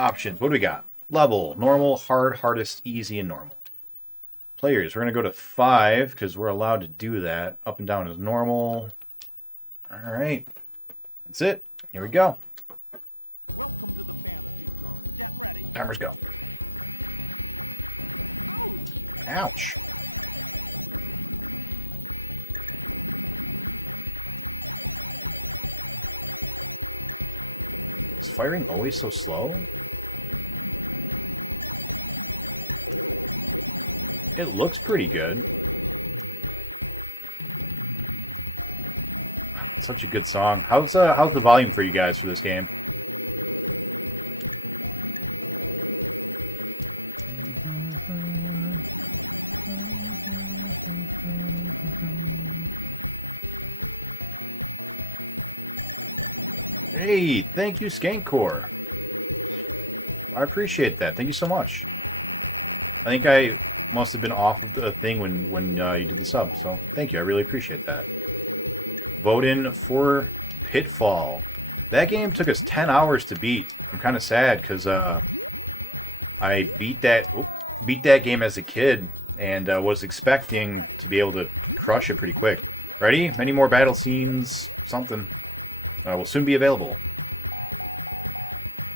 Options. What do we got? Level, normal, hard, hardest, easy, and normal. Players, we're going to go to 5 because we're allowed to do that. Up and down is normal. All right. That's it. Here we go. Timers go. Ouch. Is firing always so slow? It looks pretty good. Such a good song. How's the volume for you guys for this game? Hey, thank you, Skankcore. I appreciate that. Thank you so much. I think I must have been off of the thing when you did the sub, so thank you. I really appreciate that. Vote in for Pitfall. That game took us 10 hours to beat. I'm kind of sad because I beat that game as a kid and was expecting to be able to crush it pretty quick. Ready? Many more battle scenes. Something will soon be available.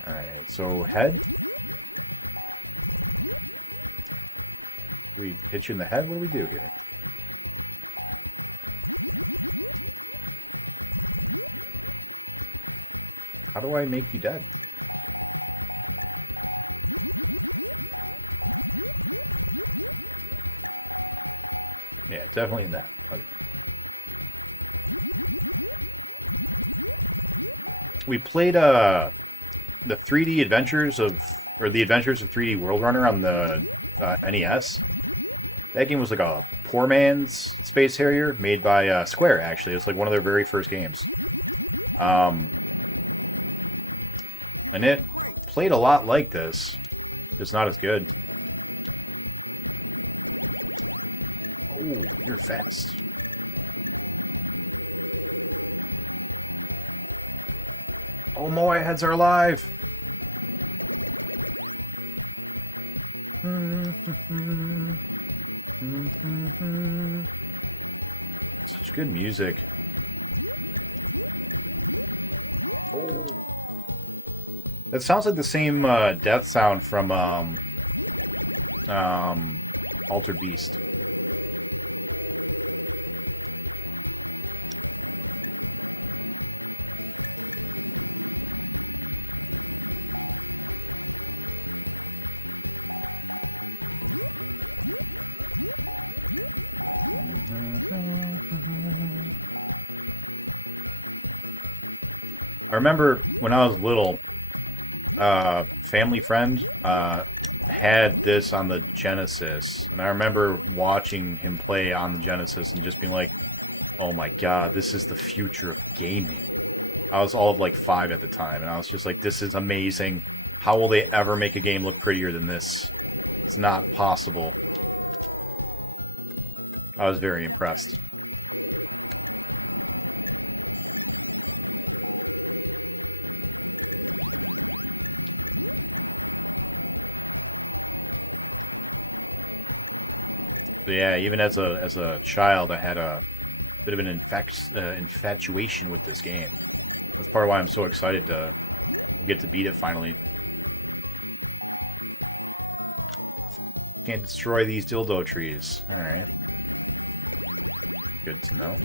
All right. So head. Do we hit you in the head? What do we do here? How do I make you dead? Yeah, definitely in that. Okay. We played the 3D Adventures or the Adventures of 3D World Runner on the NES. That game was like a poor man's Space Harrier made by Square, actually. It's like one of their very first games. And it played a lot like this. It's not as good. Oh, you're fast. Oh, Moai heads are alive! Such good music. Oh. That sounds like the same death sound from Altered Beast. I remember when I was little, family friend had this on the Genesis, and I remember watching him play on the Genesis and just being like, "Oh my God, this is the future of gaming." I was all of like 5 at the time, and I was just like, "This is amazing. How will they ever make a game look prettier than this? It's not possible." I was very impressed. But yeah, even as a child, I had a bit of an infatuation with this game. That's part of why I'm so excited to get to beat it finally. Can't destroy these dildo trees. All right, good to know.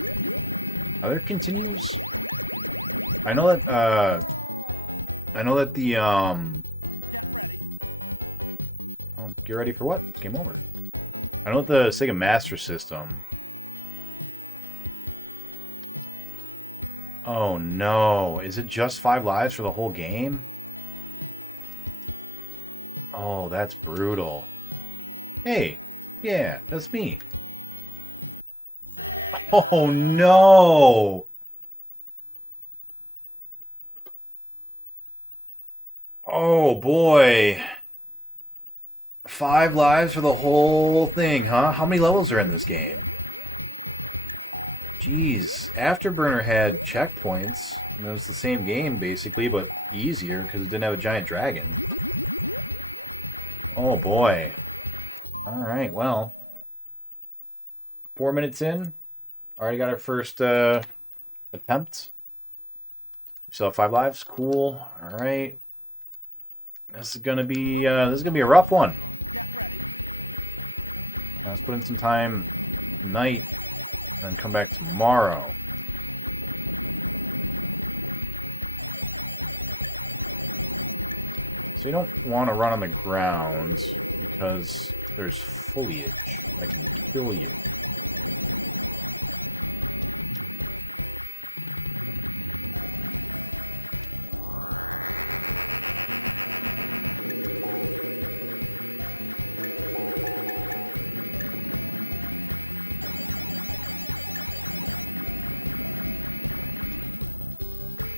Are there continues? I know that. I know that the Oh, get ready for what? Game over. I know the Sega Master System. Oh no. Is it just 5 lives for the whole game? Oh, that's brutal. Hey, yeah, that's me. Oh no! Oh boy. 5 lives for the whole thing, huh? How many levels are in this game? Jeez, Afterburner had checkpoints, and it was the same game basically, but easier because it didn't have a giant dragon. Oh boy. Alright, well. 4 minutes in. Already got our first attempt. We still have 5 lives. Cool. Alright. This is gonna be a rough one. Now let's put in some time tonight and come back tomorrow. So you don't want to run on the ground because there's foliage that can kill you.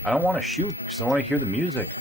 I don't want to shoot because I want to hear the music.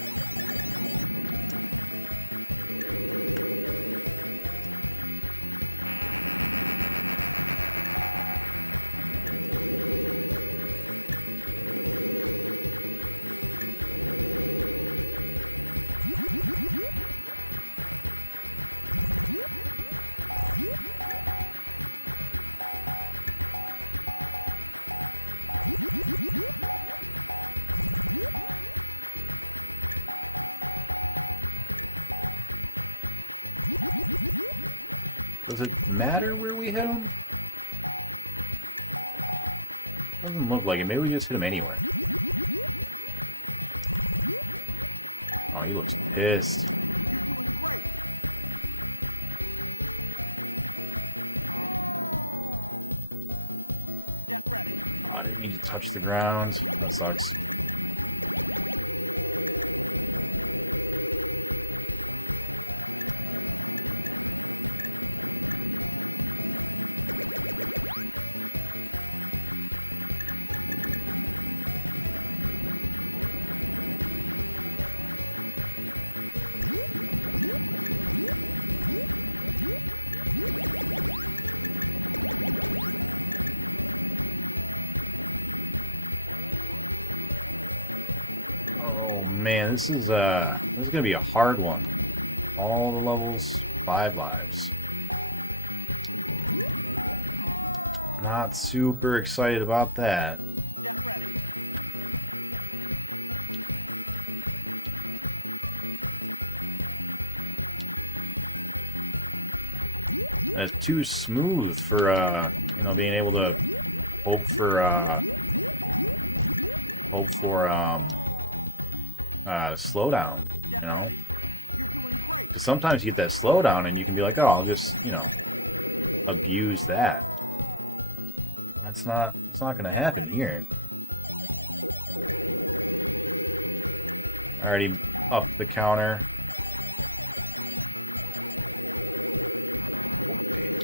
Does it matter where we hit him? Doesn't look like it. Maybe we just hit him anywhere. Oh, he looks pissed. Oh, I didn't need to touch the ground. That sucks. Oh man, this is gonna be a hard one. All the levels, 5 lives. Not super excited about that. And it's too smooth for you know, being able to hope for slowdown, you know? Because sometimes you get that slowdown and you can be like, oh, I'll just, you know, abuse that. It's not going to happen here. I already upped the counter. Okay.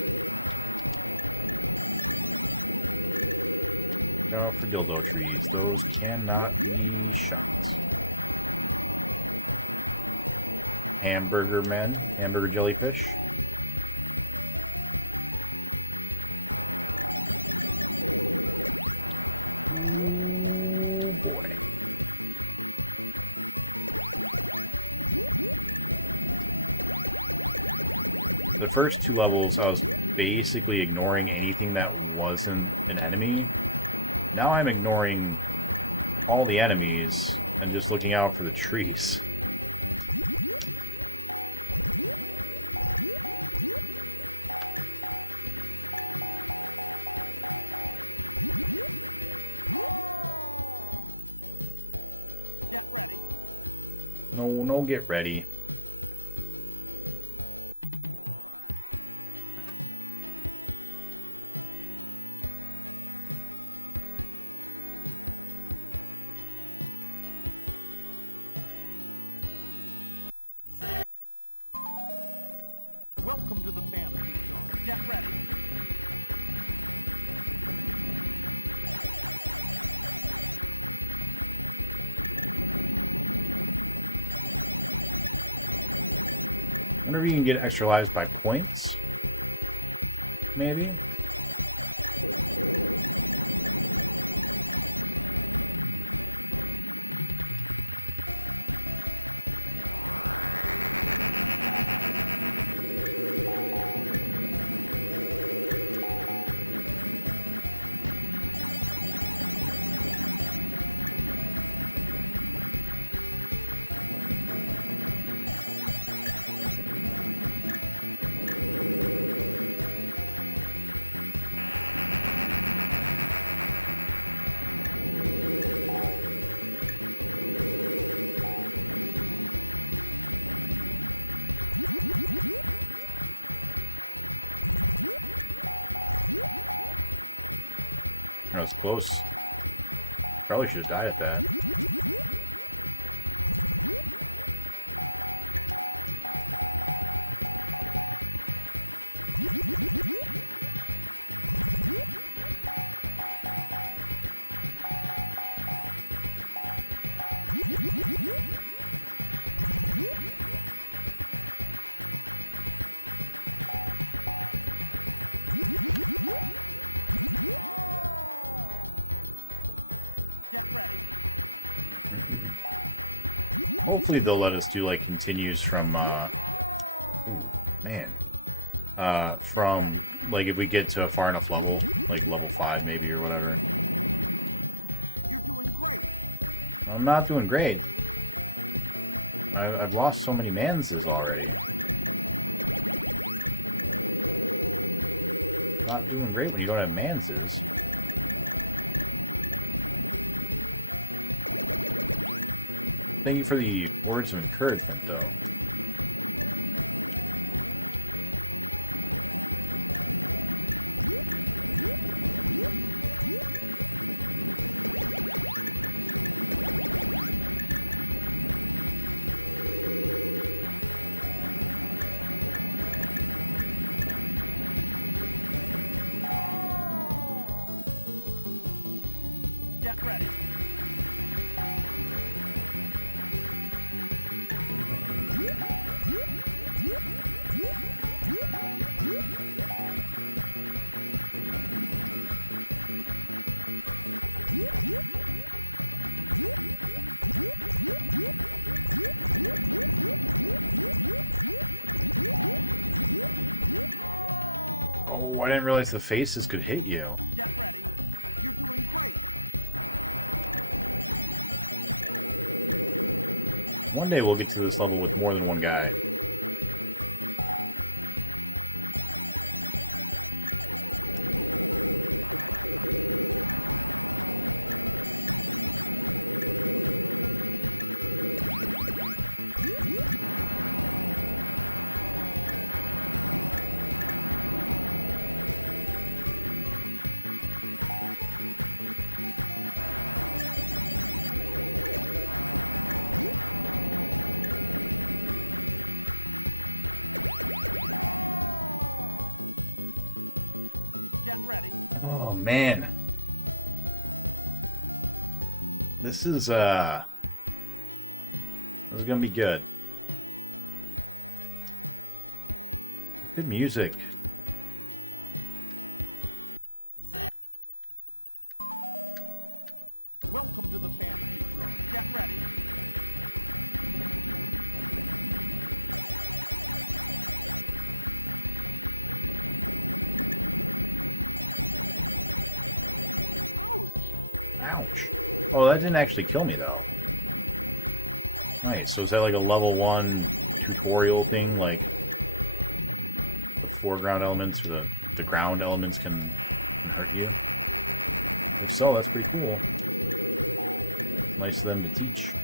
Look out for dildo trees. Those cannot be shot. Hamburger men, hamburger jellyfish. Oh boy. The first 2 levels, I was basically ignoring anything that wasn't an enemy. Now I'm ignoring all the enemies and just looking out for the trees. No, get ready. Wonder if you can get extra lives by points? Maybe? That was close. Probably should have died at that. Hopefully they'll let us do like continues from ooh, man. From like if we get to a far enough level, like level 5 maybe or whatever. I'm not doing great. I've lost so many manses already. Not doing great when you don't have manses. Thank you for the words of encouragement, though. Oh, I didn't realize the faces could hit you. One day we'll get to this level with more than one guy. Oh man. This is gonna be good. Good music. Ouch. Oh, that didn't actually kill me, though. Nice. So is that like a level 1 tutorial thing? Like, the foreground elements or the ground elements can hurt you? If so, that's pretty cool. It's nice of them to teach.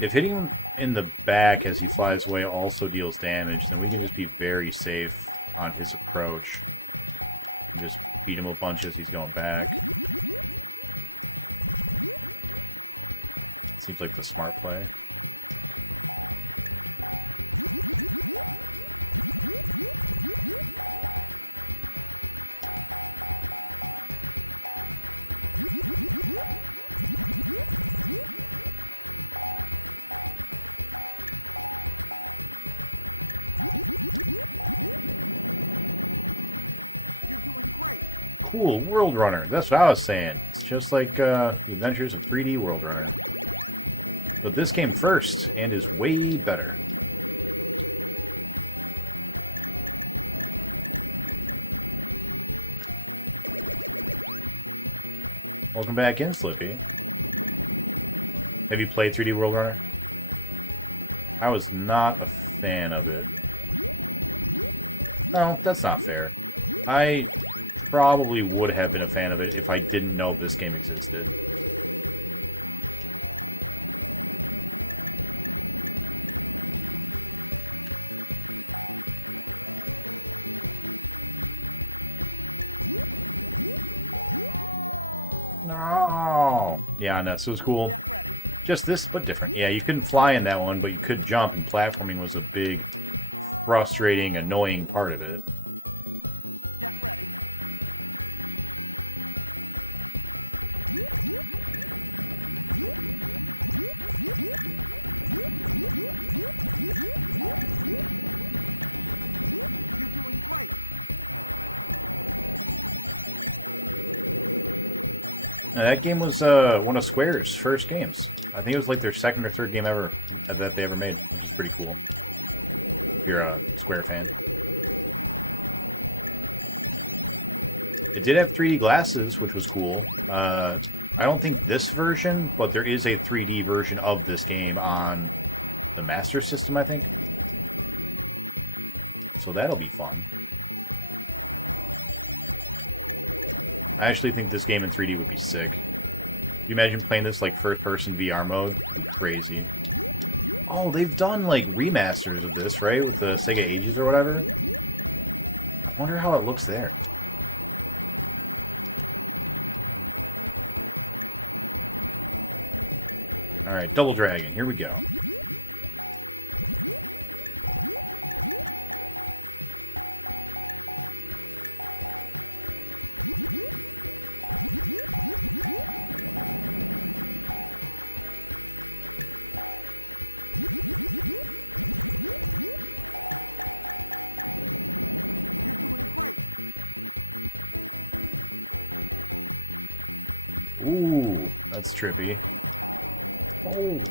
If hitting him in the back as he flies away also deals damage, then we can just be very safe on his approach. And just beat him a bunch as he's going back. Seems like the smart play. Cool, World Runner. That's what I was saying. It's just like the Adventures of 3D World Runner. But this came first and is way better. Welcome back in, Slippy. Have you played 3D World Runner? I was not a fan of it. No, that's not fair. I probably would have been a fan of it if I didn't know this game existed. No. Yeah, no, so it was cool. Just this, but different. Yeah, you couldn't fly in that one, but you could jump, and platforming was a big, frustrating, annoying part of it. Now, that game was one of Square's first games. I think it was like their second or third game ever that they ever made, which is pretty cool. If you're a Square fan. It did have 3D glasses, which was cool. I don't think this version, but there is a 3D version of this game on the Master System, I think. So that'll be fun. I actually think this game in 3D would be sick. Can you imagine playing this like first-person VR mode? It'd be crazy. Oh, they've done like remasters of this, right? With the Sega Ages or whatever. I wonder how it looks there. Alright, Double Dragon, here we go. Ooh, that's trippy. Oh.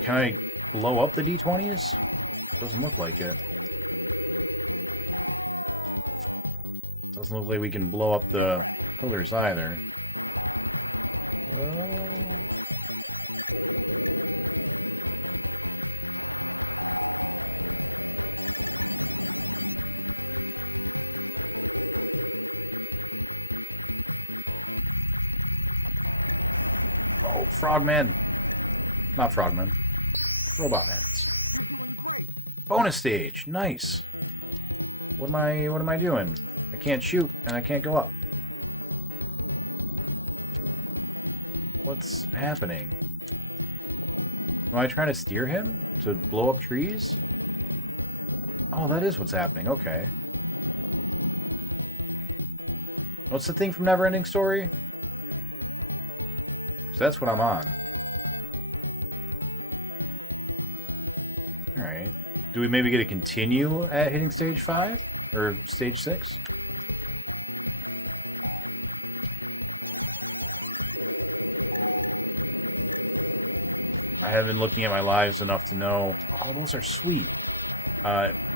Can I blow up the D20s? Doesn't look like it. Doesn't look like we can blow up the pillars either. Oh, Frogman. Not Frogman. Robot Man. Bonus stage. Nice. What am I doing? I can't shoot and I can't go up. What's happening? Am I trying to steer him to blow up trees? Oh, that is what's happening. Okay. What's the thing from Neverending Story? Because that's what I'm on. Alright. Do we maybe get to continue at hitting stage 5? Or stage 6? I haven't been looking at my lives enough to know. Oh, those are sweet.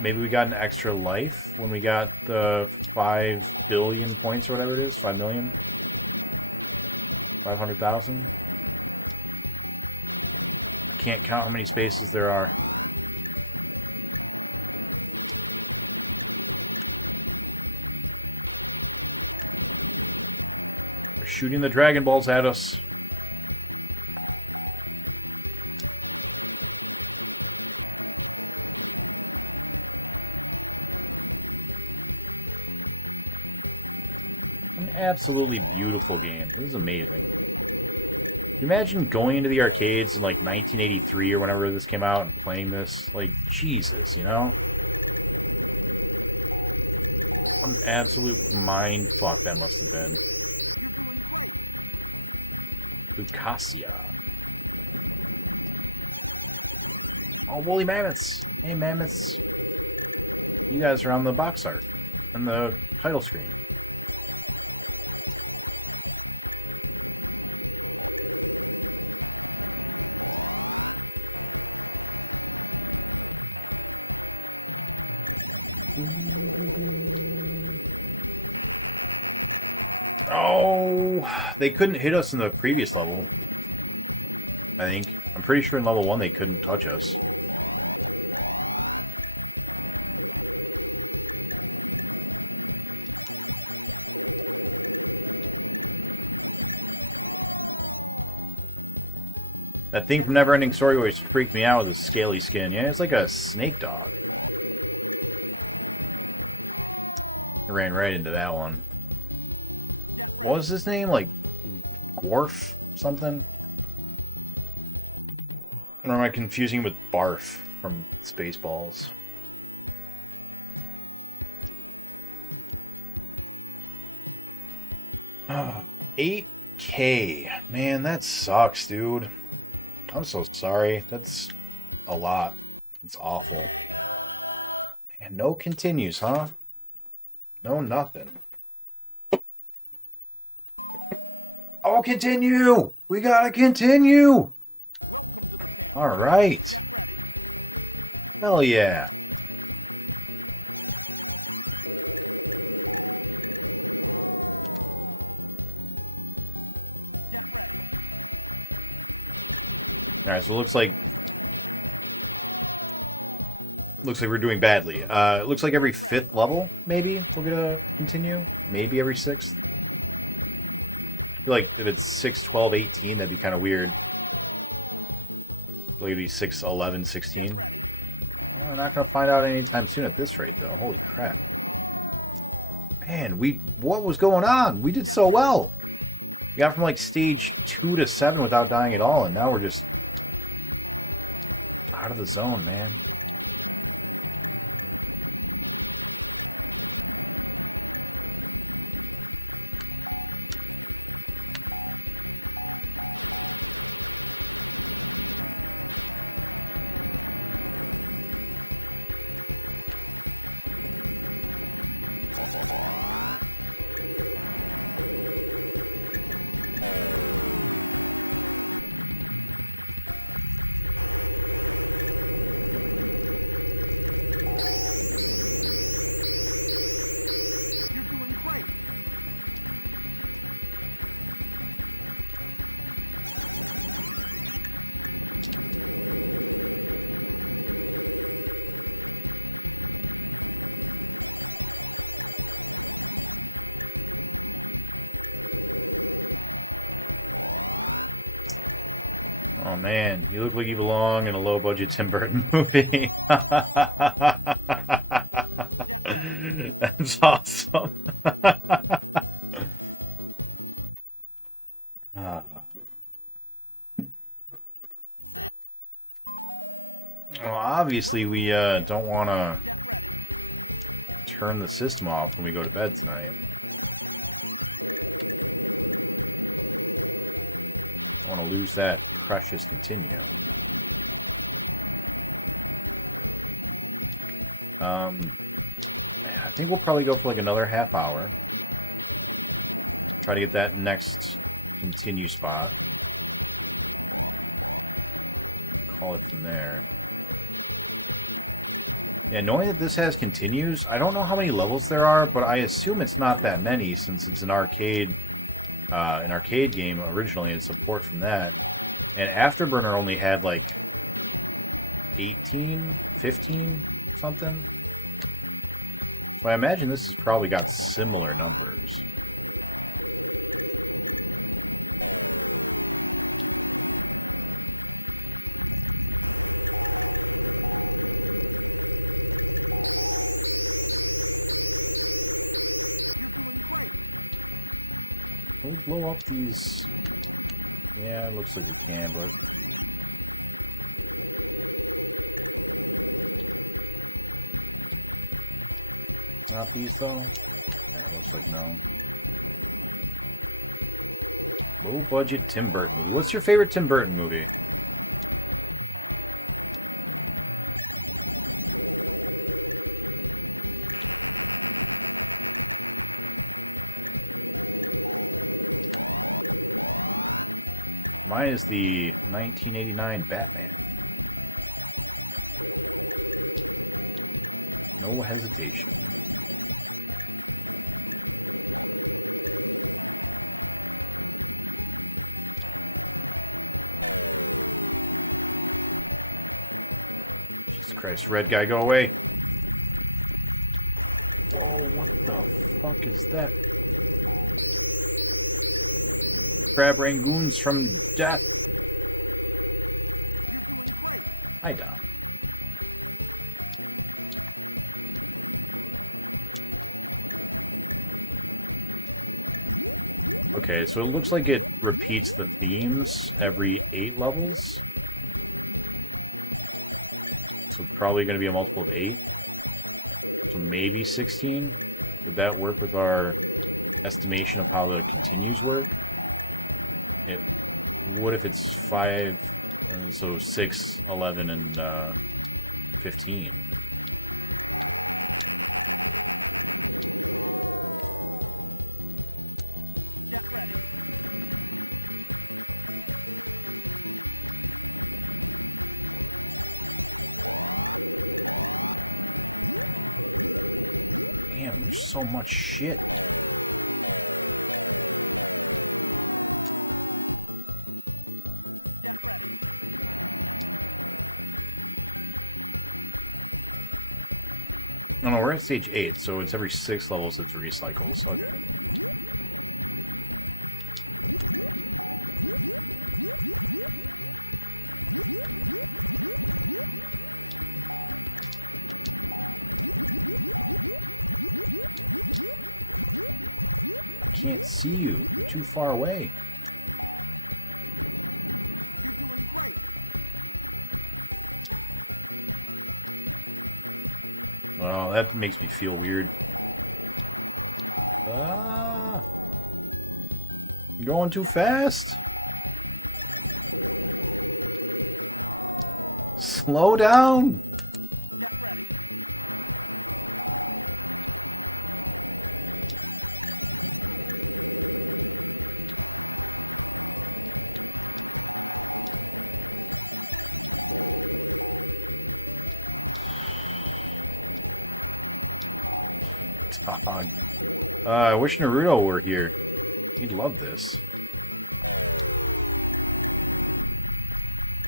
Maybe we got an extra life when we got the 5 billion points or whatever it is. 5 million? 500,000? I can't count how many spaces there are. They're shooting the Dragon Balls at us. An absolutely beautiful game. This is amazing. Can you imagine going into the arcades in like 1983 or whenever this came out and playing this? Like, Jesus, you know? What an absolute mind fuck that must have been. Lucasia. Oh, woolly mammoths! Hey, mammoths. You guys are on the box art and the title screen. Oh, they couldn't hit us in the previous level. I think. I'm pretty sure in level 1 they couldn't touch us. That thing from Neverending Story always freaked me out with his scaly skin. Yeah, it's like a snake dog. I ran right into that one. What was his name? Like, Gworf something? Or am I confusing him with Barf from Spaceballs? Oh, 8K. Man, that sucks, dude. I'm so sorry. That's a lot. It's awful. And no continues, huh? No nothing. Oh, continue! We gotta continue! Alright. Hell yeah. Alright, so it looks like we're doing badly. It looks like every 5th level, maybe, we'll get a continue. Maybe every 6th. I feel like if it's 6, 12, 18, that'd be kind of weird. Like it'd be 6, 11, 16. Well, we're not going to find out anytime soon at this rate, though. Holy crap. Man, what was going on? We did so well. We got from like stage 2 to 7 without dying at all, and now we're just out of the zone, man. Oh man, you look like you belong in a low-budget Tim Burton movie. That's awesome. Ah. Well, obviously we don't want to turn the system off when we go to bed tonight. I want to lose that precious continue. I think we'll probably go for like another half hour. Try to get that next continue spot. Call it from there. Yeah, knowing that this has continues, I don't know how many levels there are, but I assume it's not that many since it's an arcade game originally and support from that. And Afterburner only had like 18, 15, something. So I imagine this has probably got similar numbers. Can we blow up these? Yeah, it looks like we can, but... Not these, though? Yeah, it looks like no. Low-budget Tim Burton movie. What's your favorite Tim Burton movie? Mine is the 1989 Batman. No hesitation. Jesus Christ, red guy, go away. Whoa, what the fuck is that? Crab rangoons from death. I die. Okay, so it looks like it repeats the themes every 8 levels. So it's probably going to be a multiple of 8. So maybe 16. Would that work with our estimation of how the continues work? It would if it's 5, so 6, 11, and 15. Damn, there's so much shit. No, we're at stage 8, so it's every 6 levels it recycles. Okay. I can't see you. You're too far away. Well, that makes me feel weird. Ah! I'm going too fast. Slow down. Dog. I wish Naruto were here. He'd love this.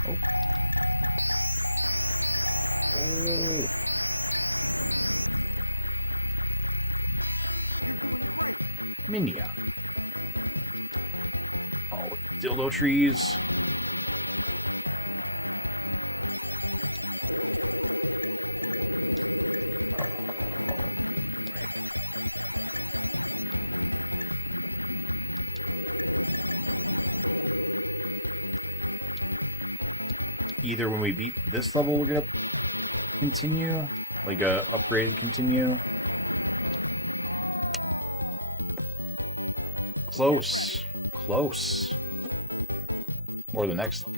Oh. Oh. Minya. Oh, dildo trees. Either when we beat this level, we're gonna continue, like a upgraded continue. Close, close, or the next level.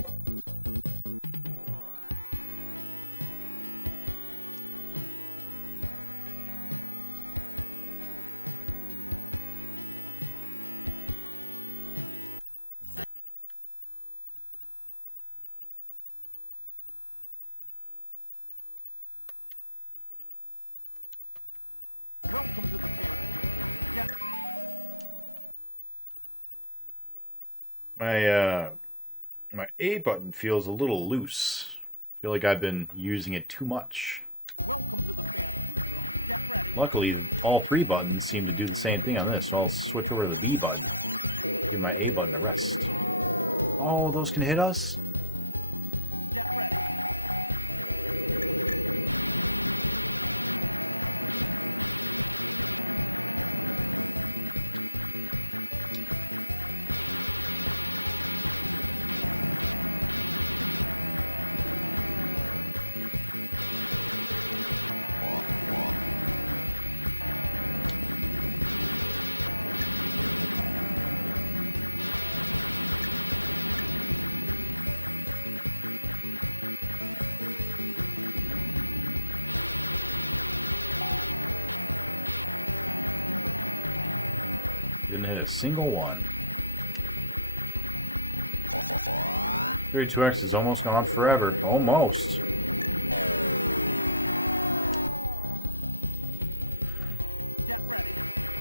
My A button feels a little loose. I feel like I've been using it too much. Luckily, all 3 buttons seem to do the same thing on this, so I'll switch over to the B button. Give my A button a rest. Oh, those can hit us? Didn't hit a single one. 32X is almost gone forever. Almost.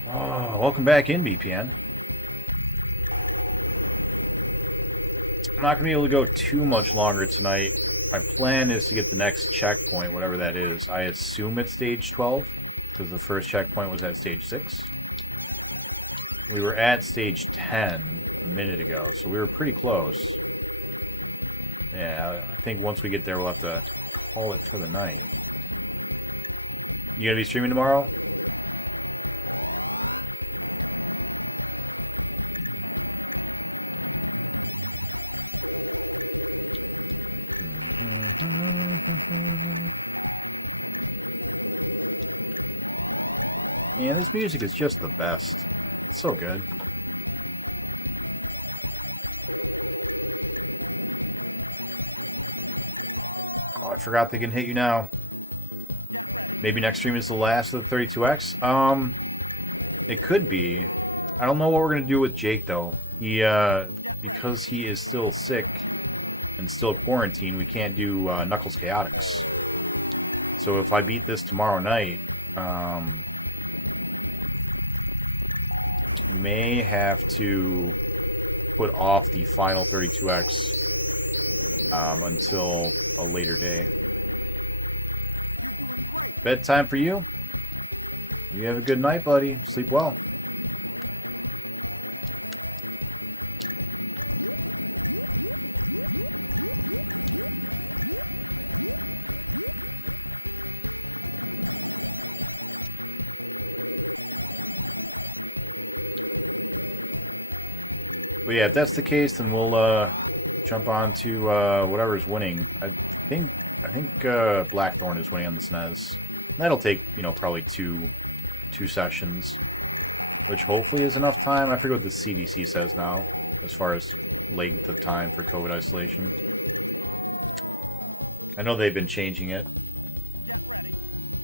Oh, welcome back in, BPN. I'm not going to be able to go too much longer tonight. My plan is to get the next checkpoint, whatever that is. I assume it's stage 12, because the first checkpoint was at stage 6. We were at stage 10 a minute ago, so we were pretty close. Yeah, I think once we get there, we'll have to call it for the night. You going to be streaming tomorrow? Yeah, this music is just the best. It's so good. Oh, I forgot they can hit you now. Maybe next stream is the last of the 32X? It could be. I don't know what we're going to do with Jake, though. He, because he is still sick and still quarantined, we can't do Knuckles Chaotix. So if I beat this tomorrow night, may have to put off the final 32X until a later day. Bedtime for you? You have a good night, buddy. Sleep well. But yeah, if that's the case, then we'll jump on to whatever's winning. I think Blackthorn is winning on the SNES. That'll take, probably two sessions, which hopefully is enough time. I forget what the CDC says now, as far as length of time for COVID isolation. I know they've been changing it.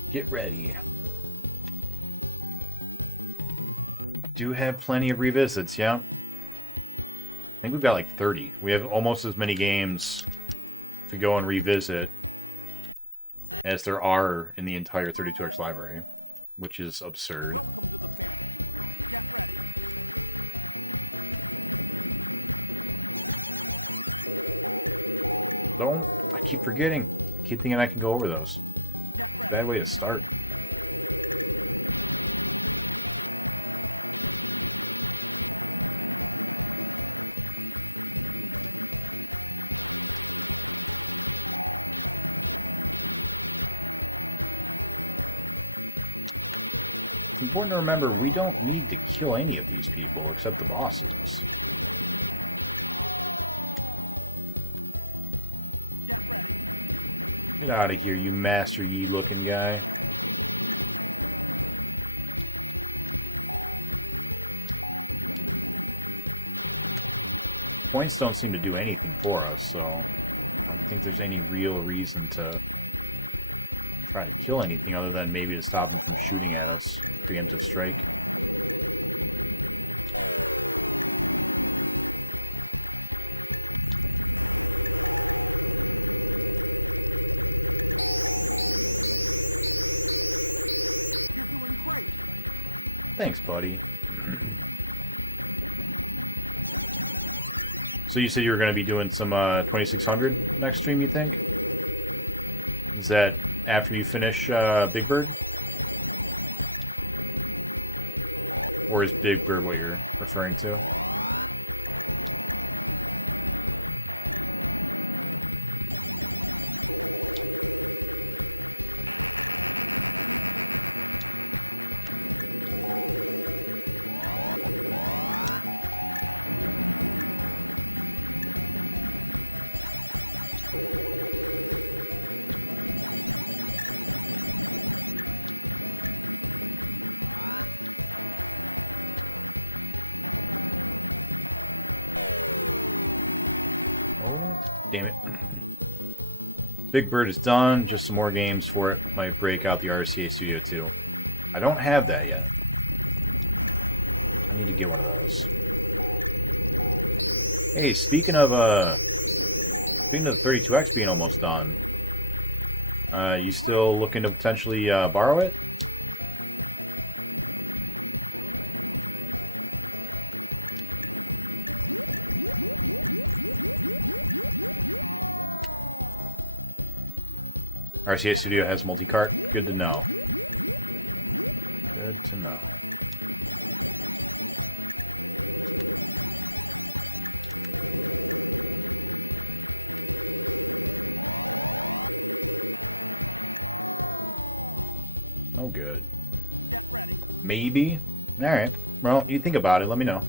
Get ready. Do have plenty of revisits, yeah. I think we've got like 30. We have almost as many games to go and revisit as there are in the entire 32X library, which is absurd. I keep forgetting. I keep thinking I can go over those. It's a bad way to start. It's important to remember we don't need to kill any of these people except the bosses. Get out of here, you Master Yi looking guy. Points don't seem to do anything for us, so I don't think there's any real reason to try to kill anything other than maybe to stop them from shooting at us. Preemptive strike. Thanks, buddy. So you said you were going to be doing some 2600 next stream, you think? Is that after you finish Big Bird? Or is Big Bird what you're referring to? Oh, damn it. Big Bird is done. Just some more games for it. Might break out the RCA Studio 2. I don't have that yet. I need to get one of those. Hey, speaking of the 32X being almost done, you still looking to potentially borrow it? RCA Studio has multi-cart. Good to know. Good to know. No good. Maybe. All right. Well, you think about it. Let me know.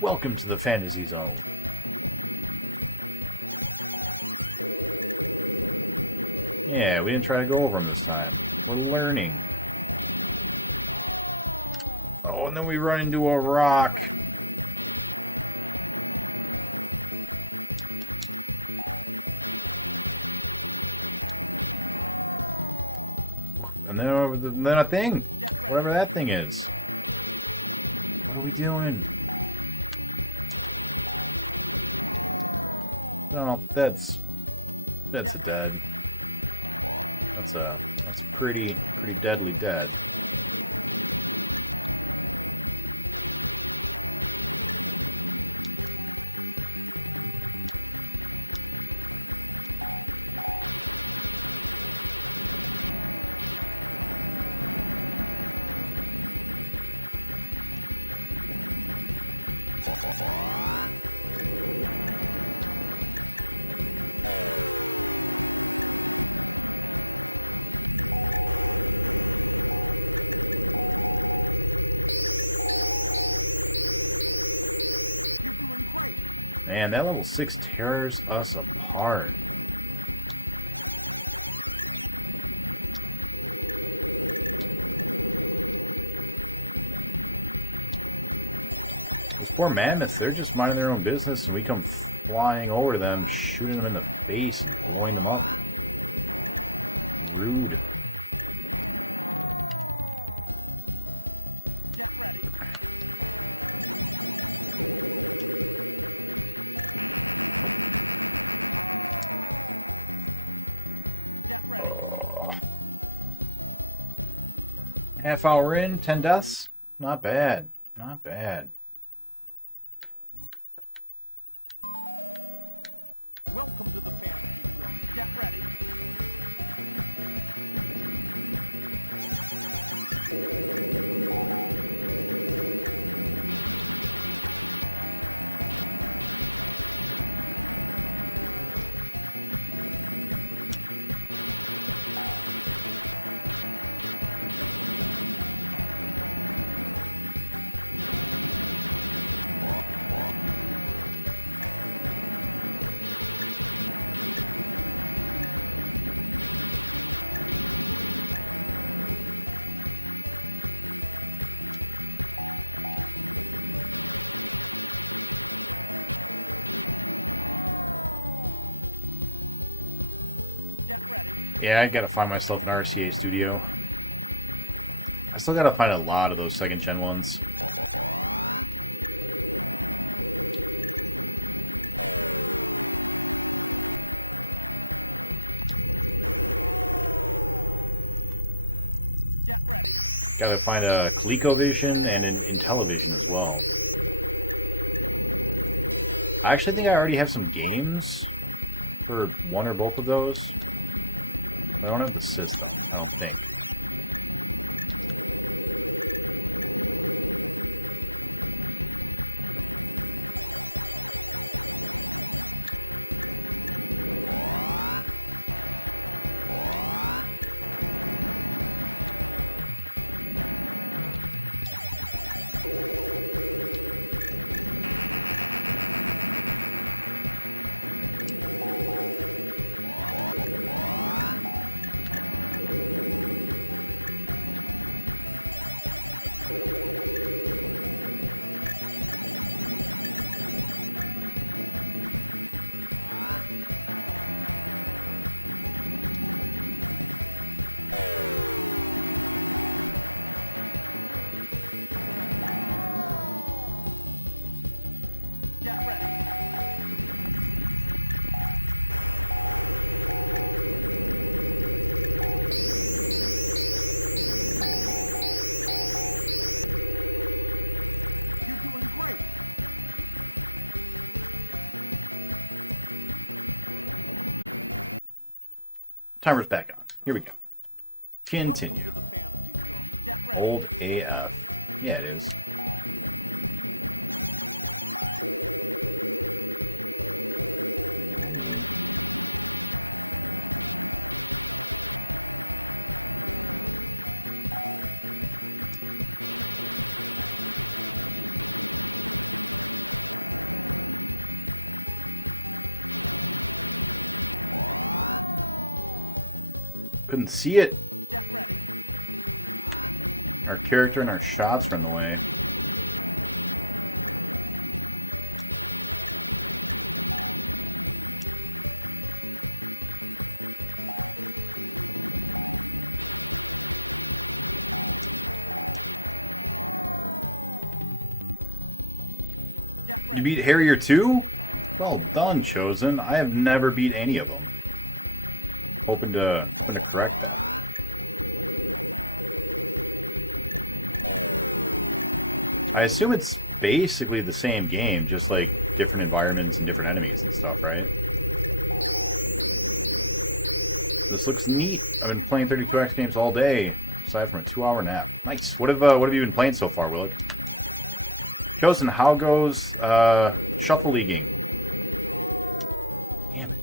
Welcome to the Fantasy Zone. Yeah, we didn't try to go over them this time. We're learning. Oh, and then we run into a rock. And then a thing. Whatever that thing is. What are we doing? No, that's a dead. That's pretty deadly dead. Man, that level 6 tears us apart. Those poor mammoths, they're just minding their own business, and we come flying over to them, shooting them in the face and blowing them up. Rude. Half hour in, 10 deaths. Not bad. Not bad. Yeah, I gotta find myself an RCA Studio. I still gotta find a lot of those second gen ones. Gotta find a ColecoVision and an Intellivision as well. I actually think I already have some games for one or both of those. But I don't have the system, I don't think. Timer's back on. Here we go. Continue. Old AF. Yeah, it is. Oh. Couldn't see it. Our character and our shots were in the way. You beat Harrier too? Well done, Chosen. I have never beat any of them. Hoping to correct that. I assume it's basically the same game, just like different environments and different enemies and stuff, right? This looks neat. I've been playing 32X games all day, aside from a 2-hour nap. Nice. What have you been playing so far, Willick? Chosen, how goes shuffle leaguing? Damn it.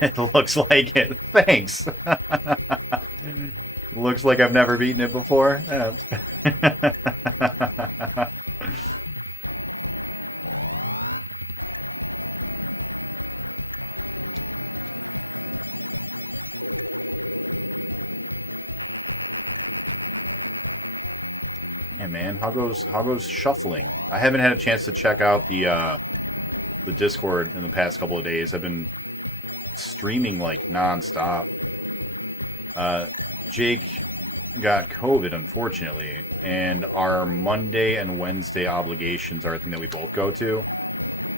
It looks like it. Thanks. Looks like I've never beaten it before. Yeah. Yeah, man. How goes shuffling? I haven't had a chance to check out the Discord in the past couple of days. I've been streaming like nonstop. Jake got COVID, unfortunately, and our Monday and Wednesday obligations are a thing that we both go to.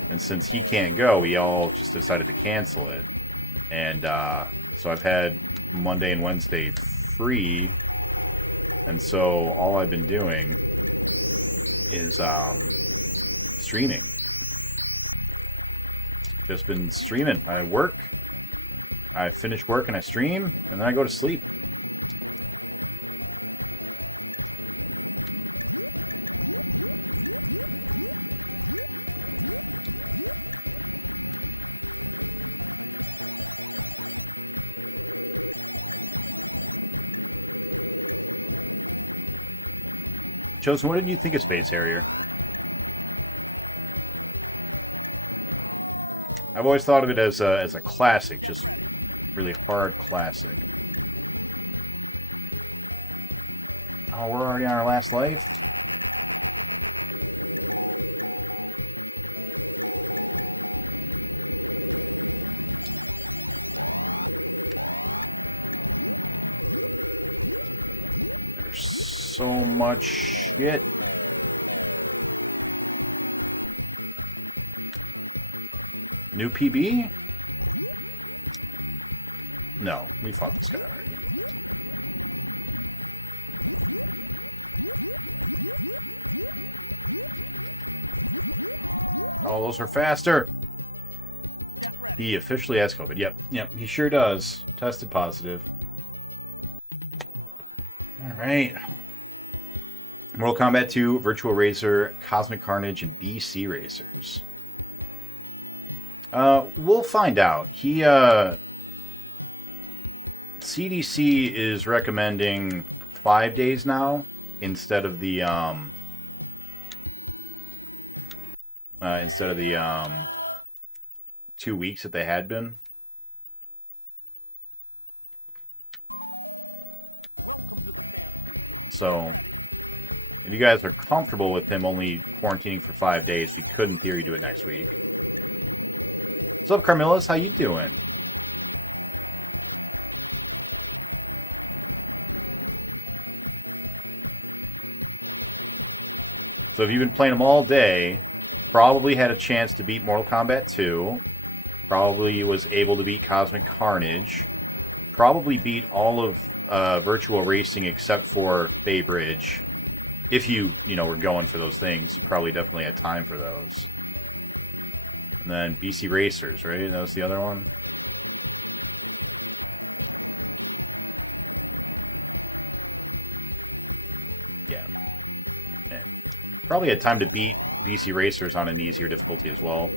And since he can't go, we all just decided to cancel it. And so I've had Monday and Wednesday free. And so all I've been doing is streaming. Just been streaming. I work, I finish work and I stream, and then I go to sleep. Chosen, what did you think of Space Harrier? I've always thought of it as a classic, just really hard classic. Oh, we're already on our last life? There's so much shit. New PB? No, we fought this guy already. Oh, those are faster. He officially has COVID. Yep, he sure does. Tested positive. All right. Mortal Kombat 2, Virtual Racer, Cosmic Carnage, and BC Racers. We'll find out. CDC is recommending 5 days now instead of the 2 weeks that they had been. So, if you guys are comfortable with him only quarantining for 5 days, we could, in theory, do it next week. What's up, Carmillas? How you doing? So if you've been playing them all day, probably had a chance to beat Mortal Kombat 2, probably was able to beat Cosmic Carnage, probably beat all of Virtual Racing except for Bay Bridge. If you were going for those things, you probably definitely had time for those. And then BC Racers, right? That was the other one. Probably had time to beat BC Racers on an easier difficulty as well.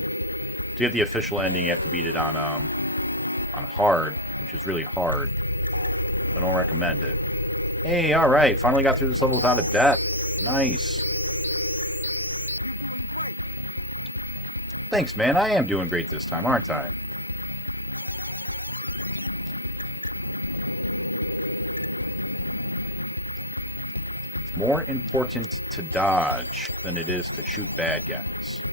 To get the official ending, you have to beat it on hard, which is really hard. I don't recommend it. Hey, alright, finally got through this level without a death. Nice. Thanks, man. I am doing great this time, aren't I? It's more important to dodge than it is to shoot bad guys.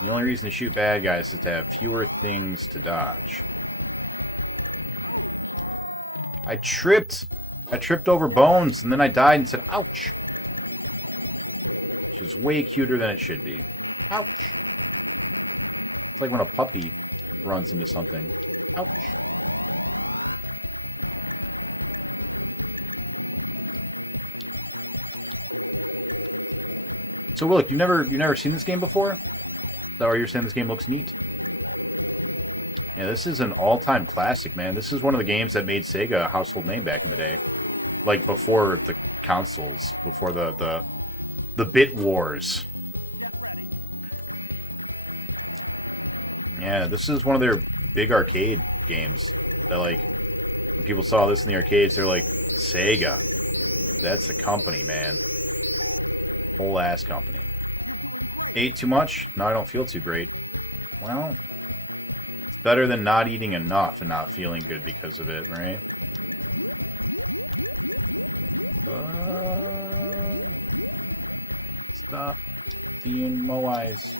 The only reason to shoot bad guys is to have fewer things to dodge. I tripped over bones, and then I died and said, ouch. Which is way cuter than it should be. Ouch. It's like when a puppy runs into something. Ouch. So, Willick, you've never seen this game before? Is that why you're saying this game looks neat? Yeah, this is an all-time classic, man. This is one of the games that made Sega a household name back in the day. Like, before the consoles. Before the bit wars. Yeah, this is one of their big arcade games. That, like, when people saw this in the arcades, they're like, Sega. That's the company, man. Whole ass company. Ate too much? No, I don't feel too great. Well, it's better than not eating enough and not feeling good because of it, right? Stop being Moais.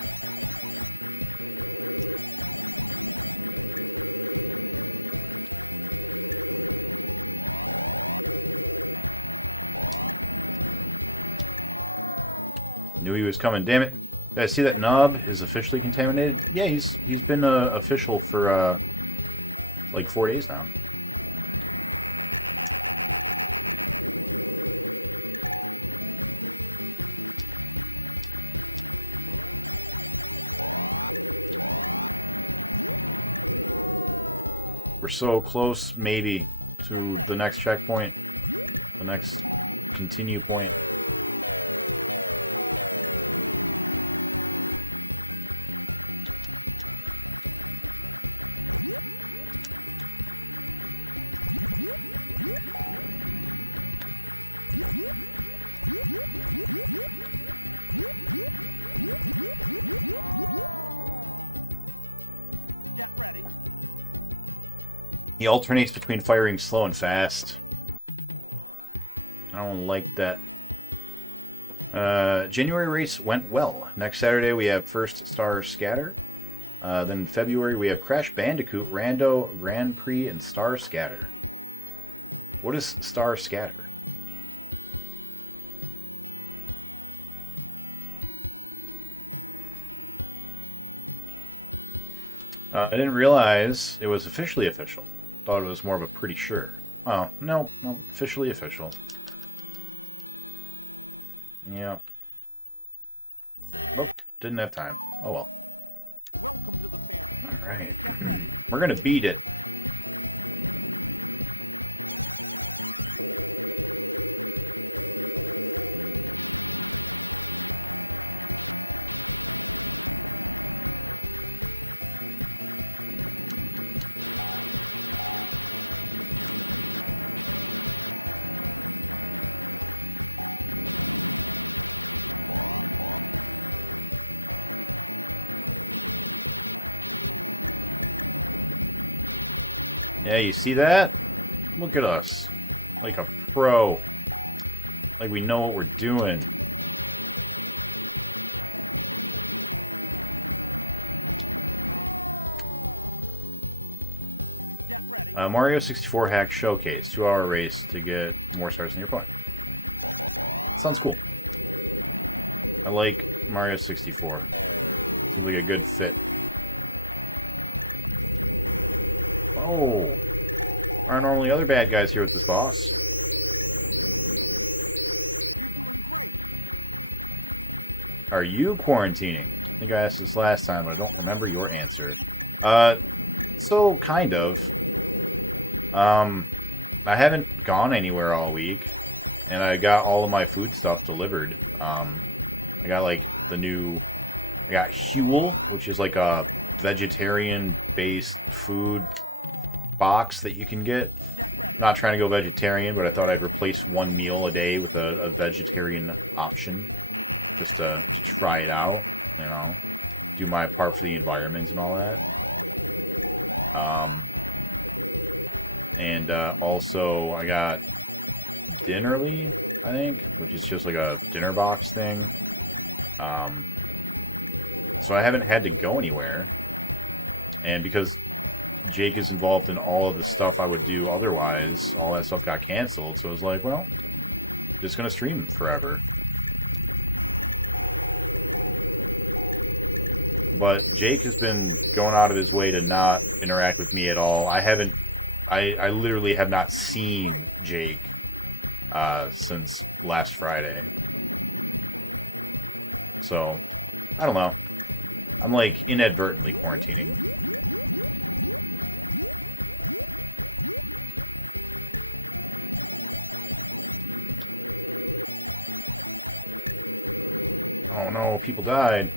Knew he was coming. Damn it! Did I see that Nub is officially contaminated? Yeah, he's been official for like 4 days now. We're so close, maybe, to the next checkpoint, the next continue point. He alternates between firing slow and fast. I don't like that. January race went well. Next Saturday we have First Star Scatter. Then in February we have Crash Bandicoot, Rando, Grand Prix, and Star Scatter. What is Star Scatter? I didn't realize it was officially official. Thought it was more of a pretty sure. Oh, no, officially official. Yeah. Nope, didn't have time. Oh well. Alright. We're gonna beat it. Yeah, you see that? Look at us. Like a pro. Like we know what we're doing. Mario 64 Hack Showcase. 2-hour race to get more stars than your opponent. Sounds cool. I like Mario 64. Seems like a good fit. Oh. Aren't normally other bad guys here with this boss? Are you quarantining? I think I asked this last time, but I don't remember your answer. So kind of. I haven't gone anywhere all week. and I got all of my food stuff delivered. I got like I got Huel, which is like a vegetarian-based food box that you can get. I'm not trying to go vegetarian, but I thought I'd replace one meal a day with a vegetarian option, just to try it out, you know, do my part for the environment and all that. And also I got Dinnerly, I think, which is just like a dinner box thing. So I haven't had to go anywhere. And because Jake is involved in all of the stuff I would do otherwise, all that stuff got canceled. So I was like, well, just going to stream forever. But Jake has been going out of his way to not interact with me at all. I literally have not seen Jake since last Friday. So, I don't know. I'm like inadvertently quarantining. Oh no, people died.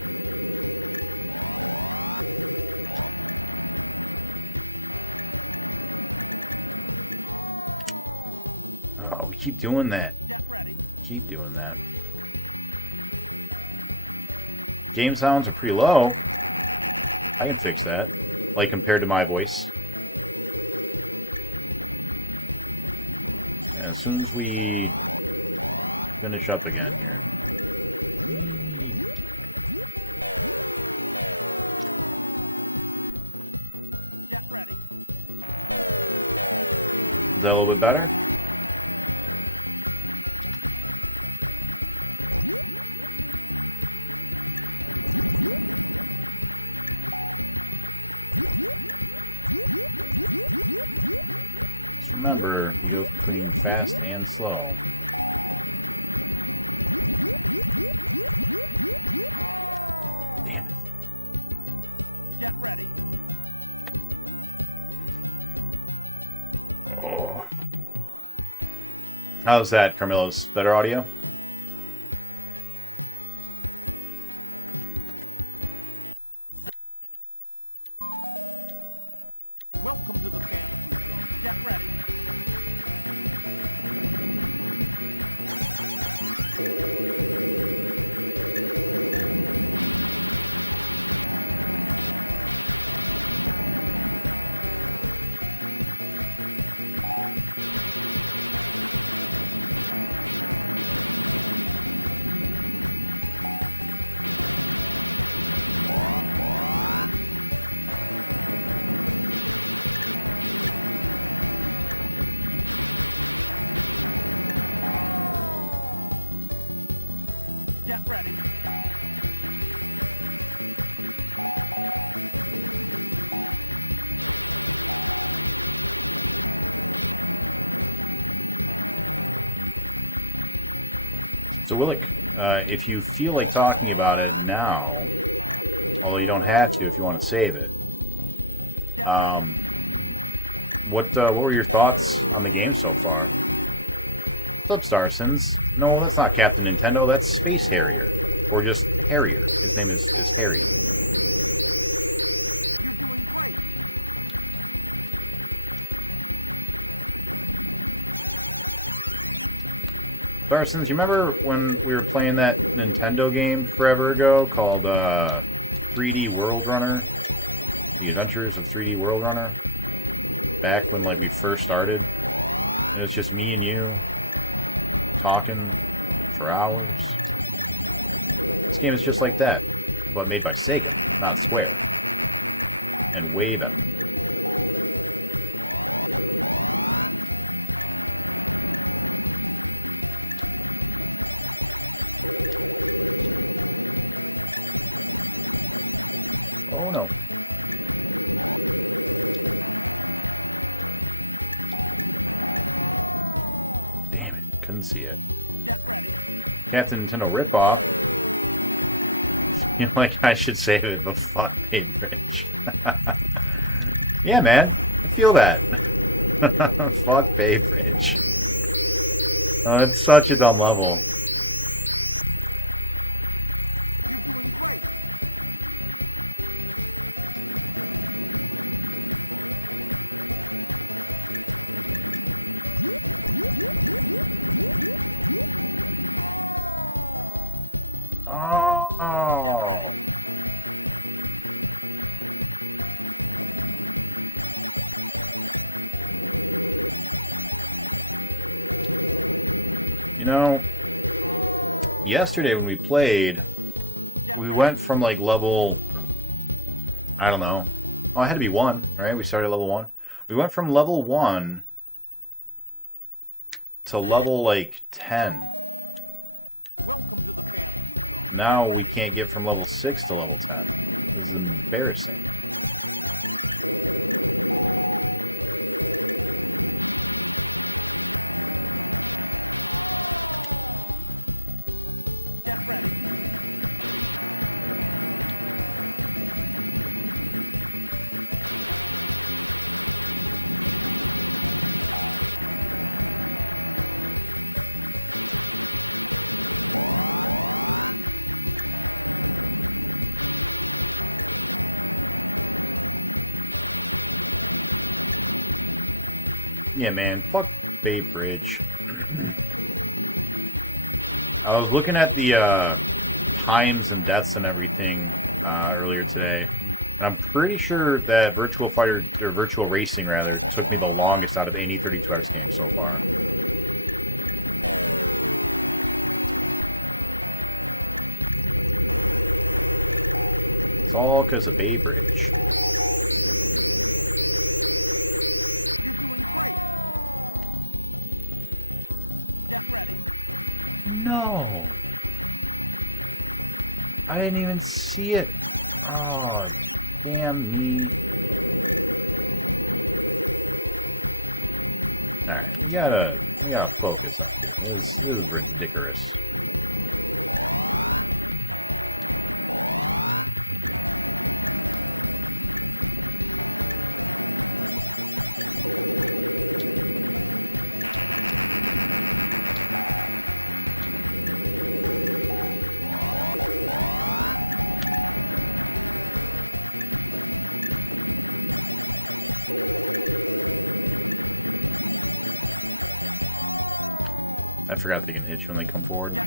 Oh, we keep doing that. Keep doing that. Game sounds are pretty low. I can fix that. Like compared to my voice. And as soon as we finish up again here. Eee. Is that a little bit better? Just remember, he goes between fast and slow. Damn it. Oh. How's that, Carmelo's? Better audio? So, Willick, if you feel like talking about it now, although you don't have to if you want to save it, what were your thoughts on the game so far? What's up, Starsons? No, that's not Captain Nintendo. That's Space Harrier, or just Harrier. His name is Harry. Starsons, you remember when we were playing that Nintendo game forever ago called 3D World Runner? The Adventures of 3D World Runner? Back when like we first started. And it was just me and you talking for hours. This game is just like that, but made by Sega, not Square. And way better. Oh no. Damn it, couldn't see it. Captain Nintendo ripoff. Feel like I should save it, but fuck Babe Rich. Yeah, man, I feel that. Fuck Babe Rich. It's such a dumb level. Oh. You know, yesterday when we played, we went from like level, I don't know. Oh, it had to be 1, right? We started at level 1. We went from level 1 to level like 10. Now we can't get from level 6 to level 10. This is embarrassing. Yeah, man. Fuck Bay Bridge. I was looking at the times and deaths and everything earlier today, and I'm pretty sure that Virtual Fighter, or Virtual Racing rather, took me the longest out of any 32X game so far. It's all because of Bay Bridge. No. I didn't even see it. Oh, damn me. Alright, we gotta focus up here. This is ridiculous. I forgot they can hit you when they come forward.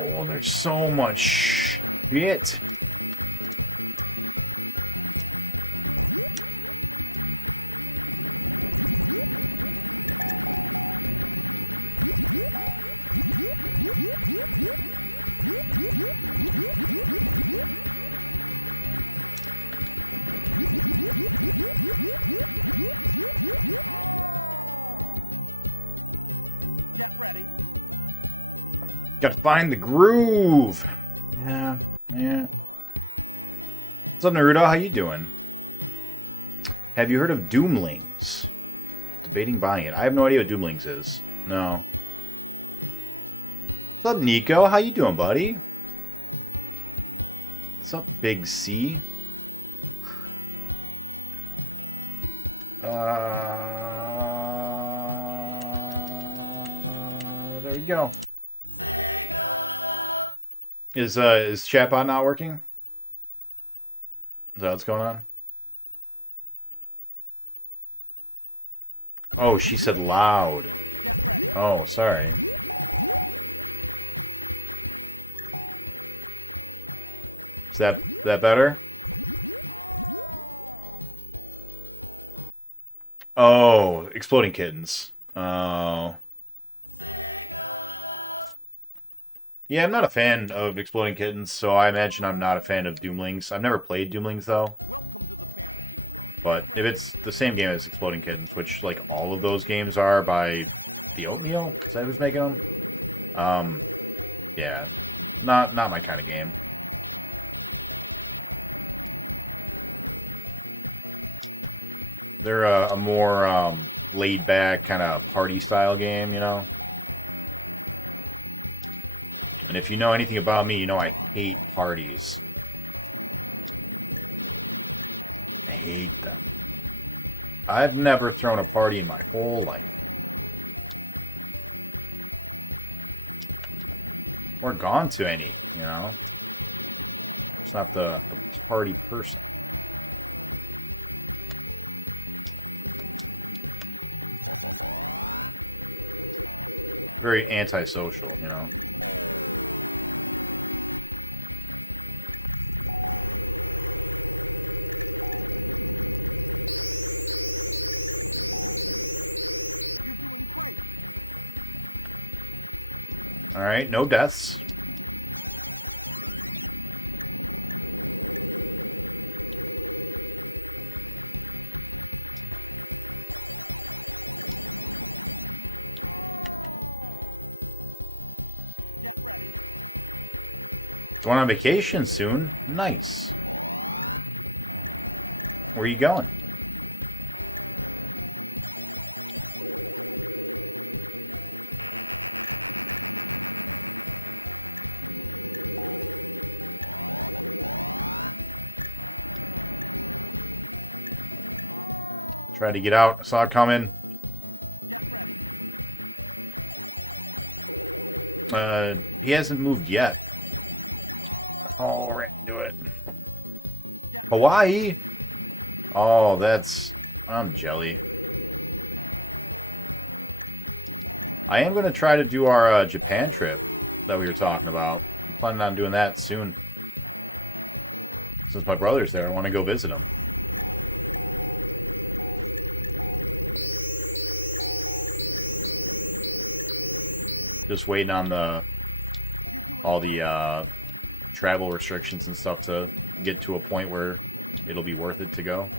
Oh, there's so much shit. Gotta find the groove. Yeah, yeah. What's up, Naruto? How you doing? Have you heard of Doomlings? Debating buying it. I have no idea what Doomlings is. No. What's up, Nico? How you doing, buddy? What's up, Big C? There we go. Is chatbot not working? Is that what's going on? Oh, she said loud. Oh, sorry. Is that better? Oh, exploding kittens. Oh. Yeah, I'm not a fan of exploding kittens, so I imagine I'm not a fan of Doomlings. I've never played Doomlings though. But if it's the same game as Exploding Kittens, which like all of those games are by the Oatmeal, is that who's making them? Um, yeah, not my kind of game. They're a more laid back kind of party style game, you know. And if you know anything about me, you know I hate parties. I hate them. I've never thrown a party in my whole life. Or gone to any, you know. It's not the party person. Very antisocial, you know. Alright, no deaths. Going on vacation soon? Nice. Where are you going? Tried to get out. I saw it coming. He hasn't moved yet. Oh, right into it. Hawaii? Oh, that's... I'm jelly. I am going to try to do our Japan trip that we were talking about. I'm planning on doing that soon. Since my brother's there, I want to go visit him. Just waiting on all the travel restrictions and stuff to get to a point where it'll be worth it to go.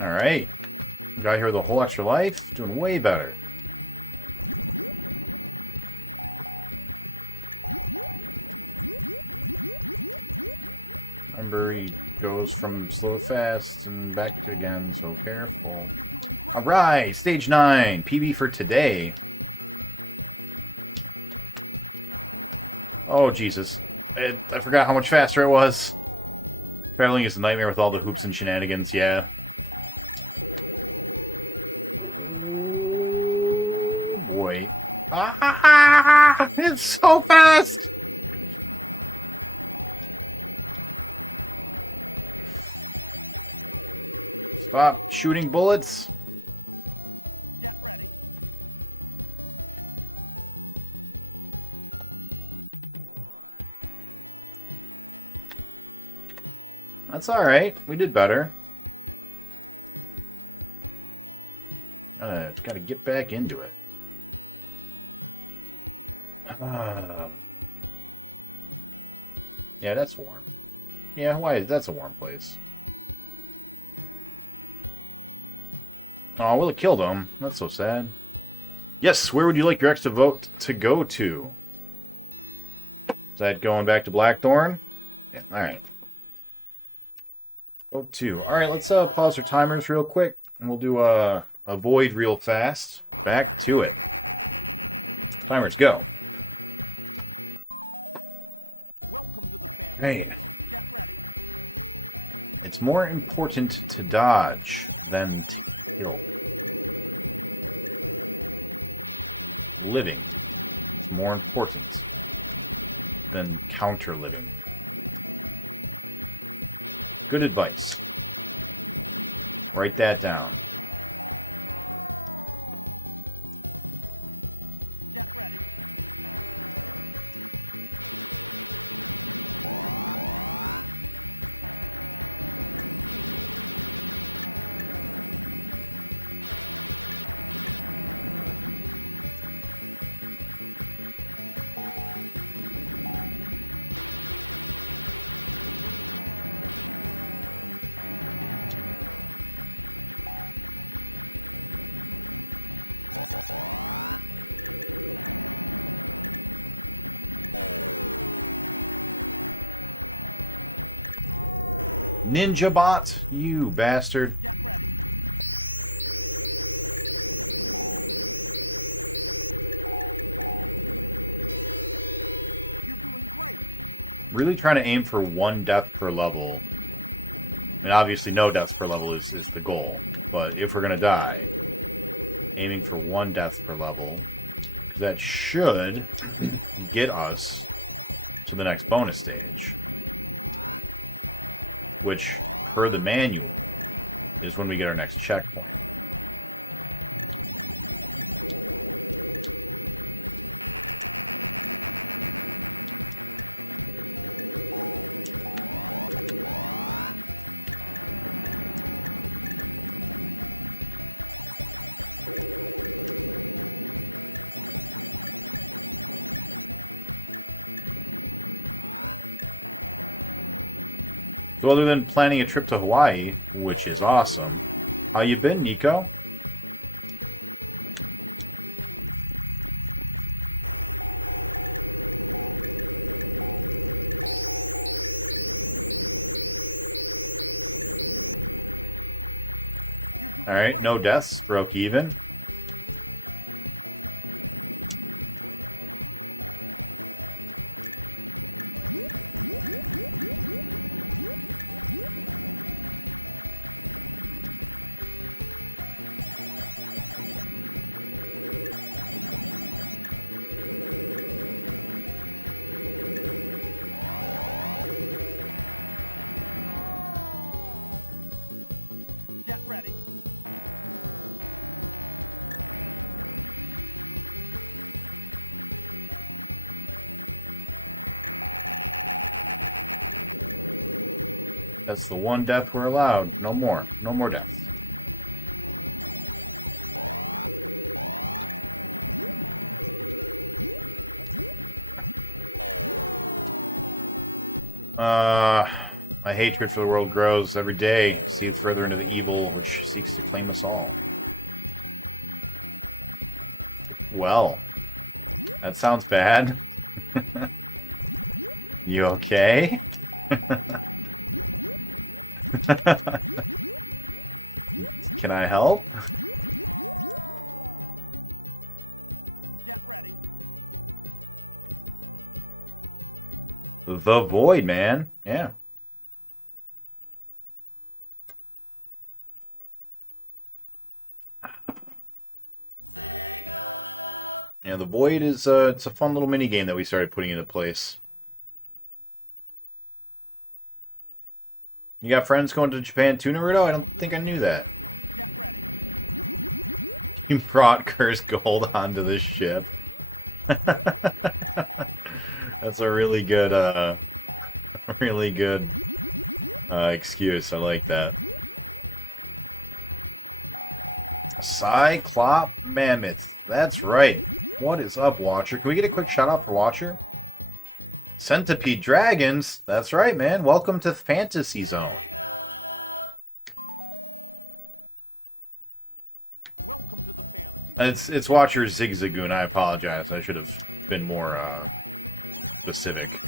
Alright. Got here with a whole extra life. Doing way better. Remember, he goes from slow to fast and back to again, so careful. Alright, stage 9. PB for today. Oh, Jesus. I forgot how much faster it was. Traveling is a nightmare with all the hoops and shenanigans, yeah. Oh, boy. Ah! It's so fast! Stop shooting bullets. That's alright. We did better. Gotta get back into it. Yeah, that's warm. Yeah, Hawaii, that's a warm place. Oh, well, it killed him. That's so sad. Yes, where would you like your extra vote to go to? Is that going back to Blackthorn? Yeah, alright. Vote 2. Alright, let's pause our timers real quick, and we'll do a void real fast. Back to it. Timers, go. Right. It's more important to dodge than to kill. Living is more important than counter-living. Good advice. Write that down. Ninja bot, you bastard. Really trying to aim for 1 death per level. I mean, obviously no deaths per level is the goal. But if we're going to die, aiming for 1 death per level, because that should get us to the next bonus stage. Which, per the manual, is when we get our next checkpoint. So other than planning a trip to Hawaii, which is awesome, how you been, Nico? Alright, no deaths, broke even. That's the 1 death we're allowed. No more. No more deaths. My hatred for the world grows every day. See it further into the evil which seeks to claim us all. Well, that sounds bad. You okay? Can I help? The Void, man. Yeah. Yeah, the Void is it's a fun little mini game that we started putting into place. You got friends going to Japan too, Naruto? I don't think I knew that. You brought cursed gold onto the ship. That's a really good excuse. I like that. Cyclop Mammoth. That's right. What is up, Watcher? Can we get a quick shout out for Watcher? Centipede Dragons. That's right, man. Welcome to Fantasy Zone. It's Watcher Zigzagoon. I apologize. I should have been more specific.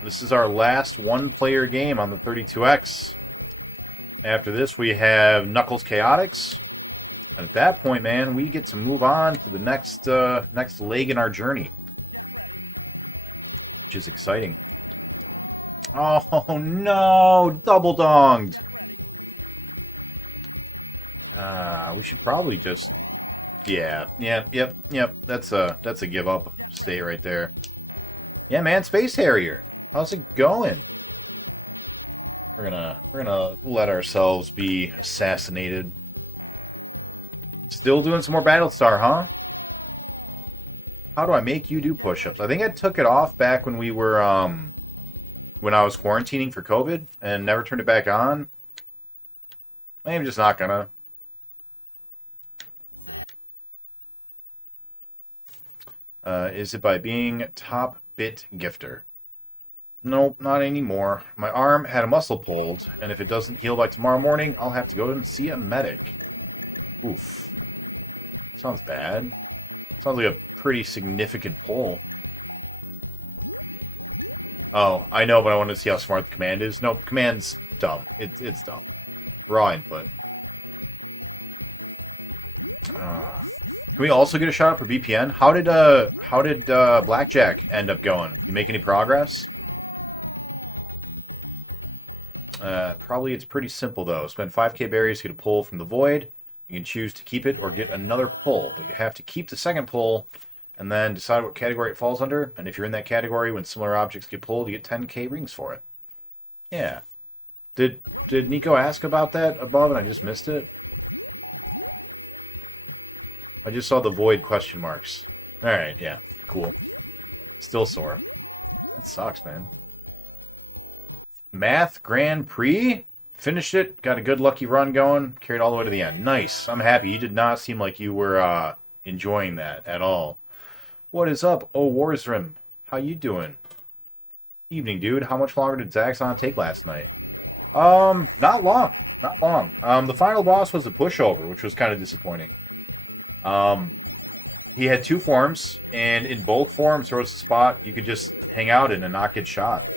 This is our last one-player game on the 32X. After this, we have Knuckles Chaotix. And at that point, man, we get to move on to the next leg in our journey. Which is exciting. Oh, no! Double donged! We should probably just... Yeah, yep. That's a give up state right there. Yeah, man, Space Harrier. How's it going? We're gonna let ourselves be assassinated. Still doing some more Battlestar, huh? How do I make you do push-ups? I think I took it off back when we were when I was quarantining for COVID and never turned it back on. I'm just not gonna. Is it by being top bit gifter? Nope, not anymore. My arm had a muscle pulled, and if it doesn't heal by tomorrow morning, I'll have to go and see a medic. Oof. Sounds bad. Sounds like a pretty significant pull. Oh, I know, but I wanted to see how smart the command is. Nope, command's dumb. It's dumb. Raw input. Can we also get a shot out for VPN? How did Blackjack end up going? You make any progress? Probably it's pretty simple, though. Spend 5k berries to get a pull from the void. You can choose to keep it or get another pull, but you have to keep the second pull and then decide what category it falls under. And if you're in that category, when similar objects get pulled, you get 10k rings for it. Yeah. Did Nico ask about that above and I just missed it? I just saw the void question marks. Alright, yeah. Cool. Still sore. That sucks, man. Math Grand Prix? Finished it. Got a good lucky run going. Carried all the way to the end. Nice. I'm happy. You did not seem like you were enjoying that at all. What is up, Oh Warsrim? How you doing? Evening, dude. How much longer did Zaxxon take last night? Not long. Not long. The final boss was a pushover, which was kind of disappointing. He had two forms, and in both forms there was a spot you could just hang out in and not get shot.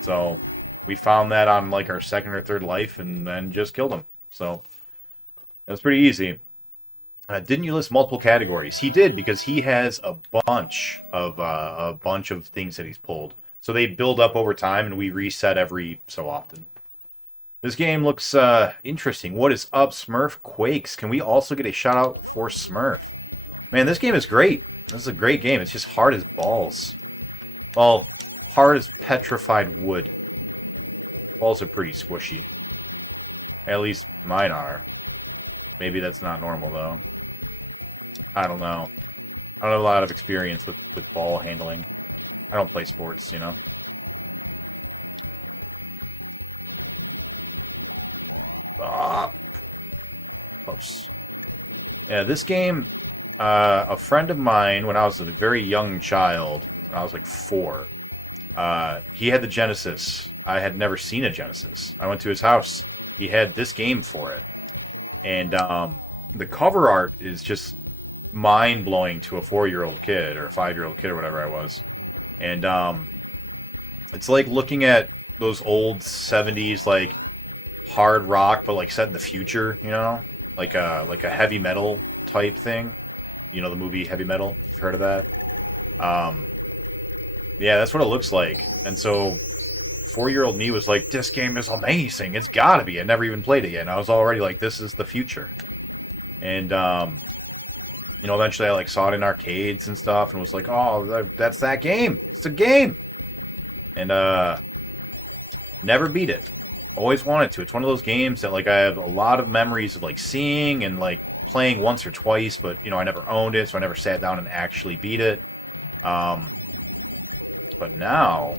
So we found that on like our second or third life and then just killed him. So it was pretty easy. Didn't you list multiple categories? He did, because he has a bunch of things that he's pulled. So they build up over time and we reset every so often. This game looks interesting. What is up, Smurf Quakes? Can we also get a shout out for Smurf? Man, this game is great. This is a great game. It's just hard as balls. Well, hard as petrified wood. Balls are pretty squishy. At least mine are. Maybe that's not normal, though. I don't know. I don't have a lot of experience with ball handling. I don't play sports, you know? Ah! Close. Yeah, this game, a friend of mine, when I was a very young child, when I was like 4, he had the Genesis. I had never seen a Genesis. I went to his house. He had this game for it. And the cover art is just mind-blowing to a 4-year-old kid, or a 5-year-old kid, or whatever I was. And it's like looking at those old 70s, like, hard rock, but like set in the future, you know? Like a heavy metal type thing. You know the movie Heavy Metal? You've heard of that? Yeah, that's what it looks like. And so 4-year-old me was like, this game is amazing. It's gotta be. I never even played it yet. And I was already like, this is the future. And, you know, eventually I like saw it in arcades and stuff and was like, oh, that's that game. It's the game. And, never beat it. Always wanted to. It's one of those games that, like, I have a lot of memories of, like, seeing and, like, playing once or twice, but, you know, I never owned it, so I never sat down and actually beat it. But now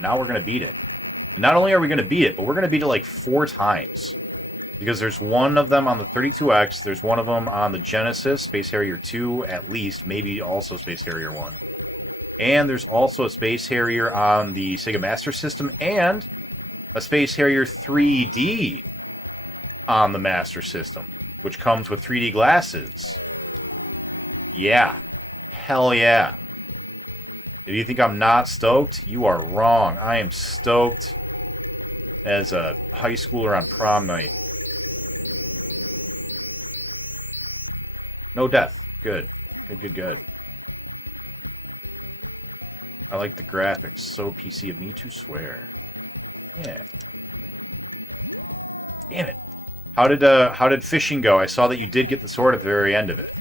we're going to beat it. And not only are we going to beat it, but we're going to beat it like 4 times. Because there's one of them on the 32X, there's one of them on the Genesis, Space Harrier 2 at least, maybe also Space Harrier 1. And there's also a Space Harrier on the Sega Master System, and a Space Harrier 3D on the Master System, which comes with 3D glasses. Yeah. Hell yeah. If you think I'm not stoked, you are wrong. I am stoked as a high schooler on prom night. No death. Good. Good. I like the graphics. So PC of me to swear. Yeah. Damn it. How did fishing go? I saw that you did get the sword at the very end of it.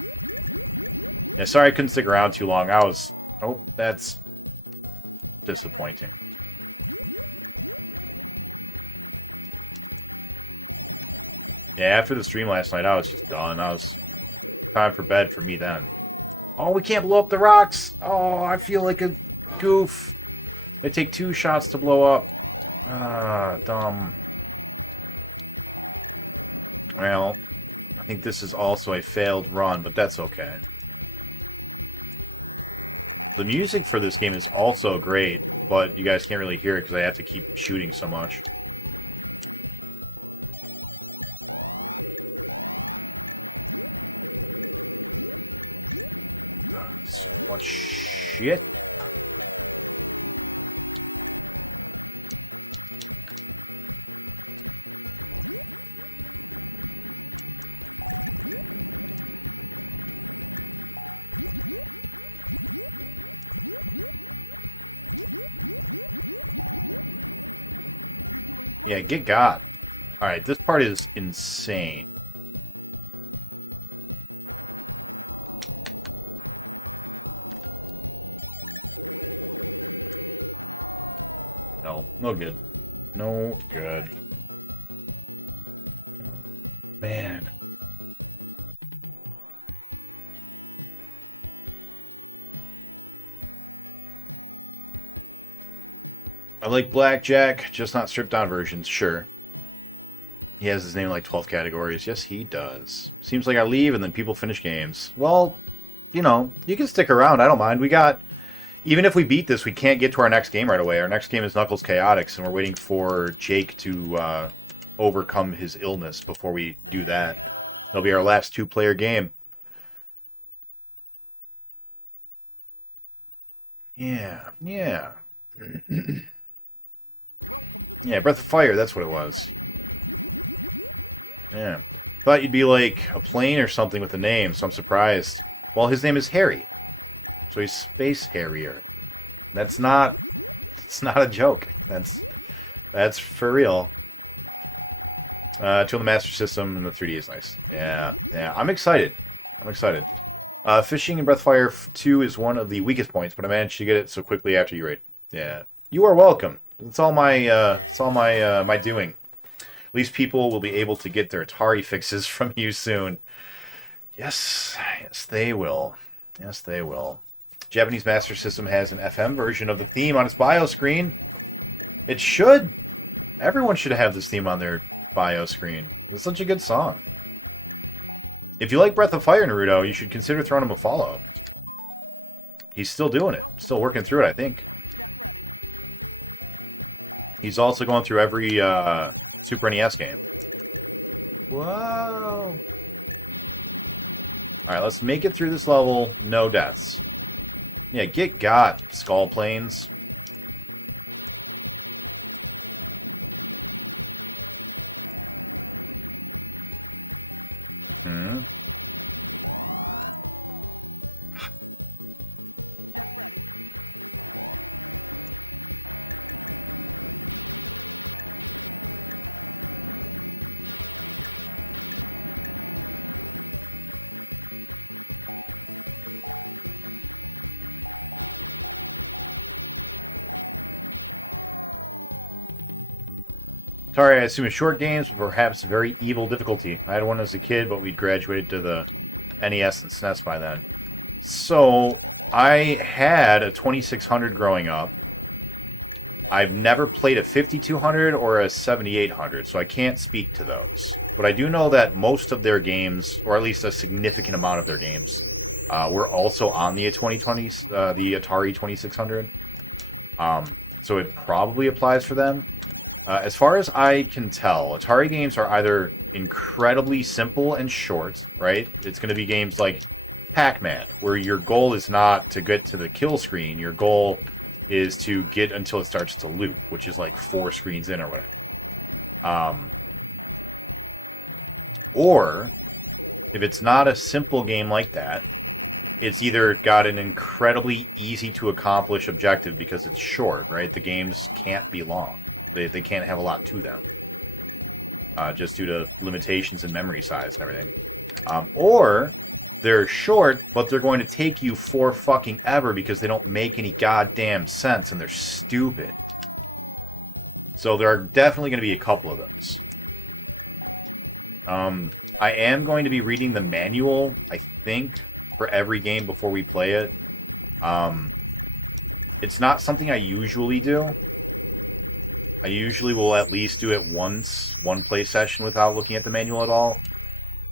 Yeah, sorry I couldn't stick around too long. Oh, that's disappointing. Yeah, after the stream last night, I was just done. Time for bed for me then. Oh, we can't blow up the rocks. Oh, I feel like a goof. They take 2 shots to blow up. Ah, dumb. Well, I think this is also a failed run, but that's okay. The music for this game is also great, but you guys can't really hear it because I have to keep shooting so much. So much shit. Yeah, get got. Alright, this part is insane. No good. No good. Man. I like Blackjack, just not stripped down versions, sure. He has his name in like 12 categories. Yes, he does. Seems like I leave and then people finish games. Well, you know, you can stick around. I don't mind. Even if we beat this, we can't get to our next game right away. Our next game is Knuckles Chaotix, and we're waiting for Jake to overcome his illness before we do that. That'll be our last 2-player game. Yeah. Yeah, Breath of Fire, that's what it was. Yeah. Thought you'd be like a plane or something with a name, so I'm surprised. Well, his name is Harry. So he's Space Harrier. It's not a joke. That's for real. 2 on the Master System and the 3D is nice. Yeah. I'm excited. Fishing in Breath of Fire 2 is one of the weakest points, but I managed to get it so quickly after you raid. Yeah. You are welcome. It's all my doing. At least people will be able to get their Atari fixes from you soon. Yes, they will. Yes, they will. Japanese Master System has an FM version of the theme on its bio screen. It should. Everyone should have this theme on their bio screen. It's such a good song. If you like Breath of Fire, Naruto, you should consider throwing him a follow. He's still doing it. Still working through it, I think. He's also going through every Super NES game. Whoa! Alright, let's make it through this level. No deaths. Yeah, get got, Skull Plains. Sorry, I assume it's short games, but perhaps very evil difficulty. I had one as a kid, but we'd graduated to the NES and SNES by then. So, I had a 2600 growing up. I've never played a 5200 or a 7800, so I can't speak to those. But I do know that most of their games, or at least a significant amount of their games, were also on the 2020, the Atari 2600. So it probably applies for them. As far as I can tell, Atari games are either incredibly simple and short, right? It's going to be games like Pac-Man, where your goal is not to get to the kill screen. Your goal is to get until it starts to loop, which is like 4 screens in or whatever. Or, if it's not a simple game like that, it's either got an incredibly easy to accomplish objective because it's short, right? The games can't be long. They can't have a lot to them. Just due to limitations in memory size and everything. Or they're short, but they're going to take you for fucking ever because they don't make any goddamn sense and they're stupid. So there are definitely going to be a couple of those. I am going to be reading the manual, I think, for every game before we play it. It's not something I usually do. I usually will at least do it once, one play session without looking at the manual at all.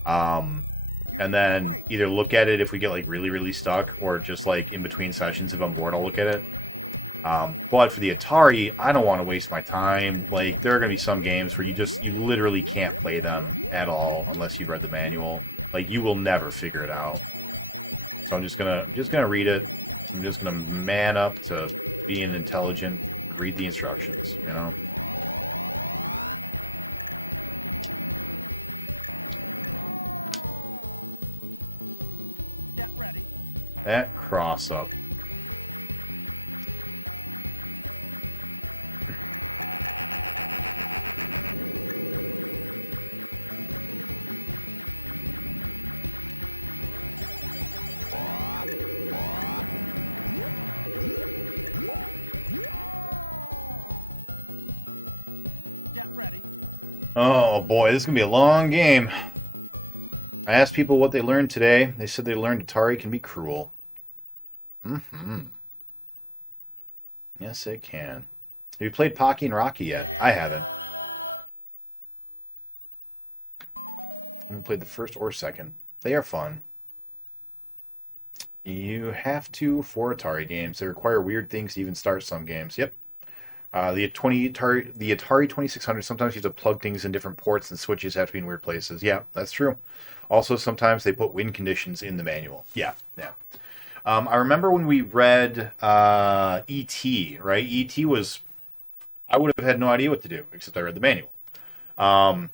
And then either look at it if we get like really, really stuck, or just like in between sessions if I'm bored, I'll look at it. But for the Atari, I don't want to waste my time. Like, there are going to be some games where you literally can't play them at all unless you've read the manual. Like, you will never figure it out. So I'm just gonna read it. I'm just gonna man up to being intelligent, read the instructions, you know? That cross up. Oh boy, this is gonna be a long game. I asked people what they learned today. They said they learned Atari can be cruel. Mm-hmm. Yes, it can. Have you played Pocky and Rocky yet? I haven't. I haven't played the first or second. They are fun. You have to for Atari games. They require weird things to even start some games. Yep. The Atari 2600, sometimes you have to plug things in different ports and switches have to be in weird places. Yeah, that's true. Also, sometimes they put win conditions in the manual. Yeah, yeah. I remember when we read E.T., right? E.T. was, I would have had no idea what to do, except I read the manual. Um,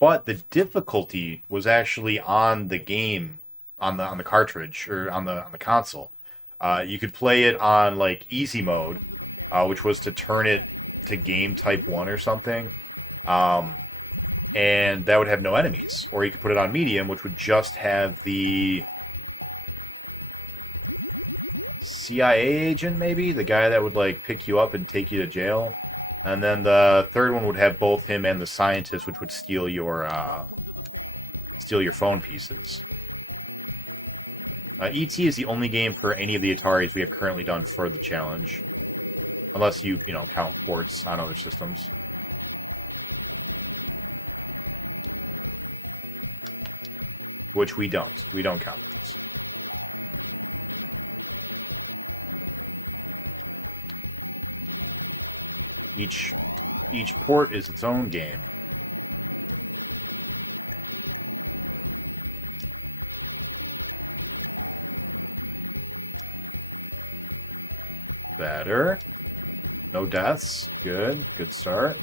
but the difficulty was actually on the game, on the cartridge, or on the console. You could play it on, like, easy mode, which was to turn it to game type 1 or something. And that would have no enemies. Or you could put it on medium, which would just have the CIA agent, maybe? The guy that would, like, pick you up and take you to jail. And then the third one would have both him and the scientist, which would steal your phone pieces. E.T. is the only game for any of the Ataris we have currently done for the challenge. Unless you count ports on other systems. Which we don't. We don't count those. Each port is its own game. Better. No deaths. Good. Good start.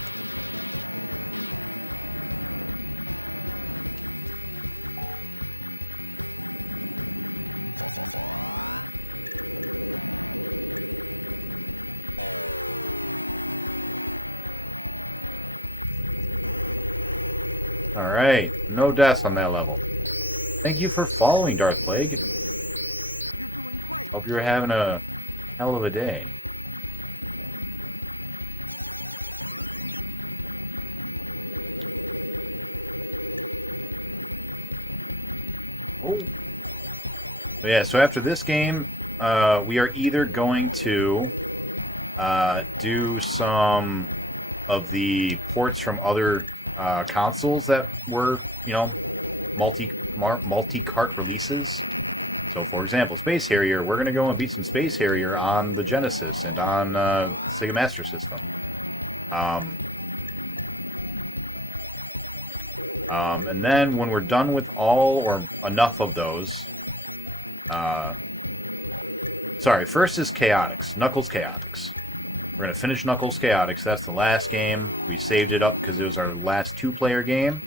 Alright. No deaths on that level. Thank you for following, Darth Plague. Hope you're having a hell of a day. Oh. But yeah, so after this game, we are either going to do some of the ports from other consoles that were, multi-cart releases. So, for example, Space Harrier, we're going to go and beat some Space Harrier on the Genesis and on Sega Master System. And then when we're done with all or enough of those, first is Chaotix, Knuckles Chaotix. We're going to finish Knuckles Chaotix. That's the last game. We saved it up because it was our last two-player game.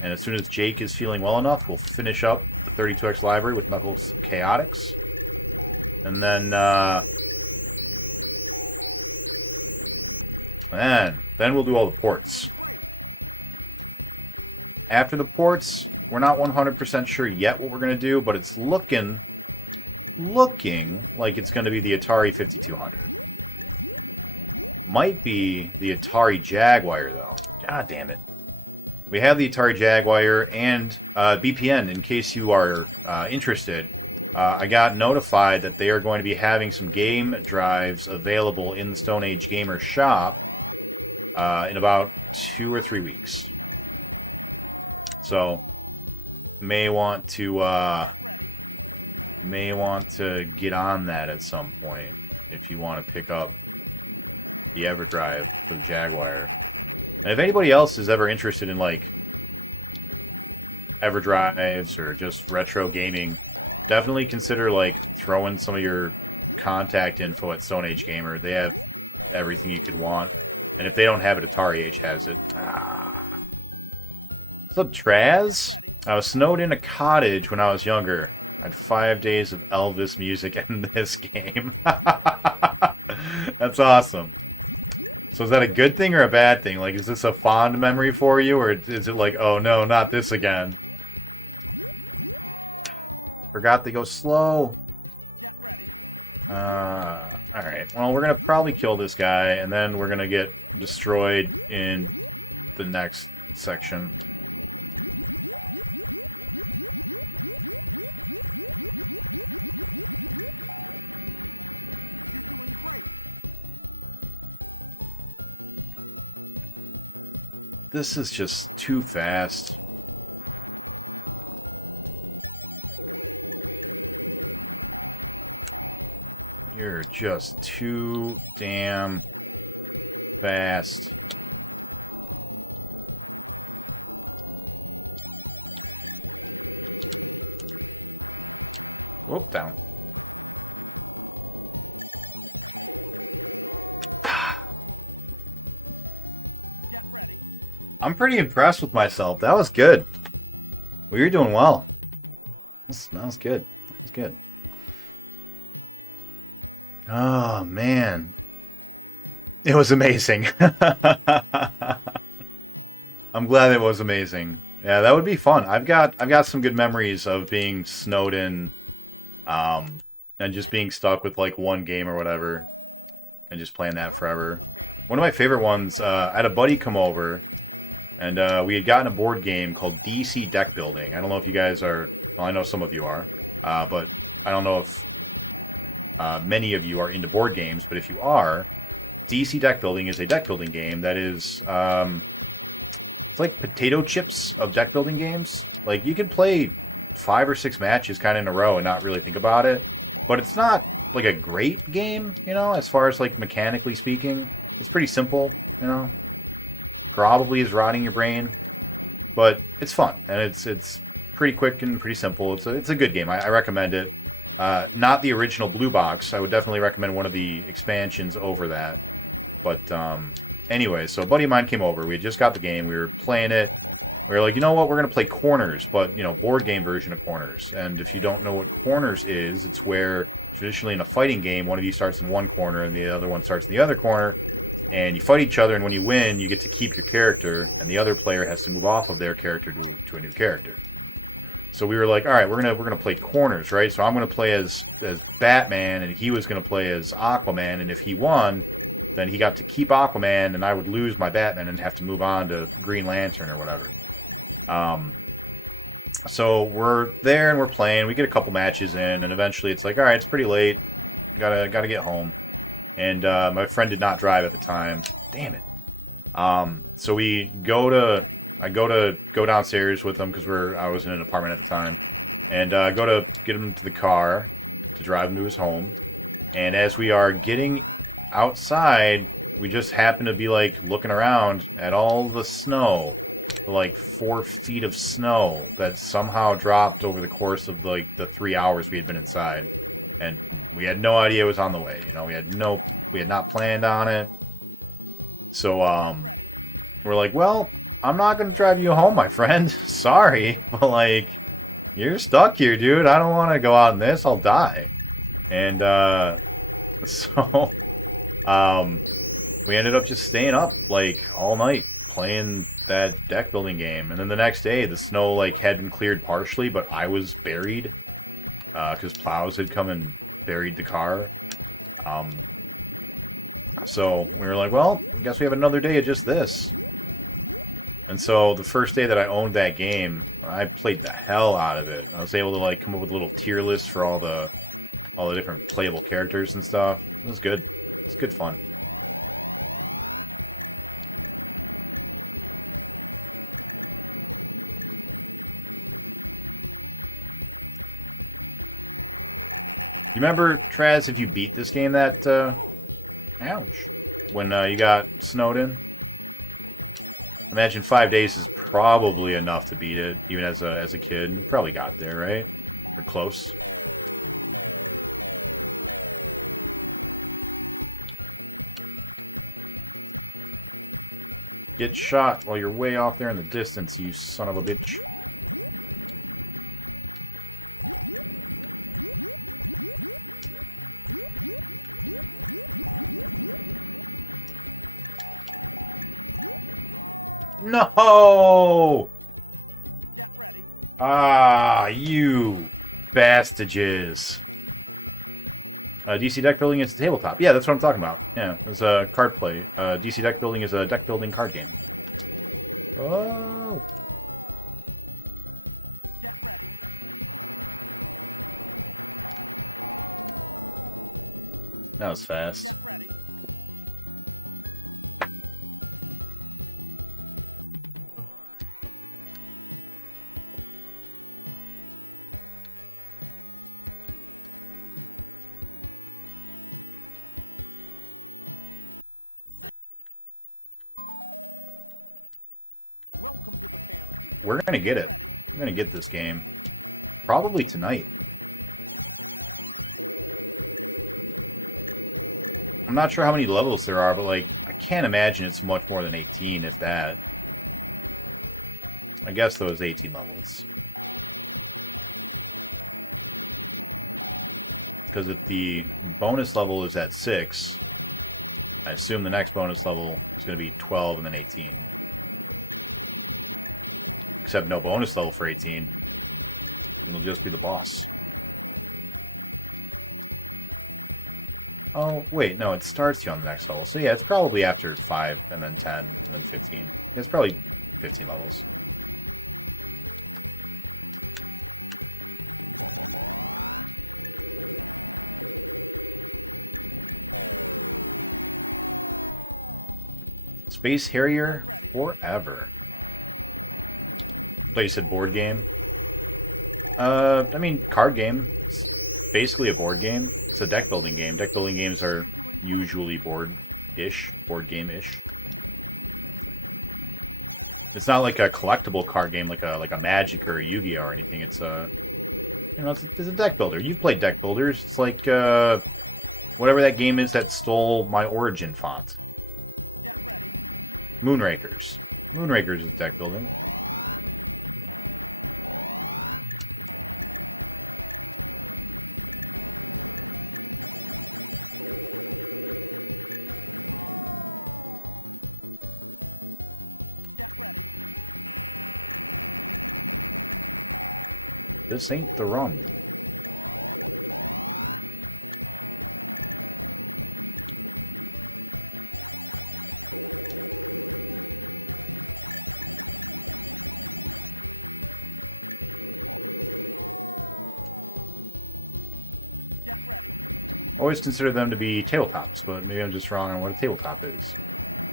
And as soon as Jake is feeling well enough, we'll finish up the 32X library with Knuckles Chaotix. And then we'll do all the ports. After the ports, we're not 100% sure yet what we're going to do, but it's looking like it's going to be the Atari 5200. Might be the Atari Jaguar, though. God damn it. We have the Atari Jaguar and BPN, in case you are interested. I got notified that they are going to be having some game drives available in the Stone Age Gamer shop in about 2 or 3 weeks. So, may want to get on that at some point if you want to pick up the EverDrive for the Jaguar. And if anybody else is ever interested in like EverDrives or just retro gaming, definitely consider like throwing some of your contact info at Stone Age Gamer. They have everything you could want, and if they don't have it, Atari Age has it. What's up, Traz? I was snowed in a cottage when I was younger. I had 5 days of Elvis music in this game. That's awesome. So is that a good thing or a bad thing? Like, is this a fond memory for you, or is it like, oh no, not this again? Forgot to go slow. Alright, well, we're going to probably kill this guy, and then we're going to get destroyed in the next section. This is just too fast. You're just too damn fast. Whoop, down. I'm pretty impressed with myself. That was good. Well, you're doing well. That was good. That was good. Oh, man. It was amazing. I'm glad it was amazing. Yeah, that would be fun. I've got some good memories of being snowed in, and just being stuck with like one game or whatever, and just playing that forever. One of my favorite ones, I had a buddy come over, and we had gotten a board game called DC Deck Building. I don't know if you guys are, well, I know some of you are, but I don't know if many of you are into board games, but if you are, DC Deck Building is a deck building game that is, it's like potato chips of deck building games. Like, you can play 5 or 6 matches kind of in a row and not really think about it, but it's not like a great game, as far as like mechanically speaking. It's pretty simple, probably is rotting your brain, but it's fun, and it's pretty quick and pretty simple. It's a good game. I recommend it. Not the original blue box. I would definitely recommend one of the expansions over that. But anyway, so a buddy of mine came over. We had just got the game. We were playing it. We were like, you know what? We're going to play Corners, but, board game version of Corners. And if you don't know what Corners is, it's where traditionally in a fighting game, one of you starts in one corner and the other one starts in the other corner. And you fight each other, and when you win, you get to keep your character, and the other player has to move off of their character to a new character. So we were like, all right, we're gonna play Corners, right? So I'm gonna play as Batman, and he was gonna play as Aquaman, and if he won, then he got to keep Aquaman, and I would lose my Batman and have to move on to Green Lantern or whatever. So we're there and we're playing. We get a couple matches in, and eventually it's like, all right, it's pretty late. Gotta get home. And my friend did not drive at the time. Damn it. So we go to I go downstairs with him because I was in an apartment at the time, and go to get him to the car to drive him to his home. And as we are getting outside, we just happen to be like looking around at all the snow, like 4 feet of snow that somehow dropped over the course of like the 3 hours we had been inside, and we had no idea it was on the way. We had not planned on it. So we're like, well, I'm not gonna drive you home, my friend. Sorry, but like, you're stuck here, dude. I don't want to go out in this. I'll die. And so um, we ended up just staying up like all night playing that deck building game. And then the next day, the snow like had been cleared partially, but I was buried because plows had come and buried the car. So we were like, well, I guess we have another day of just this. And so the first day that I owned that game, I played the hell out of it. I was able to like come up with a little tier list for all the different playable characters and stuff. It was good. It's good fun. You remember, Traz, if you beat this game that ouch. When you got snowed in? Imagine 5 days is probably enough to beat it, even as a kid. You probably got there, right? Or close. Get shot while you're way off there in the distance, you son of a bitch. No! Ah, you bastages. DC deck building is a tabletop. Yeah, that's what I'm talking about. Yeah, it's a card play. DC deck building is a deck building card game. Oh. That was fast. We're gonna get it. We're gonna get this game. Probably tonight. I'm not sure how many levels there are, but like I can't imagine it's much more than 18, if that. I guess those 18 levels. Because if the bonus level is at 6, I assume the next bonus level is going to be 12 and then 18. Except no bonus level for 18. It'll just be the boss. Oh, wait, no, it starts you on the next level. So yeah, it's probably after 5, and then 10, and then 15. It's probably 15 levels. Space Harrier forever. Like you said, board game. I mean, card game. It's basically a board game. It's a deck building game. Deck building games are usually board game-ish. It's not like a collectible card game like a Magic or a Yu-Gi-Oh or anything. It's it's a deck builder. You've played deck builders. It's like whatever that game is that stole my Origin font. Moonrakers. Moonrakers is deck building. This ain't the run. Always consider them to be tabletops, but maybe I'm just wrong on what a tabletop is.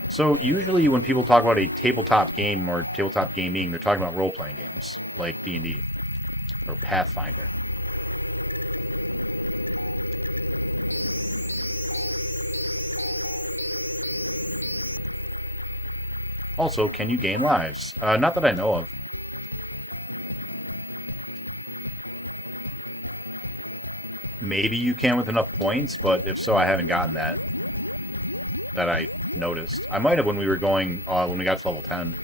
So usually when people talk about a tabletop game or tabletop gaming, they're talking about role-playing games like D&D or Pathfinder. Also, can you gain lives? Not that I know of. Maybe you can with enough points, but if so, I haven't gotten that I noticed. I might have when we were going, when we got to level 10.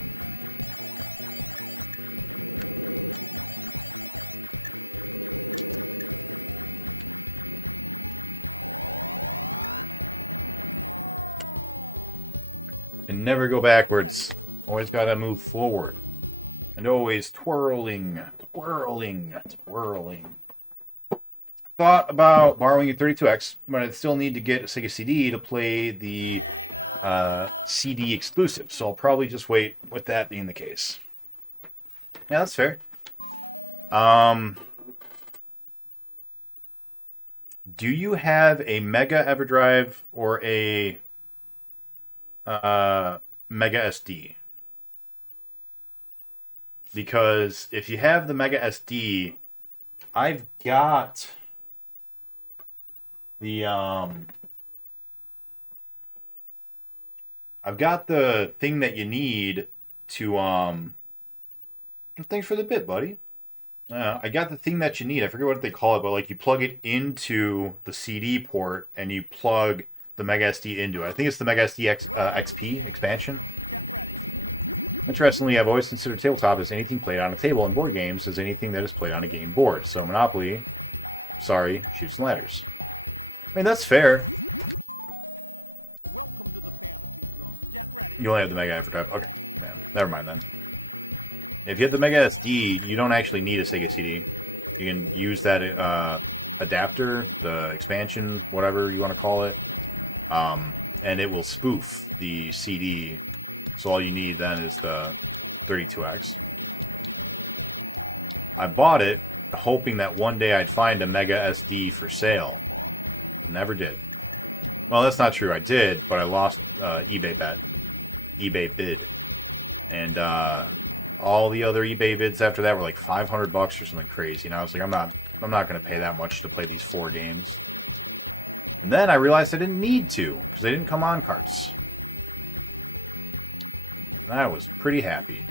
And never go backwards. Always gotta move forward. And always twirling, twirling, twirling. Thought about borrowing a 32X, but I'd still need to get a Sega CD to play the CD exclusive. So I'll probably just wait with that being the case. Yeah, that's fair. Do you have a Mega EverDrive or a Mega SD? Because if you have the Mega SD, I've got the thing that you need to thanks for the bit, buddy. I got the thing that you need. I forget what they call it, but like you plug it into the CD port and you plug the Mega SD into it. I think it's the Mega SD XP expansion. Interestingly, I've always considered tabletop as anything played on a table, and board games as anything that is played on a game board. So Monopoly, sorry, Chutes and Ladders. I mean, that's fair. You only have the Mega EverDrive. Okay, man, never mind then. If you have the Mega SD, you don't actually need a Sega CD. You can use that adapter, the expansion, whatever you want to call it, and it will spoof the CD. So all you need then is the 32X. I bought it hoping that one day I'd find a Mega SD for sale. Never did. Well, that's not true. I did, but I lost eBay bid. And all the other eBay bids after that were like $500 or something crazy. And I was like, I'm not going to pay that much to play these 4 games. And then I realized I didn't need to because they didn't come on carts. And I was pretty happy.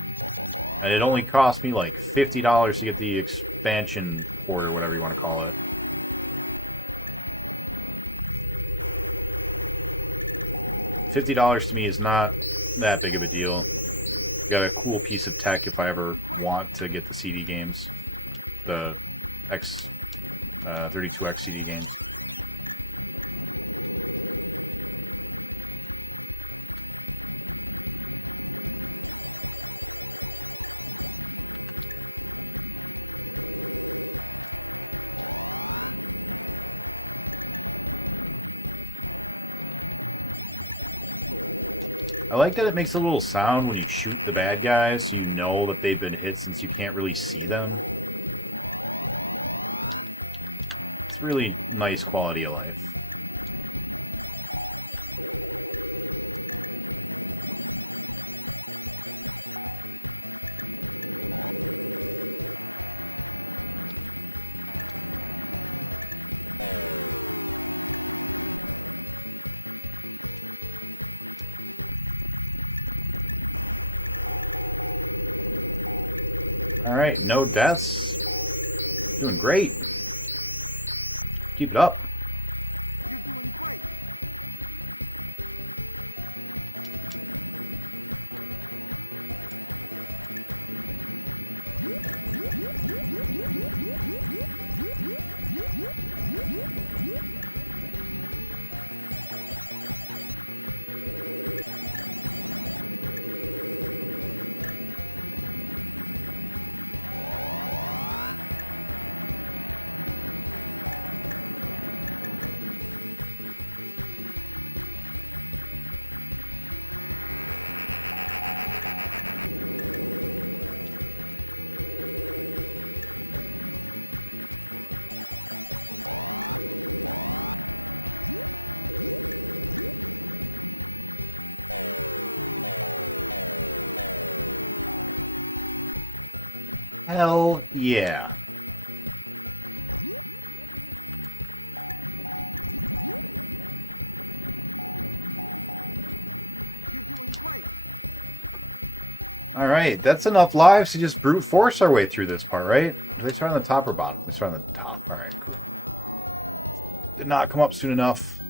And it only cost me like $50 to get the expansion port or whatever you want to call it. $50 to me is not that big of a deal. Got a cool piece of tech if I ever want to get the CD games. The 32X CD games. I like that it makes a little sound when you shoot the bad guys, so you know that they've been hit since you can't really see them. It's really nice quality of life. Alright, no deaths. Doing great. Keep it up. Hell yeah. Alright, that's enough lives to just brute force our way through this part, right? Do they start on the top or bottom? They start on the top. Alright, cool. Did not come up soon enough.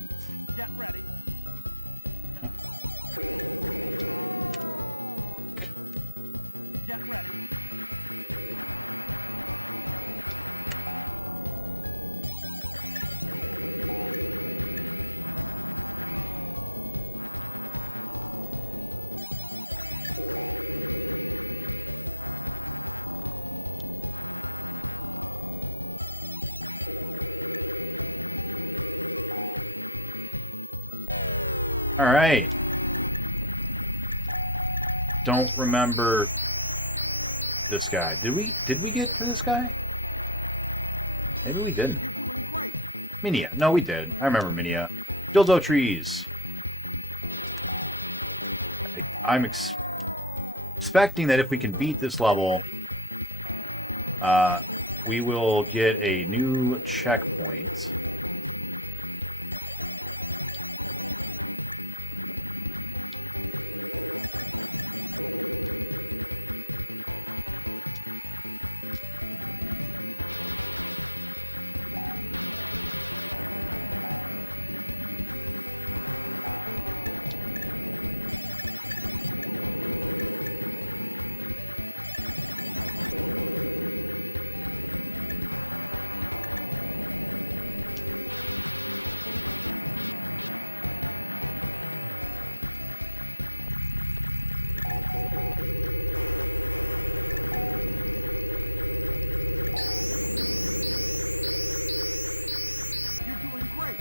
Alright. Don't remember this guy. Did we get to this guy? Maybe we didn't. Minia. No, we did. I remember Minia. Dildo trees. I'm expecting that if we can beat this level, we will get a new checkpoint.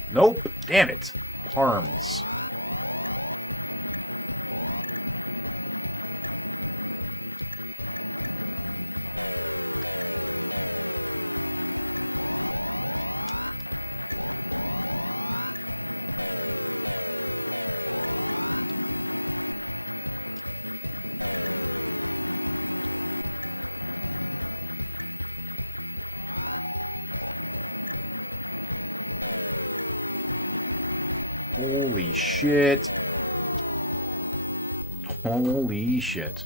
Nope. Damn it. Harms. Holy shit. Holy shit.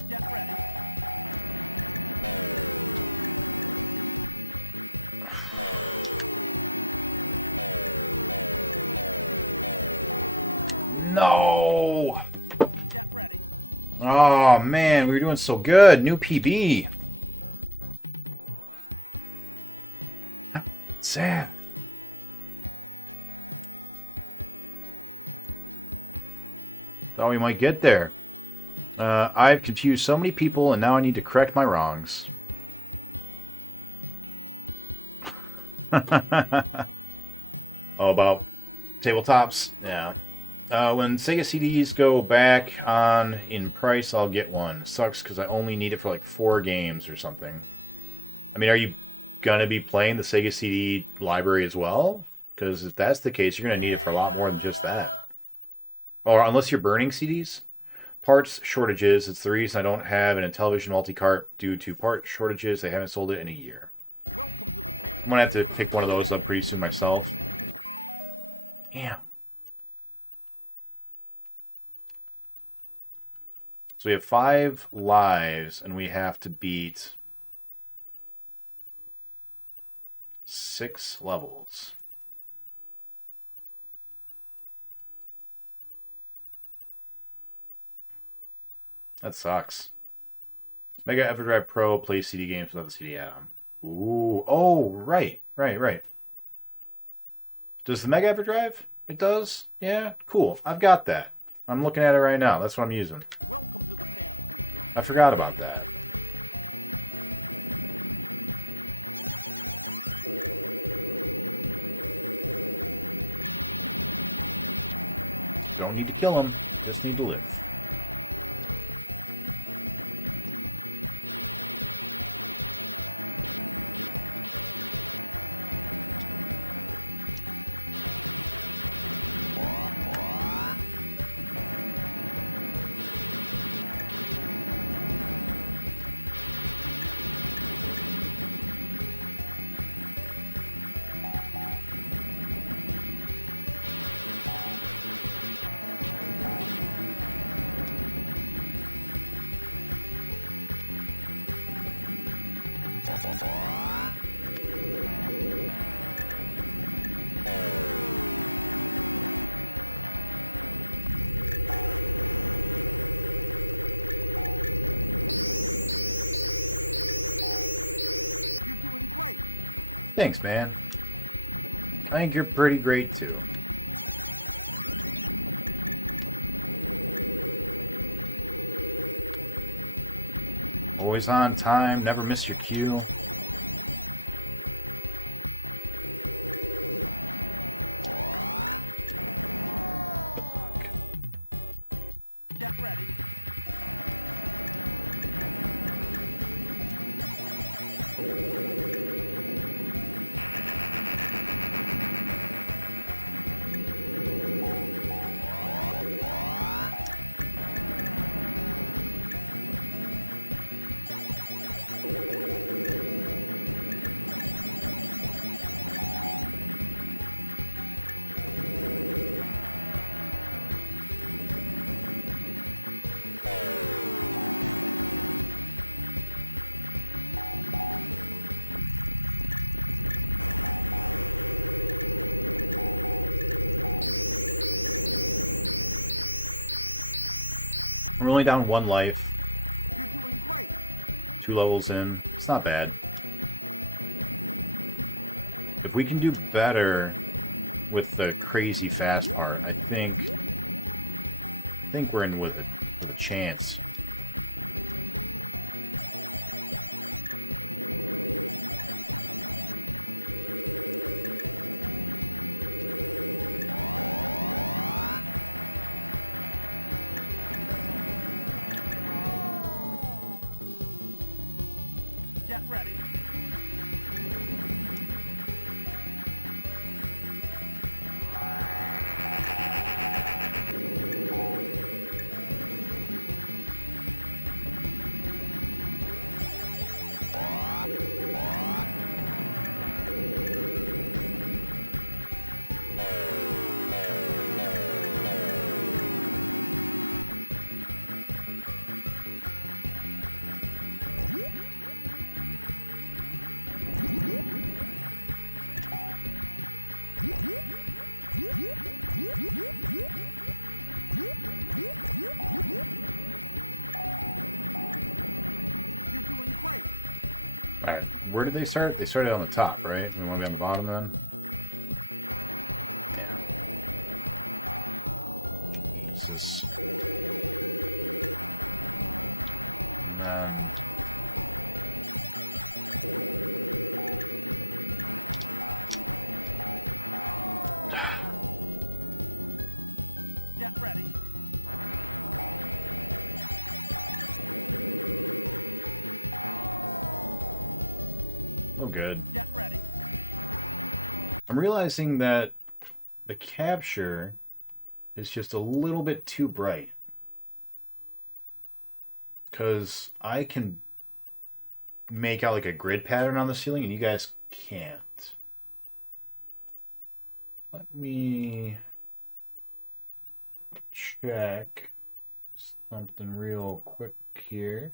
No! Oh, man, we were doing so good. New PB. Sad. Thought we might get there. I've confused so many people, and now I need to correct my wrongs. Oh, about tabletops? Yeah. When Sega CDs go back on in price, I'll get one. Sucks because I only need it for like 4 games or something. I mean, are you gonna be playing the Sega CD library as well? Because if that's the case, you're gonna need it for a lot more than just that. Or unless you're burning CDs. Parts shortages. It's the reason I don't have an Intellivision multi-cart due to part shortages. They haven't sold it in a year. I'm gonna have to pick one of those up pretty soon myself. Damn. So we have 5 lives, and we have to beat 6 levels. That sucks. Mega Everdrive Pro plays CD games without the CD add-on. Ooh. Oh, right. Does the Mega Everdrive? It does? Yeah? Cool. I've got that. I'm looking at it right now. That's what I'm using. I forgot about that. Don't need to kill him. Just need to live. Thanks, man. I think you're pretty great, too. Always on time, never miss your cue. We're only down 1 life. 2 levels in. It's not bad. If we can do better with the crazy fast part, I think we're in with a chance. Alright, where did they start? They started on the top, right? We want to be on the bottom then? Yeah. Jesus. And then... Oh, good. I'm realizing that the capture is just a little bit too bright. Because I can make out like a grid pattern on the ceiling and you guys can't. Let me check something real quick here.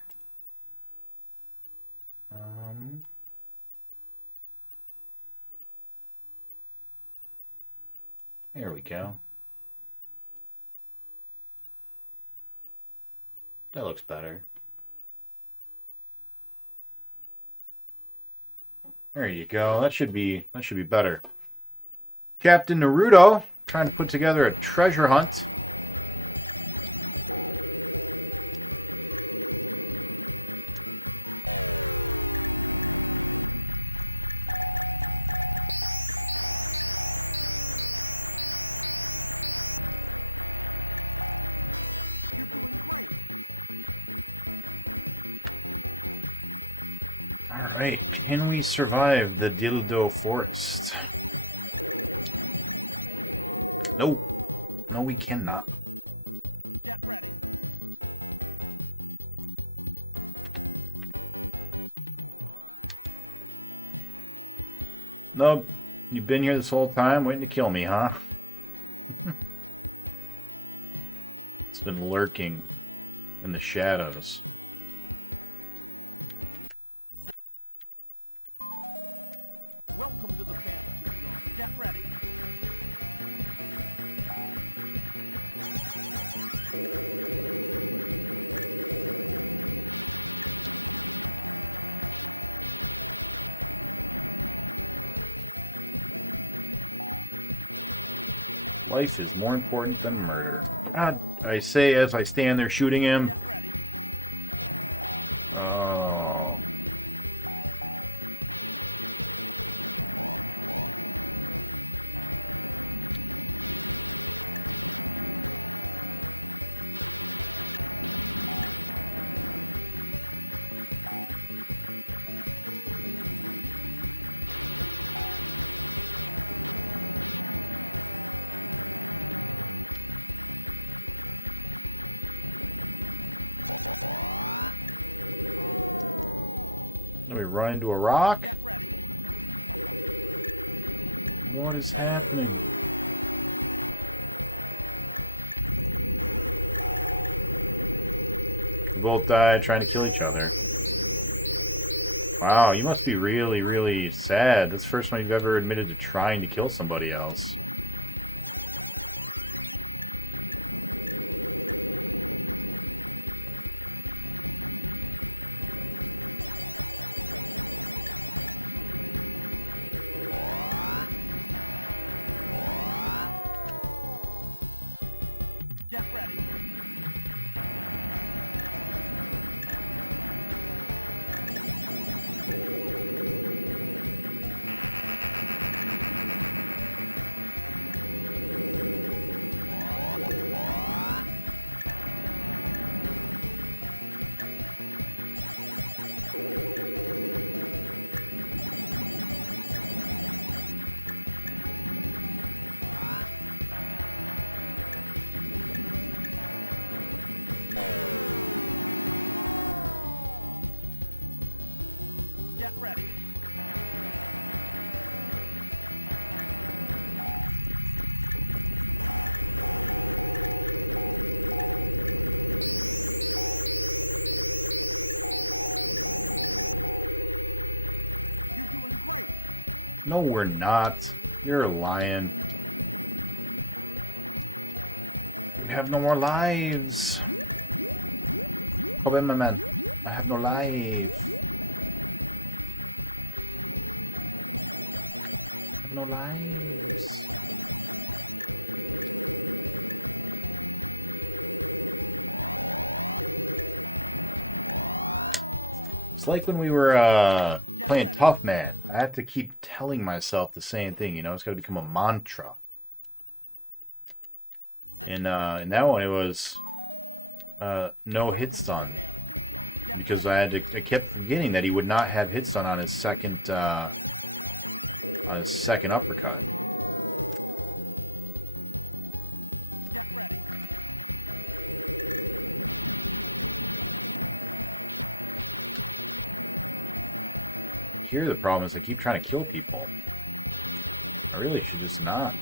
There we go. That looks better. There you go. That should be better. Captain Naruto trying to put together a treasure hunt. Alright, can we survive the Dildo Forest? No. No, we cannot. Nope. You've been here this whole time waiting to kill me, huh? It's been lurking in the shadows. Life is more important than murder. God, I say as I stand there shooting him. Oh. Let me run into a rock. What is happening? We both died trying to kill each other. Wow, you must be really, really sad. That's the first time you've ever admitted to trying to kill somebody else. No, we're not. You're lying. We have no more lives. Come in, my man. I have no life. I have no lives. It's like when we were playing Tough Man. I have to keep telling myself the same thing, you know, it's got to become a mantra. In that one, it was no hit stun. Because I kept forgetting that he would not have hit stun on his second uppercut. Here, the problem is I keep trying to kill people. I really should just not.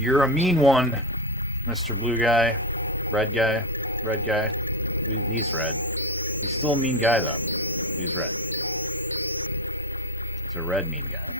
You're a mean one, Mr. Blue Guy. Red guy. Red guy. He's red. He's still a mean guy, though. He's red. It's a red mean guy.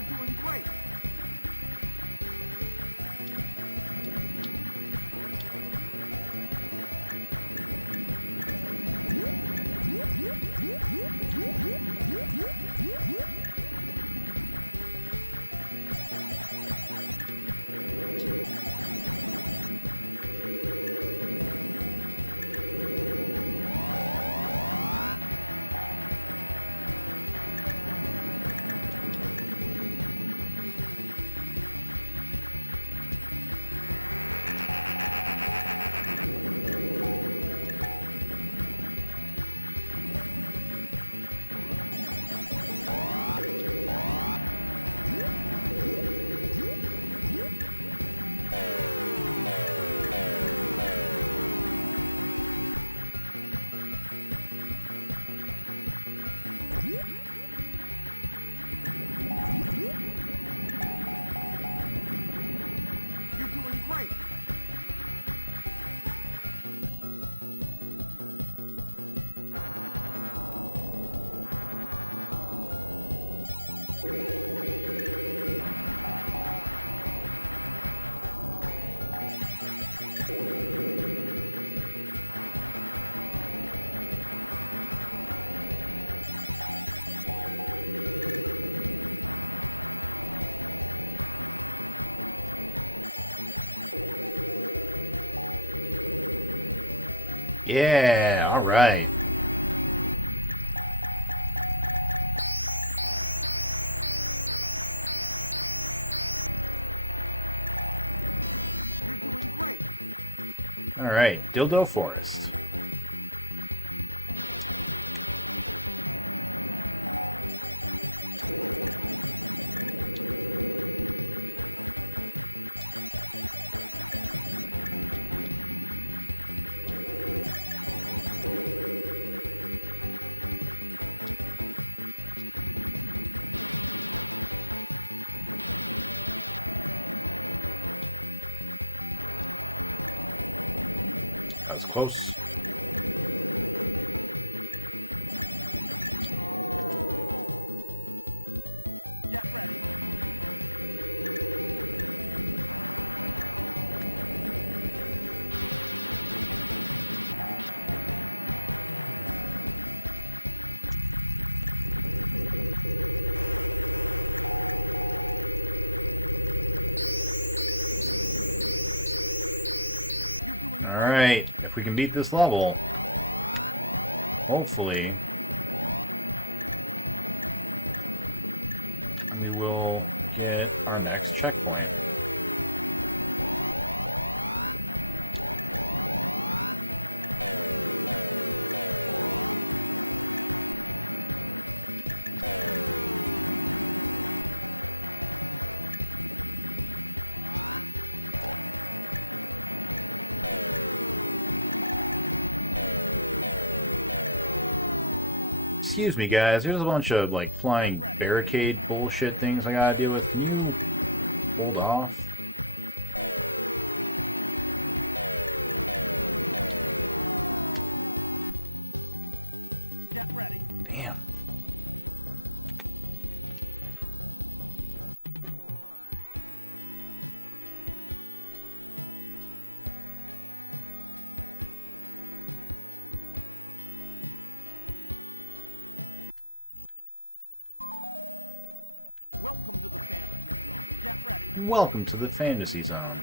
Yeah, all right. All right, Dildo Forest. That was close. All right, if we can beat this level, hopefully, we will get our next checkpoint. Excuse me, guys. There's a bunch of, like, flying barricade bullshit things I gotta deal with. Can you hold off? Damn. Welcome to the Fantasy Zone.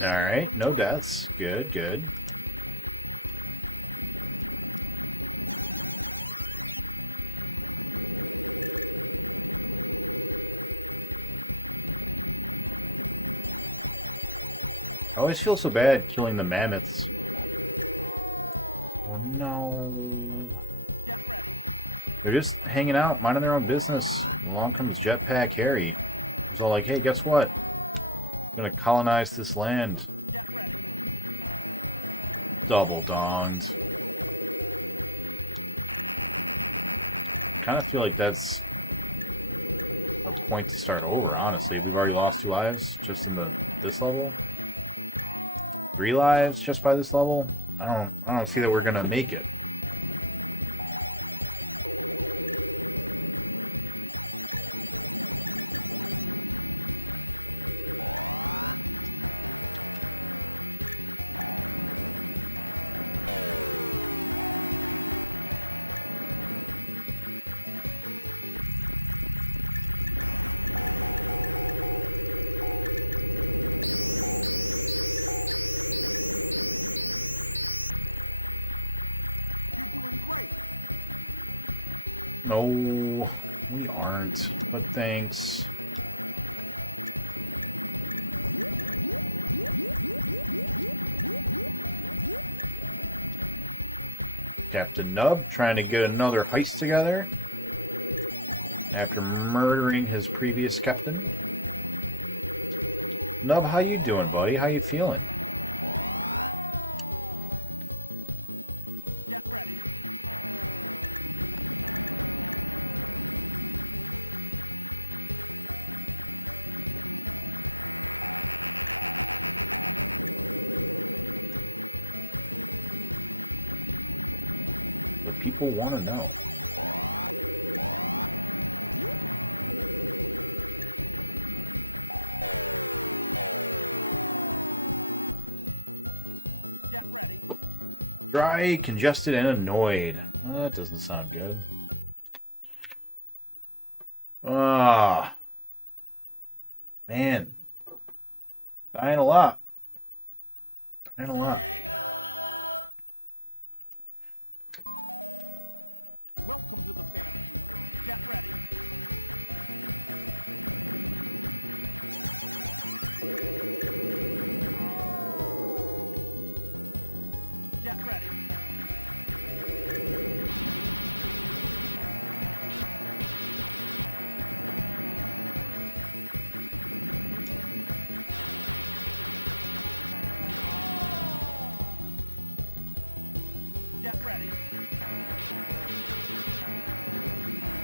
Alright, no deaths. Good, good. I always feel so bad killing the mammoths. Oh no. They're just hanging out, minding their own business. Along comes Jetpack Harry. He's all like, hey, guess what? I'm gonna colonize this land. Double donged. Kind of feel like that's a point to start over, honestly. We've already lost 2 lives just in this level. 3 lives just by this level. I don't see that we're gonna make it. No, we aren't, but thanks. Captain Nub trying to get another heist together after murdering his previous captain. Nub, how you doing, buddy? How you feeling? But people want to know. Dry, congested, and annoyed. That doesn't sound good. Ah, man. Dying a lot. Dying a lot.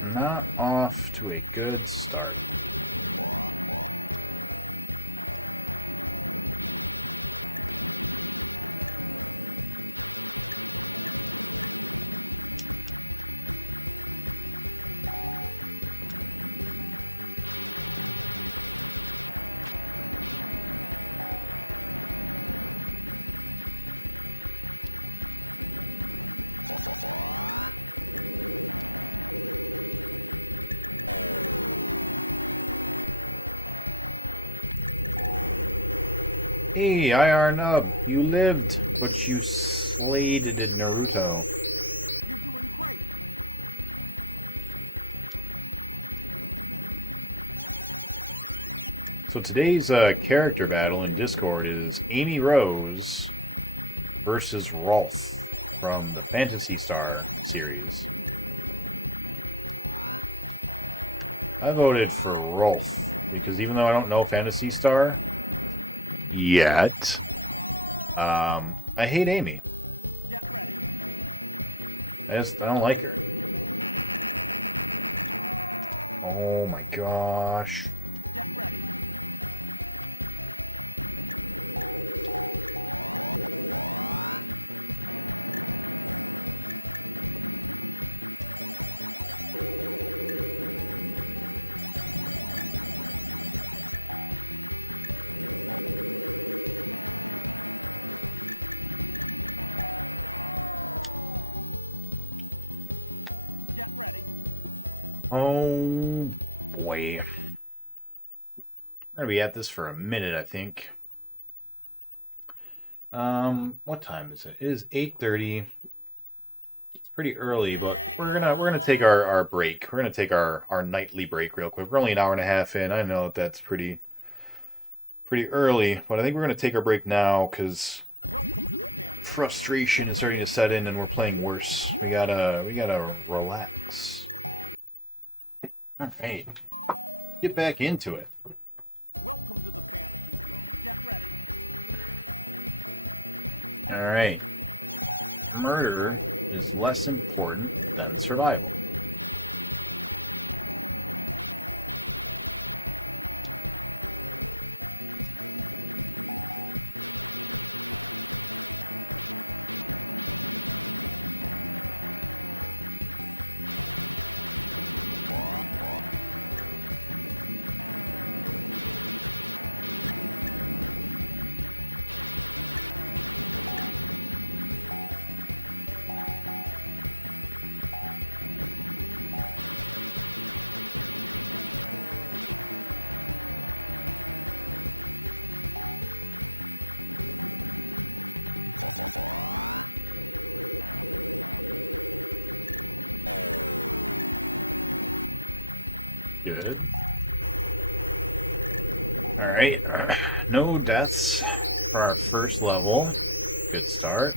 Not off to a good start. Hey, IR Nub, you lived, but you sladed Naruto. So today's character battle in Discord is Amy Rose versus Rolf from the Phantasy Star series. I voted for Rolf because even though I don't know Phantasy Star yet, I hate Amy. I don't like her. Oh my gosh. Oh boy. We're gonna be at this for a minute, I think. What time is it? It is 8:30. It's pretty early, but we're gonna take our break. We're gonna take our nightly break real quick. We're only an hour and a half in. I know that that's pretty early, but I think we're gonna take our break now because frustration is starting to set in and we're playing worse. We gotta relax. All right, get back into it. All right, murder is less important than survival. Good. All right, no deaths for our first level. Good start.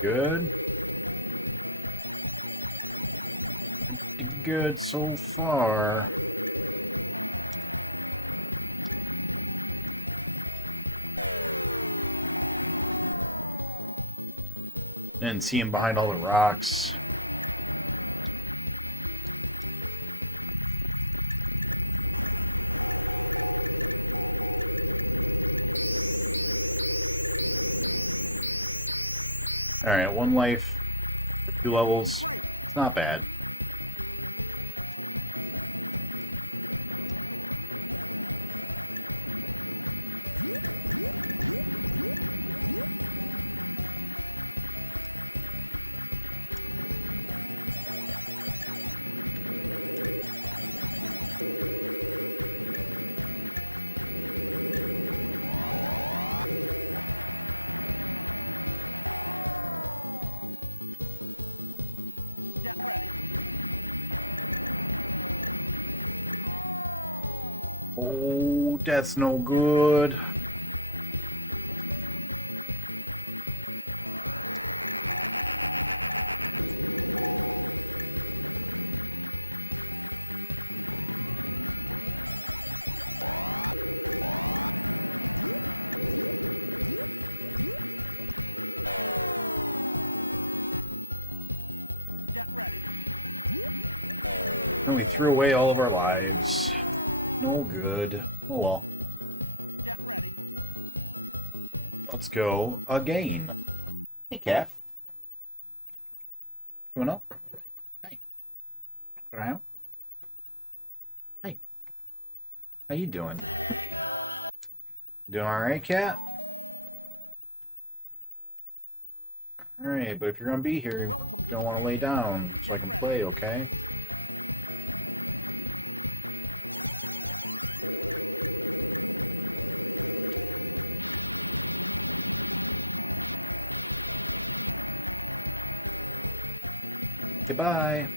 Good. Pretty good so far. And see him behind all the rocks. All right, one life for 2 levels. It's not bad. Oh, that's no good. And we threw away all of our lives. No good. Oh well. Let's go again. Hey, cat. Coming up? Hey. Around? Hey. How you doing? Doing alright, cat? Alright, but if you're gonna be here, you're gonna want to lay down so I can play, okay? Goodbye.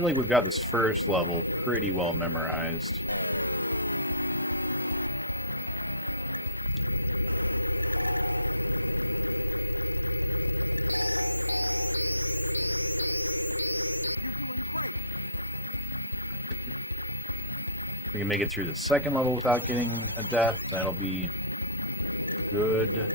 feel like we've got this first level pretty well memorized. We can make it through the second level without getting a death. That'll be good.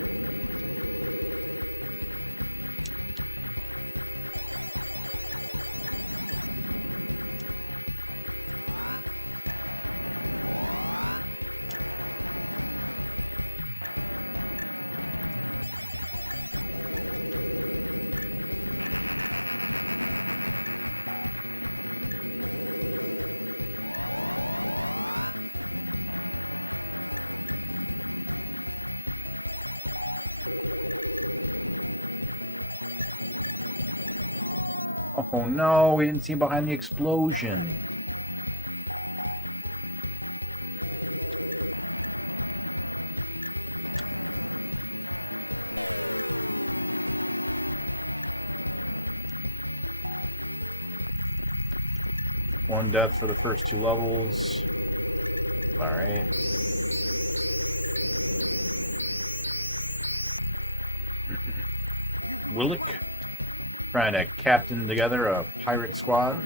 Oh no, we didn't see him behind the explosion. One death for the first two levels. Alright. Willick trying to captain together a pirate squad.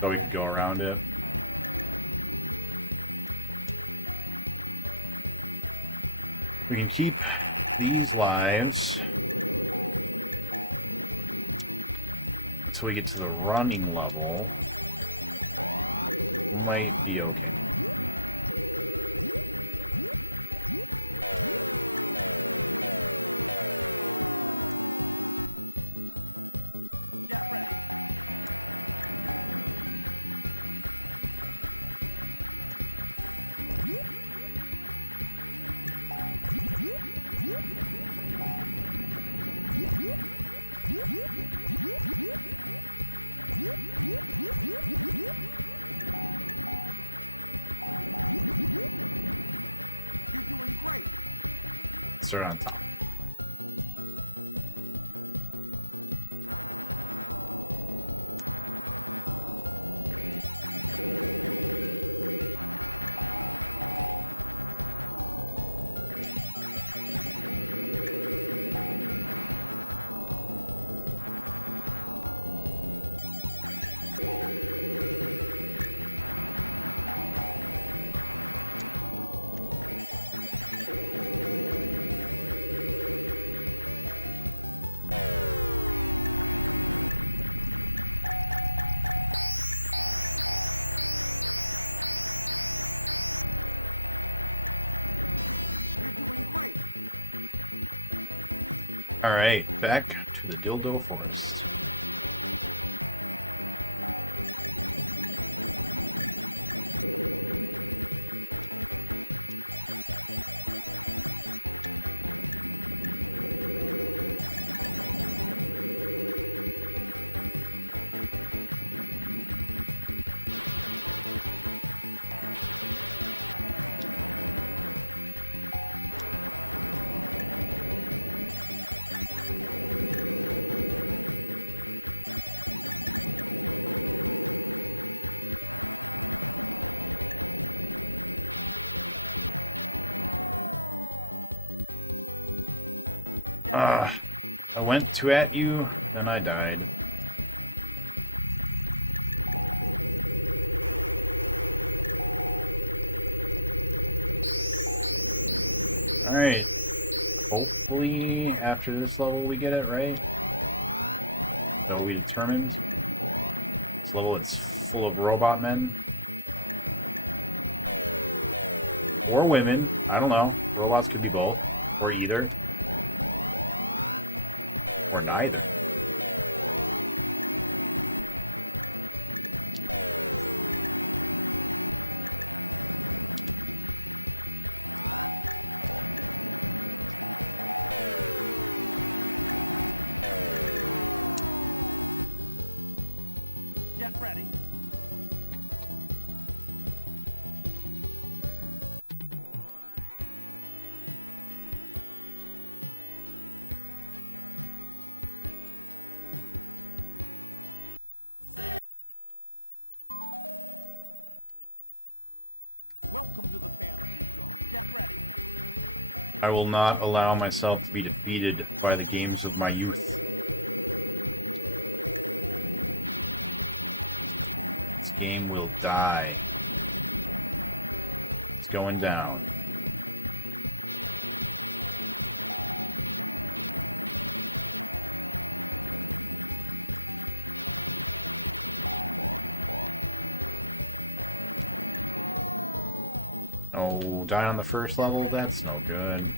So we could go around it. We can keep these lives until we get to the running level. Might be okay. Start on top. Alright, back to the Dildo Forest. I went to at you, then I died. Alright. Hopefully, after this level we get it, right? So we determined. This level it's full of robot men. Or women. I don't know. Robots could be both. Or either. Or neither. I will not allow myself to be defeated by the games of my youth. This game will die. It's going down. Oh, die on the first level? That's no good.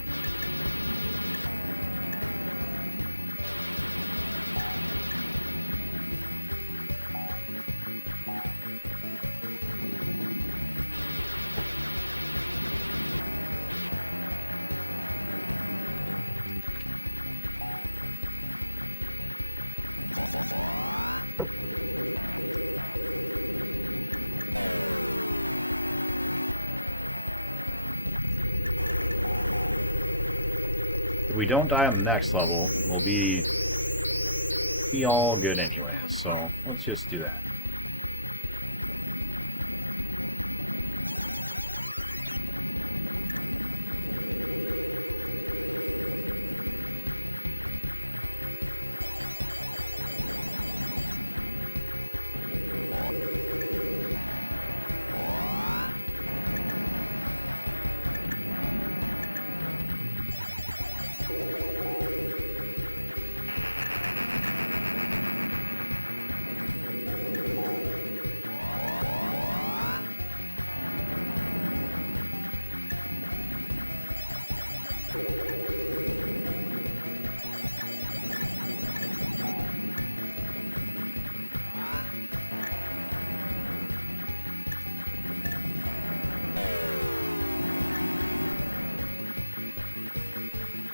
If we don't die on the next level, we'll be all good anyways, so let's just do that.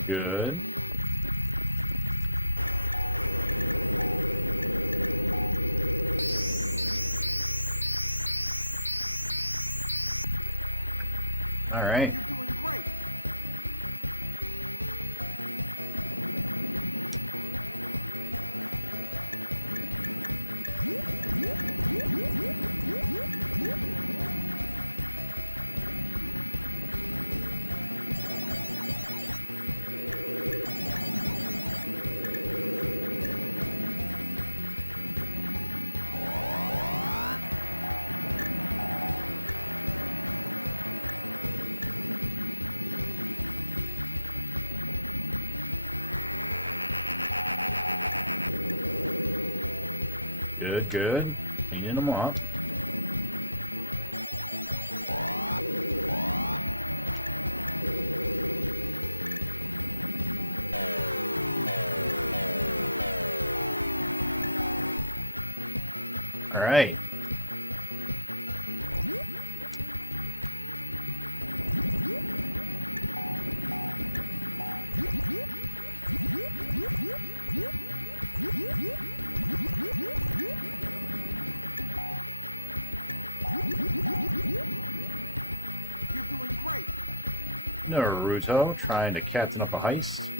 Good. All right. Good, good. Cleaning them up. All right. Naruto trying to captain up a heist.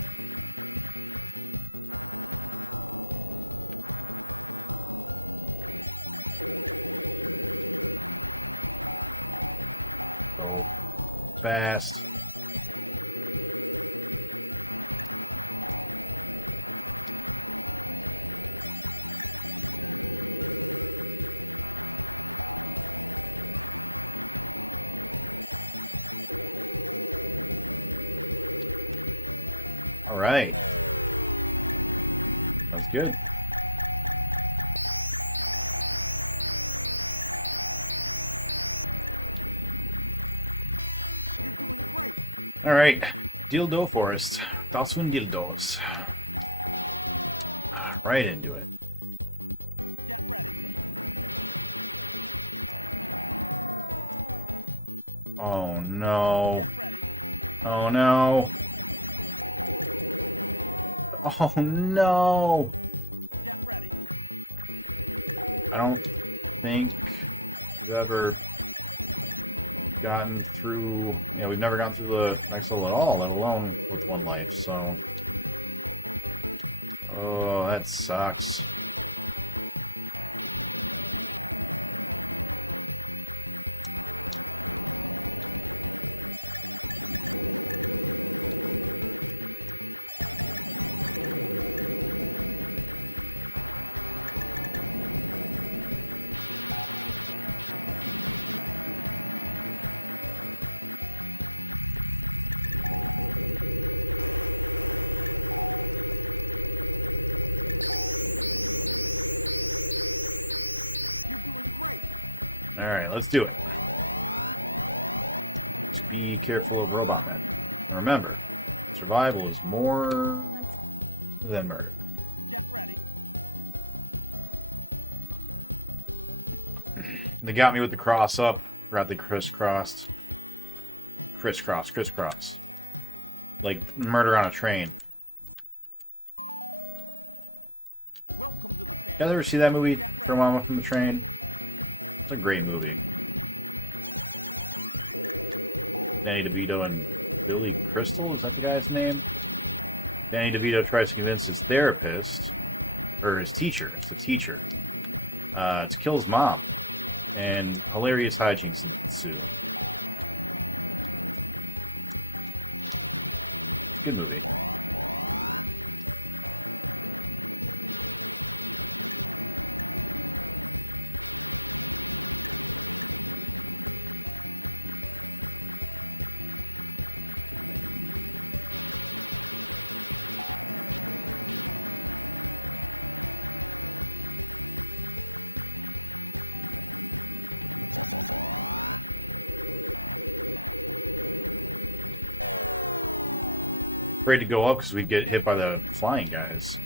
So fast. All right. That's good. All right. Dildo Forest. Dalswin Dildos. Right into it. Oh no. Oh no. Oh no. I don't think we've ever gotten through, we've never gotten through the next level at all, let alone with one life, so. Oh, that sucks. Alright, let's do it. Just be careful of robot men. And remember, survival is more than murder. They got me with the cross up. Forgot they crisscrossed. Crisscross. Like murder on a train. You guys ever see that movie, Throw Mama from the Train? It's a great movie. Danny DeVito and Billy Crystal, is that the guy's name? Danny DeVito tries to convince his therapist, or his teacher, it's the teacher, to kill his mom. And hilarious hijinks ensue. It's a good movie. Afraid to go up because we get hit by the flying guys.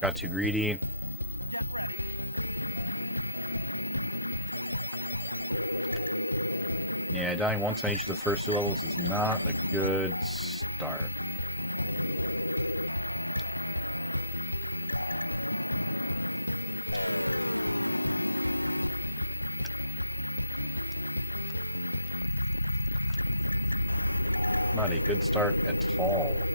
Got too greedy. Yeah, dying once on each of the first two levels is not a good start. Not a good start at all.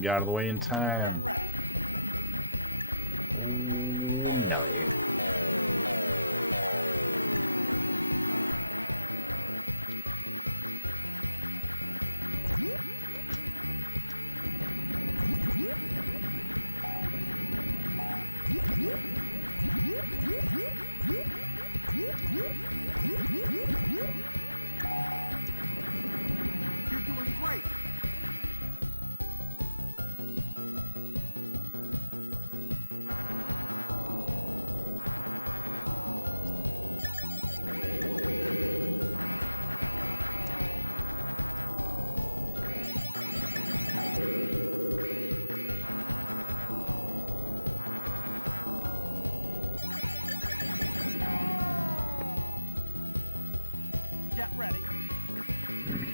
Got out of the way in time. Oh, Nelly.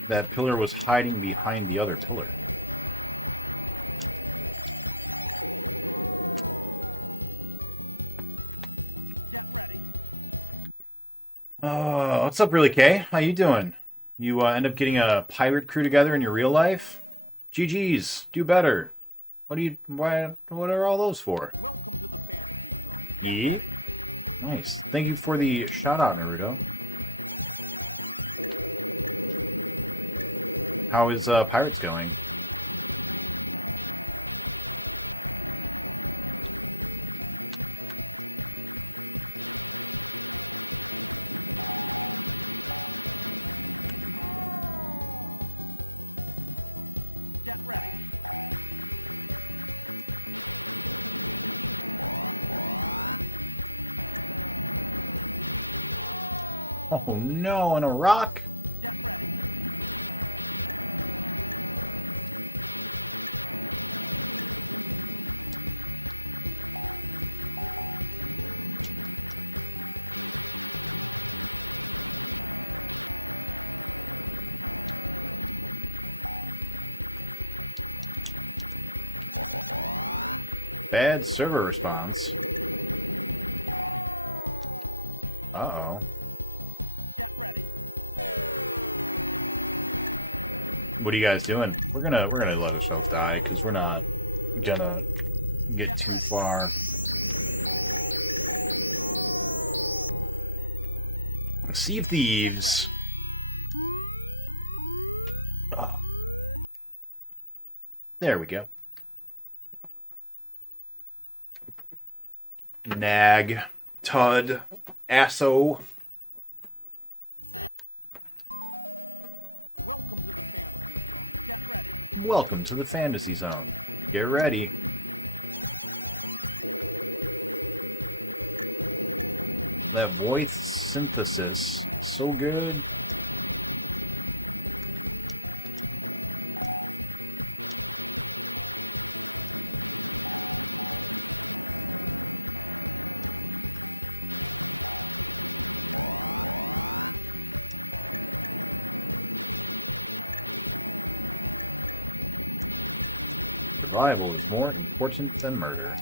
That pillar was hiding behind the other pillar. What's up, Really K? How you doing? You end up getting a pirate crew together in your real life? GG's, do better. What are all those for? Yeah? Nice. Thank you for the shout out, Naruto. How is Pirates going? Oh no, on a rock? Bad server response. Uh-oh. What are you guys doing? We're gonna let ourselves die because we're not gonna get too far. Sea of Thieves. Oh, there we go. Nag, Tud, Asso. Welcome to the Fantasy Zone. Get ready. That voice synthesis, so good. Survival is more important than murder.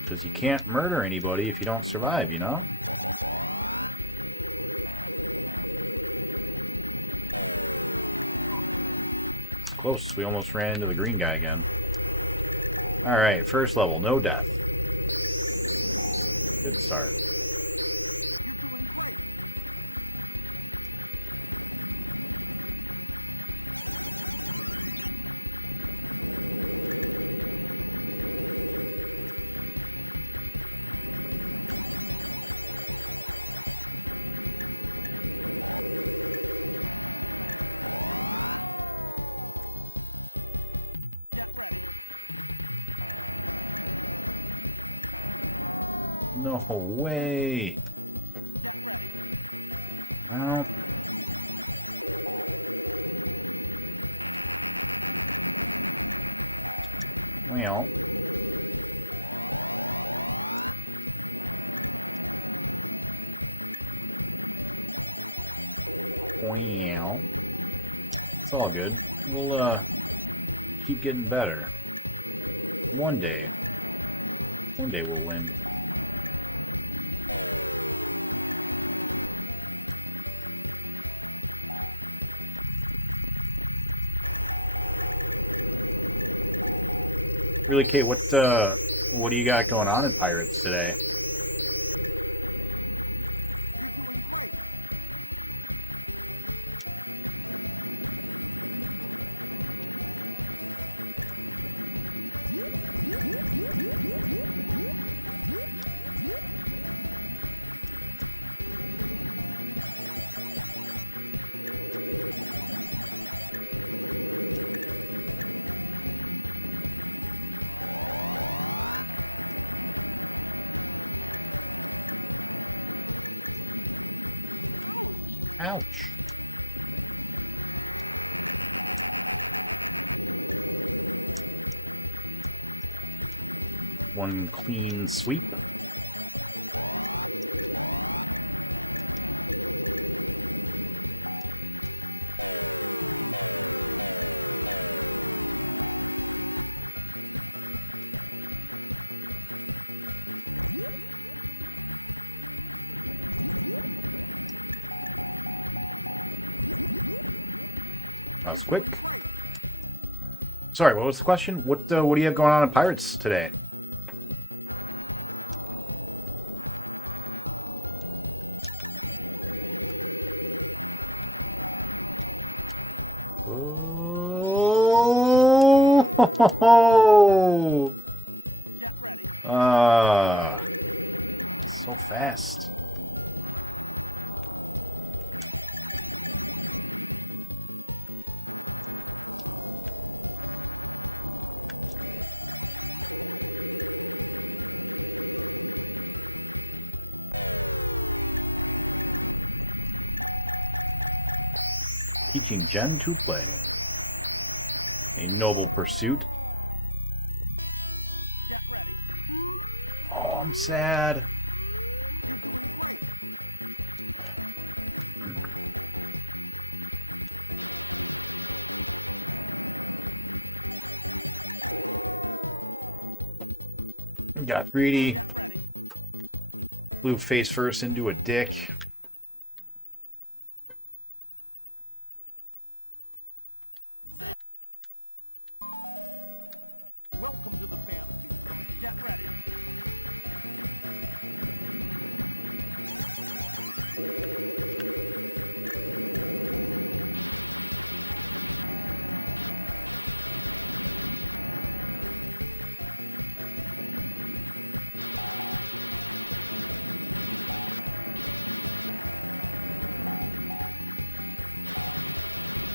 Because you can't murder anybody if you don't survive, you know? It's close. We almost ran into the green guy again. Alright, first level, no death. Good start. No way. Oh. Well. Well. It's all good. We'll, keep getting better. One day we'll win. Really, Kate, what do you got going on in Pirates today? Ouch. One clean sweep. That was quick. Sorry, what was the question? What do you have going on in Pirates today? Oh! Ah, so fast. Teaching Jen to play. A noble pursuit. Oh, I'm sad. Got greedy. Blew face first into a dick.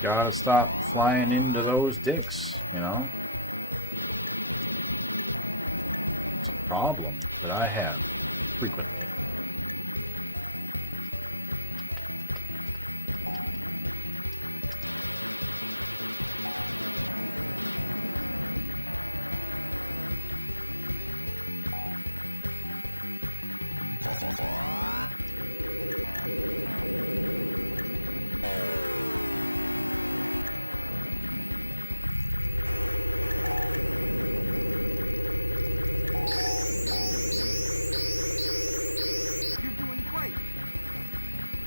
Gotta stop flying into those dicks, you know? It's a problem that I have frequently.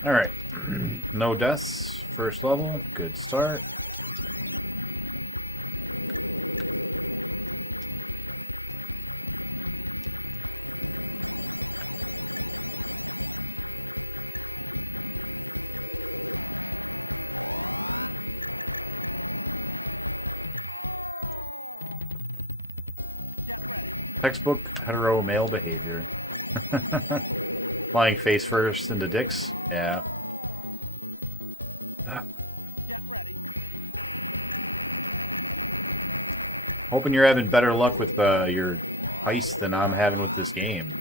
Alright. No deaths. First level. Good start. Textbook hetero male behavior. Flying face first into dicks. Yeah. Hoping you're having better luck with your heist than I'm having with this game.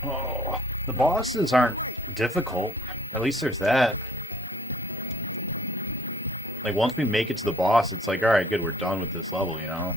Oh, the bosses aren't difficult. At least there's that. Like, once we make it to the boss, it's like, alright, good, we're done with this level, you know?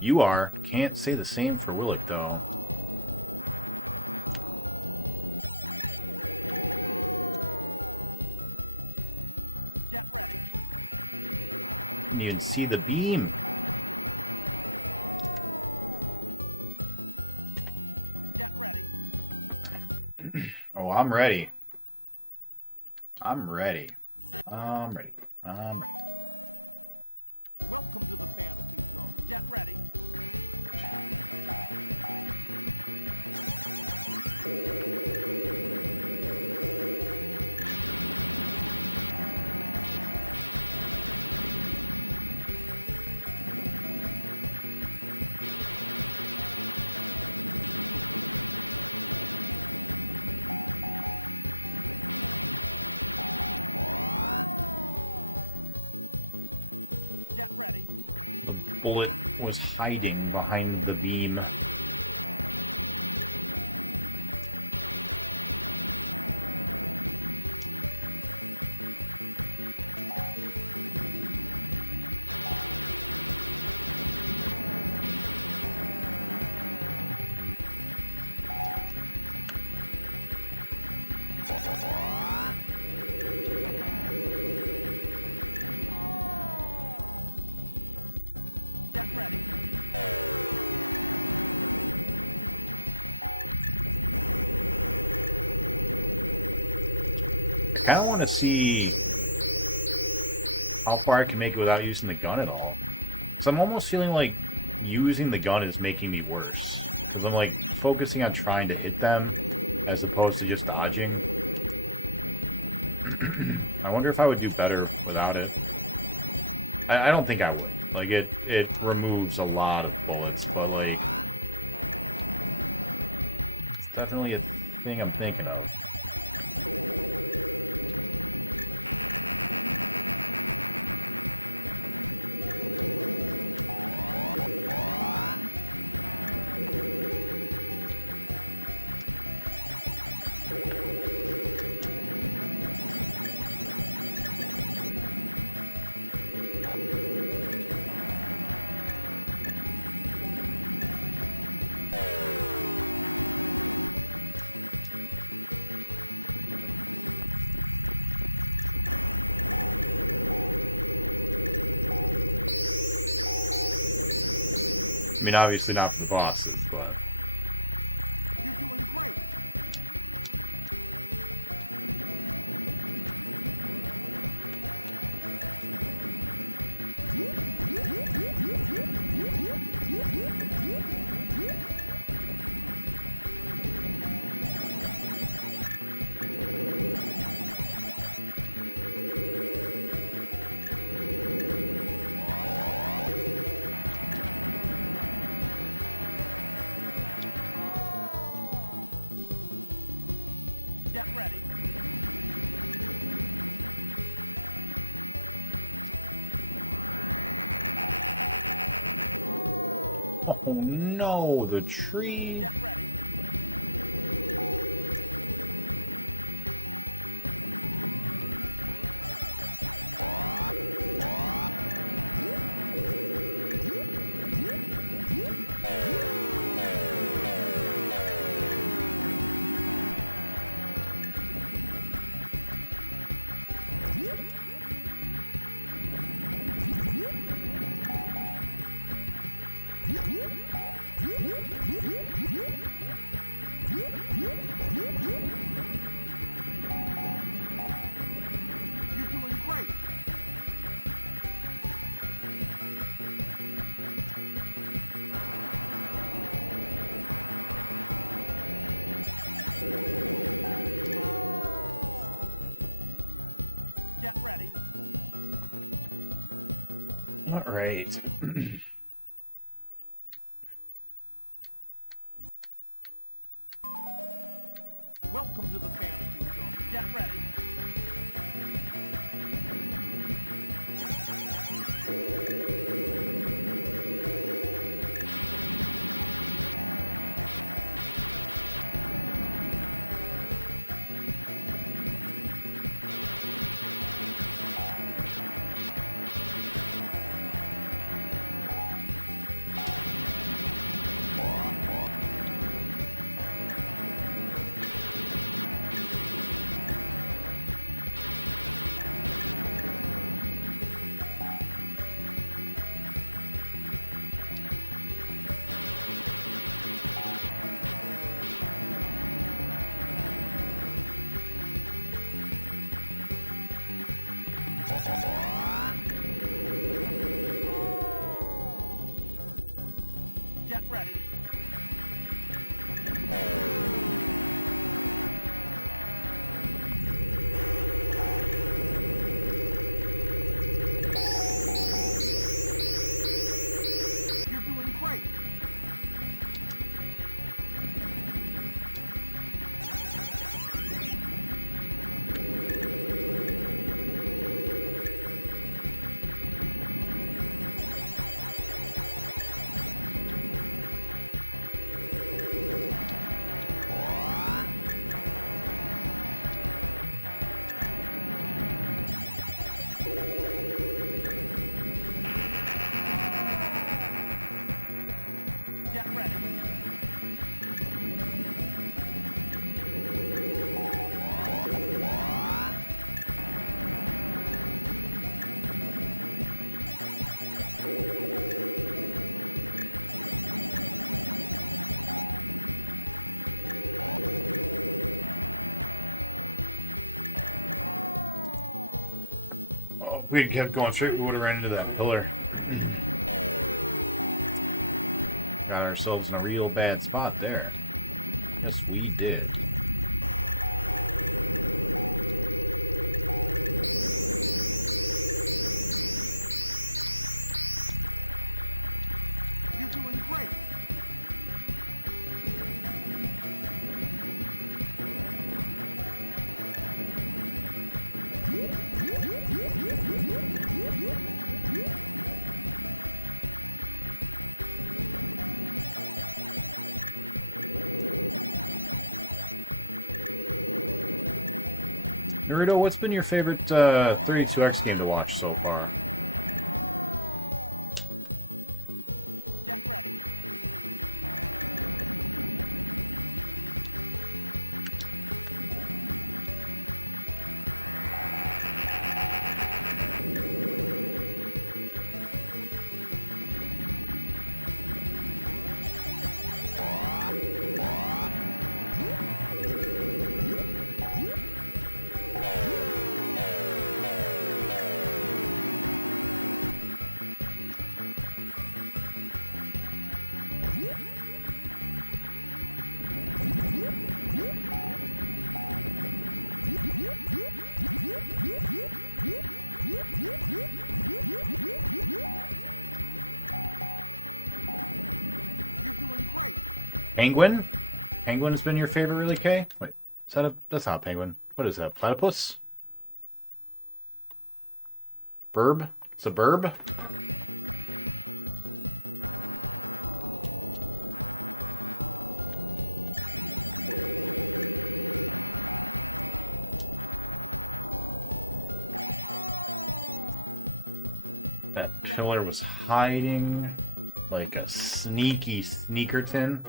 You are. Can't say the same for Willick, though. Didn't even see the beam. Oh, I'm ready. I'm ready. I'm ready. I'm ready. The bullet was hiding behind the beam. I kind of want to see how far I can make it without using the gun at all. So I'm almost feeling like using the gun is making me worse. Because I'm like focusing on trying to hit them as opposed to just dodging. I wonder if I would do better without it. I don't think I would. Like it removes a lot of bullets, but like it's definitely a thing I'm thinking of. I mean, obviously not for the bosses, but... Oh no, the tree. All right. If we had kept going straight, we would have ran into that pillar. Got ourselves in a real bad spot there. Yes, we did. Naruto, what's been your favorite 32X game to watch so far? Penguin? Penguin has been your favorite, really, Kay? Wait, is that a... That's not a penguin. What is that? Platypus? Burb? It's a burb? That pillar was hiding like a sneaky sneakerton.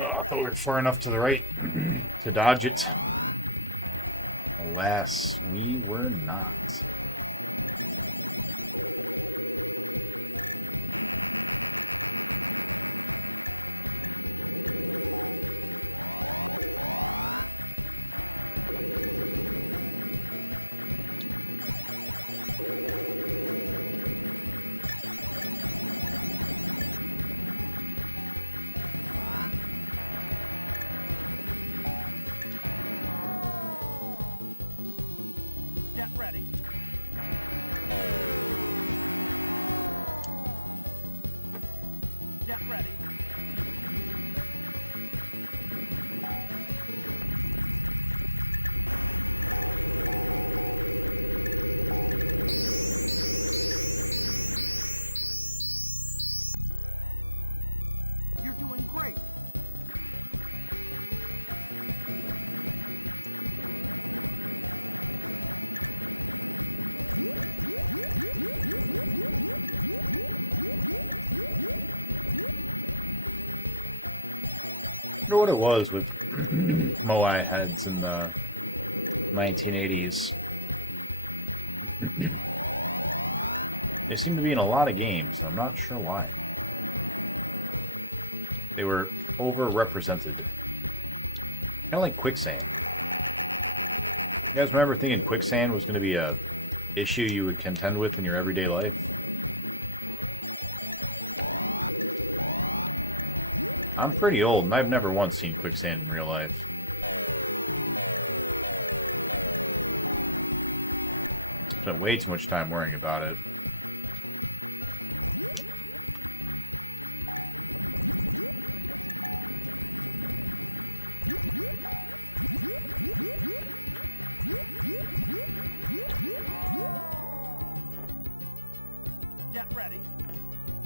Oh, I thought we were far enough to the right to dodge it. Alas, we were not. I wonder what it was with Moai heads in the 1980s. They seem to be in a lot of games. I'm not sure why. They were overrepresented. Kind of like quicksand. You guys remember thinking quicksand was going to be a issue you would contend with in your everyday life? I'm pretty old, and I've never once seen quicksand in real life. Spent way too much time worrying about it.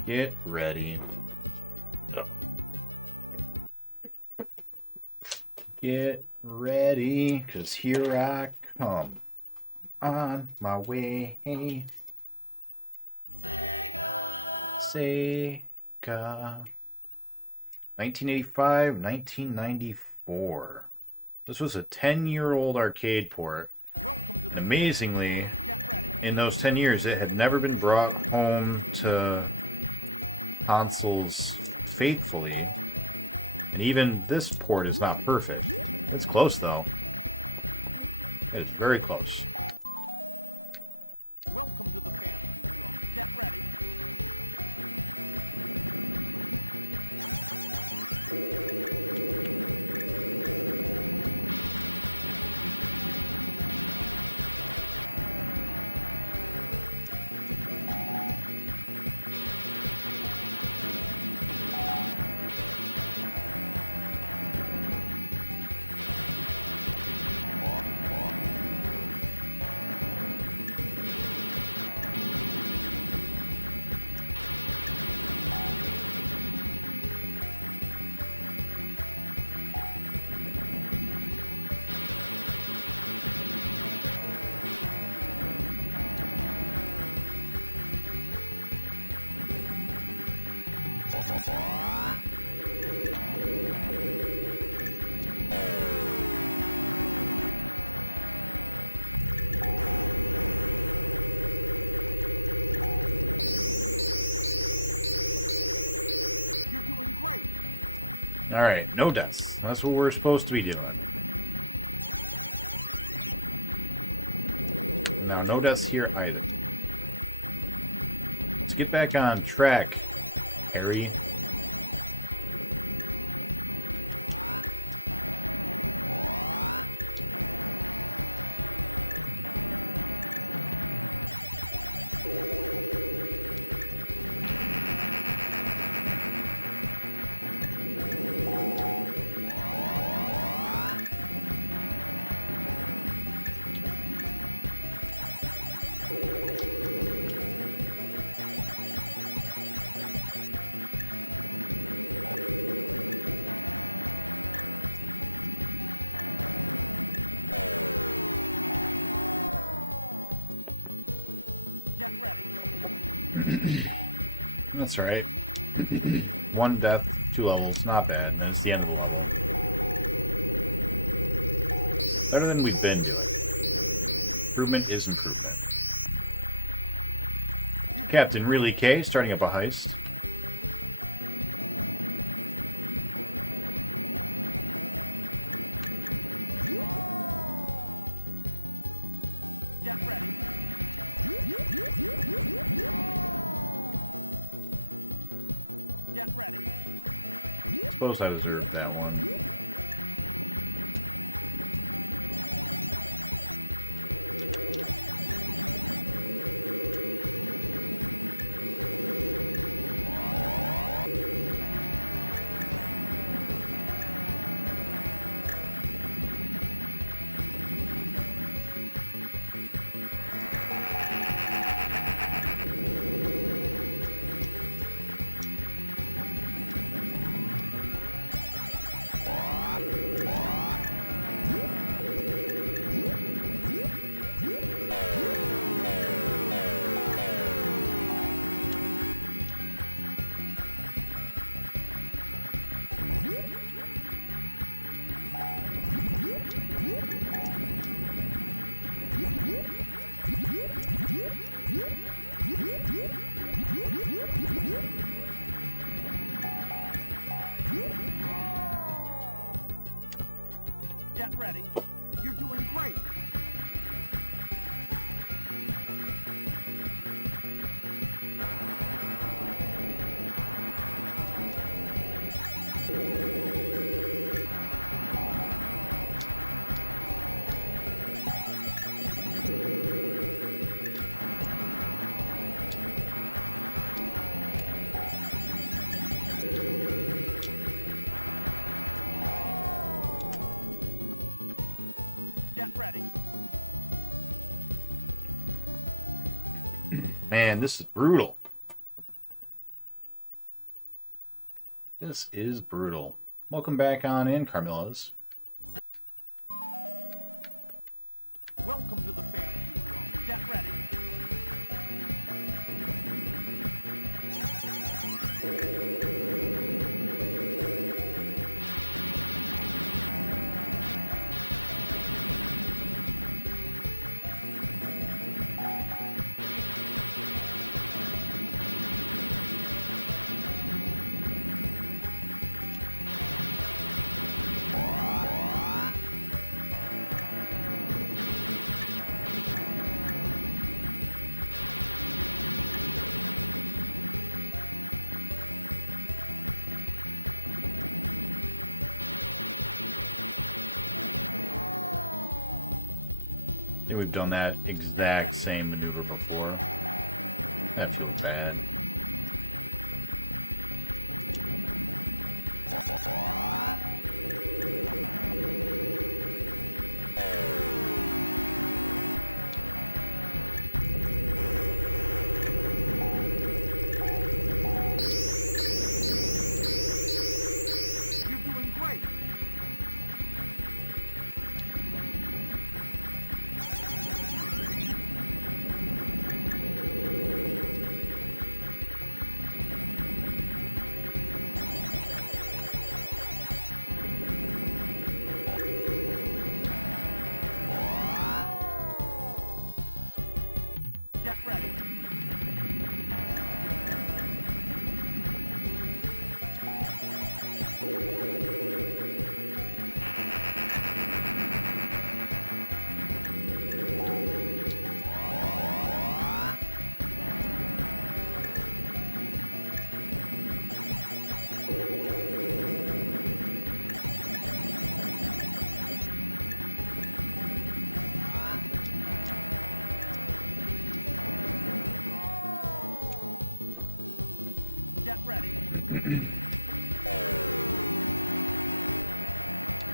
Get ready. Get ready, 'cause here I come. On my way. Sega. 1985, 1994. This was a 10-year-old arcade port. And amazingly, in those 10 years, it had never been brought home to consoles faithfully. And even this port is not perfect. It's close, though. It is very close. Alright, no deaths. That's what we're supposed to be doing. And now, no deaths here either. Let's get back on track, Harry. That's right. One death, 2 levels, not bad, and it's the end of the level. Better than we've been doing. Improvement is improvement. Captain Really K starting up a heist. Suppose I deserved that one. Man, this is brutal. This is brutal. Welcome back on in, Carmillas. I think we've done that exact same maneuver before. That feels bad.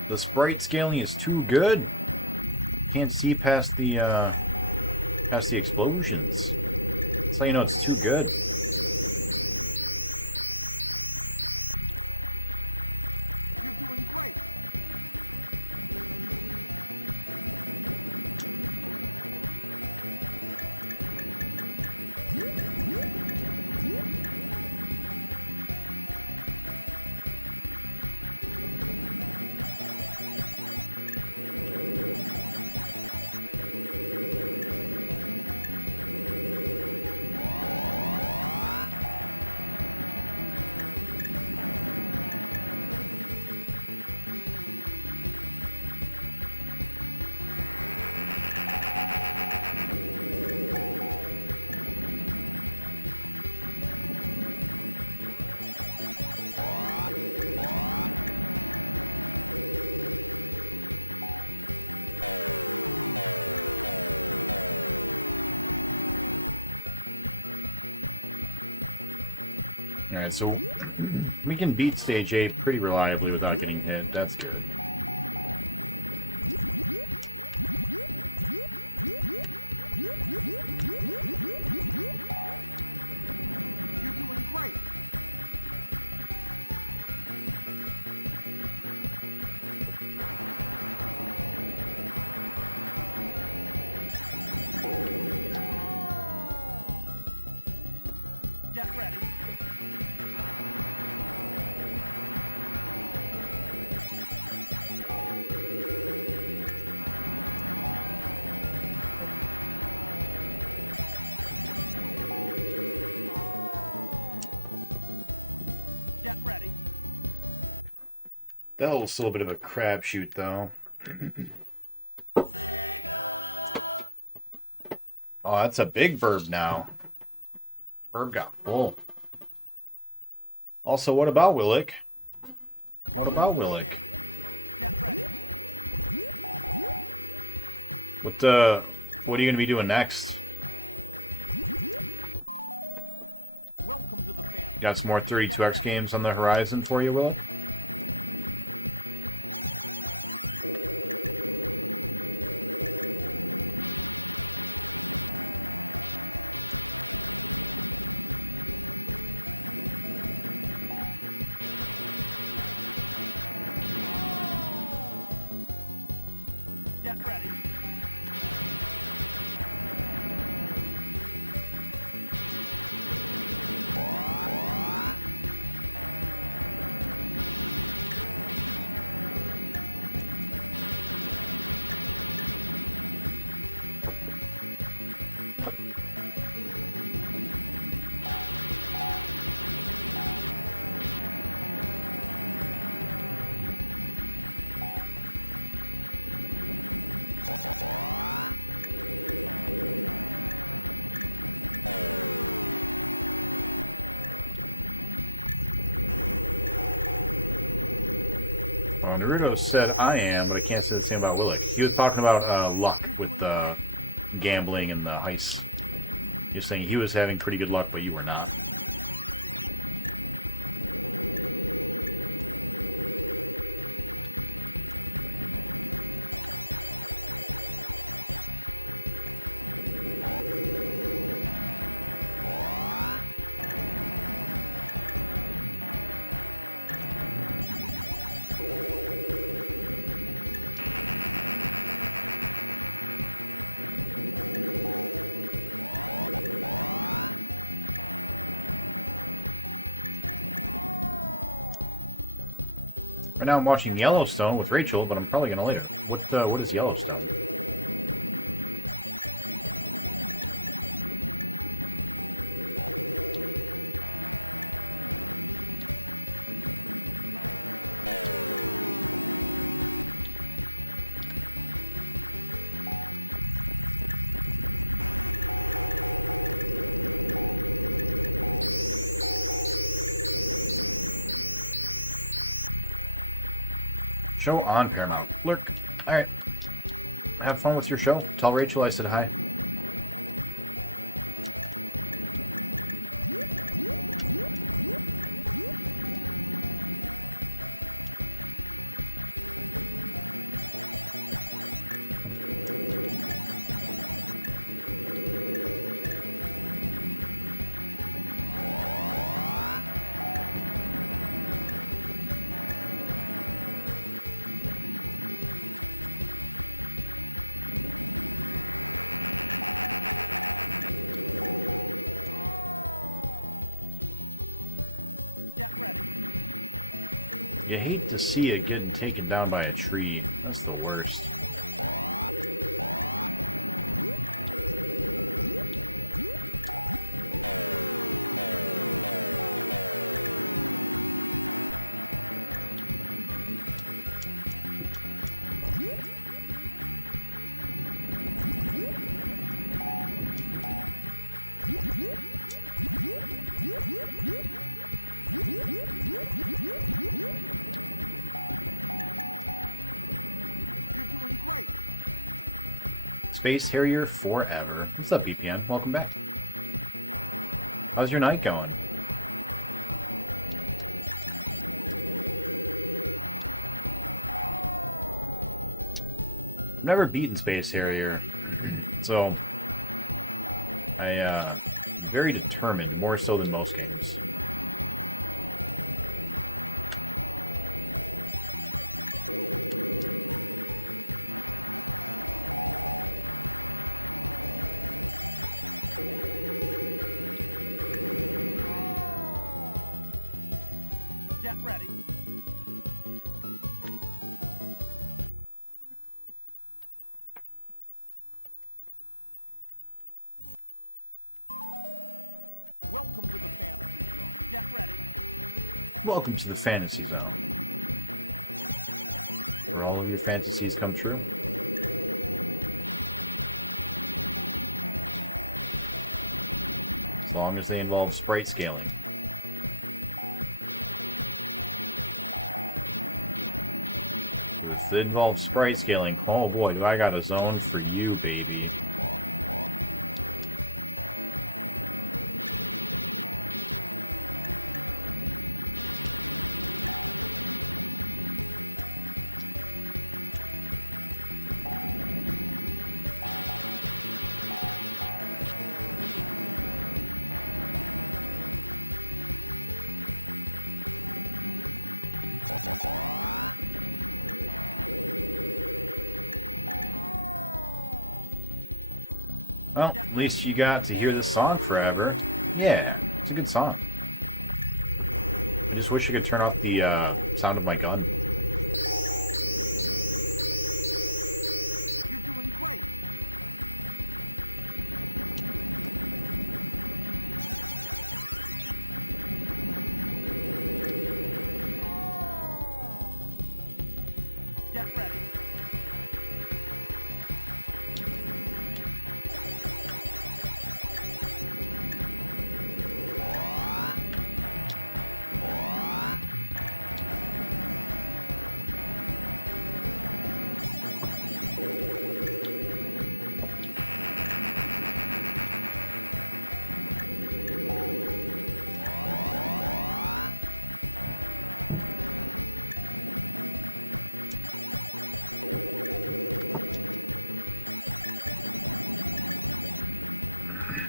The sprite scaling is too good. Can't see past the explosions. That's how you know it's too good. Alright, so we can beat Stage 8 pretty reliably without getting hit. That's good. That was still a bit of a crapshoot, though. Oh, that's a big burb now. Burb got full. Also, what about Willick? What about Willick? What are you going to be doing next? Got some more 32X games on the horizon for you, Willick? Well, Naruto said I am, but I can't say the same about Willick. He was talking about luck with the gambling and the heists. He was saying he was having pretty good luck, but you were not. Right now I'm watching Yellowstone with Rachel, but I'm probably going to later. What is Yellowstone? Show on Paramount. Lurk. Alright. Have fun with your show. Tell Rachel I said hi. You hate to see it getting taken down by a tree. That's the worst. Space Harrier forever. What's up, BPN? Welcome back. How's your night going? I've never beaten Space Harrier, so I'm very determined, more so than most games. Welcome to the Fantasy Zone, where all of your fantasies come true. As long as they involve sprite scaling. If it involves sprite scaling, oh boy, do I got a zone for you, baby. Well, at least you got to hear this song forever. Yeah, it's a good song. I just wish I could turn off the sound of my gun.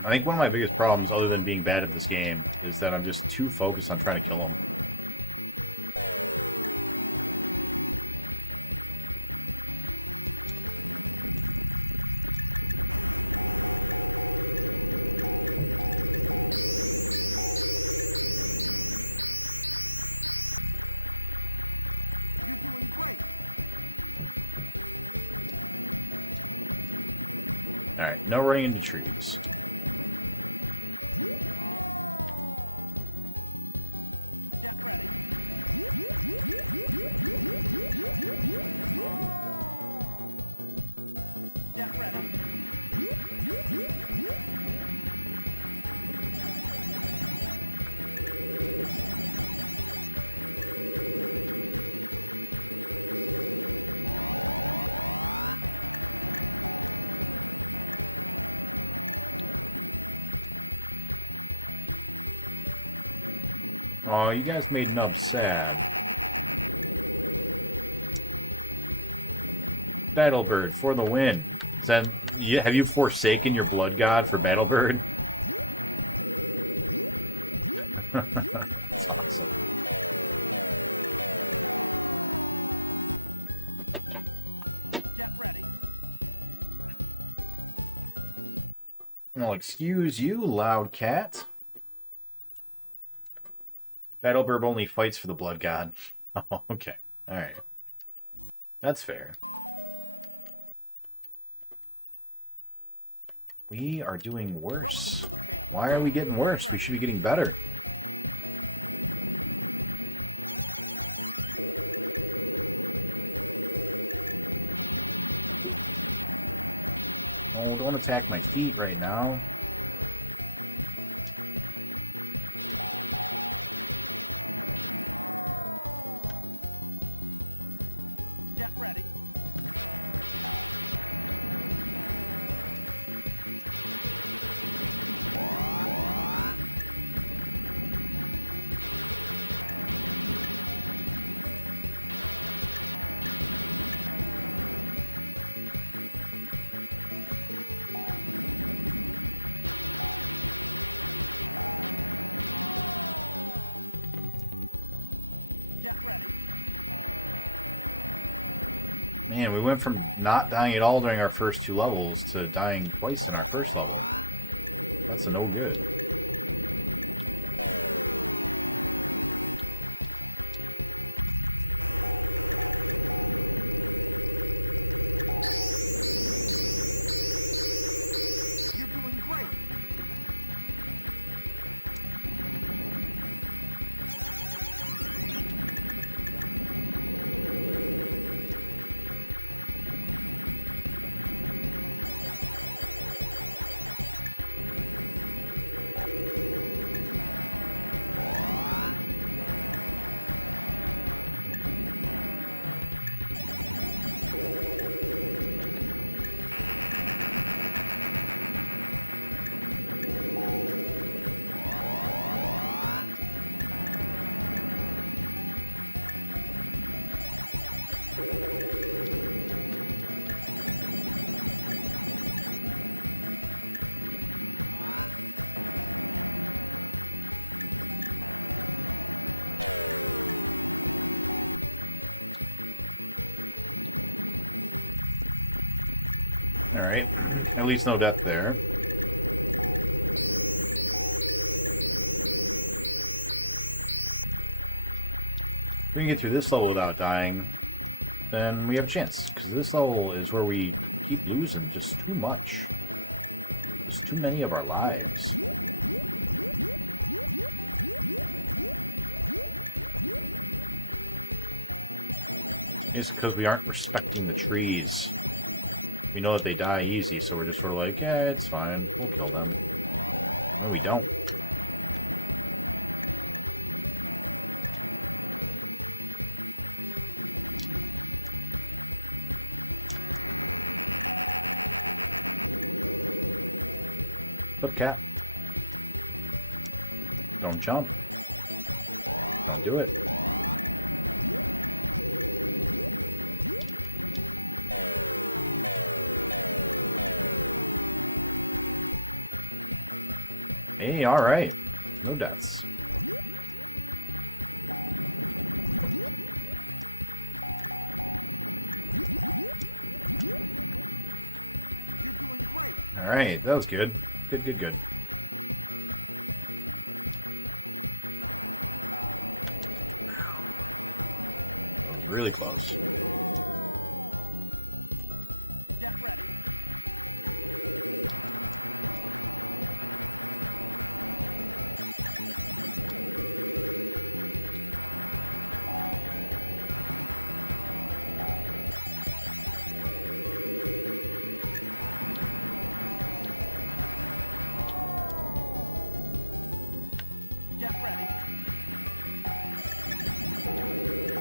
I think one of my biggest problems, other than being bad at this game, is that I'm just too focused on trying to kill him. Alright, no running into trees. Oh, you guys made Nub sad. Battlebird for the win. Have you forsaken your blood god for Battlebird? That's awesome. Well, excuse you, loud cat. Battlebird only fights for the blood god. Oh, okay. Alright. That's fair. We are doing worse. Why are we getting worse? We should be getting better. Oh, don't attack my feet right now. Man, we went from not dying at all during our first 2 levels to dying twice in our first level. That's a no good. Alright, at least no death there. If we can get through this level without dying, then we have a chance. Because this level is where we keep losing just too much. There's too many of our lives. It's because we aren't respecting the trees. We know that they die easy, so we're just sort of like, yeah, it's fine. We'll kill them. No, we don't. Flip cat. Don't jump. Don't do it. Hey, alright. No deaths. Alright, that was good. Good, good, good. That was really close.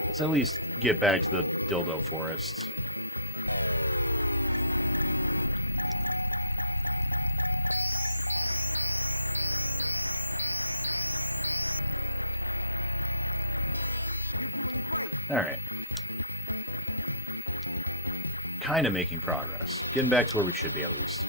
Let's at least get back to the dildo forest. Alright. Kind of making progress. Getting back to where we should be, at least.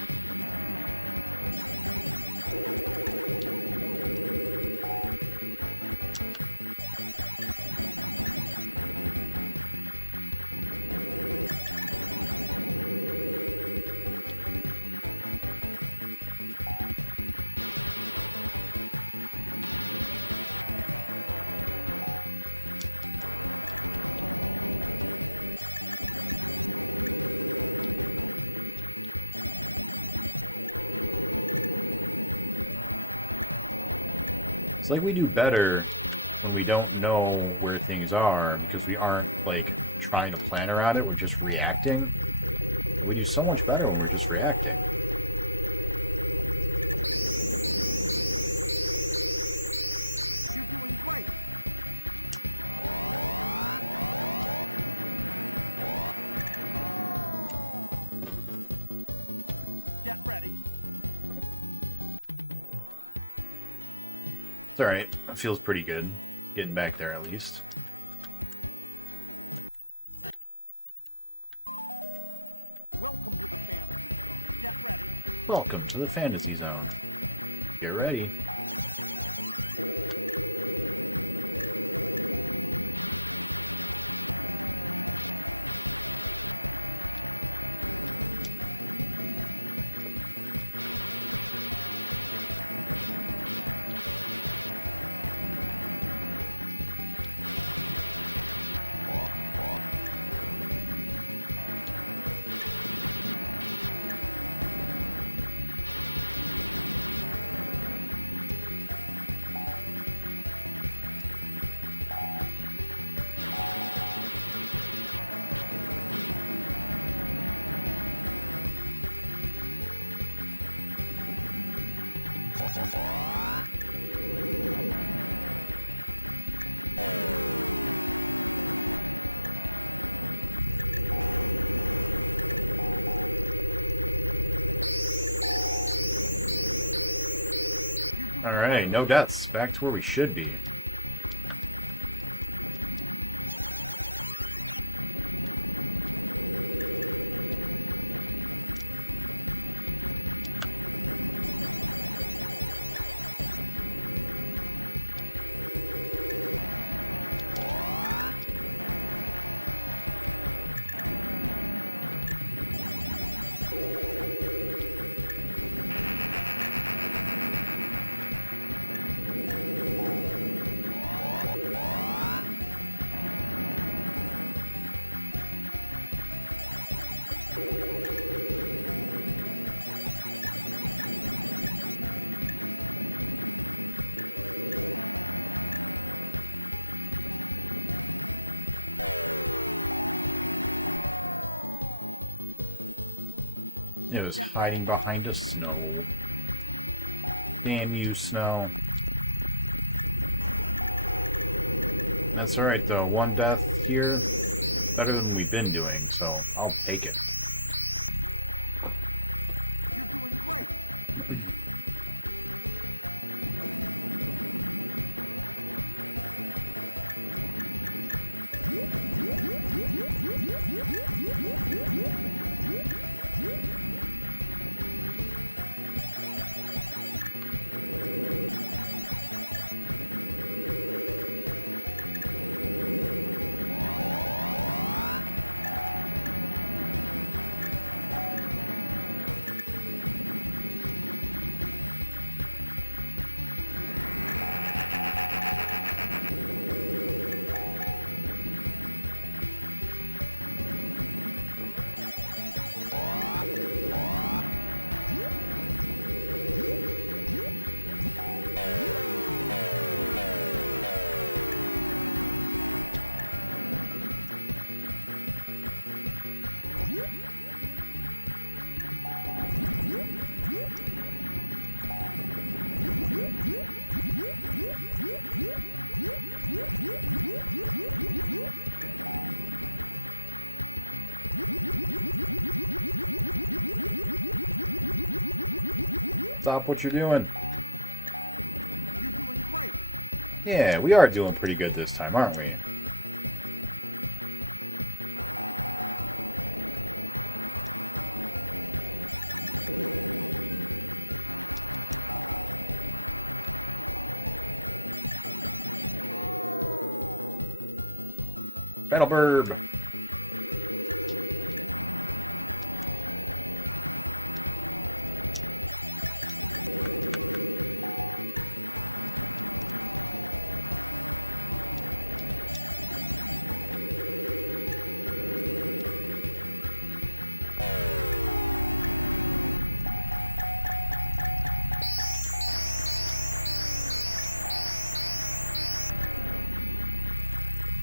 It's like we do better when we don't know where things are because we aren't, like, trying to plan around it. We're just reacting. And we do so much better when we're just reacting. It's alright. It feels pretty good. Getting back there, at least. Welcome to the Fantasy Zone. Get ready. Alright, no deaths. Back to where we should be. It was hiding behind a snow. Damn you, snow. That's alright, though. One death here. Better than we've been doing, so I'll take it. Stop what you're doing. Yeah, we are doing pretty good this time, aren't we? Battle Burb.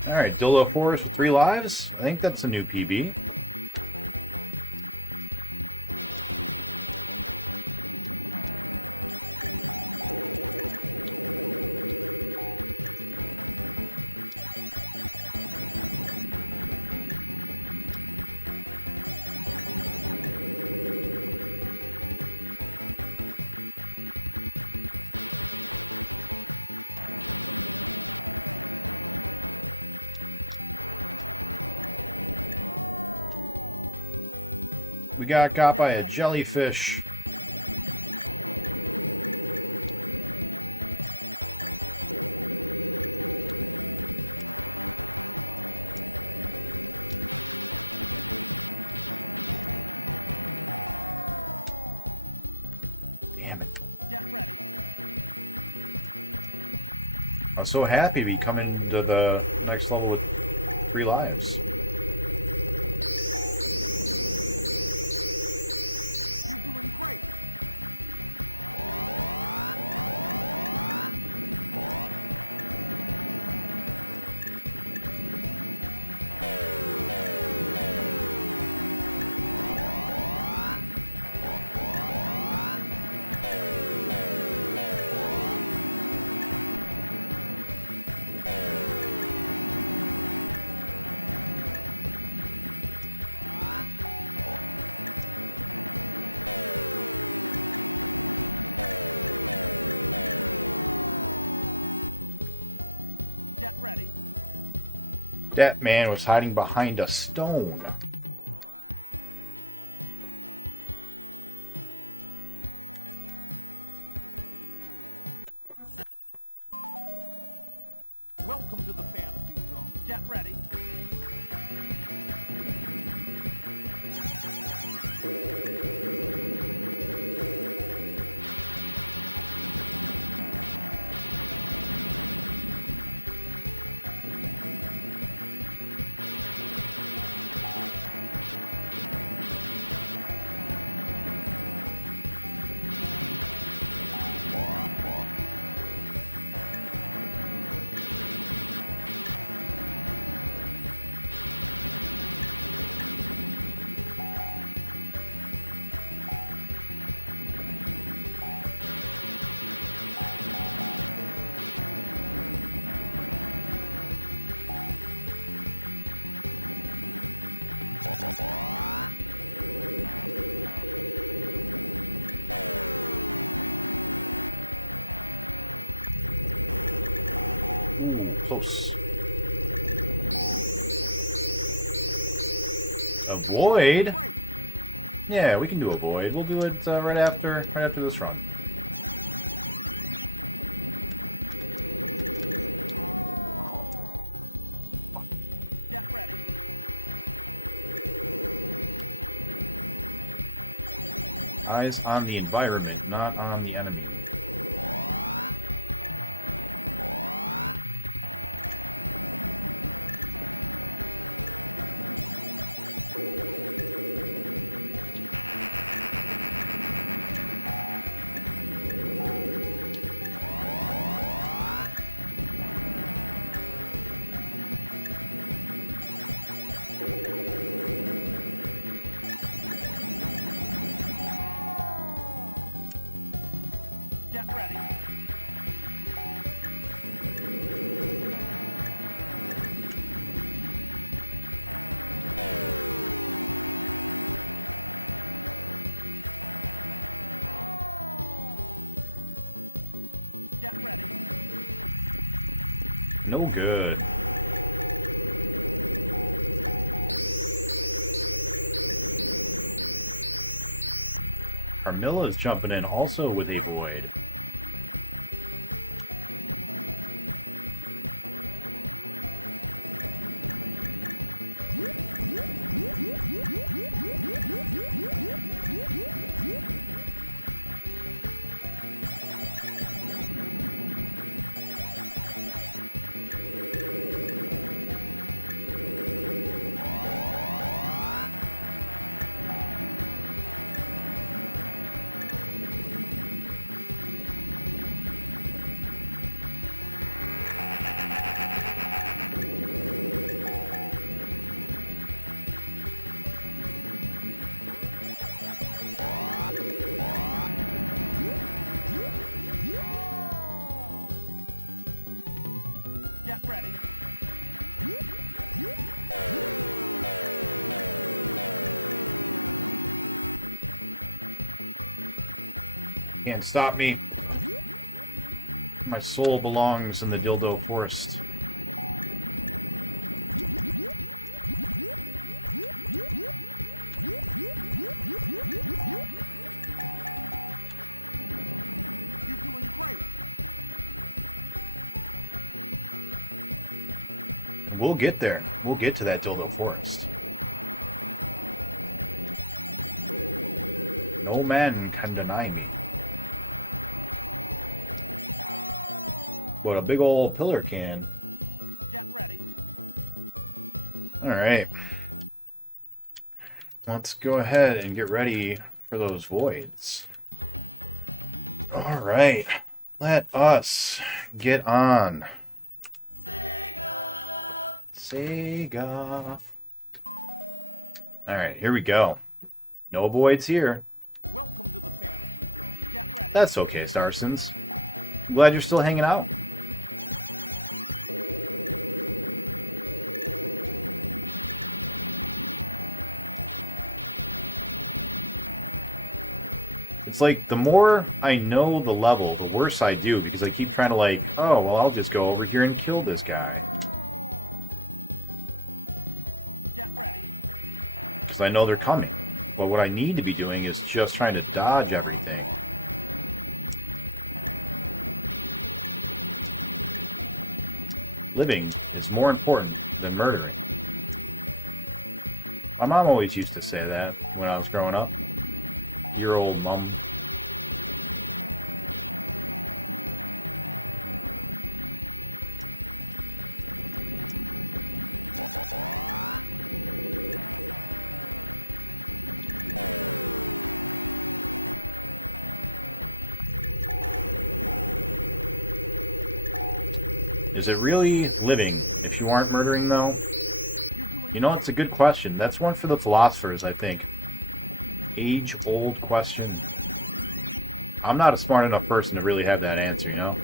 Alright, Dildo Forest with 3 lives. I think that's a new PB. We got caught by a jellyfish. Damn it. I was so happy to be coming to the next level with 3 lives. That man was hiding behind a stone. Ooh, close. Avoid? Yeah, we can do avoid. We'll do it right after this run. Eyes on the environment, not on the enemy. No good. Carmilla's jumping in also with a void. Can't stop me. My soul belongs in the dildo forest. And we'll get there. We'll get to that dildo forest. No man can deny me. But a big old pillar can. Alright. Let's go ahead and get ready for those voids. Alright. Let us get on. Sega. Alright, here we go. No voids here. That's okay, Starsons. I'm glad you're still hanging out. It's like, the more I know the level, the worse I do, because I keep trying to like, oh, well, I'll just go over here and kill this guy. Because I know they're coming. But what I need to be doing is just trying to dodge everything. Living is more important than murdering. My mom always used to say that when I was growing up. Your old mom. Is it really living if you aren't murdering, though? You know, it's a good question. That's one for the philosophers, I think. Age-old question. I'm not a smart enough person to really have that answer, you know?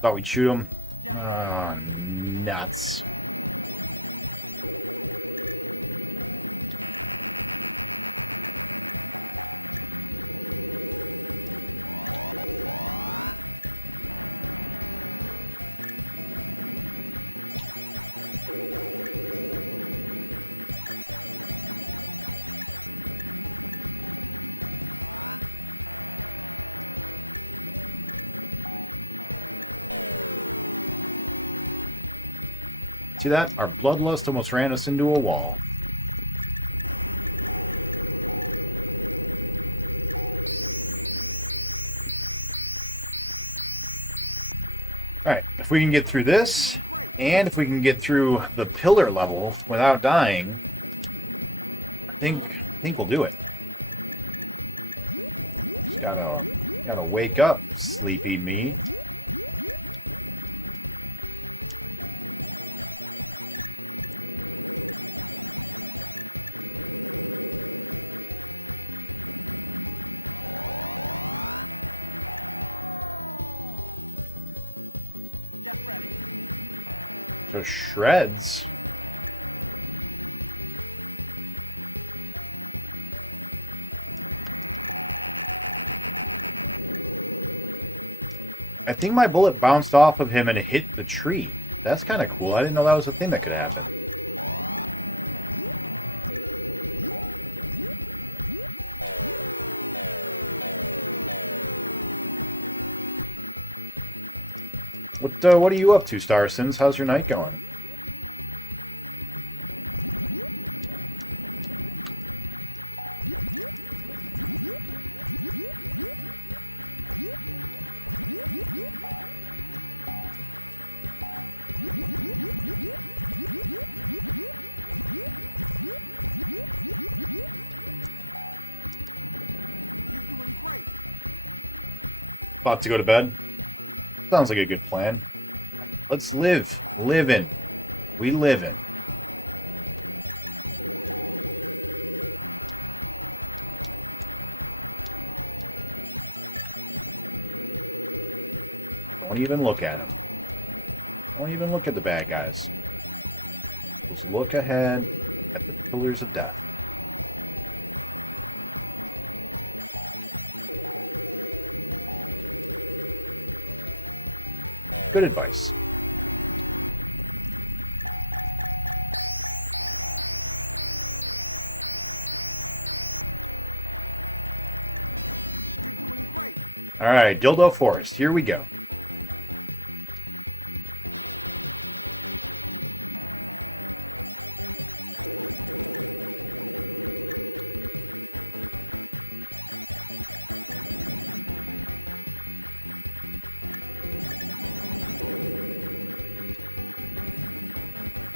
Thought we'd shoot him. Oh, nuts. See that? Our bloodlust almost ran us into a wall. Alright, if we can get through this, and if we can get through the pillar level without dying, I think we'll do it. Just gotta wake up, sleepy me. To shreds. I think my bullet bounced off of him and it hit the tree. That's kind of cool. I didn't know that was a thing that could happen. What are you up to, Starsons? How's your night going? About to go to bed? Sounds like a good plan. Let's live. Livin'. We livin'. Don't even look at him. Don't even look at the bad guys. Just look ahead at the pillars of death. Good advice. All right, Dildo Forest. Here we go.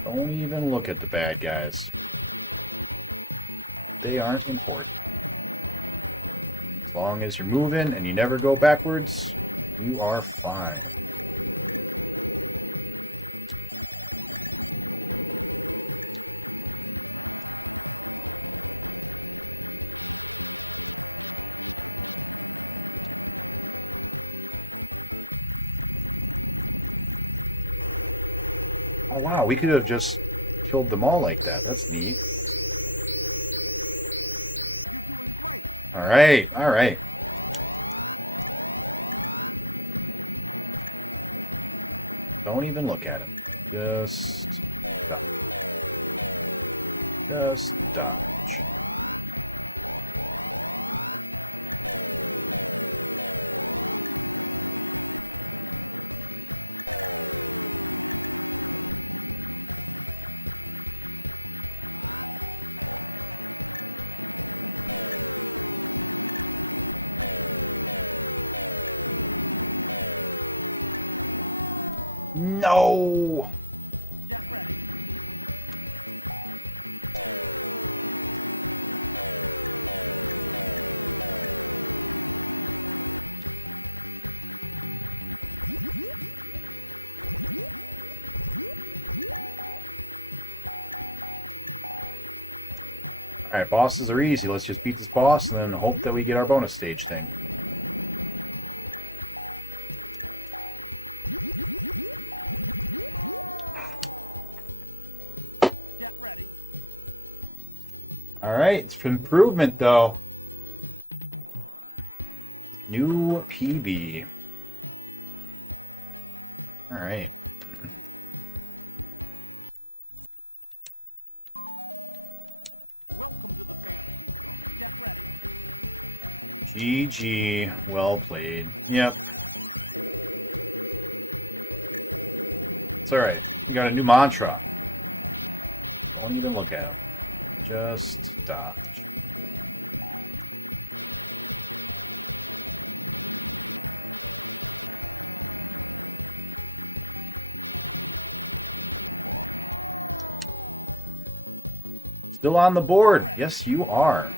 Don't even look at the bad guys. They aren't important. As long as you're moving and you never go backwards, you are fine. Oh wow, we could have just killed them all like that. That's neat. All right, all right. Don't even look at him. Just dodge. Just dodge. No! Alright, bosses are easy. Let's just beat this boss and then hope that we get our bonus stage thing. Alright, it's improvement though. New PB. Alright. GG. Well played. Yep. It's alright. We got a new mantra. Don't even look at him. Just dodge. Still on the board. Yes, you are.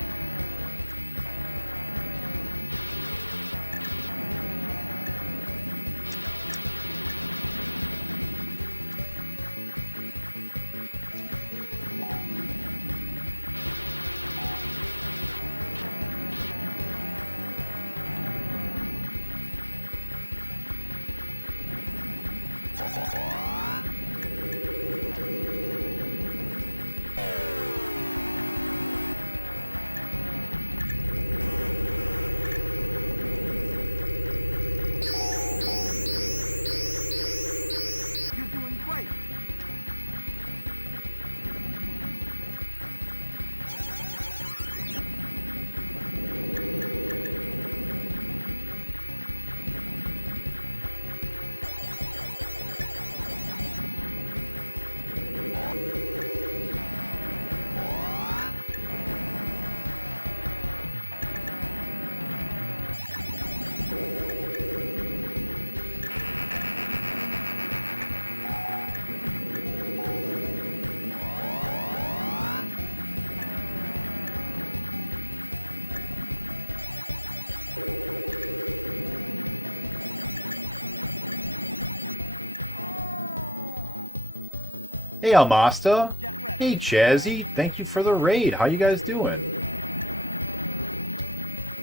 Hey, Almasta. Hey, Chazzy. Thank you for the raid. How you guys doing?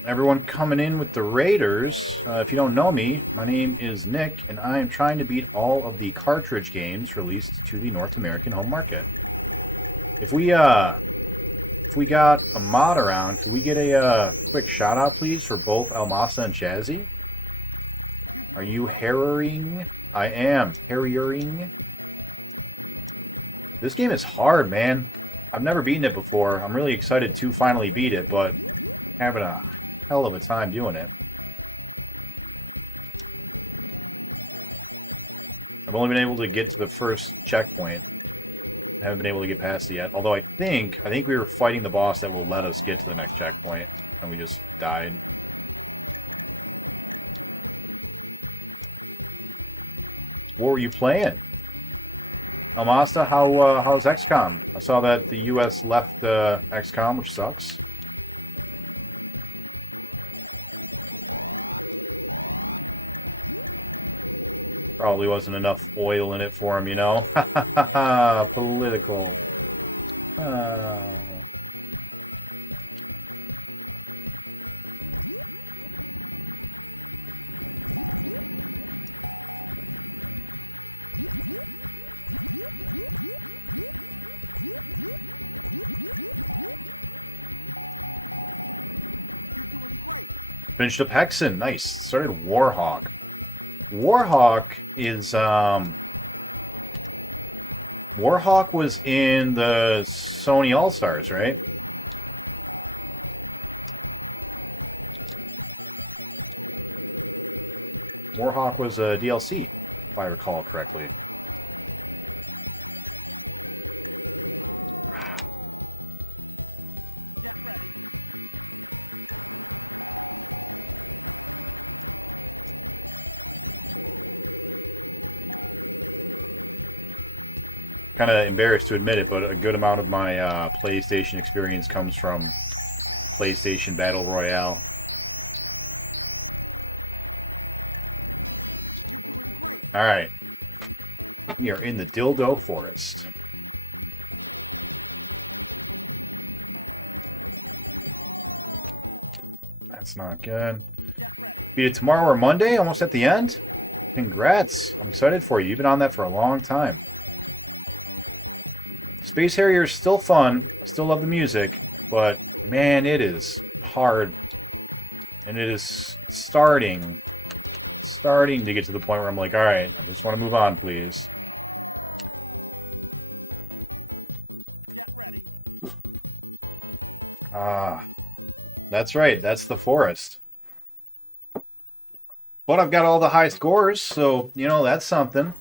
Everyone coming in with the raiders. If you don't know me, my name is Nick, and I am trying to beat all of the cartridge games released to the North American home market. If we got a mod around, could we get a quick shout out, please, for both Almasta and Chazzy? Are you harrying? I am harrying. This game is hard, man. I've never beaten it before. I'm really excited to finally beat it, but having a hell of a time doing it. I've only been able to get to the first checkpoint. I haven't been able to get past it yet. Although I think we were fighting the boss that will let us get to the next checkpoint, and we just died. What were you playing? Almasta, how's XCOM? I saw that the US left XCOM, which sucks. Probably wasn't enough oil in it for him, you know? Ha ha ha ha! Political. Finished up Hexen. Nice. Started Warhawk. Warhawk is Warhawk was in the Sony All-Stars, right? Warhawk was a DLC, if I recall correctly. Kind of embarrassed to admit it, but a good amount of my PlayStation experience comes from PlayStation Battle Royale. Alright. We are in the Dildo Forest. That's not good. Beat it tomorrow or Monday? Almost at the end? Congrats. I'm excited for you. You've been on that for a long time. Space Harrier is still fun. I still love the music. But, man, it is hard. And it is starting to get to the point where I'm like, alright, I just want to move on, please. Ah, that's right. That's the forest. But I've got all the high scores, so, you know, that's something.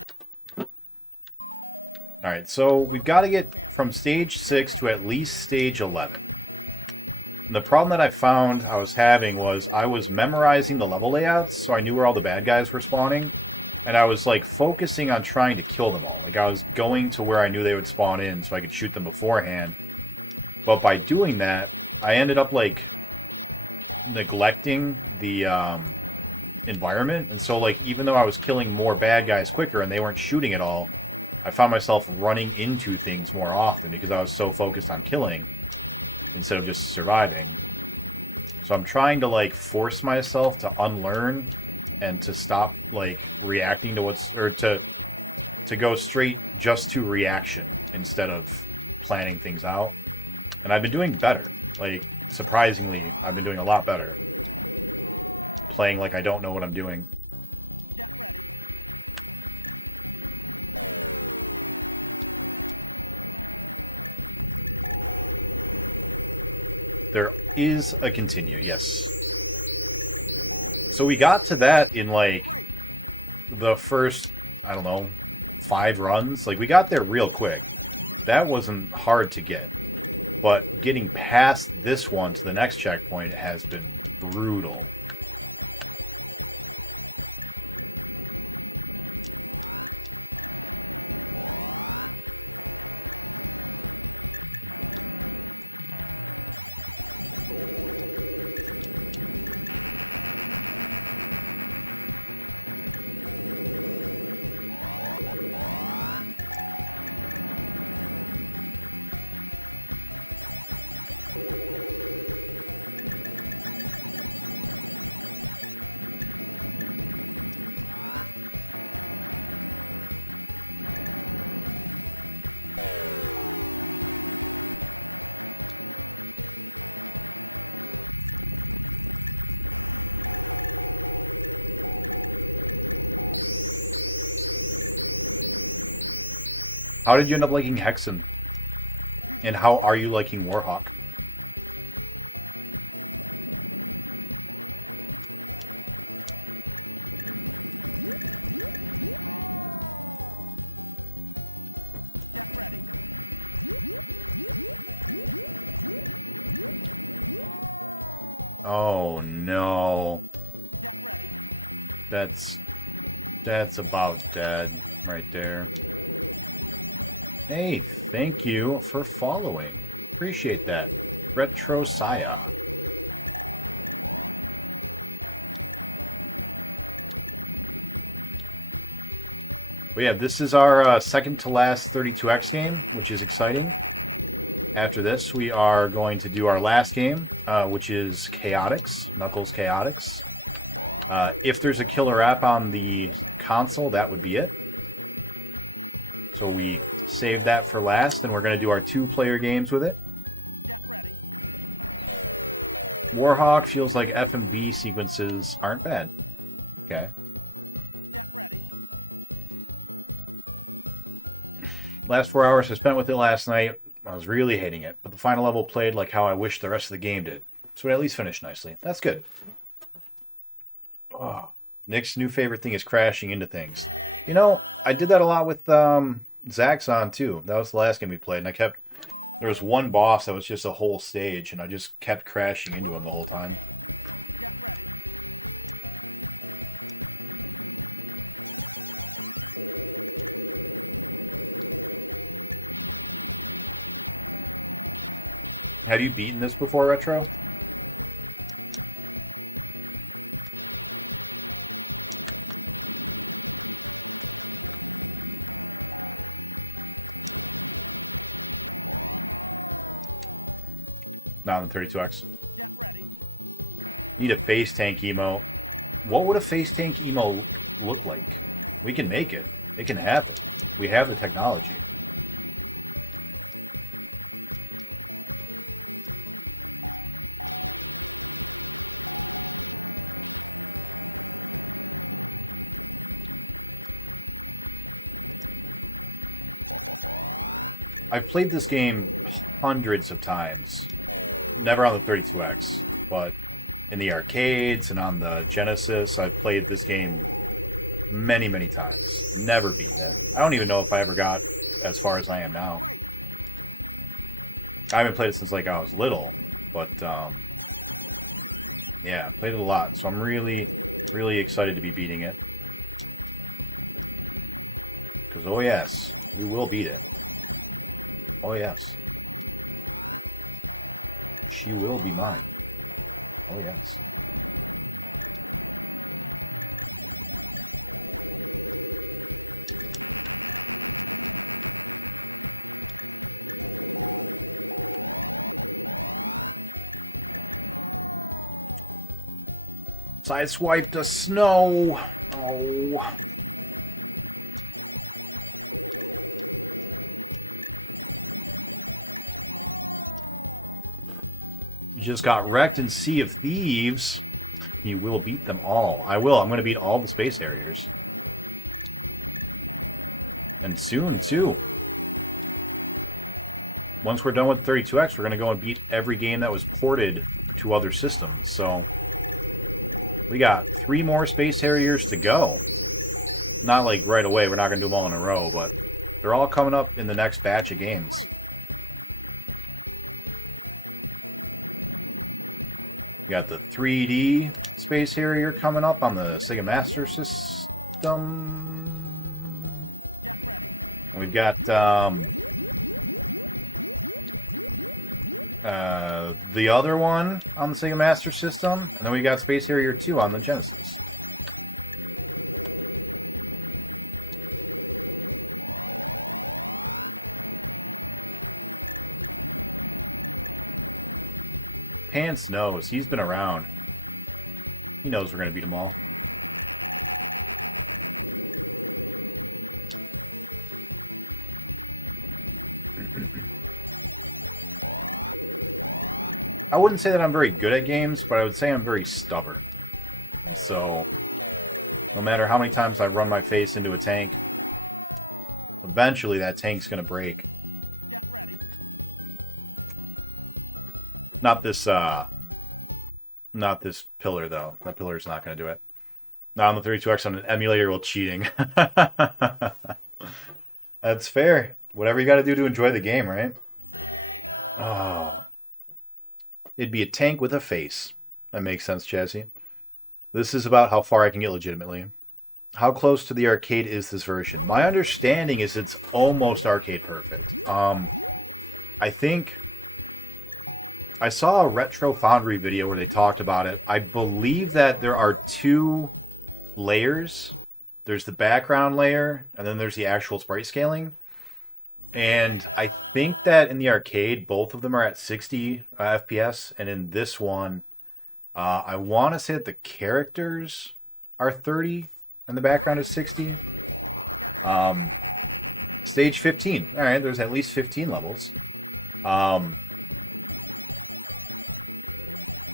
Alright, so we've got to get from stage 6 to at least stage 11. And the problem that I found I was having was I was memorizing the level layouts, so I knew where all the bad guys were spawning. And I was, like, focusing on trying to kill them all. Like, I was going to where I knew they would spawn in so I could shoot them beforehand. But by doing that, I ended up, like, neglecting the environment. And so, like, even though I was killing more bad guys quicker and they weren't shooting at all, I found myself running into things more often because I was so focused on killing instead of just surviving. So I'm trying to, like, force myself to unlearn and to stop, like, reacting to or to go straight just to reaction instead of planning things out. And I've been doing better. Like, surprisingly, I've been doing a lot better. Playing like I don't know what I'm doing. There is a continue, yes. So we got to that in, like, the first, I don't know, 5 runs. Like, we got there real quick. That wasn't hard to get. But getting past this one to the next checkpoint has been brutal. How did you end up liking Hexen? And how are you liking Warhawk? Oh no. That's about dead right there. Hey, thank you for following. Appreciate that. Retro Saya. But yeah, this is our second to last 32X game, which is exciting. After this, we are going to do our last game, which is Chaotix, Knuckles Chaotix. If there's a killer app on the console, that would be it. So we save that for last, and we're going to do our 2-player games with it. Warhawk feels like FMV sequences aren't bad. Okay. Last 4 hours I spent with it last night. I was really hating it, but the final level played like how I wish the rest of the game did. So it at least finished nicely. That's good. Oh. Nick's new favorite thing is crashing into things. You know, I did that a lot with Zaxxon too. That was the last game we played, and there was one boss that was just a whole stage, and I just kept crashing into him the whole time. Have you beaten this before, Retro? Not on the 32X. Need a face tank emote. What would a face tank emote look like? We can make it. It can happen. We have the technology. I've played this game hundreds of times. Never on the 32X, but in the arcades and on the Genesis, I've played this game many, many times. Never beaten it. I don't even know if I ever got as far as I am now. I haven't played it since like I was little, but yeah, played it a lot. So I'm really, really excited to be beating it. Because oh yes, we will beat it. Oh yes. She will be mine. Oh yes. Sideswiped the snow. Oh. You just got wrecked in Sea of Thieves. You will beat them all. I will. I'm going to beat all the Space Harriers. And soon, too. Once we're done with 32X, we're going to go and beat every game that was ported to other systems. So, we got 3 more Space Harriers to go. Not like right away. We're not going to do them all in a row, but they're all coming up in the next batch of games. We got the 3D Space Harrier coming up on the Sega Master System. And we've got the other one on the Sega Master System. And then we got Space Harrier 2 on the Genesis. Pants knows. He's been around. He knows we're going to beat them all. I wouldn't say that I'm very good at games, but I would say I'm very stubborn. And so, no matter how many times I run my face into a tank, Eventually, that tank's going to break. Not this pillar, though. That pillar's not going to do it. Not on the 32X on an emulator while cheating. That's fair. Whatever you got to do to enjoy the game, right? Oh. It'd be a tank with a face. That makes sense, Chazzy. This is about how far I can get legitimately. How close to the arcade is this version? My understanding is it's almost arcade perfect. I think I saw a Retro Foundry video where they talked about it. I believe that there are 2 layers. There's the background layer, and then there's the actual sprite scaling. And I think that in the arcade, both of them are at 60 FPS, and in this one, I want to say that the characters are 30, and the background is 60. Stage 15. All right, there's at least 15 levels.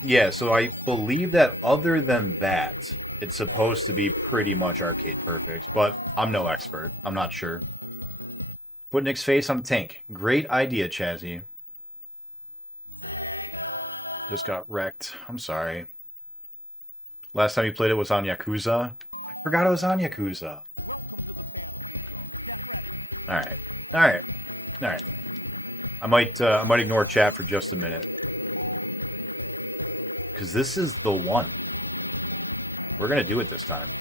Yeah, so I believe that other than that, it's supposed to be pretty much arcade perfect, but I'm no expert. I'm not sure. Put Nick's face on the tank. Great idea, Chazzy. Just got wrecked. I'm sorry. Last time you played it was on Yakuza. I forgot it was on Yakuza. Alright. Alright. Alright. I might ignore chat for just a minute. Because this is the one. We're going to do it this time.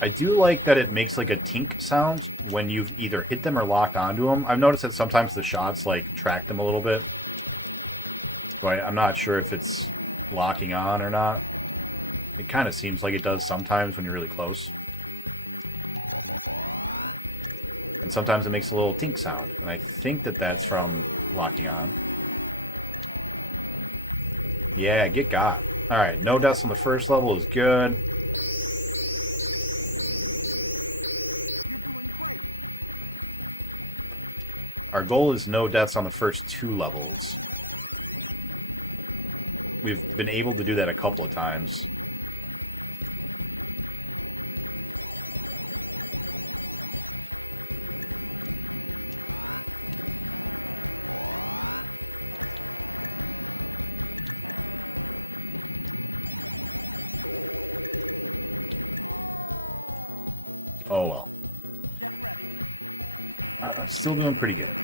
I do like that it makes like a tink sound when you've either hit them or locked onto them. I've noticed that sometimes the shots like track them a little bit. But I'm not sure if it's locking on or not. It kind of seems like it does sometimes when you're really close. And sometimes it makes a little tink sound. And I think that that's from locking on. Yeah, get got. Alright, no deaths on the first level is good. Our goal is no deaths on the first 2 levels. We've been able to do that a couple of times. Oh well. Still doing pretty good.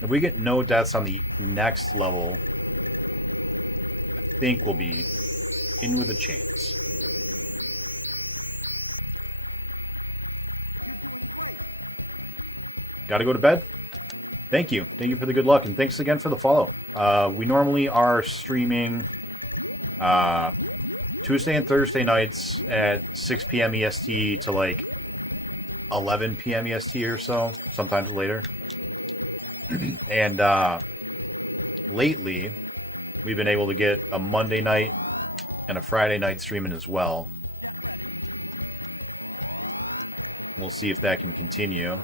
If we get no deaths on the next level, I think we'll be in with a chance. Gotta go to bed? Thank you. Thank you for the good luck, and thanks again for the follow. We normally are streaming Tuesday and Thursday nights at 6 p.m. EST to like 11 p.m. EST or so, sometimes later. And lately, we've been able to get a Monday night and a Friday night streaming as well. We'll see if that can continue.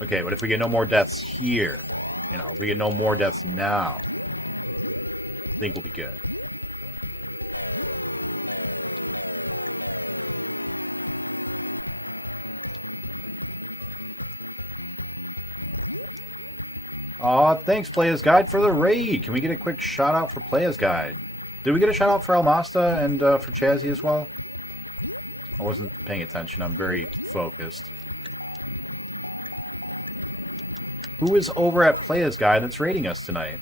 Okay, but if we get no more deaths here, you know, if we get no more deaths now, I think we'll be good. Aw, thanks, Player's Guide, for the raid. Can we get a quick shout-out for Player's Guide? Did we get a shout-out for Almasta and for Chazzy as well? I wasn't paying attention. I'm very focused. Who is over at Play As Guy that's raiding us tonight?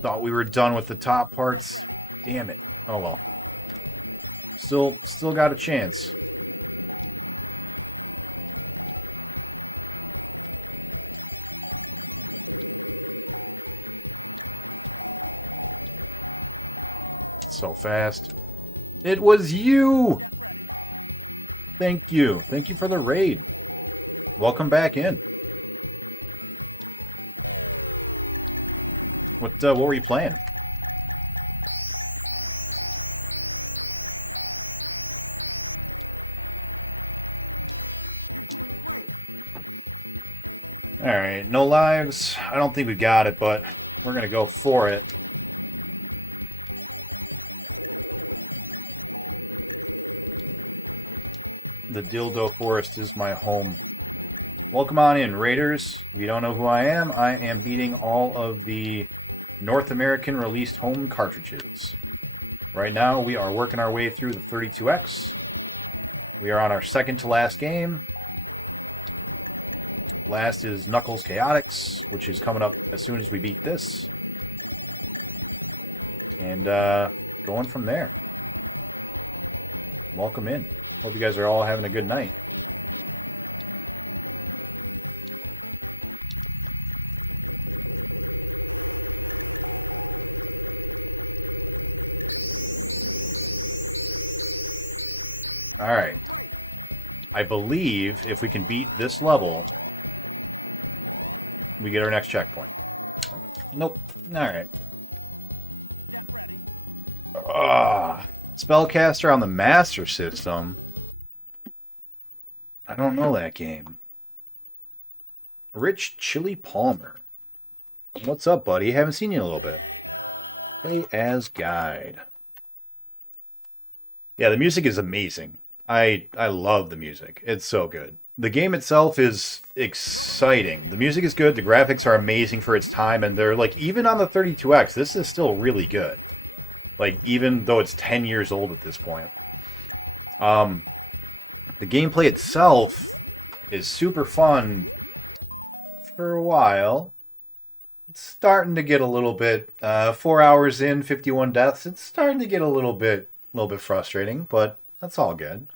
Thought we were done with the top parts. Damn it. Oh well. Still got a chance. So fast. It was you! Thank you. Thank you for the raid. Welcome back in. What were you playing? Alright, no lives. I don't think we got it, but we're going to go for it. The Dildo Forest is my home. Welcome on in, Raiders. If you don't know who I am beating all of the North American released home cartridges. Right now, we are working our way through the 32X. We are on our second to last game. Last is Knuckles Chaotix, which is coming up as soon as we beat this. And going from there. Welcome in. Hope you guys are all having a good night. Alright. I believe if we can beat this level, we get our next checkpoint. Nope. Alright. Spellcaster on the Master System. I don't know that game. Rich Chili Palmer. What's up, buddy? Haven't seen you in a little bit. Play as Guide. Yeah, the music is amazing. I love the music. It's so good. The game itself is exciting. The music is good. The graphics are amazing for its time. And they're like, even on the 32X, this is still really good. Like, even though it's 10 years old at this point. The gameplay itself is super fun for a while. It's starting to get a little bit, 4 hours in, 51 deaths. It's starting to get a little bit frustrating, but that's all good.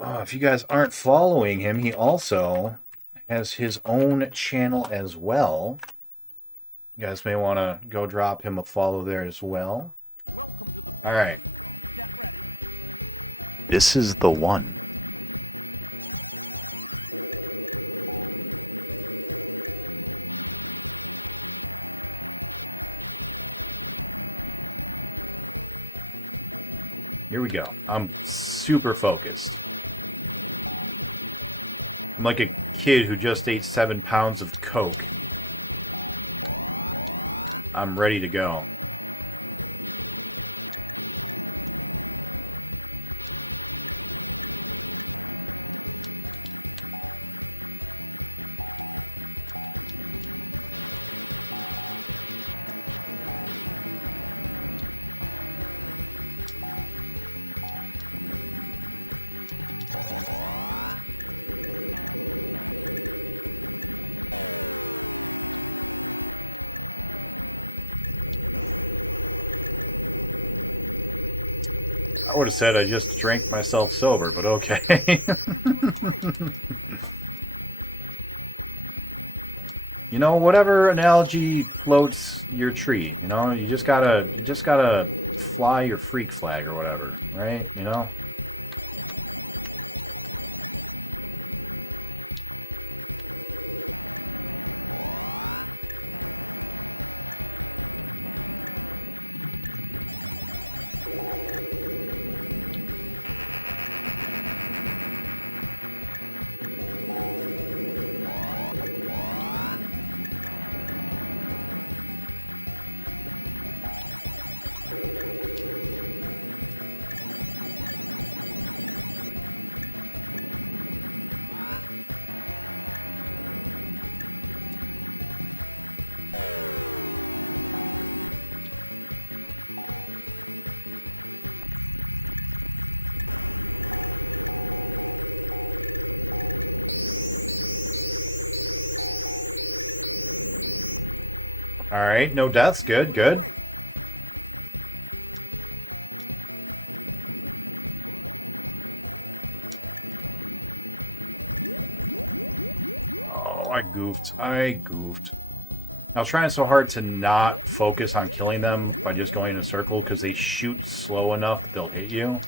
If you guys aren't following him, he also has his own channel as well. You guys may want to go drop him a follow there as well. All right. This is the one. Here we go. I'm super focused. I'm like a kid who just ate 7 pounds of Coke. I'm ready to go. I would have said I just drank myself sober, but okay. You know, whatever analogy floats your tree, you know, you just gotta fly your freak flag or whatever, right? You know? Alright, no deaths. Good, good. Oh, I goofed. I goofed. I was trying so hard to not focus on killing them by just going in a circle because they shoot slow enough that they'll hit you.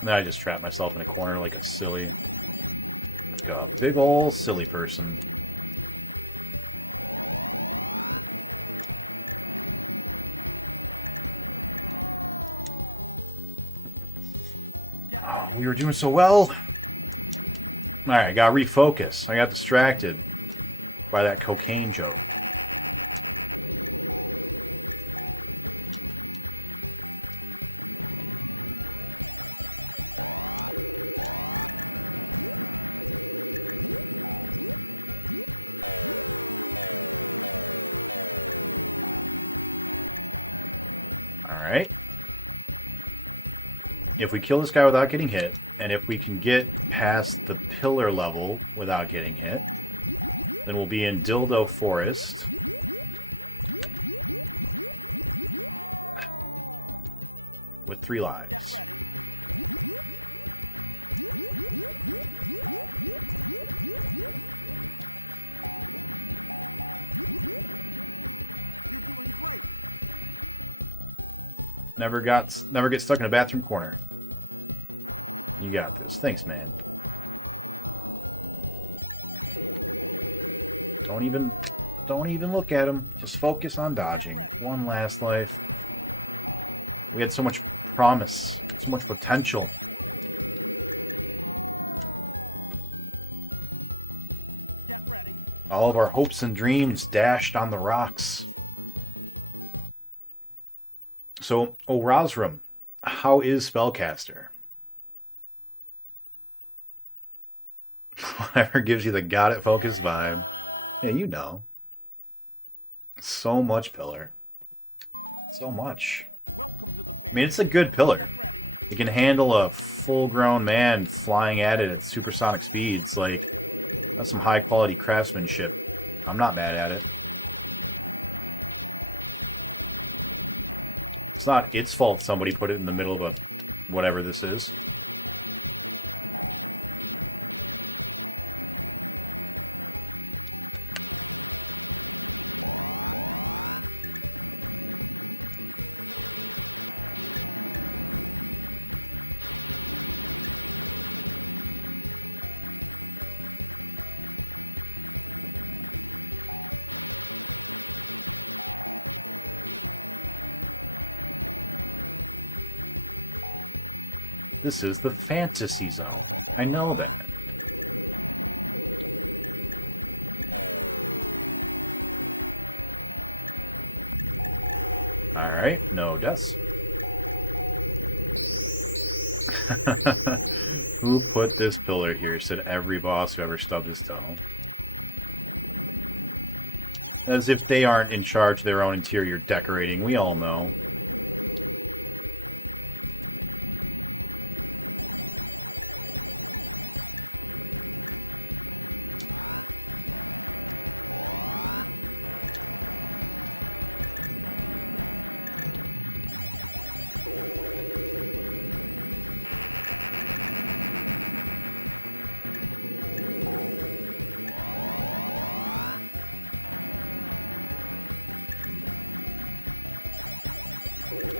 And then I just trapped myself in a corner like a silly... like a big ol' silly person. Oh, we were doing so well. Alright, I gotta refocus. I got distracted by that cocaine joke. Alright. If we kill this guy without getting hit, and if we can get past the pillar level without getting hit, then we'll be in Dildo Forest. With 3 lives. Never get stuck in a bathroom corner. You got this. Thanks, man. Don't even look at him. Just focus on dodging. One last life. We had so much promise, so much potential. All of our hopes and dreams dashed on the rocks. So, Rosram, how is Spellcaster? Whatever gives you the got it focused vibe. Yeah, you know. So much pillar. So much. I mean, it's a good pillar. It can handle a full-grown man flying at it at supersonic speeds. Like, that's some high-quality craftsmanship. I'm not mad at it. It's not its fault somebody put it in the middle of a whatever this is. This is the fantasy zone. I know that. Alright, no deaths. Who put this pillar here? Said every boss who ever stubbed his toe. As if they aren't in charge of their own interior decorating. We all know.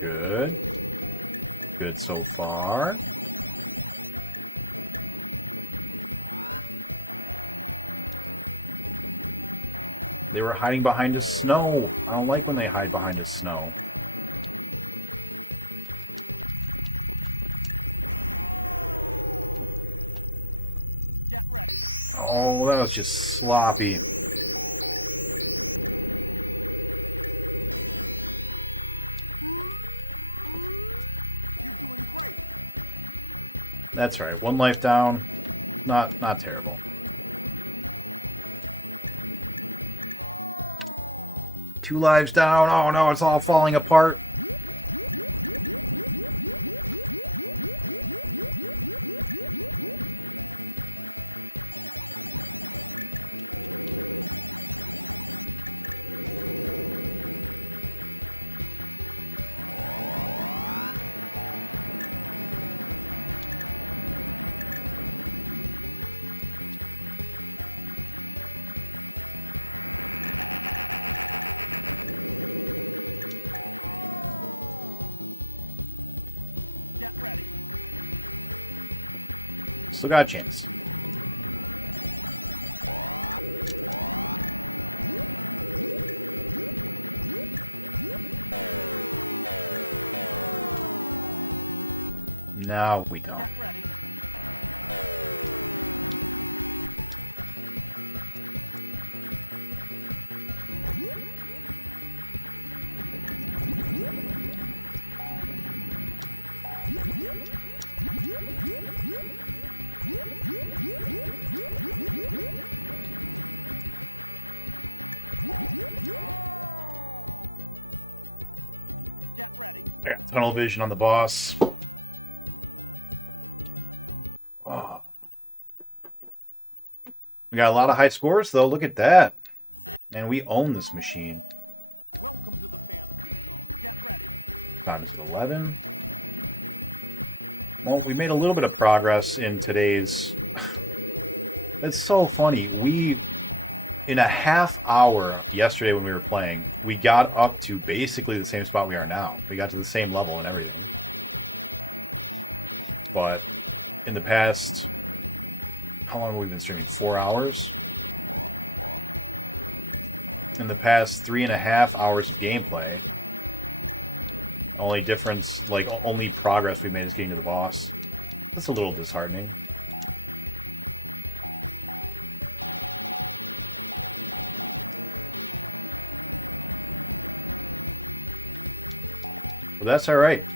Good. Good so far. They were hiding behind a snow. I don't like when they hide behind a snow. Oh, that was just sloppy. That's right. 1 life down. Not terrible. Two lives down. Oh no, it's all falling apart. Still got a chance. No, we don't. I got tunnel vision on the boss. Oh. We got a lot of high scores, though. Look at that. Man, we own this machine. Time is at 11. Well, we made a little bit of progress in today's... It's so funny. In a half hour yesterday when we were playing, we got up to basically the same spot we are now. We got to the same level and everything. But in the past... How long have we been streaming? 4 hours? In the past 3.5 hours of gameplay, only difference, like, only progress we made is getting to the boss. That's a little disheartening. But that's alright.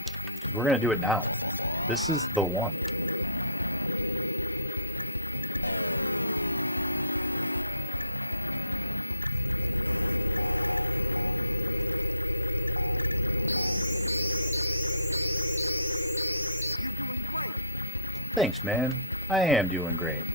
We're going to do it now. This is the one. Thanks, man. I am doing great.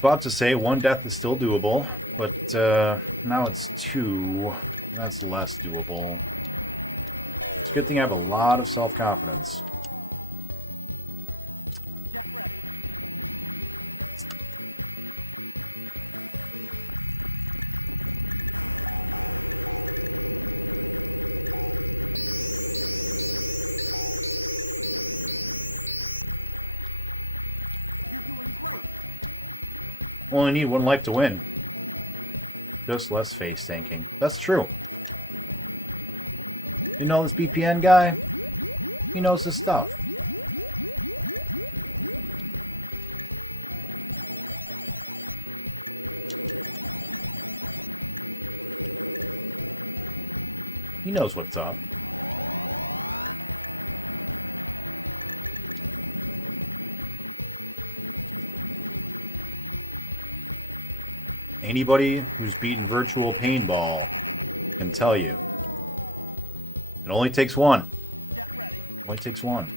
About to say one death is still doable, but now it's 2. That's less doable. It's a good thing I have a lot of self-confidence. Only need 1 life to win. Just less face tanking. That's true. You know this BPN guy? He knows his stuff. He knows what's up. Anybody who's beaten virtual paintball can tell you. It only takes one. It only takes one.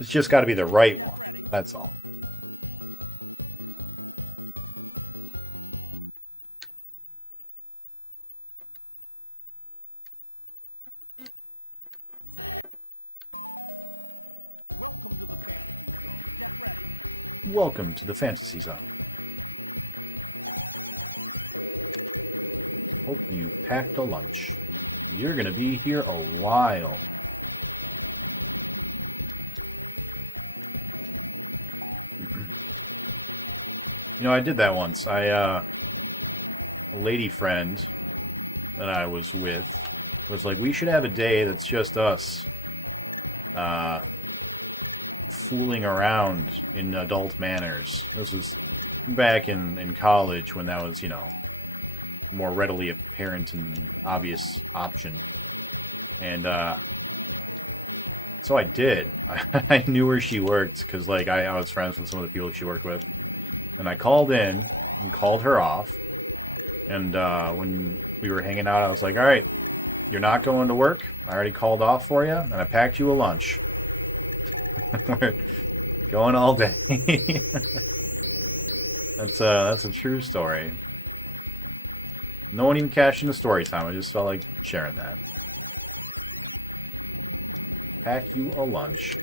It's just got to be the right one. That's all. Welcome to the Fantasy Zone. Hope you packed a lunch. You're going to be here a while. You know, I did that once. A lady friend that I was with was like, we should have a day that's just us fooling around in adult manners. This was back in college when that was, you know, more readily apparent and obvious option. And so I did. I knew where she worked because, like, I was friends with some of the people she worked with. And I called in and called her off. And when we were hanging out, I was like, all right, you're not going to work. I already called off for you, and I packed you a lunch. We're going all day. That's a true story. No one even cashed into story time. I just felt like sharing that. Pack you a lunch.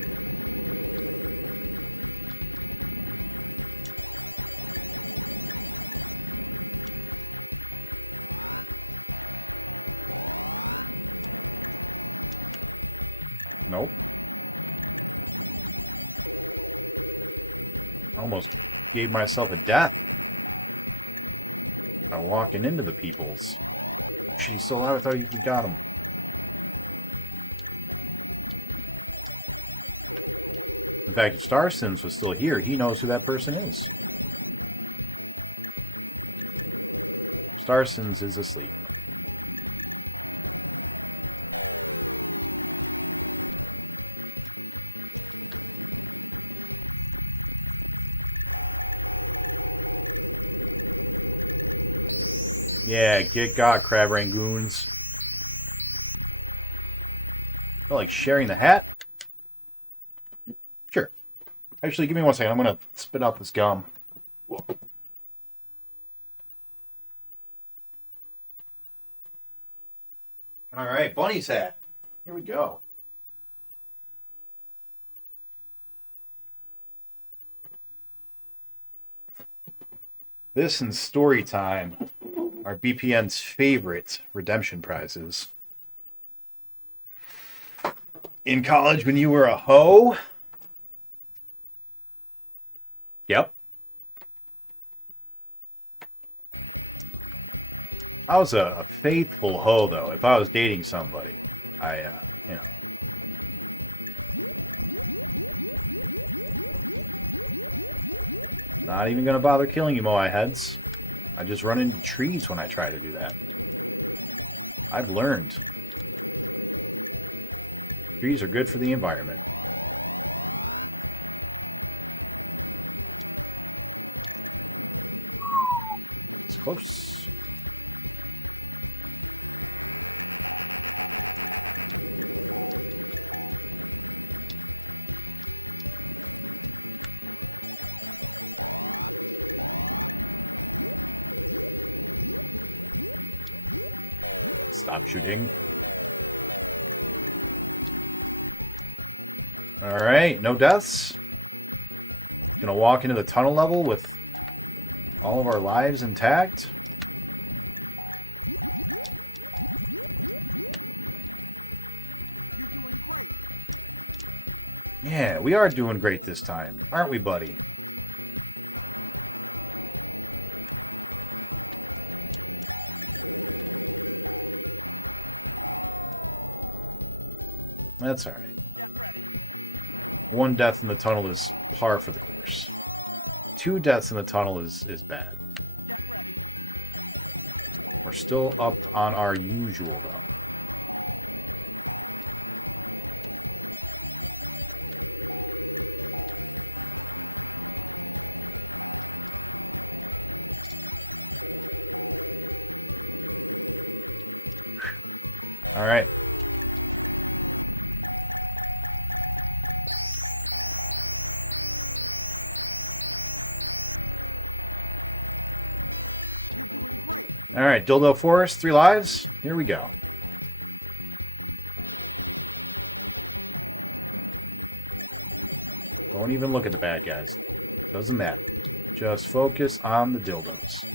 Nope. I almost gave myself a death by walking into the peoples. Oh, shit, he's still alive? I thought you got him. In fact, if Starsons was still here, he knows who that person is. Starsons is asleep. Yeah, get got, crab rangoons. Feel like sharing the hat? Sure. Actually, give me 1 second. I'm going to spit out this gum. Whoa. All right, Bunny's hat. Here we go. This and story time are BPN's favorite redemption prizes. In college, when you were a hoe? Yep. I was a faithful hoe, though. If I was dating somebody, you know. Not even gonna bother killing you, Moai heads. I just run into trees when I try to do that. I've learned. Trees are good for the environment. It's close. Stop shooting. Alright, no deaths. Gonna walk into the tunnel level with all of our lives intact. Yeah, we are doing great this time, aren't we, buddy? That's alright. 1 death in the tunnel is par for the course. 2 deaths in the tunnel is bad. We're still up on our usual, though. All right. All right, Dildo Forest, 3 lives. Here we go. Don't even look at the bad guys. Doesn't matter. Just focus on the dildos.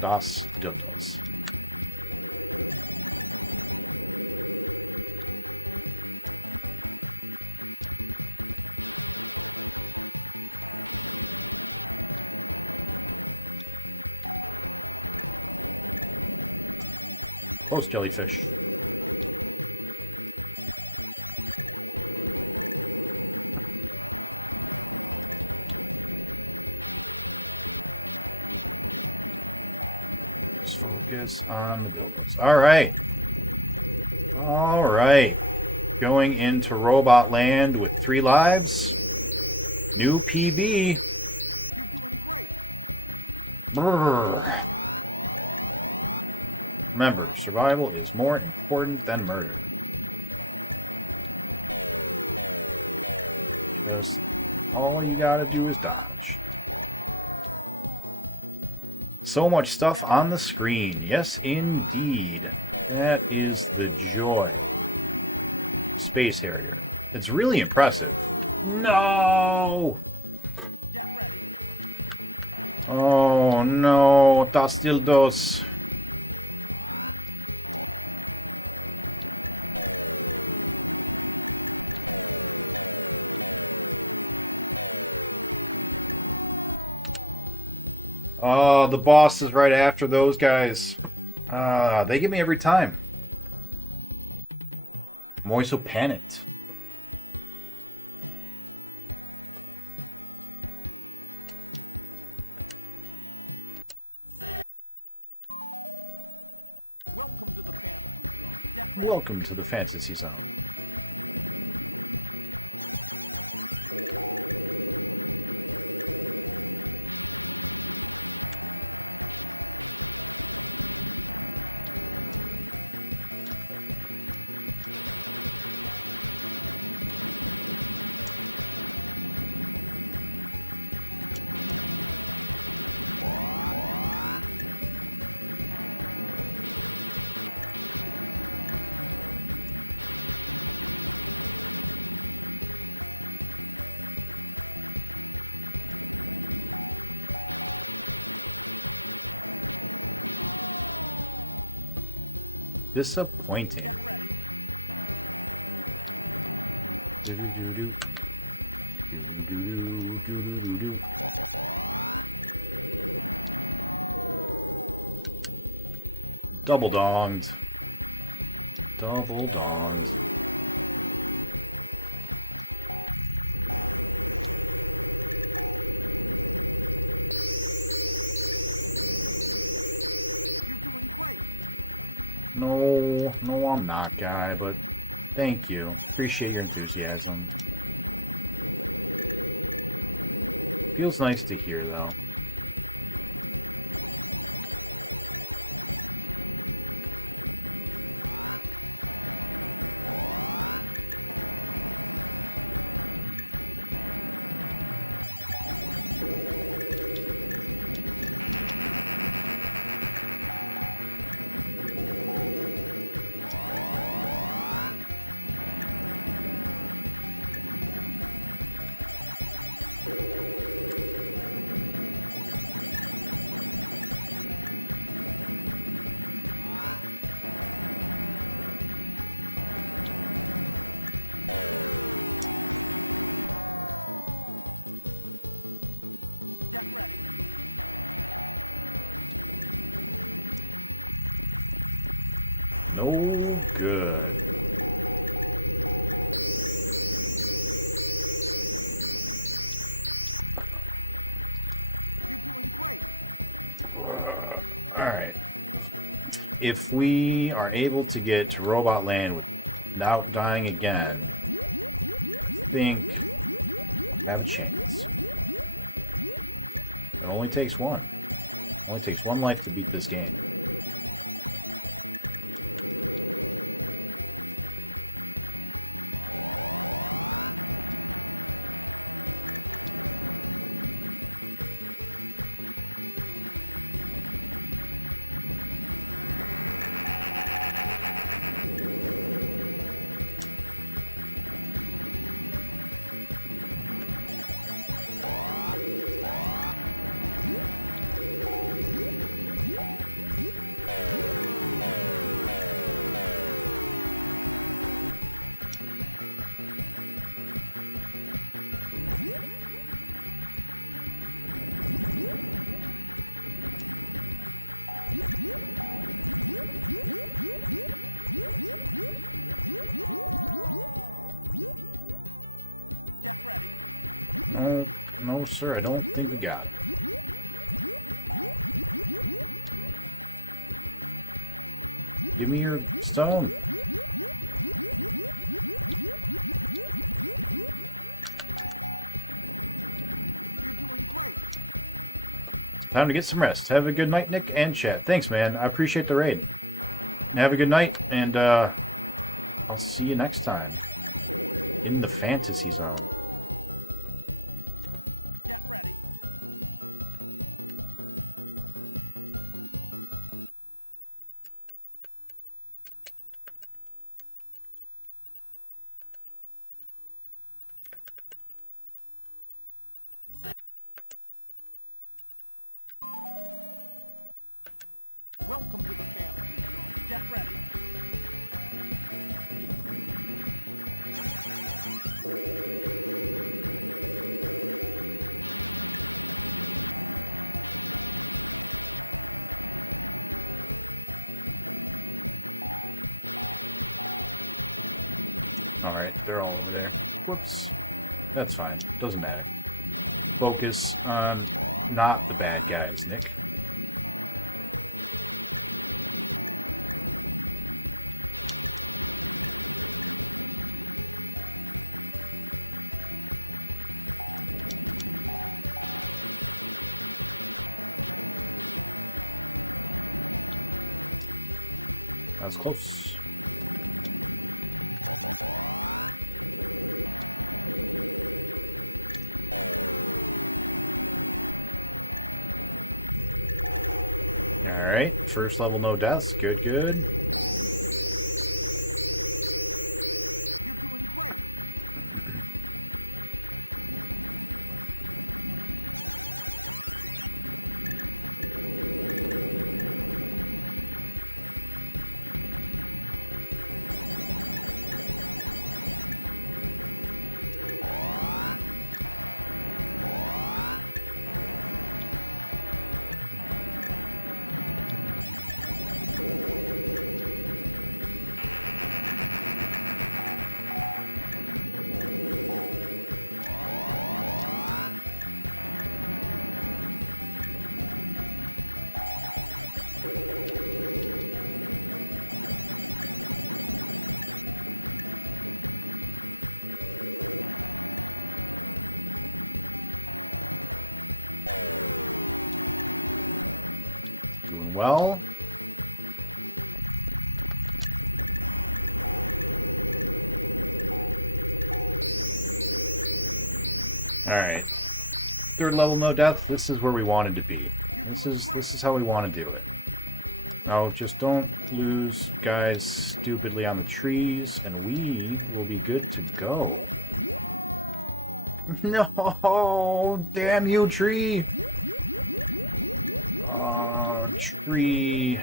Das Dildos. Close, jellyfish. Focus on the dildos. All right. All right. Going into Robot Land with 3 lives. New PB. Brrr. Remember, survival is more important than murder. Just all you gotta do is dodge. So much stuff on the screen. Yes, indeed. That is the joy. Space Harrier. It's really impressive. No! Oh no, das dildos. Oh, the boss is right after those guys. They get me every time. I'm always so panicked. Welcome to the Fantasy Zone. Disappointing. Do-do-do-do. Do-do-do-do. Do-do-do-do. Double donged. Double donged. No, I'm not, guy, but thank you. Appreciate your enthusiasm. Feels nice to hear, though. No good. Alright. If we are able to get to Robot Land without dying again, I think I have a chance. It only takes one. It only takes one life to beat this game. No, sir, I don't think we got it. Give me your stone. Time to get some rest. Have a good night, Nick and chat. Thanks, man. I appreciate the raid. Have a good night, and I'll see you next time in the fantasy zone. Alright, they're all over there. Whoops. That's fine. Doesn't matter. Focus on not the bad guys, Nick. That was close. Alright, first level no deaths. Good, good. Doing well. Alright. Third level no death. This is where we wanted to be. This is how we want to do it. Now just don't lose guys stupidly on the trees, and we will be good to go. No! Damn you, tree! Tree.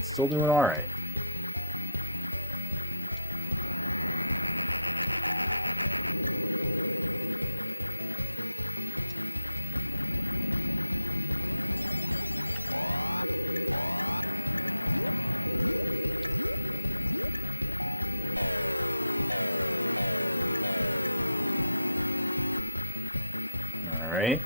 Still doing all right. All right.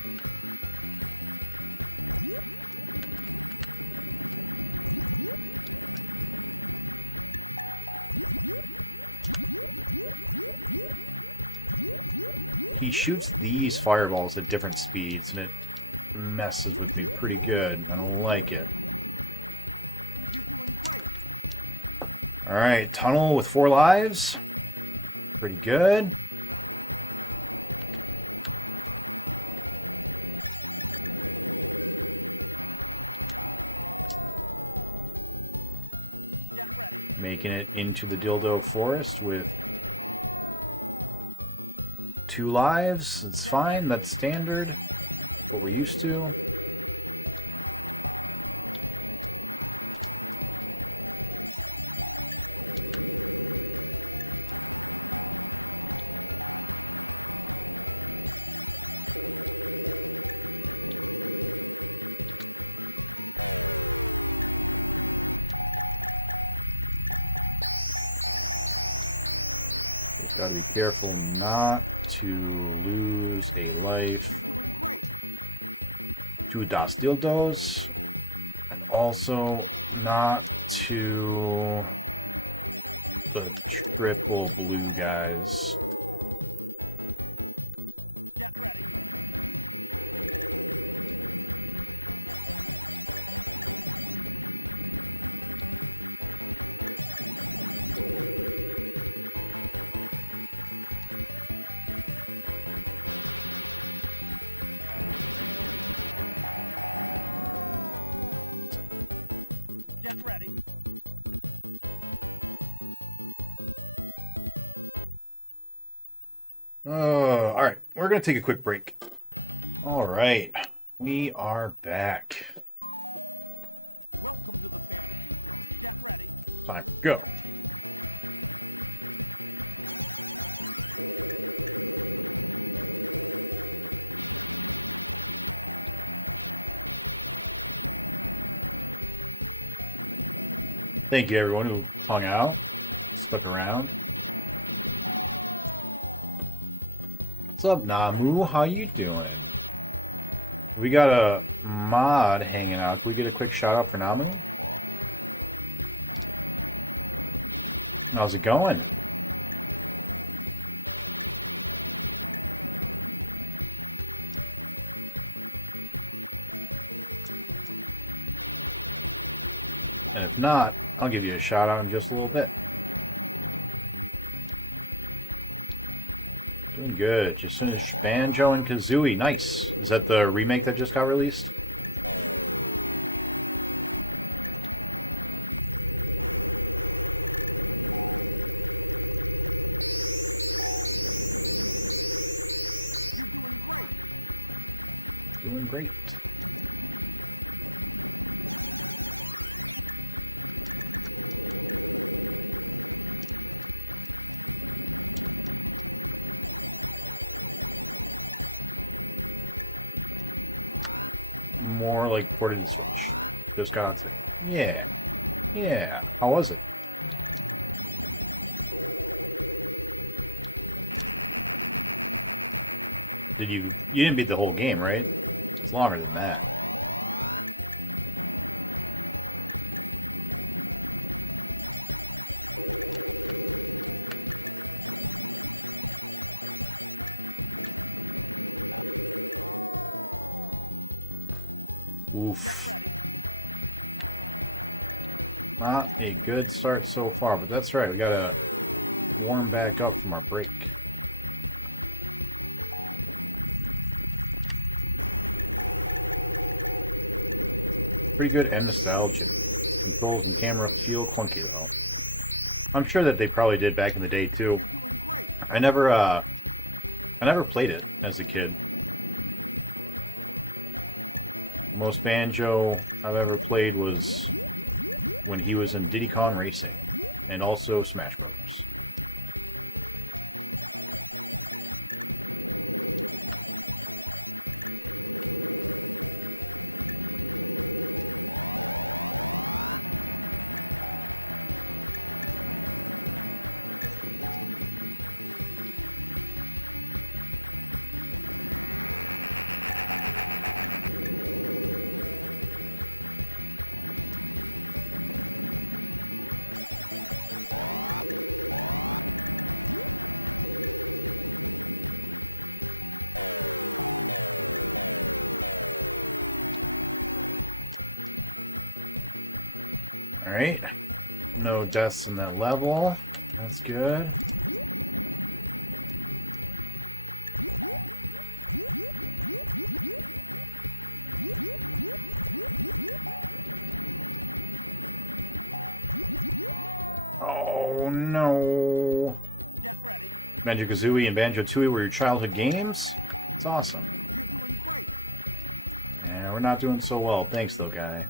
He shoots these fireballs at different speeds, and it messes with me pretty good. I don't like it. Alright, tunnel with 4 lives. Pretty good. Making it into the dildo forest with 2 lives. It's fine. That's standard. What we're used to. Just got to be careful not to lose a life to Das Dildos, and also not to the triple blue guys. All right, we're going to take a quick break. All right, we are back. Time to go. Thank you, everyone who hung out, stuck around. What's up, Namu? How you doing? We got a mod hanging out. Can we get a quick shout out for Namu? How's it going? And if not, I'll give you a shout out in just a little bit. Doing good. Just finished Banjo and Kazooie. Nice. Is that the remake that just got released? Doing great. More like ported to Switch. Just got it. Yeah. Yeah. How was it? You didn't beat the whole game, right? It's longer than that. Oof. Not a good start so far, but that's right. We gotta warm back up from our break. Pretty good and nostalgic. Controls and camera feel clunky though. I'm sure that they probably did back in the day too. I never played it as a kid. Most Banjo I've ever played was when he was in Diddy Kong Racing, and also Smash Bros. Alright. No deaths in that level. That's good. Oh no. Banjo-Kazooie and Banjo-Tooie were your childhood games? It's awesome. Yeah, we're not doing so well. Thanks though, guy.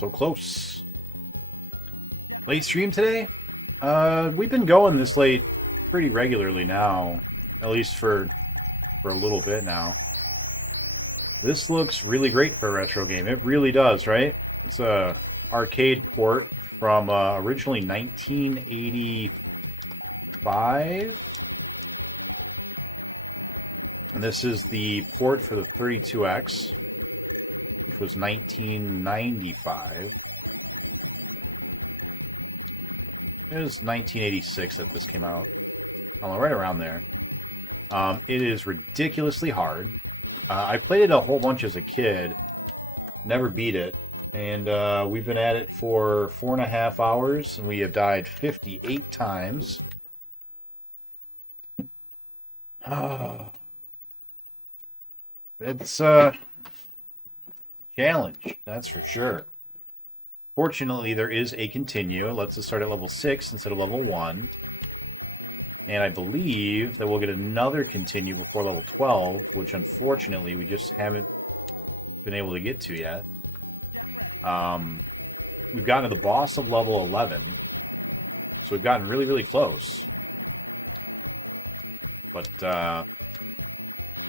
So close. Late stream today? We've been going this late pretty regularly now. At least for a little bit now. This looks really great for a retro game. It really does, right? It's a arcade port from originally 1985. And this is the port for the 32X, which was 1995. It was 1986 that this came out. Oh, right around there. It is ridiculously hard. I played it a whole bunch as a kid. Never beat it. And we've been at it for 4.5 hours, and we have died 58 times. It's a challenge, that's for sure. Fortunately, there is a continue. It lets us start at level 6 instead of level 1. And I believe that we'll get another continue before level 12, which unfortunately we just haven't been able to get to yet. We've gotten to the boss of level 11, so we've gotten really, really close. But,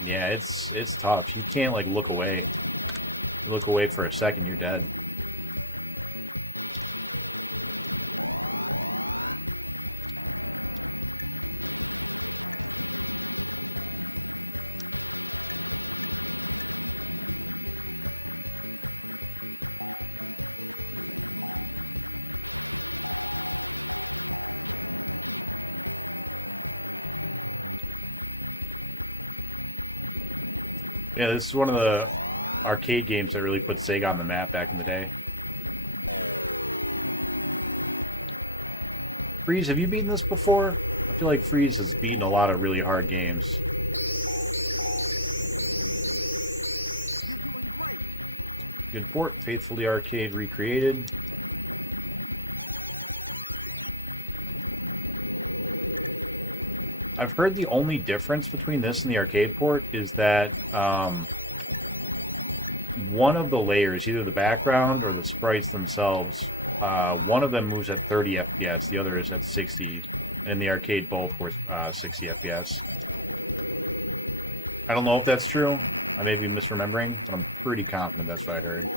yeah, it's tough. You can't, like, look away. You look away for a second, you're dead. Yeah, this is one of the arcade games that really put Sega on the map back in the day. Freeze, have you beaten this before? I feel like Freeze has beaten a lot of really hard games. Good port, faithfully arcade recreated. I've heard the only difference between this and the arcade port is that one of the layers, either the background or the sprites themselves, one of them moves at 30 FPS, the other is at 60, and in the arcade both were 60 FPS. I don't know if that's true. I may be misremembering, but I'm pretty confident that's what I heard.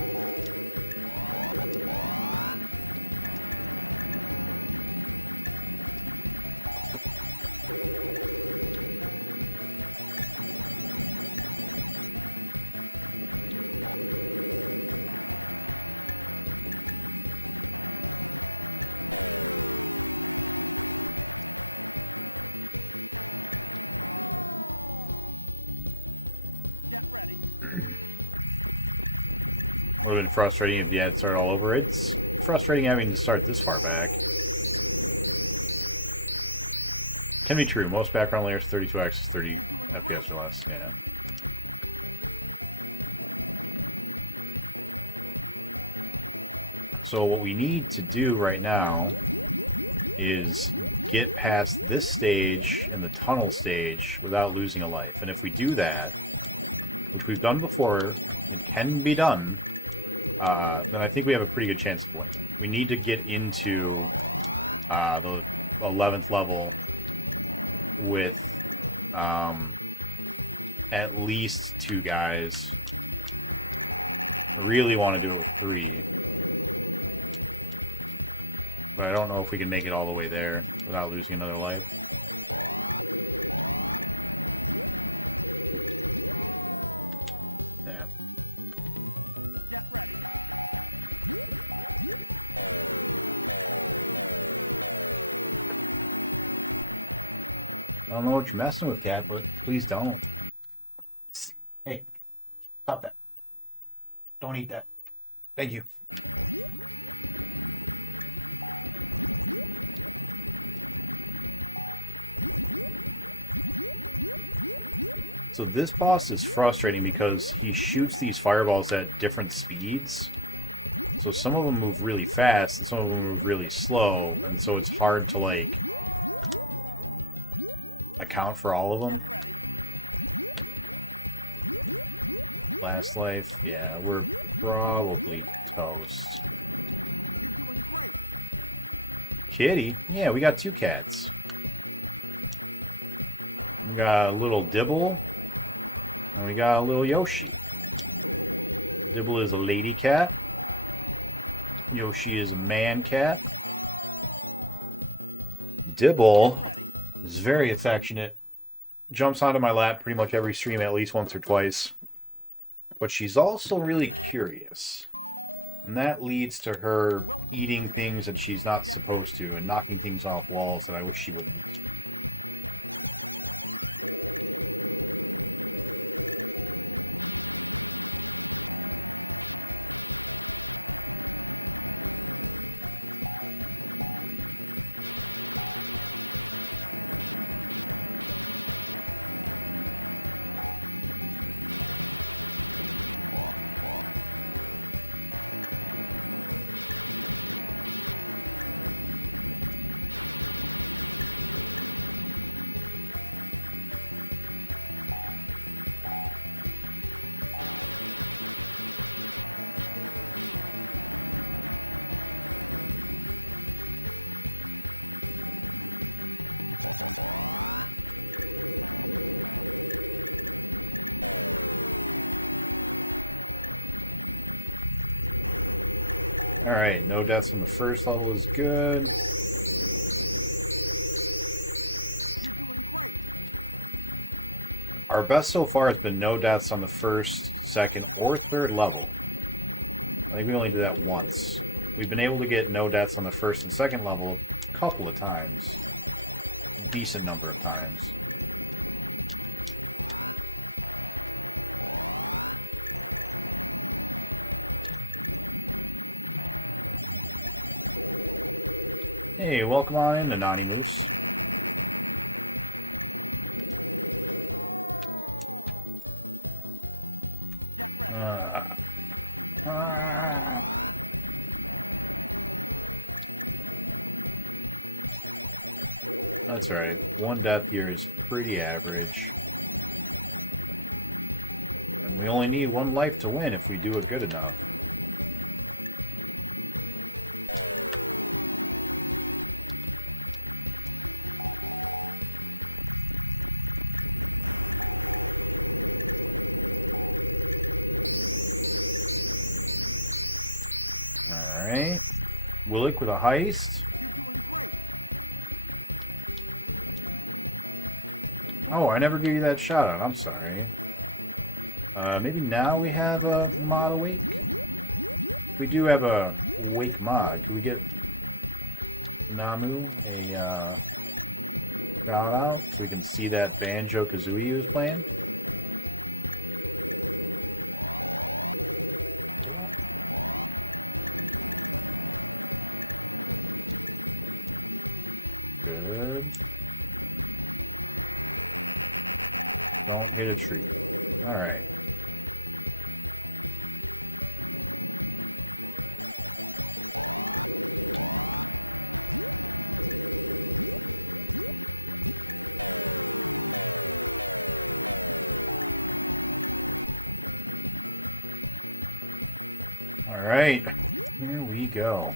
Would have been frustrating if you had to start all over. It's frustrating having to start this far back. Can be true. Most background layers 32x is 30 FPS or less. Yeah. So what we need to do right now is get past this stage and the tunnel stage without losing a life. And if we do that, which we've done before, it can be done, then I think we have a pretty good chance of winning. We need to get into the 11th level with at least 2 guys. I really want to do it with 3. But I don't know if we can make it all the way there without losing another life. Yeah. I don't know what you're messing with, Cat, but please don't. Hey, stop that. Don't eat that. Thank you. So this boss is frustrating because he shoots these fireballs at different speeds. So some of them move really fast and some of them move really slow, and so it's hard to, like, account for all of them. Last life, yeah, we're probably toast. kitty. Yeah, we got 2 cats. We got a little Dibble, and we got a little Yoshi. Dibble is a lady cat. Yoshi is a man cat. Dibble is very affectionate. Jumps onto my lap pretty much every stream at least once or twice. But she's also really curious. And that leads to her eating things that she's not supposed to and knocking things off walls that I wish she wouldn't. Alright, no deaths on the first level is good. Our best so far has been no deaths on the first, second, or third level. I think we only did that once. We've been able to get no deaths on the first and second level a couple of times. A decent number of times. Hey, welcome on in, Nani Moose. That's right. 1 death here is pretty average. And we only need 1 life to win if we do it good enough. Alright. Willick with a heist. Oh, I never gave you that shout out. I'm sorry. Maybe now we have a mod awake? We do have a wake mod. Can we get Namu a shout out so we can see that Banjo-Kazooie he was playing? Good. Don't hit a tree. Alright. Alright. Here we go.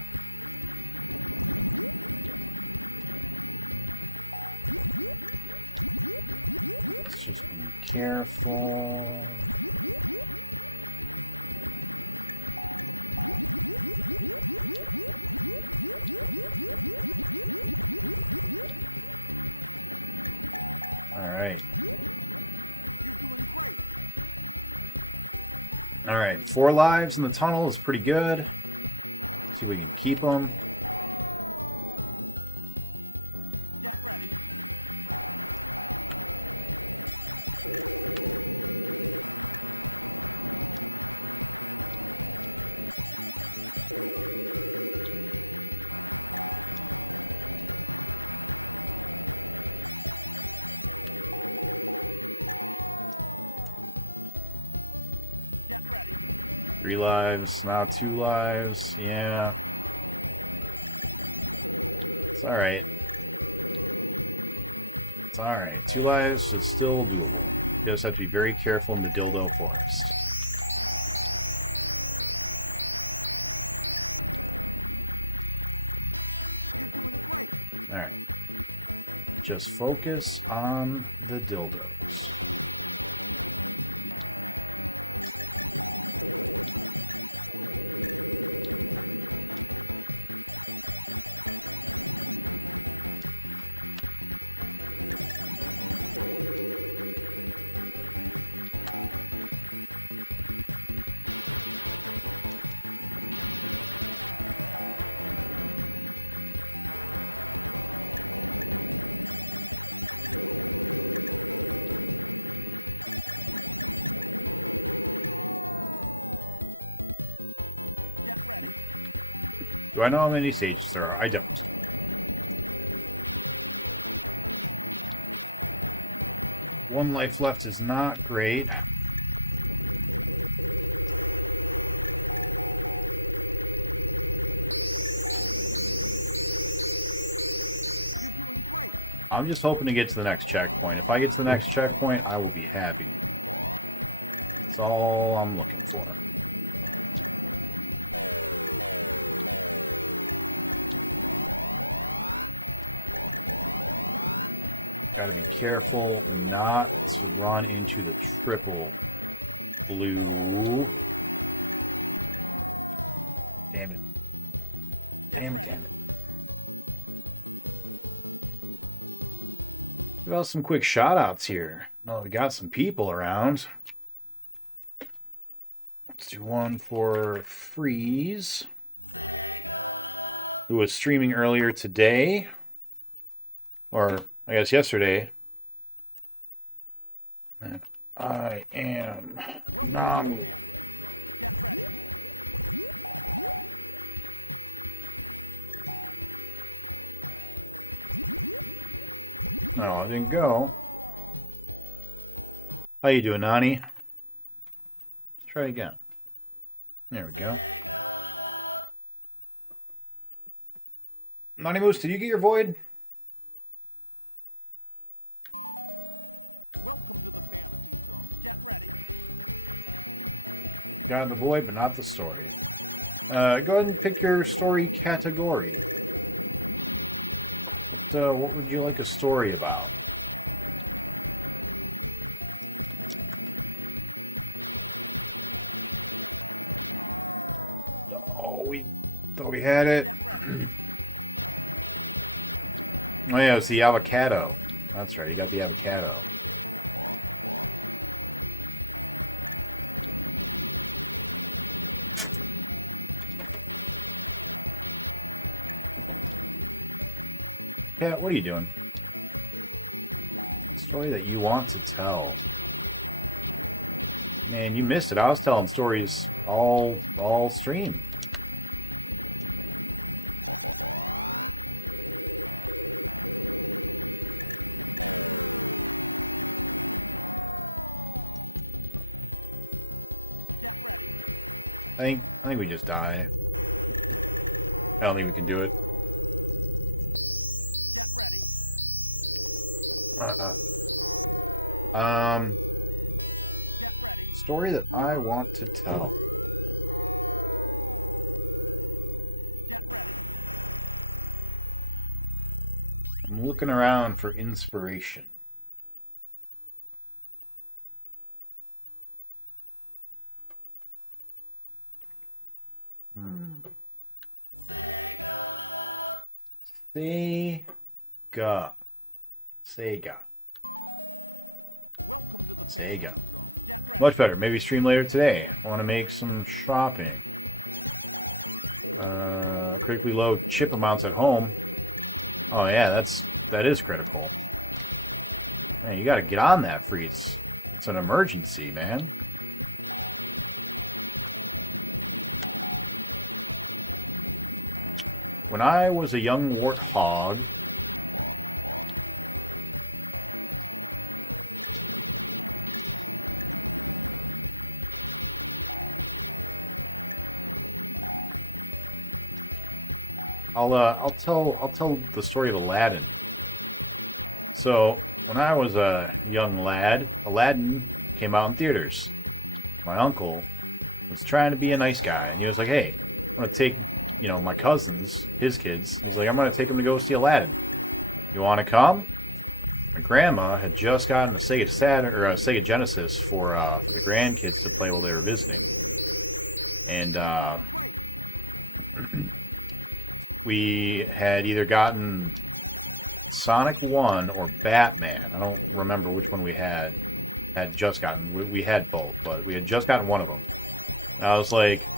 Let's just be careful. Alright. Alright, 4 lives in the tunnel is pretty good. See if we can keep them. Three lives, now 2 lives. Yeah. It's alright. It's alright. 2 lives is still doable. You just have to be very careful in the dildo forest. Alright. Just focus on the dildos. Do I know how many stages there are? I don't. One life left is not great. I'm just hoping to get to the next checkpoint. If I get to the next checkpoint, I will be happy. That's all I'm looking for. Gotta be careful not to run into the triple blue. Damn it. Damn it, damn it. Well, some quick shout-outs here. Oh, we got some people around. Let's do one for Freeze, who was streaming earlier today. Or, I guess yesterday. And I am Namu. No, I didn't go. How you doing, Nani? Let's try again. There we go. Nani Moose, did you get your void? Got the void, but not the story. Go ahead and pick your story category. What would you like a story about? Oh, we thought we had it. Oh yeah, it's the avocado. That's right, you got the avocado. Cat, what are you doing? Story that you want to tell. Man, you missed it. I was telling stories all stream. I think we just die. I don't think we can do it. Story that I want to tell. I'm looking around for inspiration. Sega. Much better. Maybe stream later today. I want to make some shopping. Critically low chip amounts at home. Oh yeah, that is critical. Man, you gotta get on that, Freeze. It's an emergency, man. When I was a young warthog, I'll tell the story of Aladdin. So when I was a young lad, Aladdin came out in theaters. My uncle was trying to be a nice guy, and he was like, "Hey, I'm gonna take my cousins, his kids." He's like, "I'm gonna take them to go see Aladdin." You want to come? My grandma had just gotten a Sega Saturn or a Sega Genesis for the grandkids to play while they were visiting, and we had either gotten Sonic 1 or Batman. I don't remember which one we had just gotten. We had both, but we had just gotten one of them. And I was like,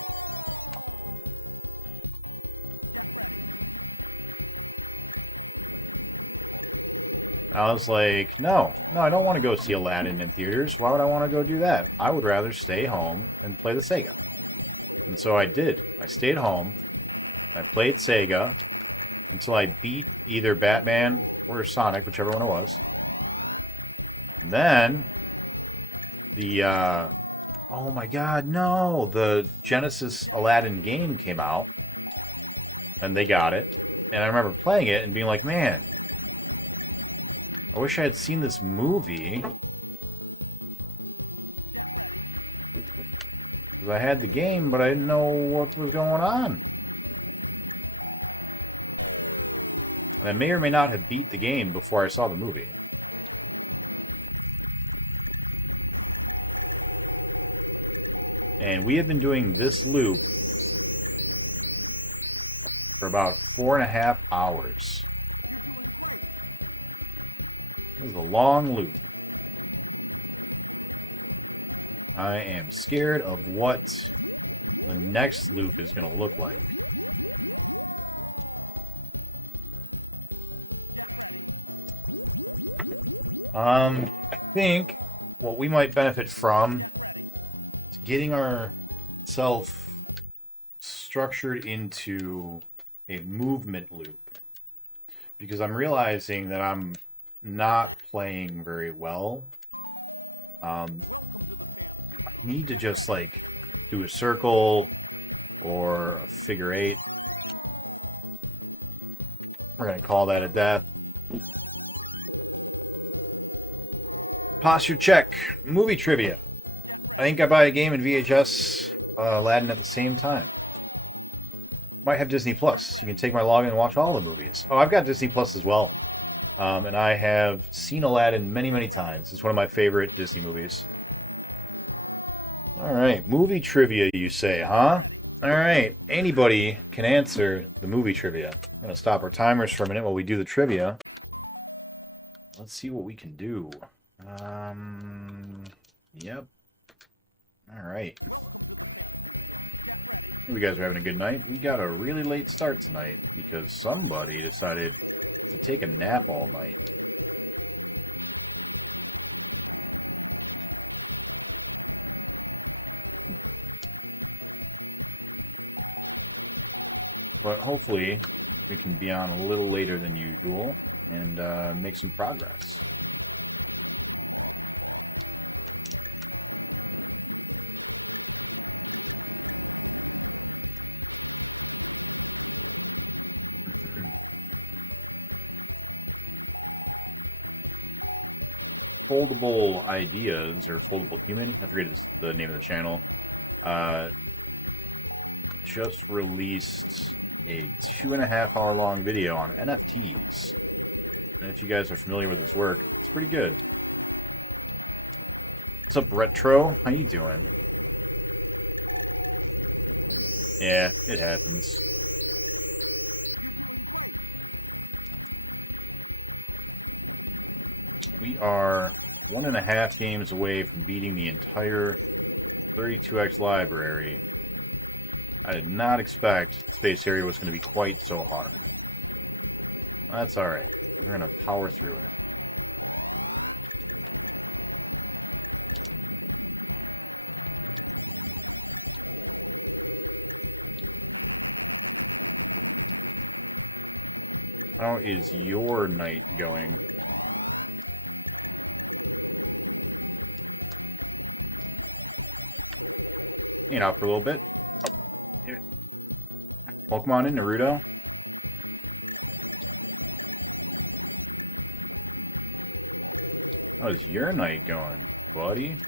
no, I don't want to go see Aladdin in theaters. Why would I want to go do that? I would rather stay home and play the Sega. And so I did. I stayed home. I played Sega until I beat either Batman or Sonic, whichever one it was. And then the oh my god, no, the Genesis Aladdin game came out, and they got it. And I remember playing it and being like, man, I wish I had seen this movie. Because I had the game, but I didn't know what was going on. And I may or may not have beat the game before I saw the movie. And we have been doing this loop for about 4.5 hours. This is a long loop. I am scared of what the next loop is going to look like. I think what we might benefit from is getting ourselves structured into a movement loop. Because I'm realizing that I'm not playing very well. I need to just like do a circle or a figure eight. We're going to call that a death. Posture check. Movie trivia. I think I buy a game in VHS, Aladdin at the same time. Might have Disney Plus. You can take my login and watch all the movies. Oh, I've got Disney Plus as well. And I have seen Aladdin many, many times. It's one of my favorite Disney movies. All right, movie trivia, you say, huh? All right, anybody can answer the movie trivia. I'm going to stop our timers for a minute while we do the trivia. Let's see what we can do. Yep. All right. You guys are having a good night. We got a really late start tonight because somebody decided to take a nap all night. But hopefully we can be on a little later than usual and make some progress. Foldable Ideas, or Foldable Human, I forget the name of the channel, just released a 2.5 hour long video on NFTs. And if you guys are familiar with his work, it's pretty good. What's up, Retro? How you doing? Yeah, it happens. We are 1.5 games away from beating the entire 32X library. I did not expect Space Harrier was going to be quite so hard. That's alright. We're going to power through it. How is your night going? Hang out for a little bit. Pokemon in Naruto. How's your night going, buddy?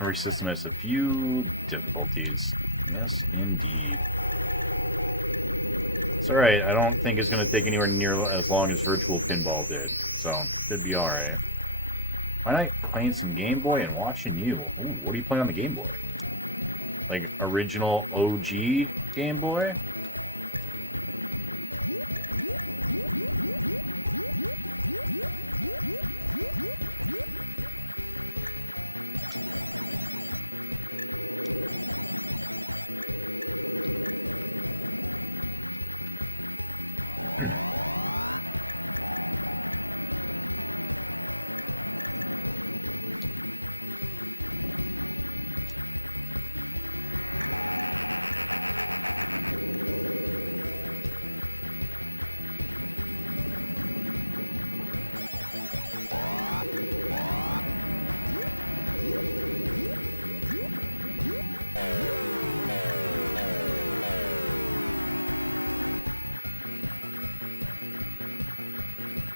Every system has a few difficulties. Yes, indeed. It's alright. I don't think it's going to take anywhere near as long as Virtual Pinball did. So, should be alright. Why not playing some Game Boy and watching you? Ooh, what do you play on the Game Boy? Like, original OG Game Boy?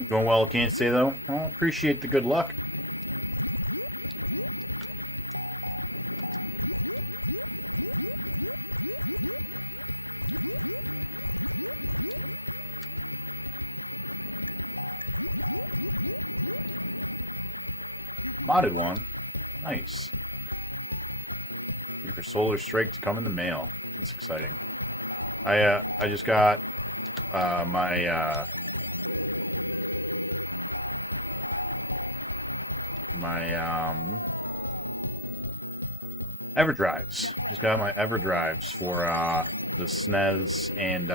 Going well, can't say though. Well, appreciate the good luck. Modded one. Nice. Wait for Solar Strike to come in the mail. That's exciting. I just got my EverDrives. Just got my EverDrives for the SNES and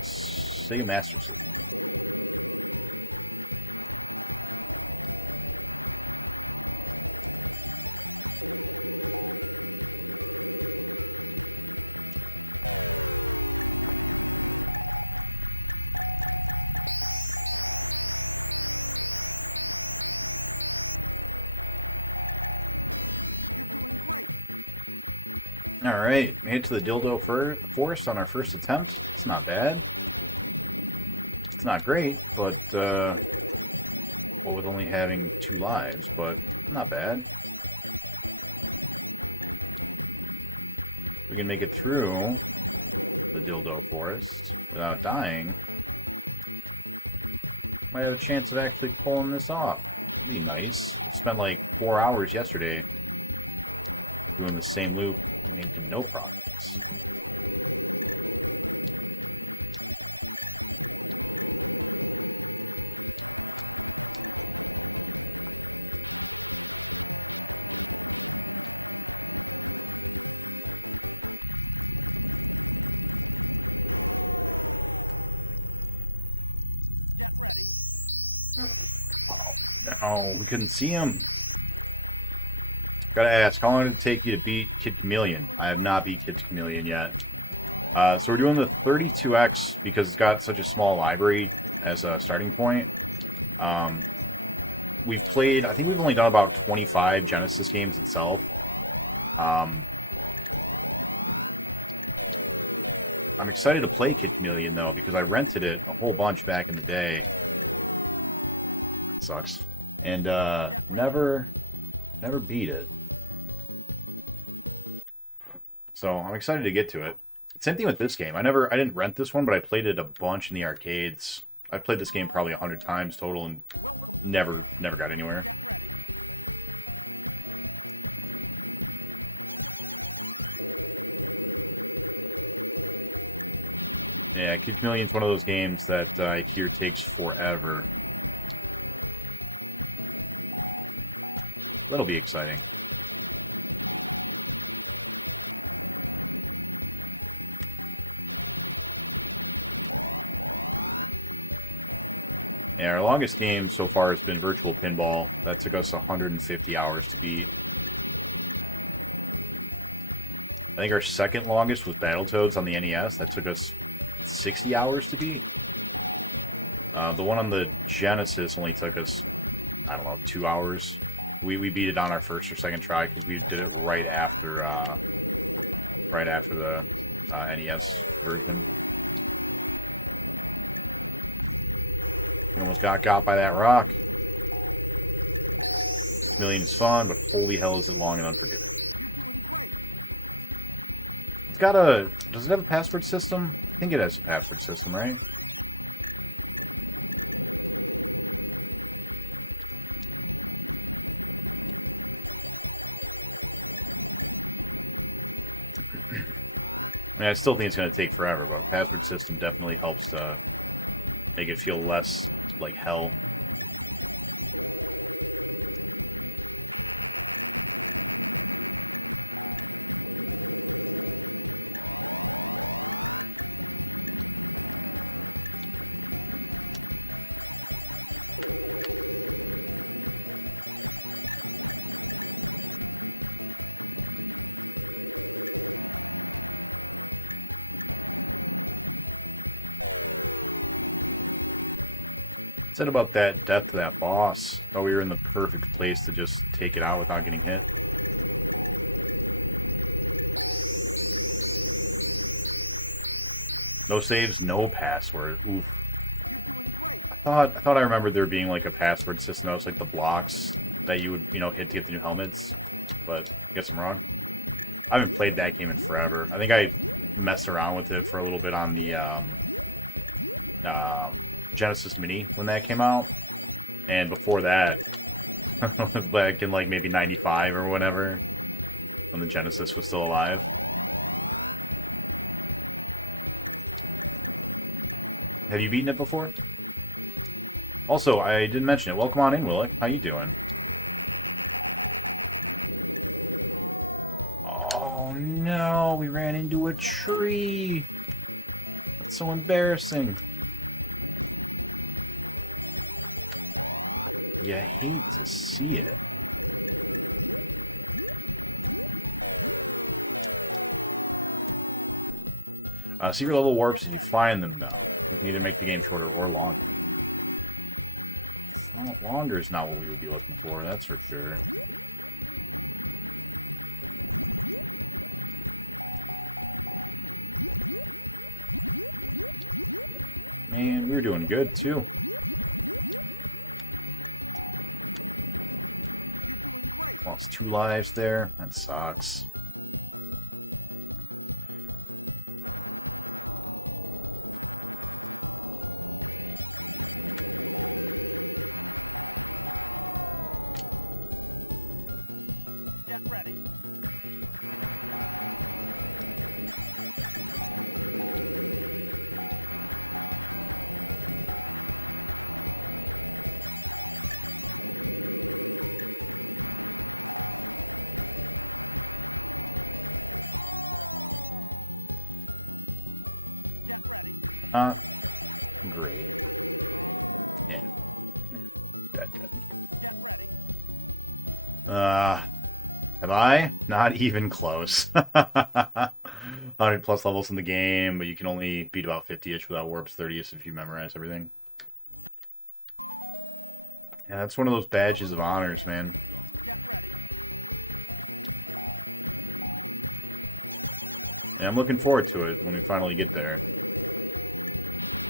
Sega Master System. Alright, made it to the Dildo Forest on our first attempt. It's not bad. It's not great, but, well, with only having 2 lives, but not bad. We can make it through the Dildo Forest without dying. Might have a chance of actually pulling this off. It'd be nice. I spent like 4 hours yesterday doing the same loop and making no progress. No, we couldn't see him. Gotta ask, how long did it take you to beat Kid Chameleon? I have not beat Kid Chameleon yet. So we're doing the 32X because it's got such a small library as a starting point. We've played, I think we've only done about 25 Genesis games itself. I'm excited to play Kid Chameleon, though, because I rented it a whole bunch back in the day. That sucks. And never beat it. So I'm excited to get to it. Same thing with this game. I didn't rent this one, but I played it a bunch in the arcades. I played this game probably 100 times total and never got anywhere. Yeah, Kid Chameleon's one of those games that I hear takes forever. That'll be exciting. Yeah, our longest game so far has been Virtual Pinball. That took us 150 hours to beat. I think our second longest was Battletoads on the NES. That took us 60 hours to beat. The one on the Genesis only took us, I don't know, 2 hours. We beat it on our first or second try because we did it right after the NES version. You almost got by that rock. million is fun, but holy hell is it long and unforgiving. It's got a... Does it have a password system? I think it has a password system, right? I mean, I still think it's going to take forever, but password system definitely helps to make it feel less like hell. Said about that death to that boss. Thought we were in the perfect place to just take it out without getting hit. No saves, no password. Oof. I thought I remembered there being like a password system that was like the blocks that you would, hit to get the new helmets. But I guess I'm wrong. I haven't played that game in forever. I think I messed around with it for a little bit on the Genesis Mini when that came out, and before that, back in like maybe '95 or whatever, when the Genesis was still alive. Have you beaten it before? Also, I didn't mention it. Welcome on in, Willick. How you doing? Oh no, we ran into a tree. That's so embarrassing. You hate to see it. Secret level warps, if you find them, though. You can either make the game shorter or longer. Longer is not what we would be looking for, that's for sure. Man, we were doing good, too. Lost 2 lives there. That sucks. Great. Yeah. Dead. Have I? Not even close. 100 plus levels in the game, but you can only beat about 50-ish without warps, 30-ish if you memorize everything. Yeah, that's one of those badges of honors, man. And I'm looking forward to it when we finally get there.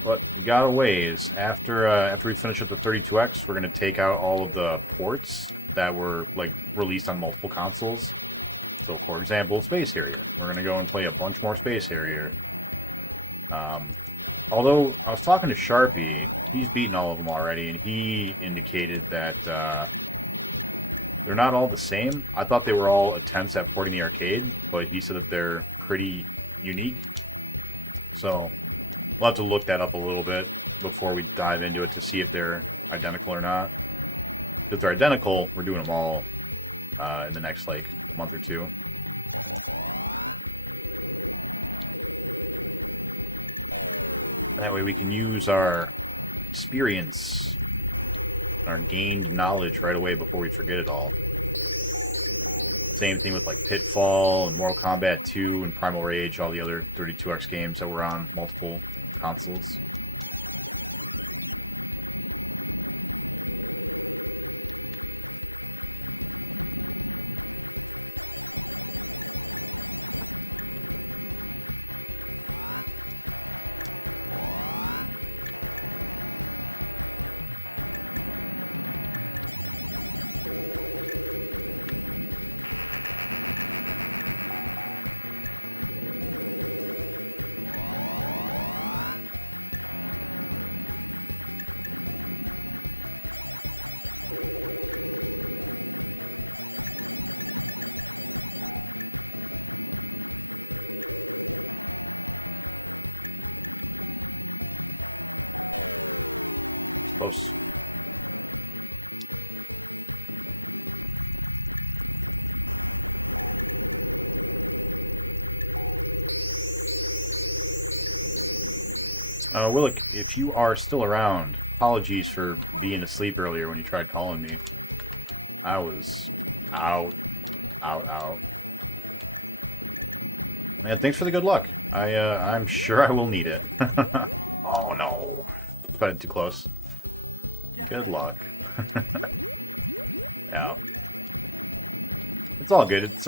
But we got a ways. After we finish up the 32X, we're going to take out all of the ports that were like released on multiple consoles. So, for example, Space Harrier. We're going to go and play a bunch more Space Harrier. Although, I was talking to Sharpie. He's beaten all of them already, and he indicated that they're not all the same. I thought they were all attempts at porting the arcade, but he said that they're pretty unique. So, we'll have to look that up a little bit before we dive into it to see if they're identical or not. If they're identical, we're doing them all in the next, like, month or two. That way we can use our experience, our gained knowledge right away before we forget it all. Same thing with, like, Pitfall and Mortal Kombat 2 and Primal Rage, all the other 32X games that were on multiple consoles. Close. Willick, if you are still around, apologies for being asleep earlier when you tried calling me. I was out. Man, thanks for the good luck. I'm sure I will need it. Oh no. Put it too close. Good luck. Yeah. It's all good. It's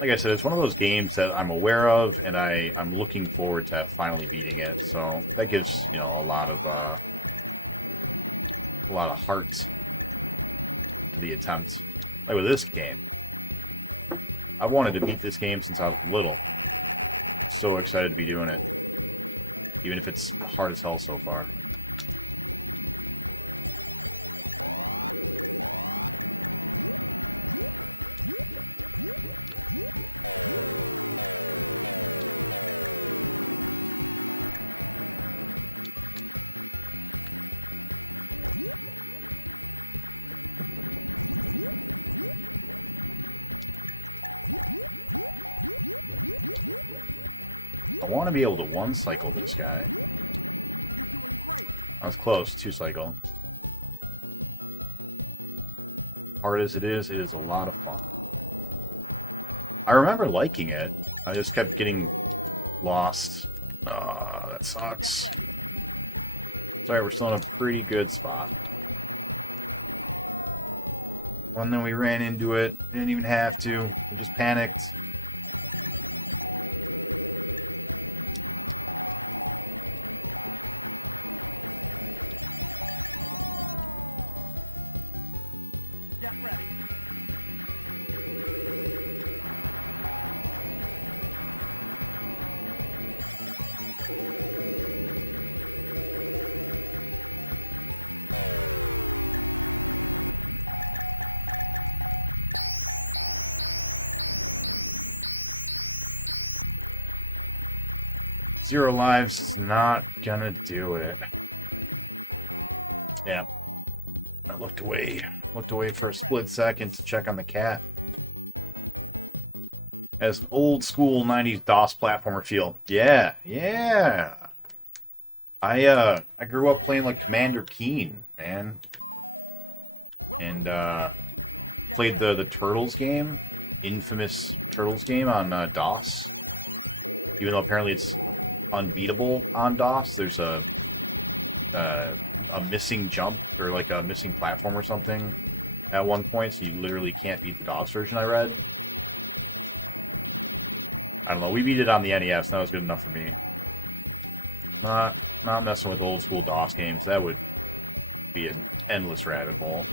like I said, it's one of those games that I'm aware of, and I'm looking forward to finally beating it. So that gives, you know, a lot of heart to the attempt. Like with this game, I wanted to beat this game since I was little. So excited to be doing it, even if it's hard as hell so far. I want to be able to one-cycle this guy. I was close, two-cycle. Hard as it is a lot of fun. I remember liking it. I just kept getting lost. That sucks. Sorry, we're still in a pretty good spot. And then we ran into it. Didn't even have to. We just panicked. Zero lives is not gonna do it. Yeah. I looked away for a split second to check on the cat. As an old school 90s DOS platformer feel. Yeah. I grew up playing like Commander Keen, man. And played the Turtles game, infamous Turtles game on DOS. Even though apparently it's unbeatable on DOS. There's a missing jump or like a missing platform or something at one point, so you literally can't beat the DOS version I read. I don't know. We beat it on the NES, and that was good enough for me. Not messing with old school DOS games. That would be an endless rabbit hole.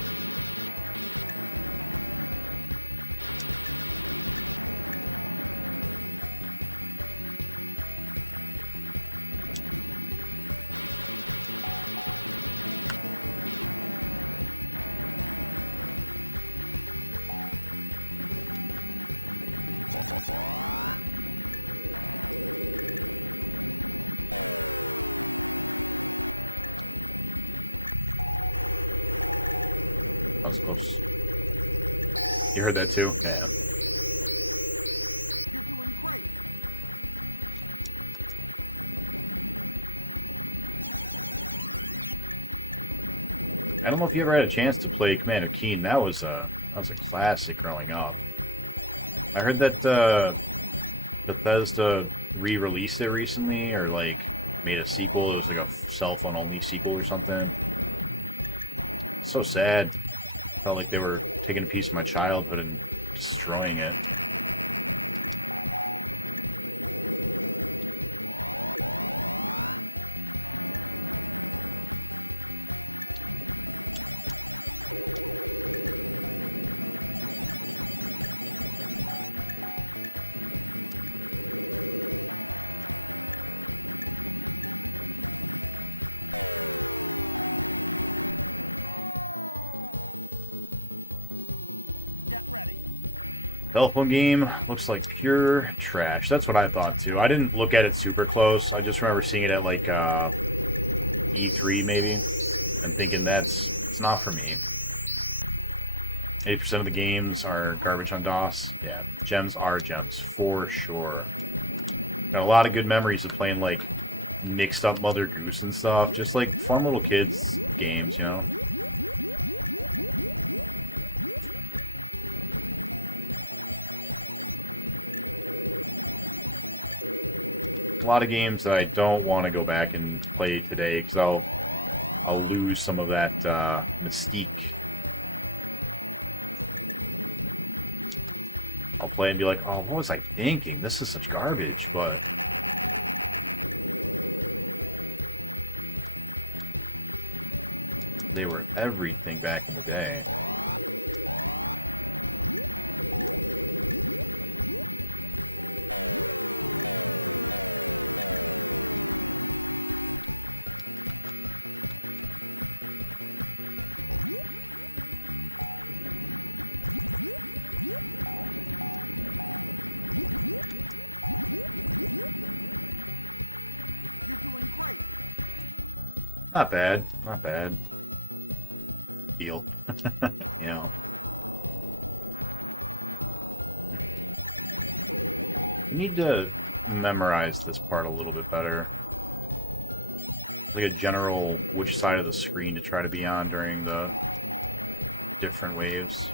That was close. You heard that too? Yeah. I don't know if you ever had a chance to play Commander Keen. That was a classic growing up. I heard that Bethesda re-released it recently, or like made a sequel. It was like a cell phone only sequel or something. So sad. Felt like they were taking a piece of my childhood and destroying it. Telephone game looks like pure trash. That's what I thought too. I didn't look at it super close. I just remember seeing it at like E3 maybe, and thinking it's not for me. 80% of the games are garbage on DOS. Yeah, gems are gems, for sure. Got a lot of good memories of playing, like, mixed up Mother Goose and stuff. Just, like, fun little kids games, you know? A lot of games that I don't want to go back and play today, because I'll lose some of that mystique. I'll play and be like, oh, what was I thinking? This is such garbage, but they were everything back in the day. Not bad, not bad. Deal, you know. We need to memorize this part a little bit better. Like a general which side of the screen to try to be on during the different waves.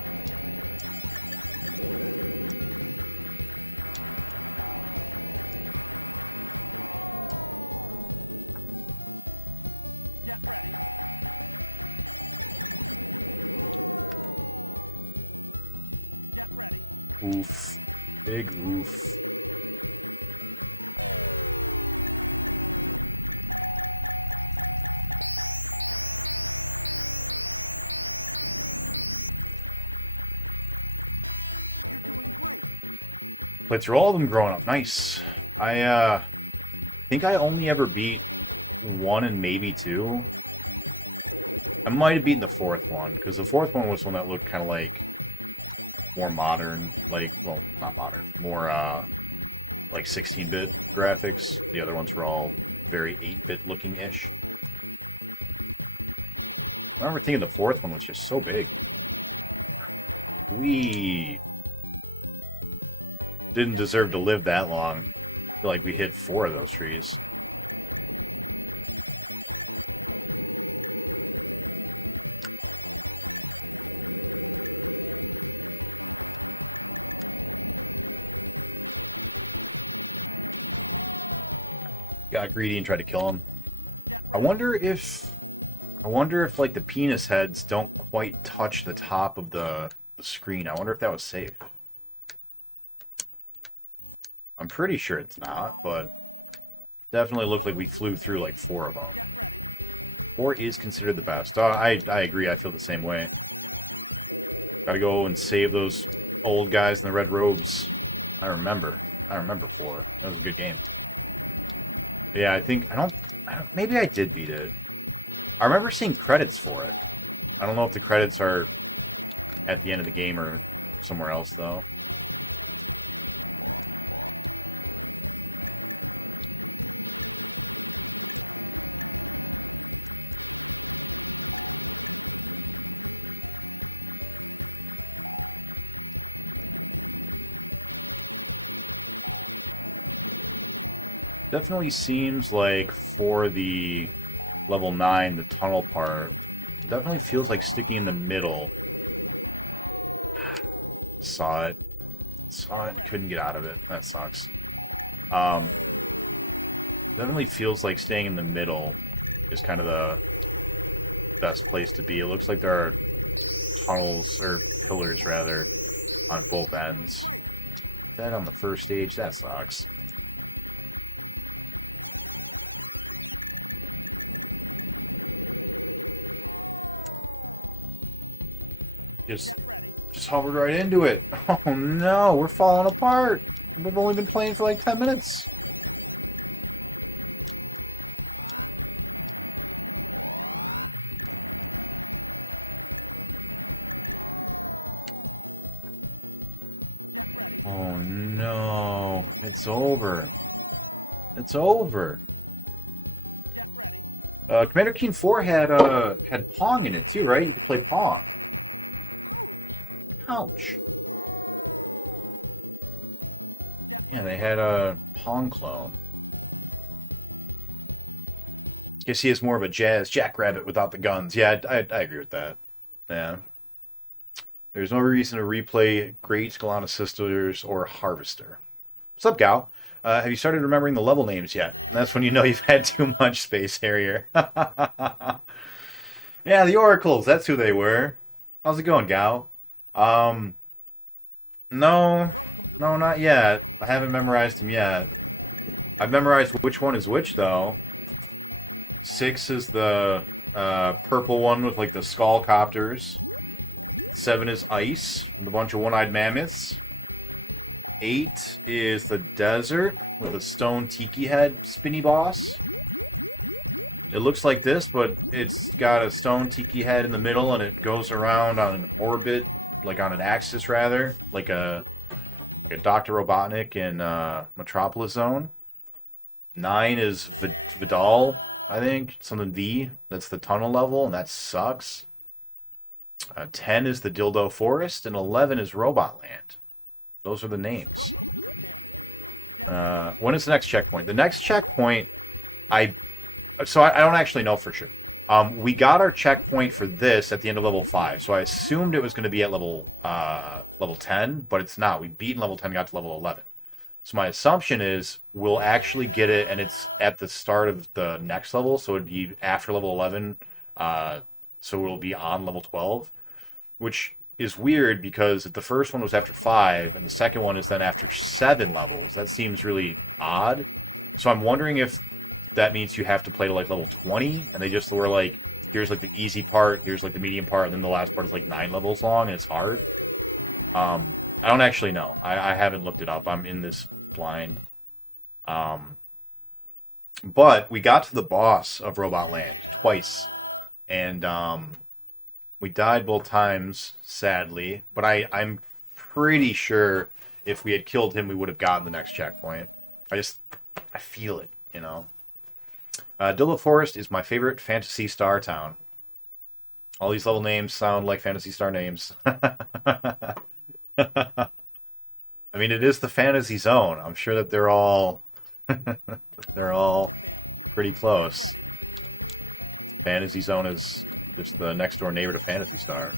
Oof. Big oof. Played through all of them growing up. Nice. I think I only ever beat 1 and maybe 2. I might have beaten the 4th one, because the 4th one was one that looked kind of like more modern, like, well, not modern, more like 16-bit graphics. The other ones were all very 8-bit looking-ish. I remember thinking the 4th one was just so big. We didn't deserve to live that long. I feel like we hit 4 of those trees. Got greedy and tried to kill him. I wonder if like the penis heads don't quite touch the top of the screen. I wonder if that was safe. I'm pretty sure it's not, but definitely looked like we flew through like 4 of them. 4 is considered the best. I agree. I feel the same way. Gotta go and save those old guys in the red robes. I remember 4. That was a good game. But yeah, I don't, maybe I did beat it. I remember seeing credits for it. I don't know if the credits are at the end of the game or somewhere else, though. Definitely seems like for the level 9, the tunnel part, it definitely feels like sticking in the middle. Saw it, couldn't get out of it. That sucks. Definitely feels like staying in the middle is kind of the best place to be. It looks like there are tunnels, or pillars rather, on both ends. That on the first stage, that sucks. Just hovered right into it. Oh no, we're falling apart. We've only been playing for like 10 minutes. Oh no, it's over. It's over. Commander Keen 4 had Pong in it too, right? You could play Pong. Ouch. Yeah, they had a Pong clone. Guess he is more of a jazz jackrabbit without the guns. Yeah, I agree with that. Yeah. There's no reason to replay Great Scalana Sisters or Harvester. What's up, Gal? Have you started remembering the level names yet? That's when you know you've had too much, Space Harrier. Yeah, the Oracles. That's who they were. How's it going, Gal? Um, no, no, not yet. I haven't memorized them yet. I've memorized which one is which, though. 6 is the purple one with like the skull copters. 7 is ice with a bunch of one-eyed mammoths. 8 is the desert with a stone tiki head spinny boss. It looks like this, but it's got a stone tiki head in the middle, and it goes around on an orbit, like on an axis rather, like a Dr. Robotnik in Metropolis Zone. 9 is Vidal, I think, something V. That's the tunnel level, and that sucks. 10 is the Dildo Forest, and 11 is Robot Land. Those are the names. When is the next checkpoint? The next checkpoint, I don't actually know for sure. We got our checkpoint for this at the end of level 5, so I assumed it was going to be at level 10, but it's not. We beat level 10, got to level 11. So my assumption is we'll actually get it, and it's at the start of the next level, so it'd be after level 11, so it'll be on level 12, which is weird because if the first one was after 5, and the second one is then after 7 levels, that seems really odd. So I'm wondering if that means you have to play to like level 20, and they just were like, here's like the easy part, here's like the medium part, and then the last part is like 9 levels long, and it's hard. I don't actually know. I haven't looked it up. I'm in this blind. But we got to the boss of Robot Land twice, and we died both times, sadly. But I'm pretty sure if we had killed him, we would have gotten the next checkpoint. I feel it, you know. Dillo Forest is my favorite Phantasy Star town. All these level names sound like Phantasy Star names. I mean, it is the Fantasy Zone. I'm sure that they're all they're all pretty close. Fantasy Zone is just the next door neighbor to Phantasy Star.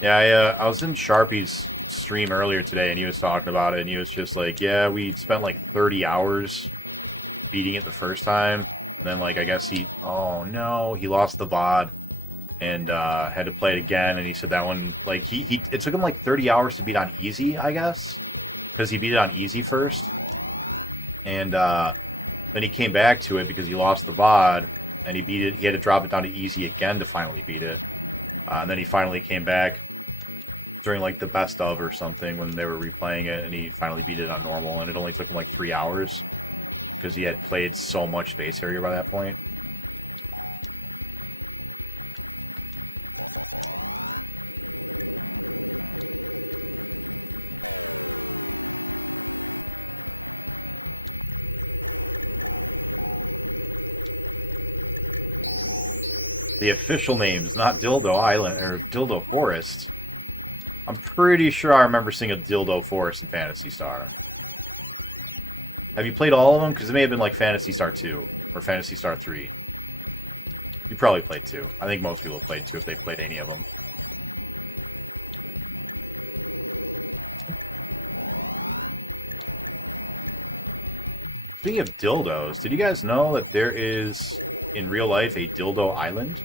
Yeah, I was in Sharpie's stream earlier today, and he was talking about it, and he was just like, yeah, we spent like 30 hours beating it the first time, and then like I guess oh no, he lost the VOD and had to play it again, and he said that one, like, it took him like 30 hours to beat on easy, I guess, because he beat it on easy first, and then he came back to it because he lost the VOD, and he beat it. He had to drop it down to easy again to finally beat it, and then he finally came back during like the best of or something when they were replaying it, and he finally beat it on normal, and it only took him like 3 hours because he had played so much Space Harrier by that point. The official name is not Dildo Island or Dildo Forest. I'm pretty sure I remember seeing a Dildo Forest in Phantasy Star. Have you played all of them? Because it may have been like Phantasy Star 2 or Phantasy Star 3. You probably played 2. I think most people have played 2 if they've played any of them. Speaking of dildos, did you guys know that there is, in real life, a Dildo Island?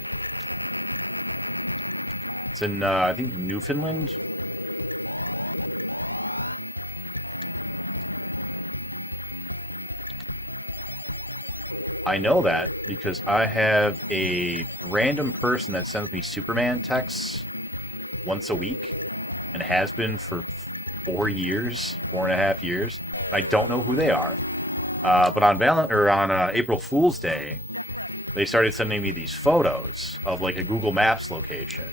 It's in, I think, Newfoundland. I know that because I have a random person that sends me Superman texts once a week, and has been for 4 years, 4.5 years. I don't know who they are, but on April Fool's Day, they started sending me these photos of like a Google Maps location,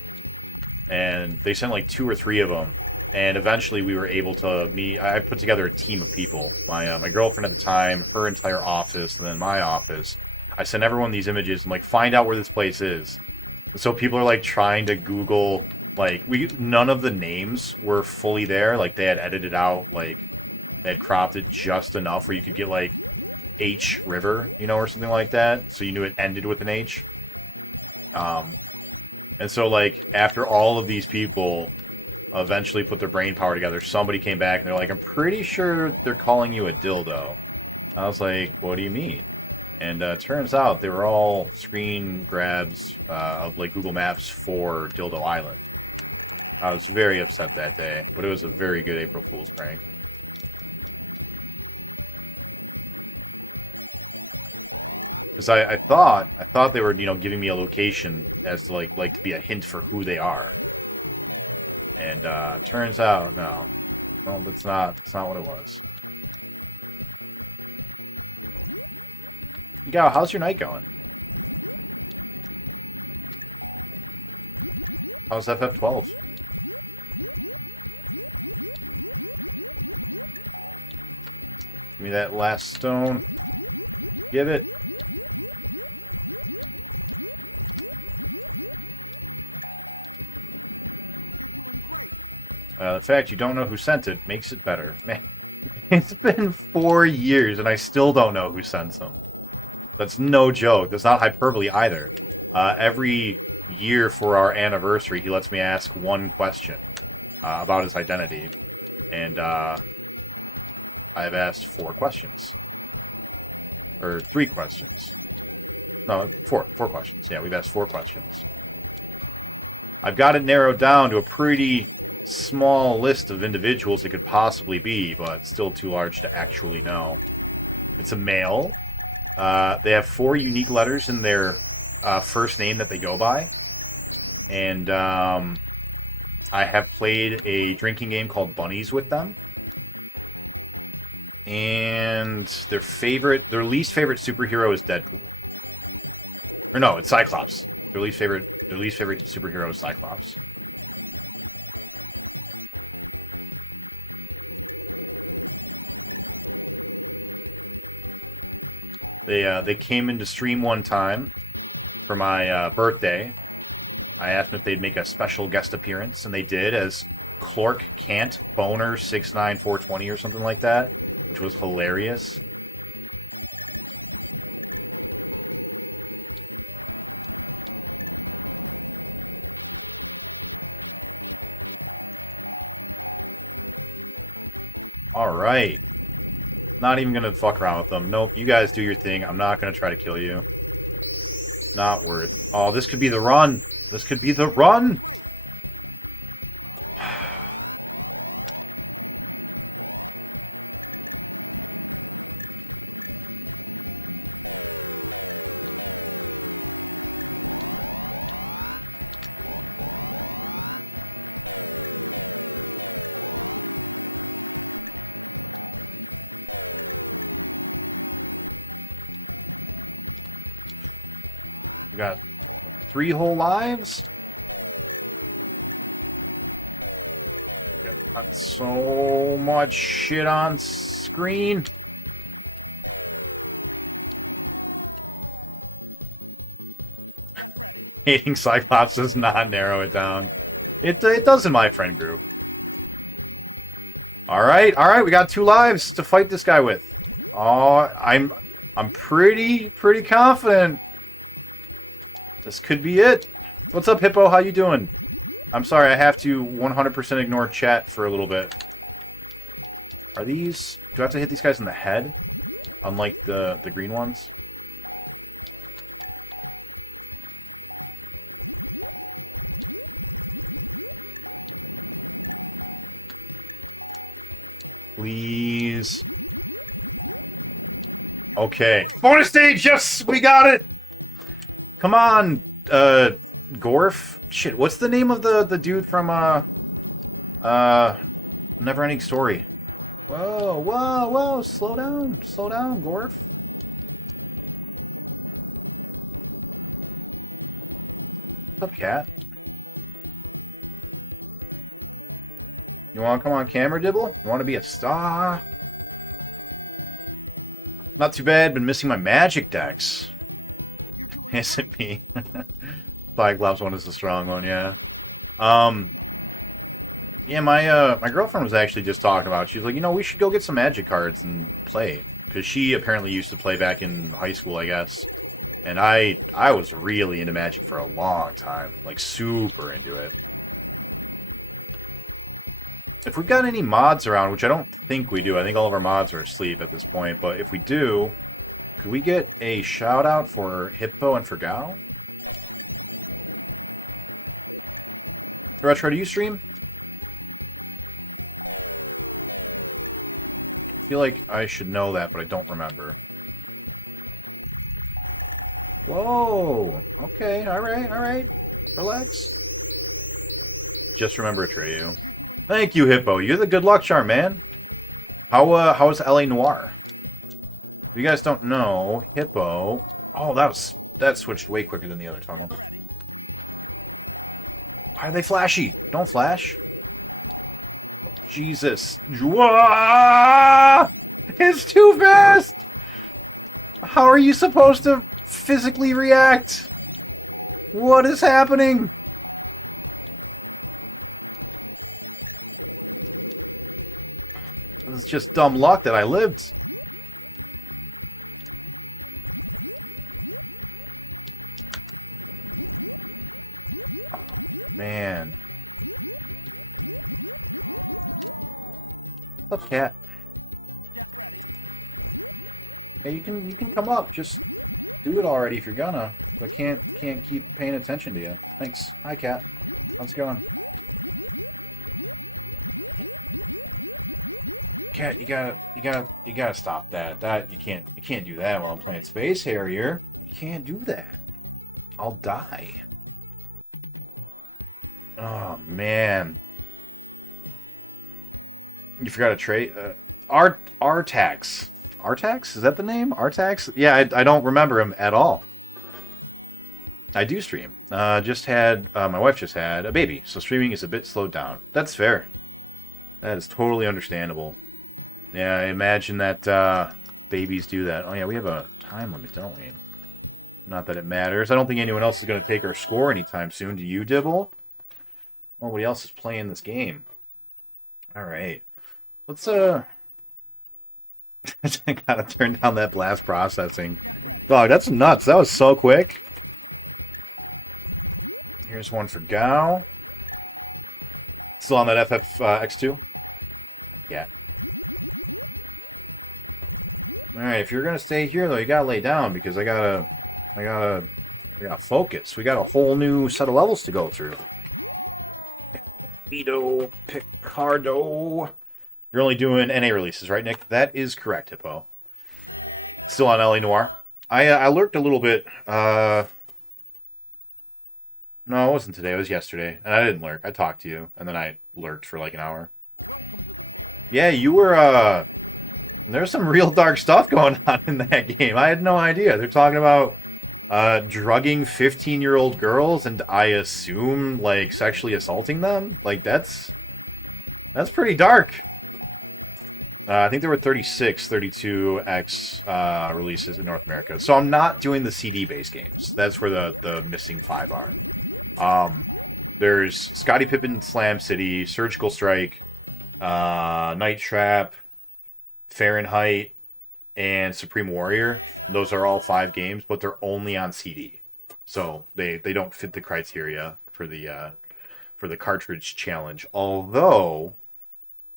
and they sent like 2 or 3 of them, And eventually we were able to meet. I put together a team of people. My girlfriend at the time, her entire office, and then my office. I sent everyone these images and like find out where this place is. So people are like trying to Google like none of the names were fully there. Like they had edited out like they had cropped it just enough where you could get like H River, you know, or something like that. So you knew it ended with an H. Um, and so like after all of these people eventually put their brain power together, somebody came back and they're like, I'm pretty sure they're calling you a dildo. I was like, what do you mean? And turns out they were all screen grabs of like Google Maps for Dildo Island. I was very upset that day, but it was a very good April Fool's prank. Because I thought they were giving me a location as to like to be a hint for who they are, and turns out no, well that's not what it was. Gal, how's your night going? How's FF12? Give me that last stone. Give it. The fact you don't know who sent it makes it better. Man, it's been 4 years and I still don't know who sent them. That's no joke. That's not hyperbole either. Every year for our anniversary, he lets me ask one question about his identity. And I've asked 4 questions. Or 3 questions. No, 4 questions. Yeah, we've asked 4 questions. I've got it narrowed down to a pretty small list of individuals it could possibly be, but still too large to actually know. It's a male. They have 4 unique letters in their first name that they go by. And I have played a drinking game called Bunnies with them. And their least favorite superhero is Deadpool. Or no, it's Cyclops. Their least favorite superhero is Cyclops. They came into stream one time for my birthday. I asked them if they'd make a special guest appearance, and they did as Clark Kent Boner 69420 or something like that, which was hilarious. All right. Not even going to fuck around with them. Nope, you guys do your thing. I'm not going to try to kill you. Not worth. Oh, this could be the run. This could be the run. We got 3 whole lives. Got so much shit on screen. Hating Cyclops does not narrow it down. It does in my friend group. All right, we got 2 lives to fight this guy with. Oh, I'm pretty confident. This could be it. What's up, Hippo? How you doing? I'm sorry, I have to 100% ignore chat for a little bit. Are these... Do I have to hit these guys in the head? Unlike the green ones? Please. Okay. Bonus stage! Yes! We got it! Come on, Gorf? Shit, what's the name of the dude from, Neverending Story? Whoa, slow down, Gorf. What's up, cat? You want to come on camera, Dibble? You want to be a star? Not too bad. Been missing my magic decks. Is it me? Cyclops one is the strong one, yeah. Yeah, my girlfriend was actually just talking about it. She was like, you know, we should go get some magic cards and play. Because she apparently used to play back in high school, I guess. And I was really into Magic for a long time. Like, super into it. If we've got any mods around, which I don't think we do. I think all of our mods are asleep at this point. But if we do, could we get a shout-out for Hippo and for Gao? Retro, do you stream? I feel like I should know that, but I don't remember. Whoa! Okay, alright. Relax. Just remember Atreyu. Thank you, Hippo. You're the good luck charm, man. How's LA Noir? If you guys don't know, Hippo... Oh, that switched way quicker than the other tunnel. Why are they flashy? Don't flash. Jesus. Whoa! It's too fast! How are you supposed to physically react? What is happening? It's just dumb luck that I lived. Oh, man. What's up, cat? Yeah, you can come up. Just do it already if you're gonna. I can't keep paying attention to you. Thanks. Hi, cat. How's it going? Cat, you gotta stop that. You can't do that while I'm playing Space Harrier. You can't do that. I'll die. Oh man. You forgot a trait. Artax. Artax? Is that the name? Artax? Yeah, I don't remember him at all. I do stream. My wife just had a baby, so streaming is a bit slowed down. That's fair. That is totally understandable. Yeah, I imagine that babies do that. Oh yeah, we have a time limit, don't we? Not that it matters. I don't think anyone else is going to take our score anytime soon. Do you, Dibble? Nobody else is playing this game. Alright. Let's, I gotta turn down that blast processing. Dog, that's nuts. That was so quick. Here's one for Gao. Still on that FFX2? Yeah. Alright, if you're gonna stay here though, you gotta lay down because I gotta focus. We got a whole new set of levels to go through. Vito Picardo. You're only doing NA releases, right, Nick? That is correct, Hippo. Still on LA Noir. I lurked a little bit. No, it wasn't today. It was yesterday. And I didn't lurk. I talked to you. And then I lurked for like an hour. Yeah, you were, there's some real dark stuff going on in that game. I had no idea. They're talking about drugging 15-year-old girls and I assume, like, sexually assaulting them? Like, that's pretty dark. I think there were 36, 32X releases in North America. So I'm not doing the CD-based games. That's where the missing 5 are. There's Scottie Pippen Slam City, Surgical Strike, Night Trap, Fahrenheit, and Supreme Warrior. Those are all 5 games, but they're only on CD. So they don't fit the criteria for the cartridge challenge. Although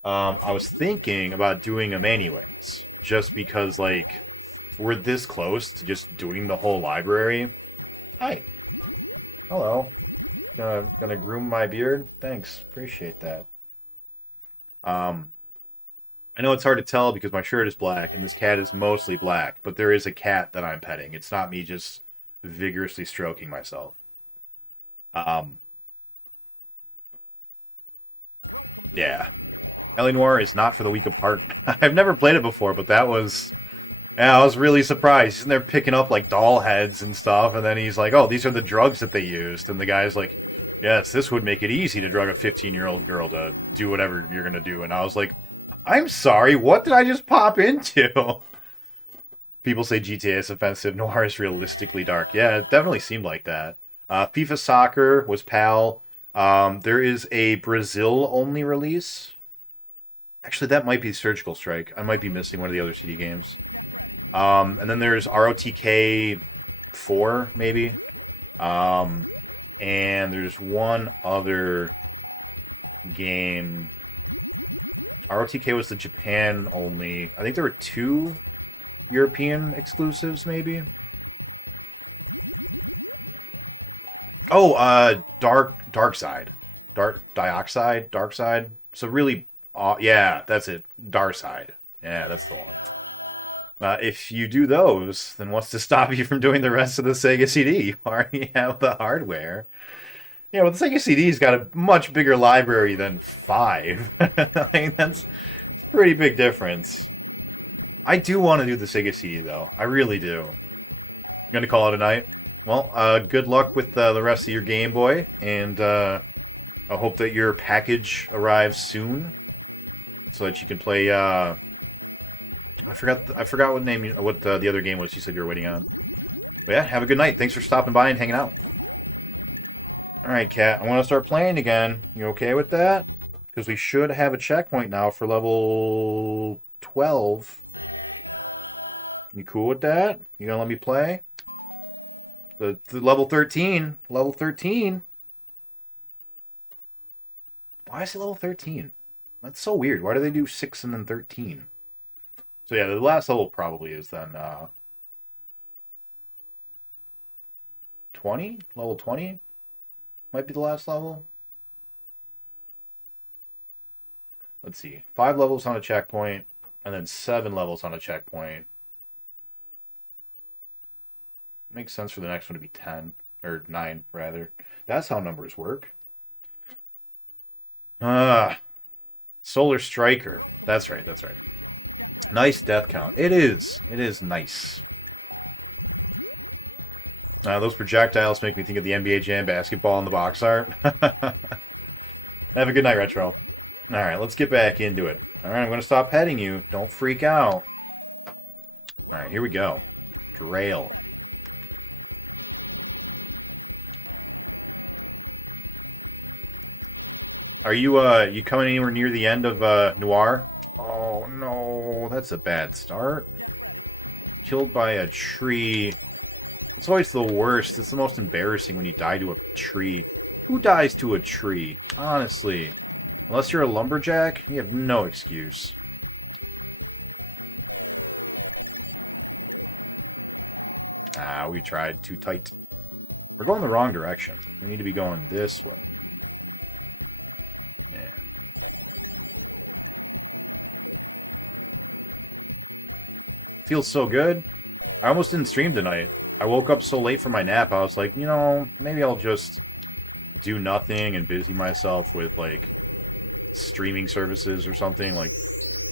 I was thinking about doing them anyways, just because like we're this close to just doing the whole library. Hi. Hello. Gonna groom my beard? Thanks. Appreciate that. I know it's hard to tell because my shirt is black and this cat is mostly black, but there is a cat that I'm petting. It's not me just vigorously stroking myself. Yeah. LA Noir is not for the weak of heart. I've never played it before, but that was... Yeah, I was really surprised. He's in there picking up, like, doll heads and stuff, and then he's like, oh, these are the drugs that they used. And the guy's like, Yes, this would make it easy to drug a 15-year-old girl to do whatever you're going to do. And I was like, I'm sorry, what did I just pop into? People say GTA is offensive. Noir is realistically dark. Yeah, it definitely seemed like that. FIFA Soccer was PAL. There is a Brazil-only release. Actually, that might be Surgical Strike. I might be missing one of the other CD games. And then there's ROTK 4, maybe. And there's one other game. ROTK was the Japan only. I think there were 2 European exclusives, maybe. Oh, Dark Side. Dark Side. So really, yeah, that's it. Dark Side. Yeah, that's the one. If you do those, then what's to stop you from doing the rest of the Sega CD? You already have the hardware. Yeah, well, the Sega CD's got a much bigger library than 5. Like, that's a pretty big difference. I do want to do the Sega CD, though. I really do. I'm going to call it a night. Well, good luck with the rest of your Game Boy, and I hope that your package arrives soon, so that you can play. I forgot what the other game was you said you were waiting on. But yeah, have a good night. Thanks for stopping by and hanging out. All right, Kat, I want to start playing again. You okay with that? Because we should have a checkpoint now for level 12. You cool with that? You gonna let me play? The level 13. Level 13. Why is it level 13? That's so weird. Why do they do 6 and then 13? So yeah, the last level probably is then 20? Level 20? Might be the last level. Let's see. 5 levels on a checkpoint, and then 7 levels on a checkpoint. Makes sense for the next one to be 10. Or 9, rather. That's how numbers work. Solar Striker. That's right. Nice death count. It is nice. Those projectiles make me think of the NBA Jam basketball in the box art. Have a good night, Retro. Alright, let's get back into it. Alright, I'm going to stop petting you. Don't freak out. Alright, here we go. Drail. Are you coming anywhere near the end of Noir? Oh no, that's a bad start. Killed by a tree. It's always the worst. It's the most embarrassing when you die to a tree. Who dies to a tree? Honestly. Unless you're a lumberjack, you have no excuse. We tried. Too tight. We're going the wrong direction. We need to be going this way. Yeah. Feels so good. I almost didn't stream tonight. I woke up so late from my nap, I was like, you know, maybe I'll just do nothing and busy myself with, like, streaming services or something. Like,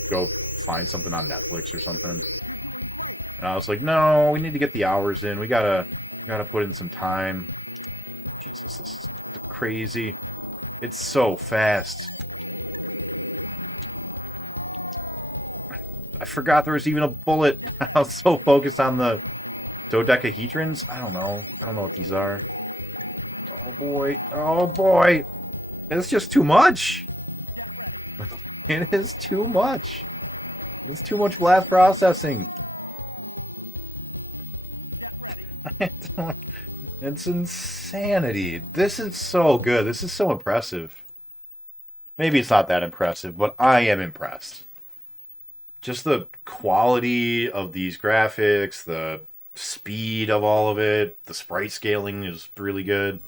go find something on Netflix or something. And I was like, no, we need to get the hours in. We gotta put in some time. Jesus, this is crazy. It's so fast. I forgot there was even a bullet. I was so focused on the dodecahedrons. I don't know what these are. Oh boy. Oh boy. It's just too much. It is too much. It's too much blast processing. It's insanity. This is so good. This is so impressive. Maybe it's not that impressive, but I am impressed. Just the quality of these graphics, the speed of all of it, the sprite scaling is really good.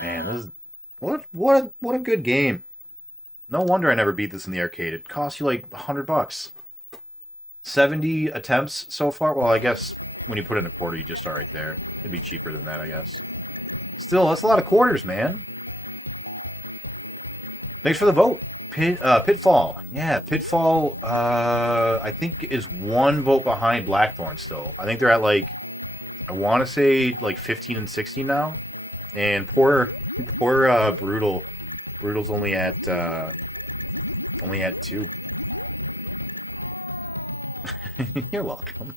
Man, this is, what a good game. No wonder I never beat this in the arcade. It cost you like $100. 70 attempts so far. Well, I guess when you put in a quarter, you just start right there. It'd be cheaper than that, I guess. Still, that's a lot of quarters, man. Thanks for the vote. Pitfall. Yeah, Pitfall, I think is 1 vote behind Blackthorn still. I think they're at, like, I want to say, like, 15 and 16 now. And poor Poor Brutal. Brutal's only at 2. You're welcome.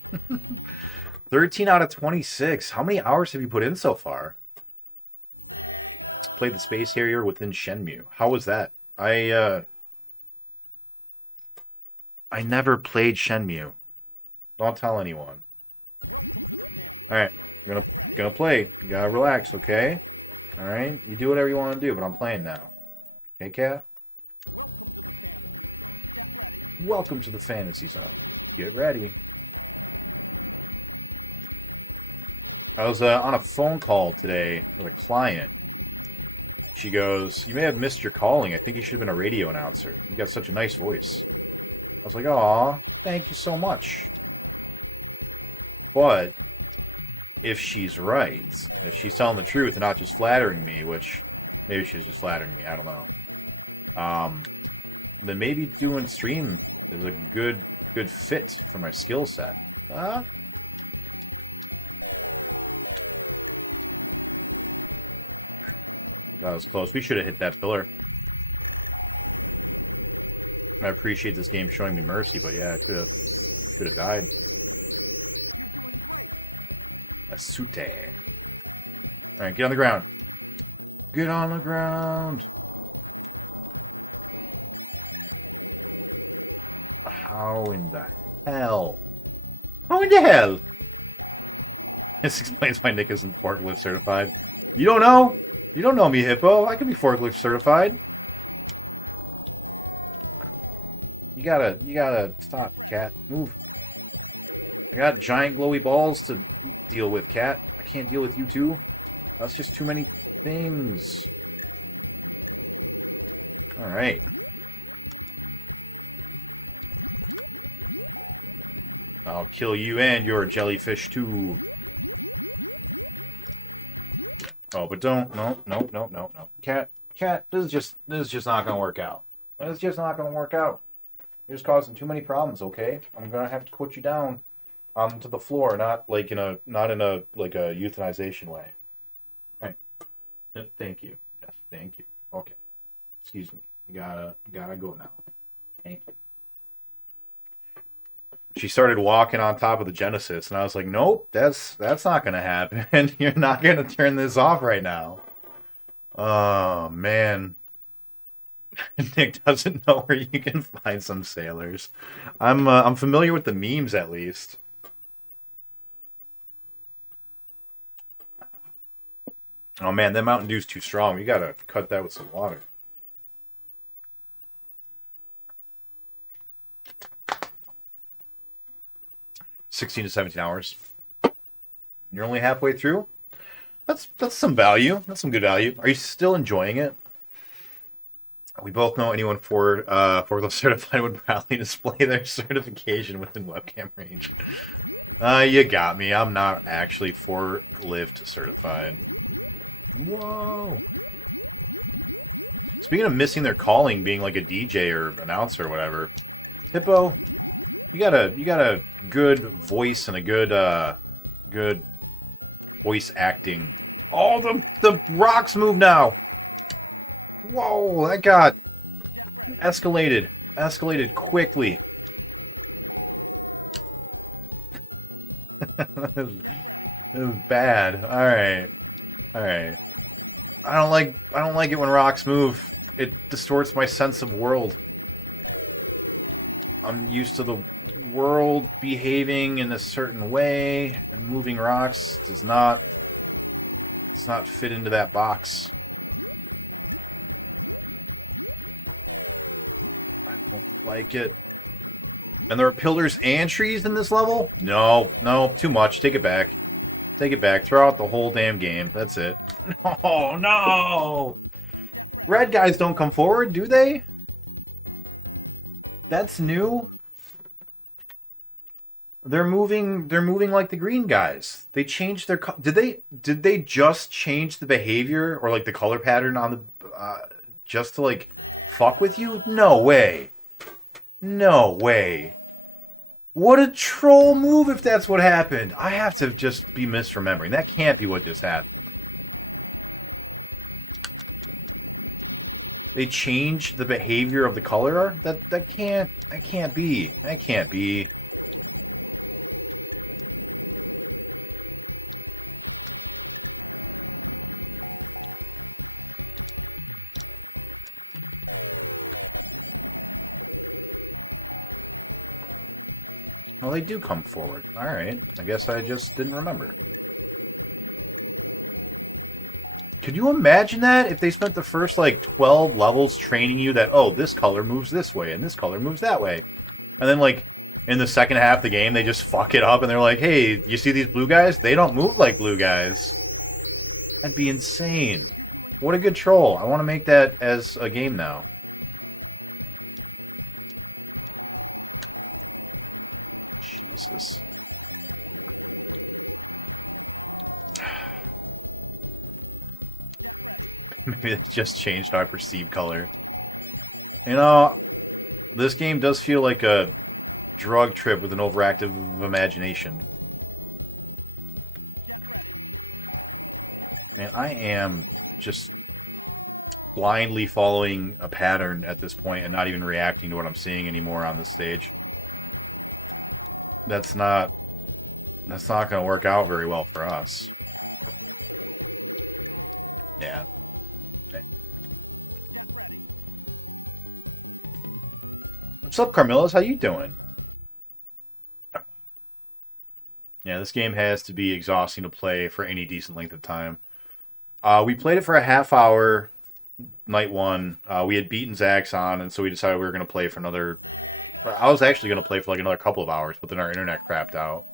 13 out of 26. How many hours have you put in so far? Played the Space Harrier within Shenmue. How was that? I never played Shenmue. Don't tell anyone. Alright, I'm gonna play. You gotta relax, okay? Alright? You do whatever you want to do, but I'm playing now. Okay, Cat? Welcome to the Fantasy Zone. Get ready. I was on a phone call today with a client. She goes, "You may have missed your calling. I think you should have been a radio announcer. You've got such a nice voice." I was like, "Aw, thank you so much." But if she's right, if she's telling the truth and not just flattering me, which maybe she's just flattering me, I don't know, then maybe doing stream is a good fit for my skill set. That was close. We should have hit that pillar. I appreciate this game showing me mercy, but yeah, I should have died. Asute. Alright, get on the ground. Get on the ground. How in the hell? How in the hell? This explains why Nick isn't forklift certified. You don't know? You don't know me, Hippo. I can be forklift certified. You gotta stop, Cat. Move. I got giant glowy balls to deal with, Cat. I can't deal with you too. That's just too many things. Alright. I'll kill you and your jellyfish too. Oh, but don't. No. Cat, this is just not gonna work out. It's just not gonna work out. You're just causing too many problems, okay? I'm gonna have to put you down onto the floor, not in a euthanization way. All right. Thank you. Yes, thank you. Okay. Excuse me. You gotta go now. Thank you. She started walking on top of the Genesis, and I was like, nope, that's not gonna happen. You're not gonna turn this off right now. Oh man. Nick doesn't know where you can find some sailors. I'm familiar with the memes at least. Oh man, that Mountain Dew's too strong. We gotta cut that with some water. $16 to 17 hours. You're only halfway through? That's some value. That's some good value. Are you still enjoying it? We both know anyone forklift certified would proudly display their certification within webcam range. You got me. I'm not actually forklift certified. Whoa. Speaking of missing their calling, being like a DJ or announcer or whatever, Hippo, you got a good voice and a good voice acting. Oh, the rocks move now. Whoa, that got escalated quickly. That was bad. All right. I don't like it when rocks move. It distorts my sense of world. I'm used to the world behaving in a certain way, and moving rocks does not fit into that box. I don't like it. And there are pillars and trees in this level? No, too much. Take it back. Throw out the whole damn game. That's it. Oh, no! Red guys don't come forward, do they? That's new. They're moving like the green guys. They changed their did they just change the behavior or like the color pattern on the just to like fuck with you? No way. What a troll move if that's what happened. I have to just be misremembering. That can't be what just happened. They change the behavior of the color? That can't be. That can't be. Well, they do come forward. Alright. I guess I just didn't remember. Could you imagine that if they spent the first, like, 12 levels training you that, oh, this color moves this way and this color moves that way? And then, like, in the second half of the game, they just fuck it up and they're like, hey, you see these blue guys? They don't move like blue guys. That'd be insane. What a good troll. I want to make that as a game now. Jesus. Maybe it just changed how I perceive color. You know, this game does feel like a drug trip with an overactive imagination. Man, I am just blindly following a pattern at this point and not even reacting to what I'm seeing anymore on the stage. That's not going to work out very well for us. Yeah. What's up, Carmillas? How you doing? Yeah, this game has to be exhausting to play for any decent length of time. We played it for a half hour, night one. We had beaten Zaxxon, and so we decided we were going to play for another... I was actually going to play for like another couple of hours, but then our internet crapped out.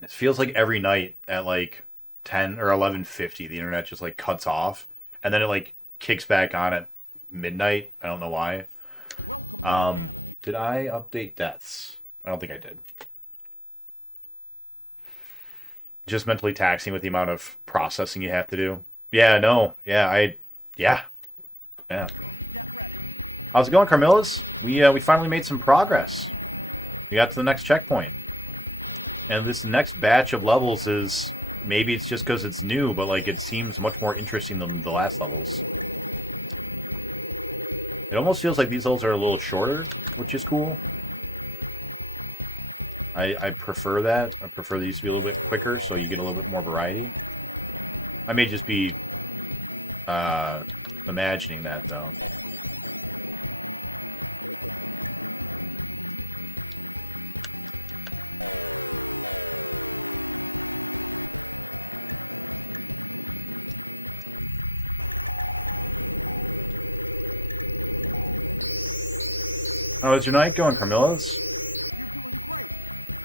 It feels like every night at like 10 or 11:50, the internet just like cuts off, and then it like kicks back on at midnight. I don't know why. Did I update deaths? I don't think I did. Just mentally taxing with the amount of processing you have to do. Yeah, no. Yeah. Yeah. How's it going, Carmillas? We finally made some progress. We got to the next checkpoint. And this next batch of levels is... Maybe it's just because it's new, but like it seems much more interesting than the last levels. It almost feels like these levels are a little shorter, which is cool. I prefer that. I prefer these to be a little bit quicker, so you get a little bit more variety. I may just be imagining that, though. Oh, is your night going, Carmillas?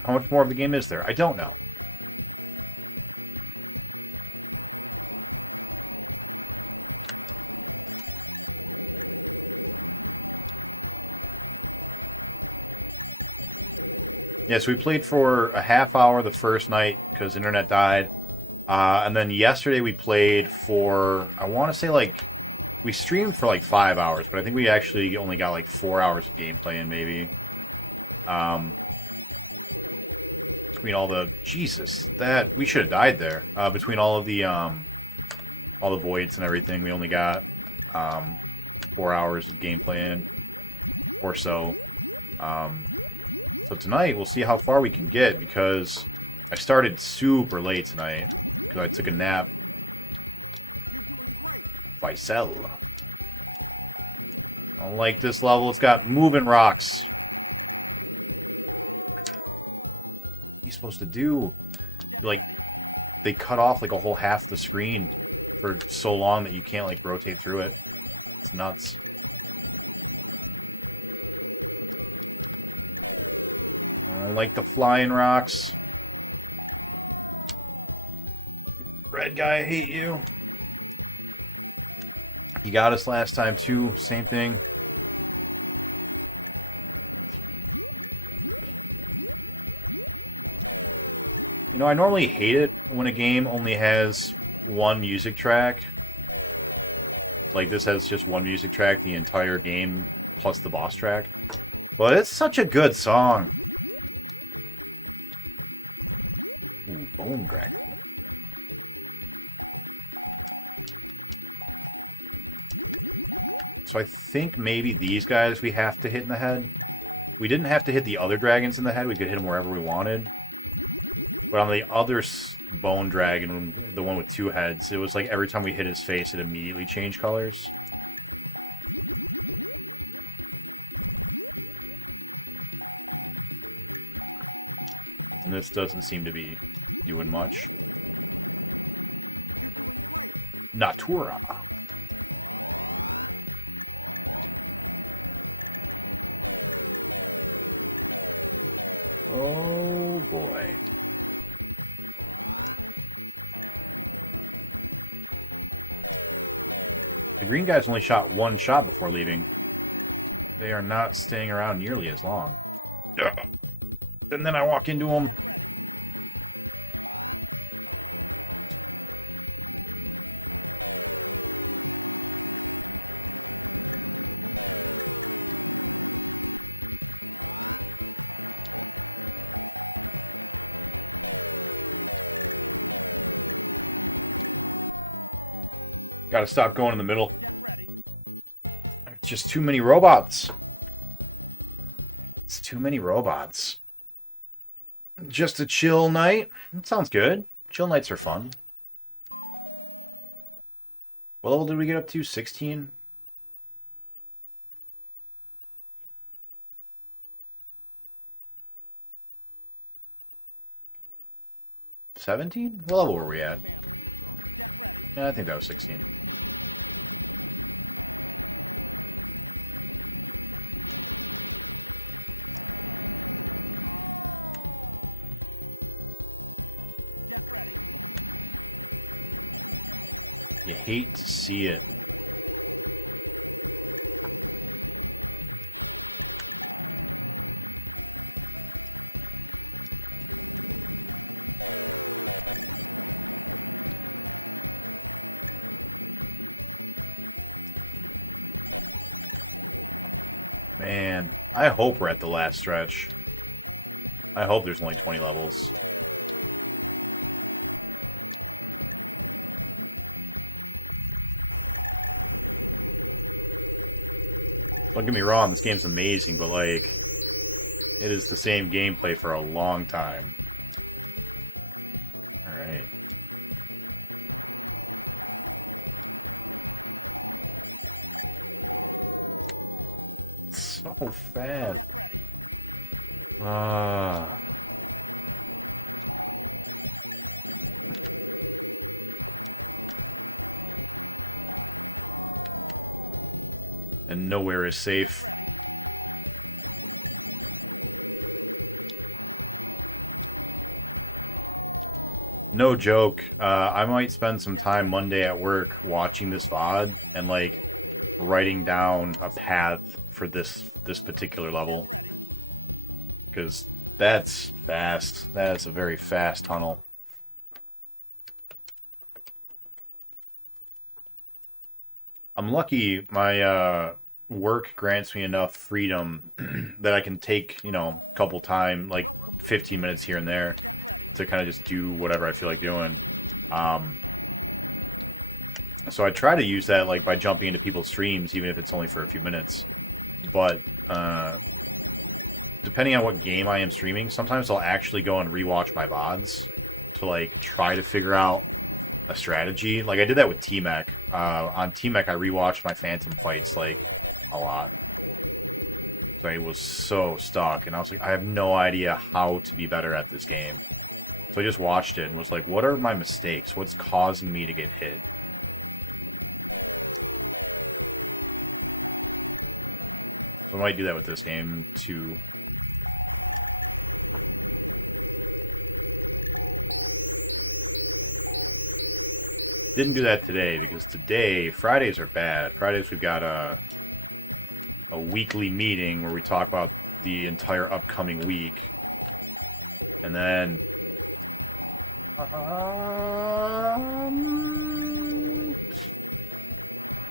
How much more of the game is there? I don't know. Yes, we played for a half hour the first night because internet died. And then yesterday we played for, I want to say like, we streamed for like 5 hours, but I think we actually only got like 4 hours of gameplay in maybe. Between all the, Jesus, that, we should have died there. Between all the voids and everything, we only got 4 hours of gameplay in, or so. So tonight, we'll see how far we can get, because I started super late tonight, because I took a nap. Vicel. I don't like this level. It's got moving rocks. What are you supposed to do? Like, they cut off like a whole half the screen for so long that you can't like rotate through it. It's nuts. I don't like the flying rocks. Red guy, I hate you. He got us last time too. Same thing. You know, I normally hate it when a game only has one music track. Like this has just one music track the entire game plus the boss track. But it's such a good song. Ooh, bone cracker. So I think maybe these guys we have to hit in the head. We didn't have to hit the other dragons in the head. We could hit them wherever we wanted. But on the other bone dragon, the one with 2 heads, it was like every time we hit his face, it immediately changed colors. And this doesn't seem to be doing much. Natura. Oh boy. The green guys only shot 1 shot before leaving. They are not staying around nearly as long. And then I walk into them. Gotta stop going in the middle. It's just too many robots. It's too many robots. Just a chill night? That sounds good. Chill nights are fun. What level did we get up to? 16? $17? What level were we at? Yeah, I think that was 16. You hate to see it. Man, I hope we're at the last stretch. I hope there's only 20 levels. Don't get me wrong, this game's amazing, but like, it is the same gameplay for a long time. Alright. So fast. Ah. And nowhere is safe. No joke. I might spend some time Monday at work watching this VOD and like writing down a path for this particular level. Because that's fast. That's a very fast tunnel. I'm lucky my work grants me enough freedom that I can take, a couple time, like 15 minutes here and there to kind of just do whatever I feel like doing. So I try to use that like by jumping into people's streams, even if it's only for a few minutes. But depending on what game I am streaming, sometimes I'll actually go and rewatch my VODs to like try to figure out a strategy. Like I did that with T-Mech. On T-Mech, I rewatched my Phantom fights like a lot. So I was so stuck, and I was like, I have no idea how to be better at this game. So I just watched it and was like, what are my mistakes? What's causing me to get hit? So I might do that with this game too. Didn't do that today because today, Fridays are bad. Fridays we've got a weekly meeting where we talk about the entire upcoming week. And then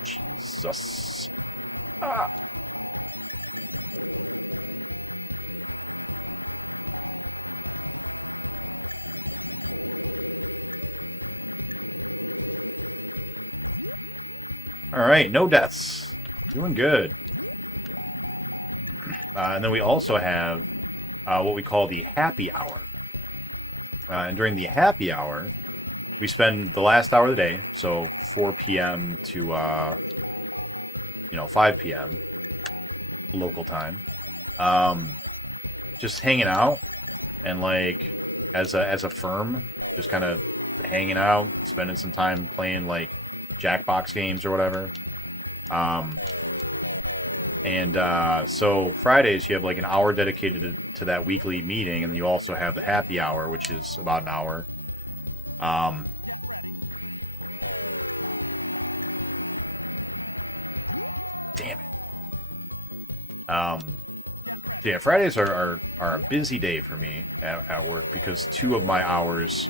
Jesus. Ah. Alright, no deaths. Doing good. And then we also have what we call the happy hour. And during the happy hour, we spend the last hour of the day, so 4 p.m. to 5 p.m. local time, just hanging out and like as a firm, just kind of hanging out, spending some time playing like Jackbox games or whatever. So Fridays you have like an hour dedicated to that weekly meeting, and then you also have the happy hour, which is about an hour. Damn it. So yeah, Fridays are a busy day for me at work because 2 of my hours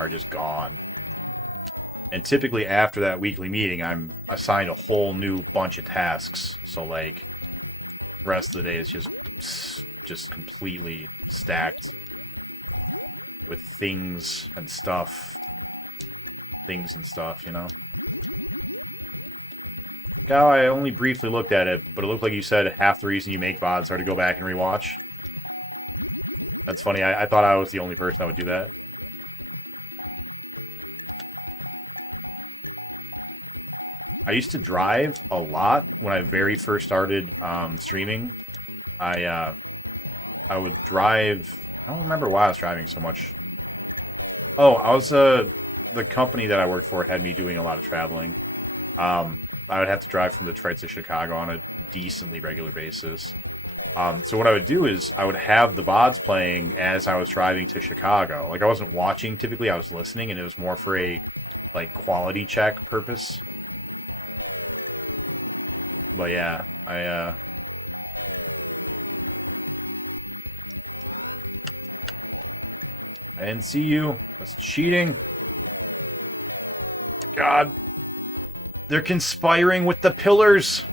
are just gone. And typically after that weekly meeting, I'm assigned a whole new bunch of tasks. So like, rest of the day is just completely stacked with things and stuff, you know. Gal, I only briefly looked at it, but it looked like you said half the reason you make VODs are to go back and rewatch. That's funny. I thought I was the only person that would do that. I used to drive a lot when I very first started streaming. I would drive. I don't remember why I was driving so much. Oh, I was the company that I worked for had me doing a lot of traveling. I would have to drive from Detroit to Chicago on a decently regular basis. So what I would do is I would have the VODs playing as I was driving to Chicago. Like I wasn't watching typically, I was listening, and it was more for a like quality check purpose. But yeah, I didn't see you. That's cheating. God. They're conspiring with the pillars.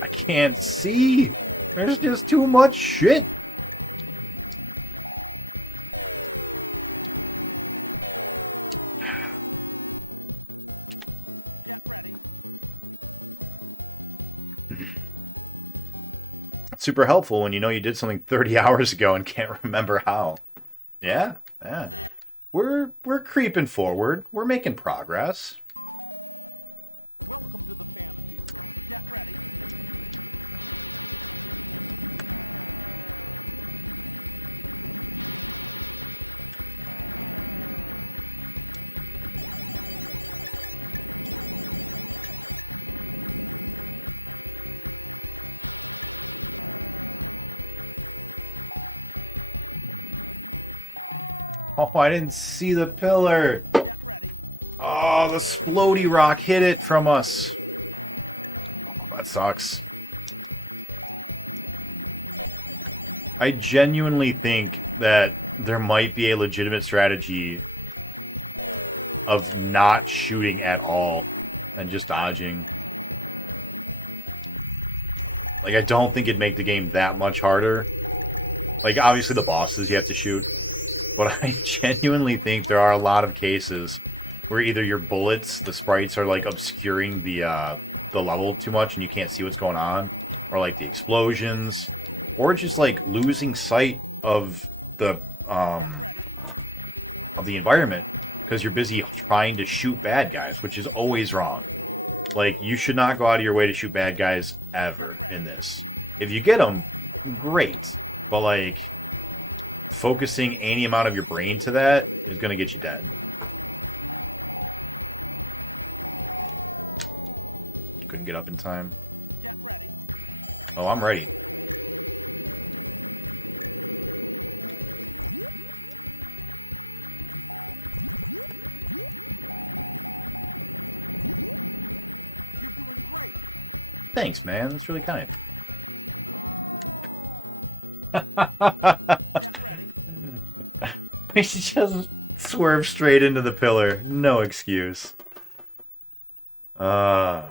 I can't see. There's just too much shit. It's super helpful when you know you did something 30 hours ago and can't remember how. Yeah, yeah. We're creeping forward. We're making progress. Oh, I didn't see the pillar. Oh, the splody rock hit it from us. Oh, that sucks. I genuinely think that there might be a legitimate strategy of not shooting at all and just dodging. Like, I don't think it'd make the game that much harder. Like, obviously the bosses you have to shoot. But I genuinely think there are a lot of cases where either your bullets, the sprites are like obscuring the level too much and you can't see what's going on, or like the explosions, or just like losing sight of the environment because you're busy trying to shoot bad guys, which is always wrong. Like, you should not go out of your way to shoot bad guys ever in this. If you get them, great. But like, focusing any amount of your brain to that is going to get you dead. Couldn't get up in time. Oh, I'm ready. Thanks, man. That's really kind. We should just swerve straight into the pillar. No excuse. Oh.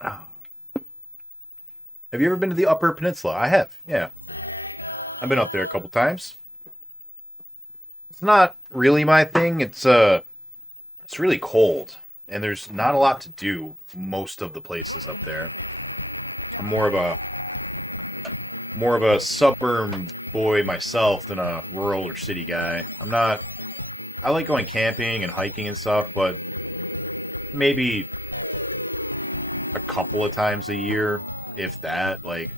Have you ever been to the Upper Peninsula? I have, yeah. I've been up there a couple times. It's not really my thing. It's It's really cold, and there's not a lot to do most of the places up there. I'm more of a suburban boy myself than a rural or city guy. I like going camping and hiking and stuff, but maybe a couple of times a year, if that. Like,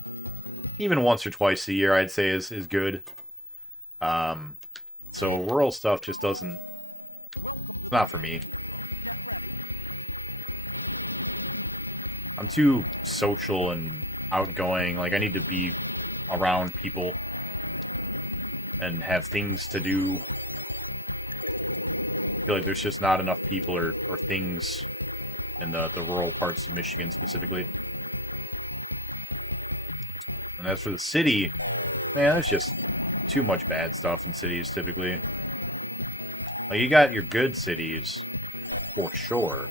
even once or twice a year, I'd say is good. So rural stuff just doesn't, it's not for me. I'm too social and outgoing. Like, I need to be around people and have things to do. I feel like there's just not enough people or things in the rural parts of Michigan specifically. And as for the city, man, there's just too much bad stuff in cities typically. Like, you got your good cities, for sure.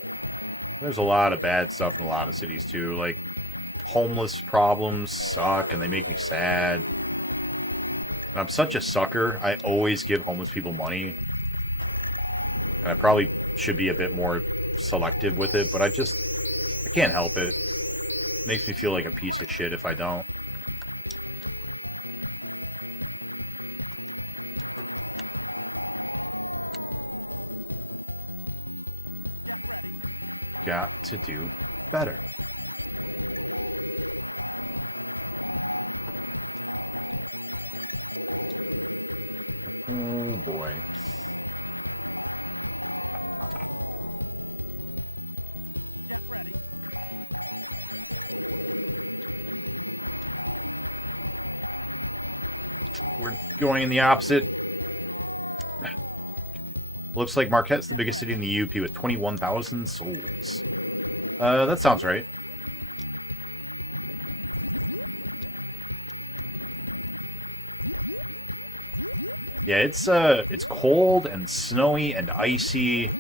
There's a lot of bad stuff in a lot of cities too. Like, homeless problems suck and they make me sad. And I'm such a sucker. I always give homeless people money. And I probably should be a bit more selective with it, but I can't help it. It makes me feel like a piece of shit if I don't. Got to do better. Oh boy. We're going in the opposite. Looks like Marquette's the biggest city in the UP with 21,000 souls. That sounds right. Yeah, it's cold and snowy and icy,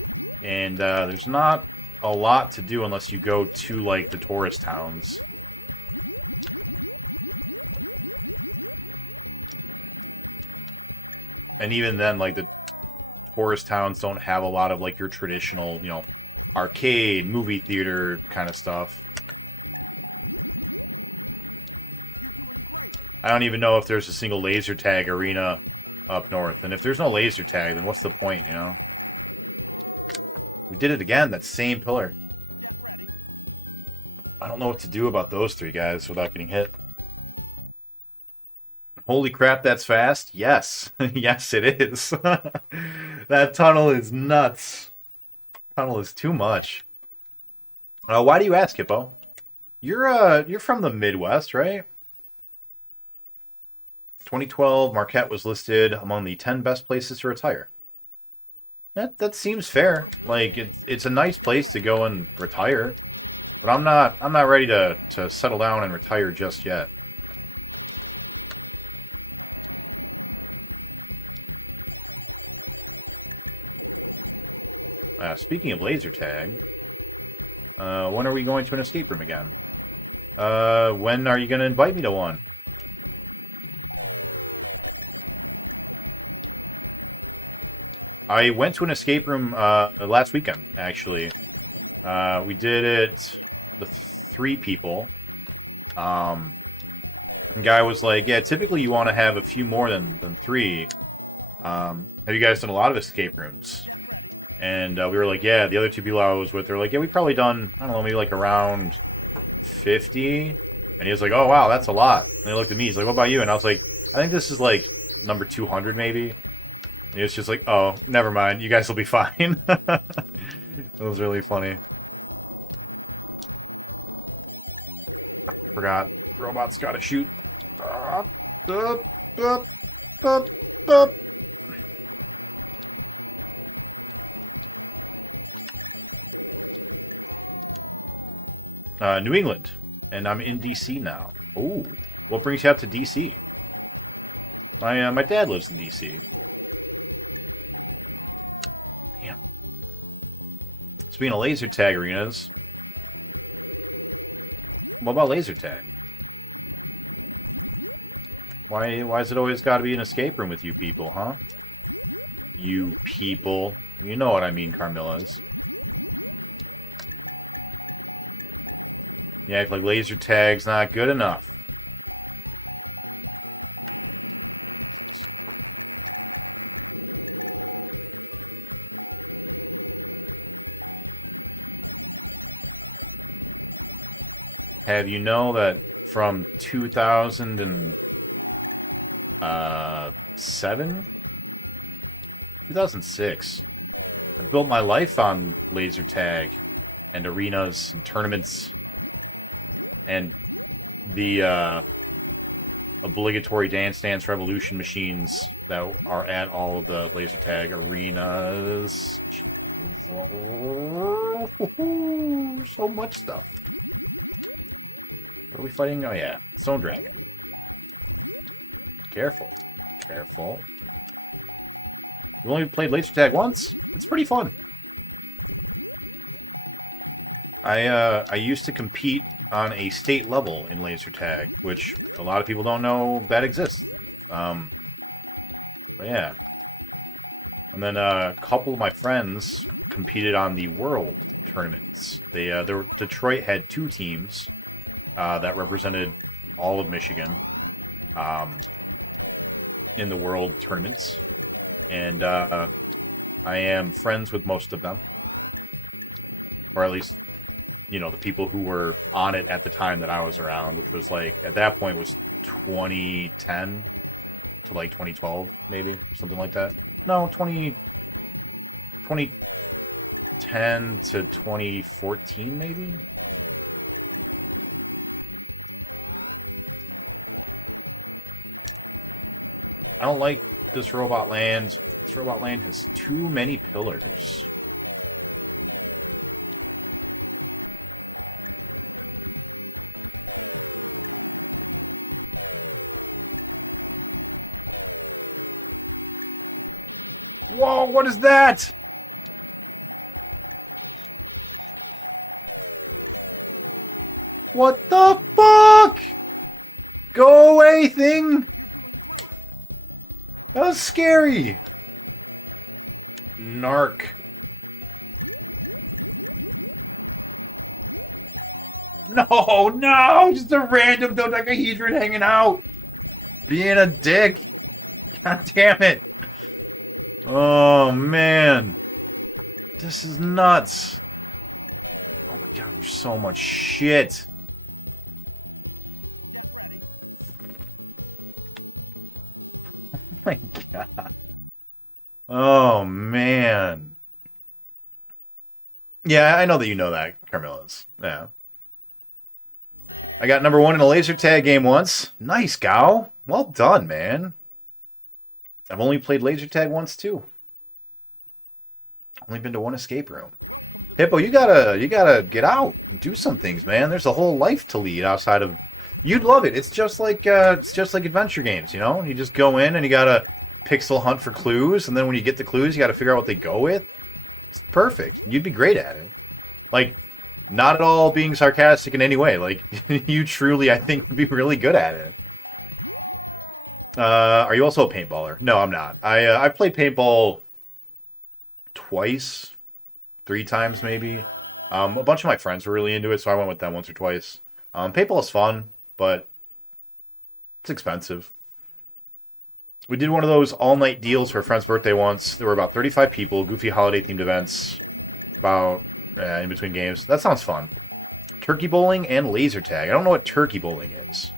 and there's not a lot to do unless you go to, like, the tourist towns. And even then, like, the tourist towns don't have a lot of, like, your traditional, arcade, movie theater kind of stuff. I don't even know if there's a single laser tag arena up north. And if there's no laser tag, then what's the point, We did it again, that same pillar. I don't know what to do about those three guys without getting hit. Holy crap, that's fast? Yes. Yes, it is. That tunnel is nuts. Tunnel is too much. Why do you ask, Hippo? You're from the Midwest, right? 2012, Marquette was listed among the 10 best places to retire. That seems fair. Like, it's a nice place to go and retire, but I'm not ready to settle down and retire just yet. Speaking of laser tag, when are we going to an escape room again? When are you going to invite me to one? I went to an escape room last weekend, actually. We did it with 3 people. The guy was like, yeah, typically you want to have a few more than 3. Have you guys done a lot of escape rooms? And we were like, yeah, the other 2 people I was with, they're like, yeah, we've probably done, I don't know, maybe like around 50. And he was like, oh, wow, that's a lot. And he looked at me, he's like, what about you? And I was like, I think this is like number 200 maybe. And he was just like, oh, never mind, you guys will be fine. It was really funny. Forgot. Robots gotta shoot. New England, and I'm in DC now. Oh, what brings you out to DC? My dad lives in DC. Damn. Speaking of laser tag arenas, what about laser tag? Why's it always got to be an escape room with you people, huh? You people, you know what I mean, Carmillas. You act like laser tag's not good enough. Have you know that from 2007, 2006, I built my life on laser tag and arenas and tournaments and the obligatory Dance Dance Revolution machines that are at all of the laser tag arenas. Jeez. Oh, so much stuff. What are we fighting? Oh, yeah. Stone Dragon. Careful. Careful. You only played laser tag once? It's pretty fun. I used to compete on a state level in laser tag, which a lot of people don't know that exists. But yeah. And then a couple of my friends competed on the world tournaments. Detroit had 2 teams that represented all of Michigan in the world tournaments. And I am friends with most of them. Or at least, you know, the people who were on it at the time that I was around, which was like, at that point was 2010 to like 2012, maybe, something like that. No, 2010 to 2014, maybe? I don't like this robot land. This robot land has too many pillars. Whoa, what is that? What the fuck? Go away, thing! That was scary. Narc. No, no! Just a random dodecahedron hanging out. Being a dick. God damn it. Oh, man. This is nuts. Oh my god, there's so much shit. Oh my god. Oh, man. Yeah, I know that you know that, Carmelas. Yeah. I got number 1 in a laser tag game once. Nice, Gao. Well done, man. I've only played laser tag once, too. Only been to 1 escape room. Hippo, you gotta get out and do some things, man. There's a whole life to lead outside of. You'd love it. It's just like adventure games, you know. You just go in and you gotta pixel hunt for clues, and then when you get the clues, you gotta figure out what they go with. It's perfect. You'd be great at it. Like, not at all being sarcastic in any way. Like, you truly, I think, would be really good at it. Are you also a paintballer? No, I'm not. I played paintball twice. 3 times maybe. A bunch of my friends were really into it, so I went with them once or twice. Paintball is fun, but it's expensive. We did one of those all-night deals for a friend's birthday once. There were about 35 people, goofy holiday-themed events, about in between games. That sounds fun. Turkey bowling and laser tag. I don't know what turkey bowling is.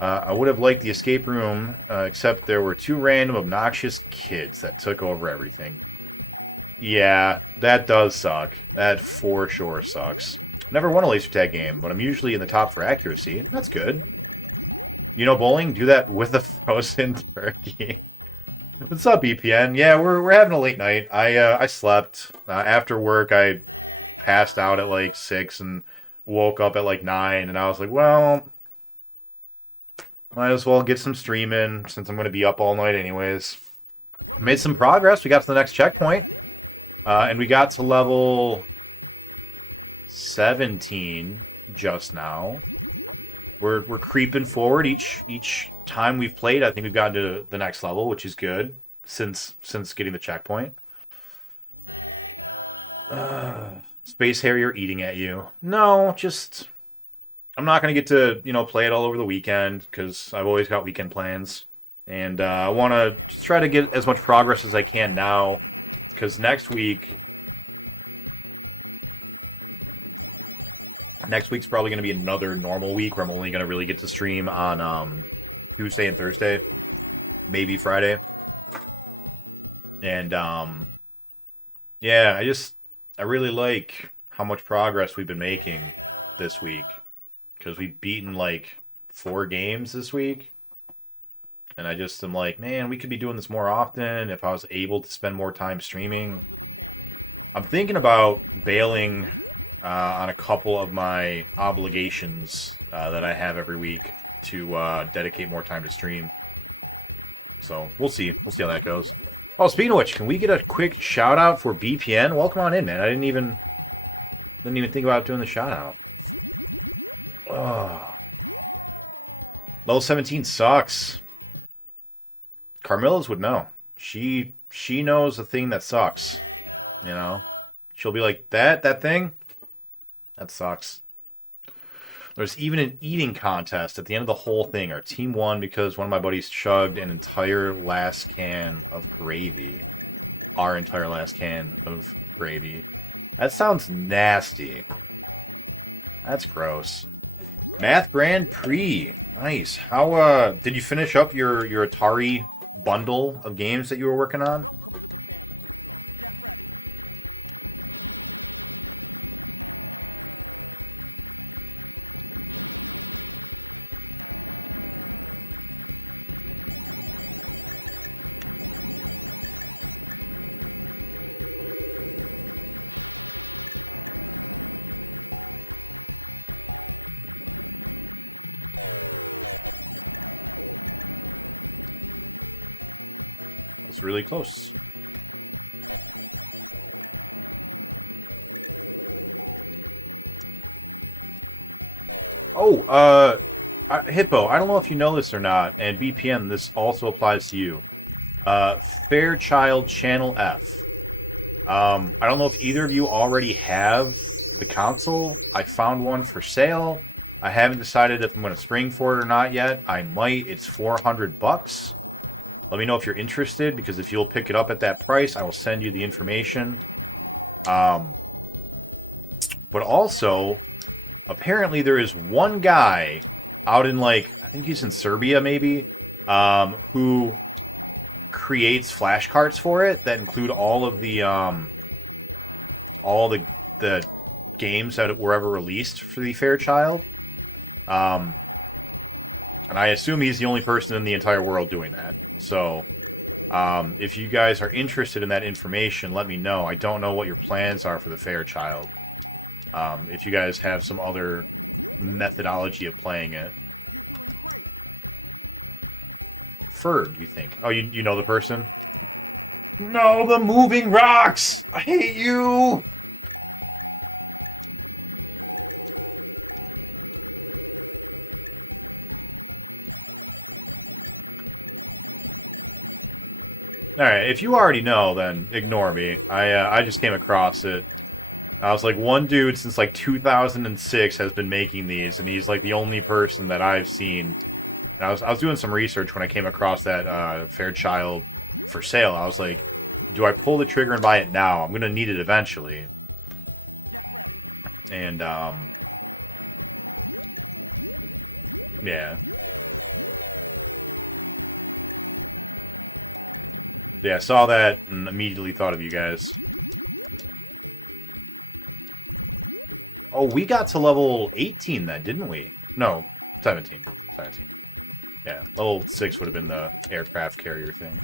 I would have liked the escape room, except there were 2 random, obnoxious kids that took over everything. Yeah, that does suck. That for sure sucks. Never won a laser tag game, but I'm usually in the top for accuracy. That's good. You know bowling? Do that with a frozen turkey. What's up, EPN? Yeah, we're having a late night. I slept. After work, I passed out at like 6 and woke up at like 9, and I was like, well, might as well get some stream in since I'm going to be up all night anyways. Made some progress. We got to the next checkpoint. And we got to level 17 just now. We're creeping forward each time we've played. I think we've gotten to the next level, which is good since getting the checkpoint. Space Harrier eating at you. No, just I'm not going to get to, play it all over the weekend because I've always got weekend plans. And I want to just try to get as much progress as I can now because next week's probably going to be another normal week where I'm only going to really get to stream on Tuesday and Thursday, maybe Friday. And yeah, I really like how much progress we've been making this week because we've beaten like 4 games this week. And I just am like, man, we could be doing this more often if I was able to spend more time streaming. I'm thinking about bailing on a couple of my obligations that I have every week to dedicate more time to stream. So we'll see. We'll see how that goes. Oh, speaking of which, can we get a quick shout out for BPN? Welcome on in, man. I didn't even think about doing the shout out. Oh. Level 17 sucks. Carmilla's would know. She knows the thing that sucks. You know? She'll be like, that thing? That sucks. There's even an eating contest at the end of the whole thing. Our team won because one of my buddies chugged an entire last can of gravy. Our entire last can of gravy. That sounds nasty. That's gross. Math Grand Prix. Nice. How did you finish up your Atari bundle of games that you were working on? That's really close. Oh, Hippo, I don't know if you know this or not, and BPN, this also applies to you. Fairchild Channel F. I don't know if either of you already have the console. I found one for sale. I haven't decided if I'm going to spring for it or not yet. I might. It's $400. Let me know if you're interested, because if you'll pick it up at that price, I will send you the information. But also, apparently there is one guy out in, like, I think he's in Serbia maybe, who creates flashcards for it that include all of the games that were ever released for the Fairchild. And I assume he's the only person in the entire world doing that. So, if you guys are interested in that information, let me know. I don't know what your plans are for the Fairchild. If you guys have some other methodology of playing it. Ferg, you think? Oh, you know the person? No, the moving rocks! I hate you! Alright, if you already know, then ignore me. I just came across it. I was like, one dude since like 2006 has been making these, and he's like the only person that I've seen. And I was doing some research when I came across that Fairchild for sale. I was like, do I pull the trigger and buy it now? I'm gonna need it eventually. And yeah. So yeah, I saw that and immediately thought of you guys. Oh, we got to level 18 then, didn't we? No, 17. 17. Yeah, level 6 would have been the aircraft carrier thing.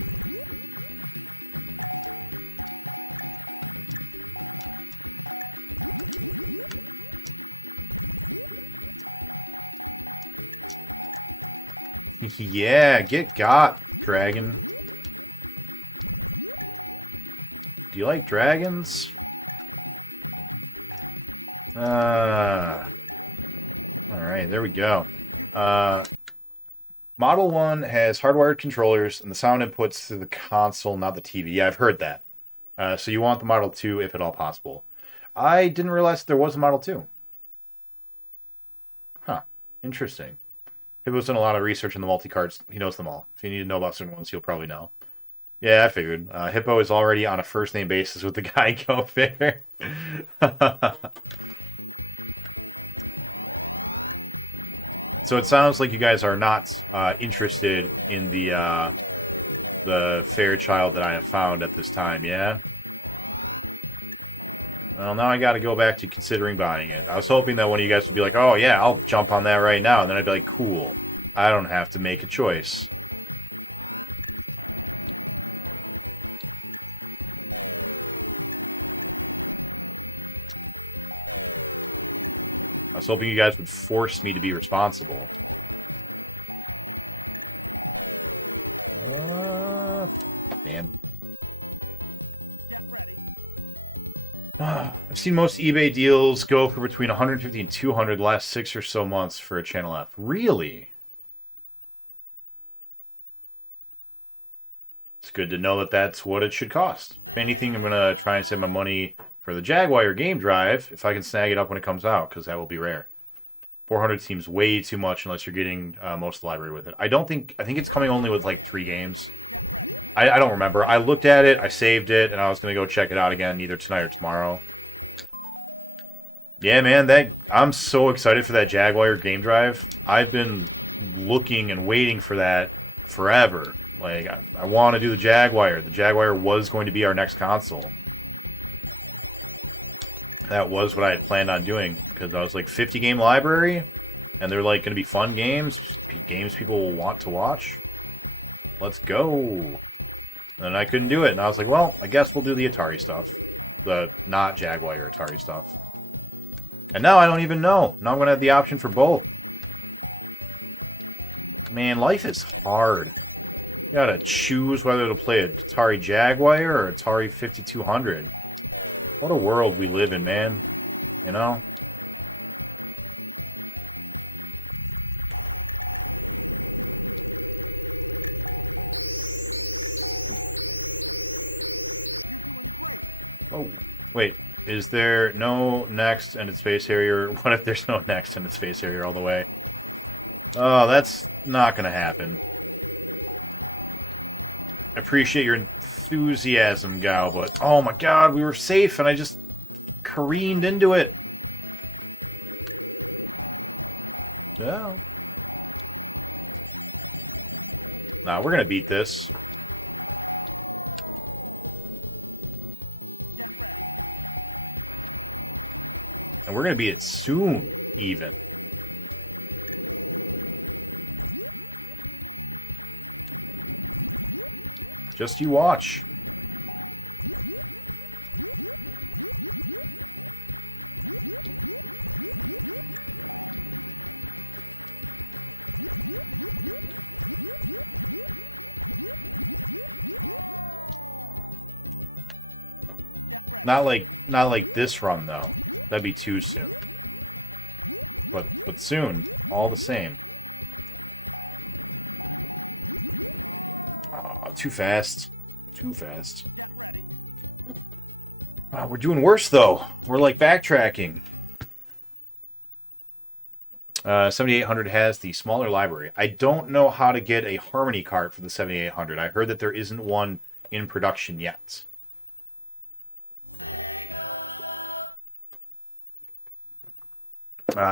Yeah, get got, dragon. Do you like dragons? Alright, there we go. Model 1 has hardwired controllers and the sound inputs to the console, not the TV. Yeah, I've heard that. So you want the Model 2 if at all possible. I didn't realize there was a Model 2. Huh. Interesting. Hippo's done a lot of research on the multi-cards. He knows them all. If you need to know about certain ones, he'll probably know. Yeah, I figured. Hippo is already on a first-name basis with the guy Go Figure. So it sounds like you guys are not interested in the Fairchild that I have found at this time, yeah? Well, now I got to go back to considering buying it. I was hoping that one of you guys would be like, oh, yeah, I'll jump on that right now. And then I'd be like, cool. I don't have to make a choice. I was hoping you guys would force me to be responsible. Damn. I've seen most eBay deals go for between 150 and 200 last 6 or so months for a Channel F. Really? It's good to know that that's what it should cost. If anything, I'm going to try and save my money for the Jaguar game drive if I can snag it up when it comes out, because that will be rare. 400 seems way too much unless you're getting most of the library with it. I think it's coming only with like 3 games. I don't remember. I looked at it, I saved it, and I was going to go check it out again either tonight or tomorrow. Yeah, man, I'm so excited for that Jaguar game drive. I've been looking and waiting for that forever. Like, I want to do the Jaguar. The Jaguar was going to be our next console. That was what I had planned on doing, because I was like, 50-game library, and they're like going to be fun games people will want to watch. Let's go. And I couldn't do it, and I was like, well, I guess we'll do the Atari stuff. The not Jaguar Atari stuff. And now I don't even know. Now I'm going to have the option for both. Man, life is hard. You gotta choose whether to play an Atari Jaguar or Atari 5200. What a world we live in, man. You know? Oh, wait. Is there no next and it's Space Harrier? What if there's no next and it's Space Harrier all the way? Oh, that's not going to happen. I appreciate your enthusiasm, Gao, but oh my god, we were safe and I just careened into it. Yeah. Nah, we're going to beat this. And we're going to beat it soon, even. Just you watch. Not like this run, though. That'd be too soon. But soon, all the same. Too fast. Too fast. We're doing worse, though. We're, like, backtracking. 7800 has the smaller library. I don't know how to get a Harmony cart for the 7800. I heard that there isn't one in production yet.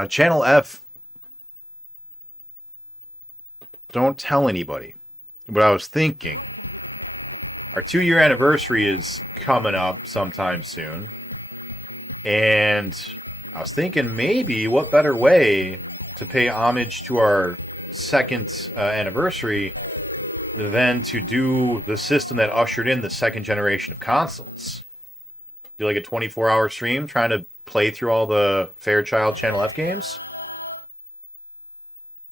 Channel F. Don't tell anybody. But I was thinking, our 2-year anniversary is coming up sometime soon. And I was thinking maybe what better way to pay homage to our second anniversary than to do the system that ushered in the second generation of consoles. Do like a 24-hour stream trying to play through all the Fairchild Channel F games.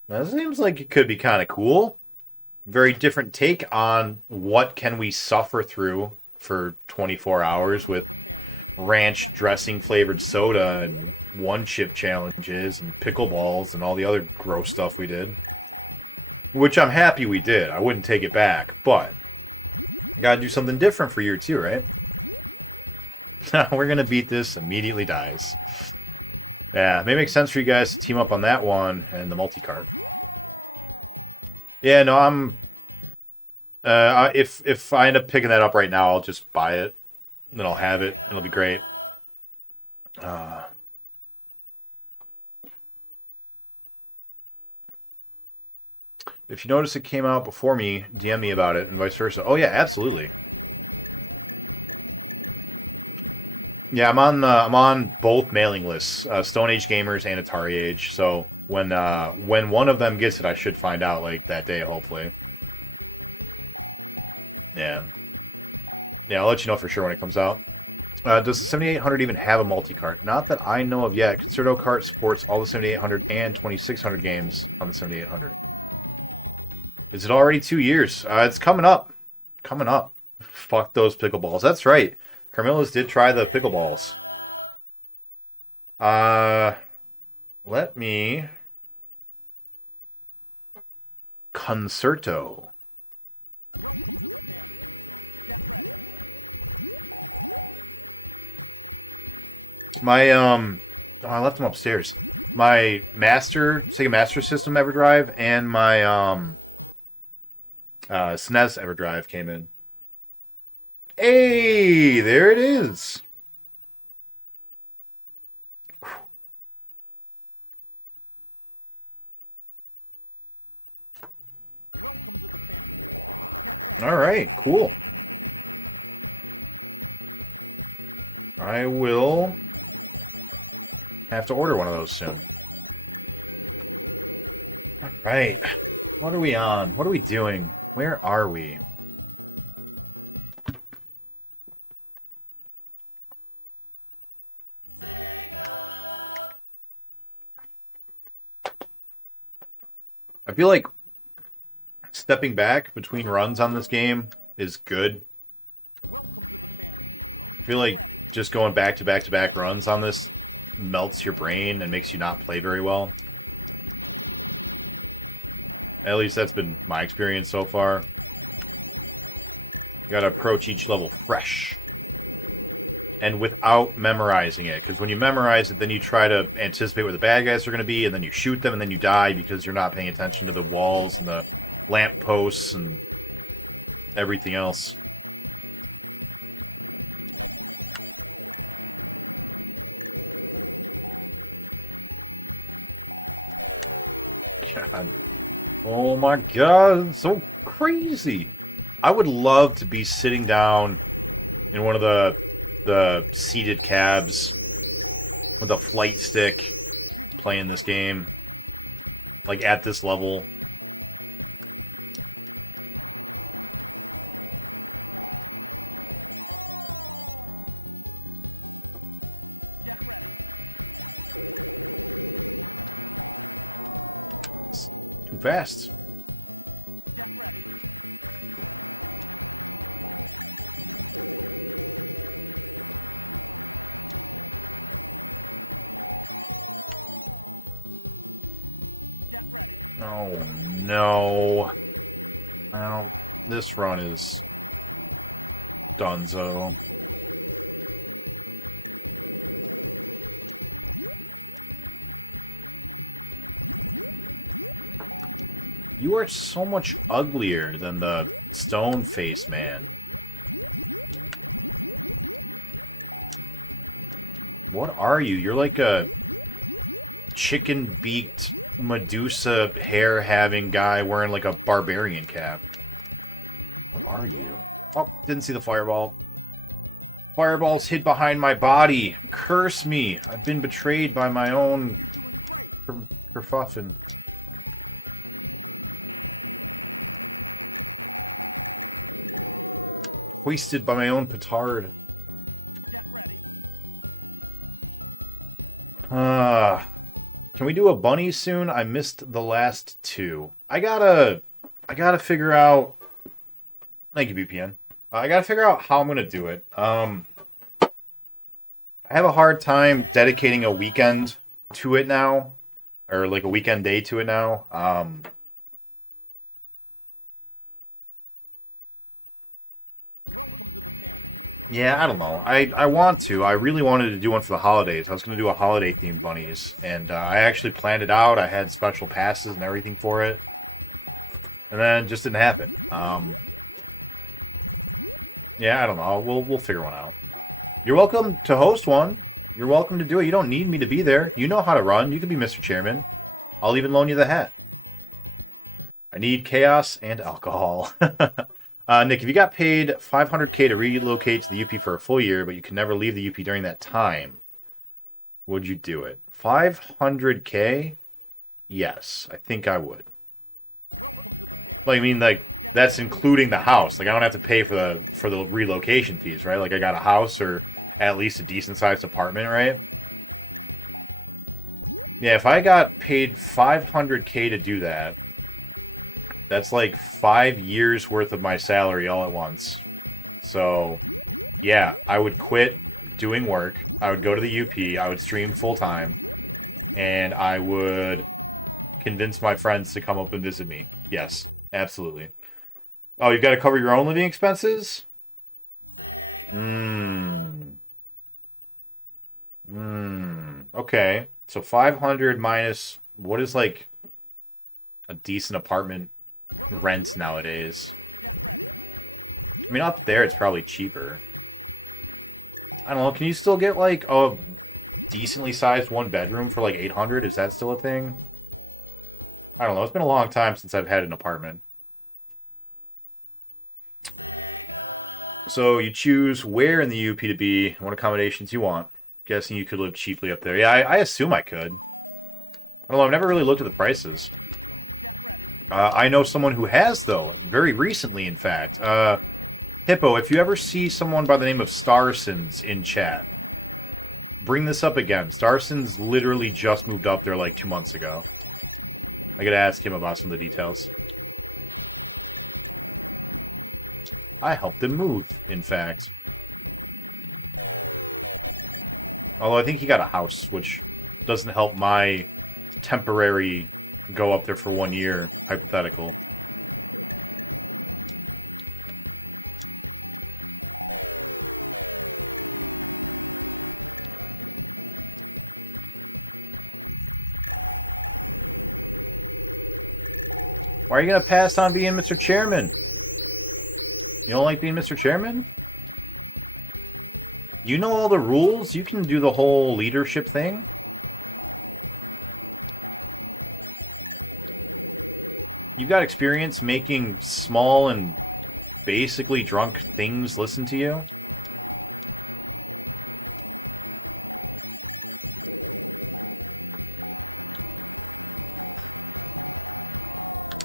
That seems like it could be kind of cool. Very different take on what can we suffer through for 24 hours with ranch dressing flavored soda and one-chip challenges and pickleballs and all the other gross stuff we did. Which I'm happy we did. I wouldn't take it back, but I gotta do something different for year 2, right? We're gonna beat this, immediately dies. Yeah, it may make sense for you guys to team up on that one and the multi-cart. Yeah, no, I'm... if I end up picking that up right now, I'll just buy it. And then I'll have it. It'll be great. If you notice it came out before me, DM me about it and vice versa. Oh, yeah, absolutely. Yeah, I'm on both mailing lists, Stone Age Gamers and Atari Age. So when one of them gets it, I should find out like that day, hopefully. Yeah, yeah, I'll let you know for sure when it comes out. Does the 7800 even have a multi-cart? Not that I know of yet. Concerto Cart supports all the 7800 and 2600 games on the 7800. Is it already 2 years? It's coming up. Coming up. Fuck those pickleballs. That's right. Carmilla's did try the pickleballs. Let me... Concerto. My, oh, I left them upstairs. My Sega Master System EverDrive and my, SNES EverDrive came in. Hey, there it is. All right, cool. I will have to order one of those soon. All right. What are we on? What are we doing? Where are we? I feel like stepping back between runs on this game is good. I feel like just going back to back to back runs on this melts your brain and makes you not play very well. At least that's been my experience so far. You gotta approach each level fresh. And without memorizing it. Because when you memorize it, then you try to anticipate where the bad guys are going to be, and then you shoot them, and then you die because you're not paying attention to the walls and the lamp posts and everything else. God. Oh my god, it's so crazy. I would love to be sitting down in one of the seated cabs with a flight stick playing this game. Like at this level. It's too fast. Oh, no. Well, this run is donezo. You are so much uglier than the stone face man. What are you? You're like a chicken-beaked Medusa hair-having guy wearing like a barbarian cap. What are you? Oh, didn't see the fireball. Fireball's hid behind my body. Curse me. I've been betrayed by my own kerfuffin. Hoisted by my own petard. Can we do a bunny soon? I missed the last two. I gotta figure out. Thank you, VPN. I gotta figure out how I'm gonna do it. I have a hard time dedicating a weekend to it now, or like a weekend day to it now. Yeah, I don't know. I want to. I really wanted to do one for the holidays. I was going to do a holiday themed bunnies, and I actually planned it out. I had special passes and everything for it, and then it just didn't happen. Yeah, I don't know. We'll figure one out. You're welcome to host one. You're welcome to do it. You don't need me to be there. You know how to run. You can be Mr. Chairman. I'll even loan you the hat. I need chaos and alcohol. Nick, if you got paid 500K to relocate to the UP for a full year, but you can never leave the UP during that time, would you do it? 500K? Yes, I think I would. Like, I mean, like that's including the house. Like, I don't have to pay for the relocation fees, right? Like, I got a house or at least a decent sized apartment, right? Yeah, if I got paid 500K to do that, that's like 5 years worth of my salary all at once. So, yeah, I would quit doing work. I would go to the UP. I would stream full time, and I would convince my friends to come up and visit me. Yes, absolutely. Oh, you've got to cover your own living expenses? Hmm. Hmm. Okay. So 500 minus what is like a decent apartment rent nowadays? I mean, up there it's probably cheaper. I don't know. Can you still get like a decently sized one bedroom for like 800? Is that still a thing? I don't know. It's been a long time since I've had an apartment. So you choose where in the UP to be, what accommodations you want. Guessing you could live cheaply up there. Yeah, I assume I could. Although I've never really looked at the prices. I know someone who has, though, very recently, in fact. Hippo, if you ever see someone by the name of Starsons in chat, bring this up again. Starsons literally just moved up there like 2 months ago. I gotta ask him about some of the details. I helped him move, in fact. Although I think he got a house, which doesn't help my temporary go up there for 1 year hypothetical. Why are you going to pass on being Mr. Chairman? You don't like being Mr. Chairman? You know all the rules? You can do the whole leadership thing? You've got experience making small and basically drunk things listen to you?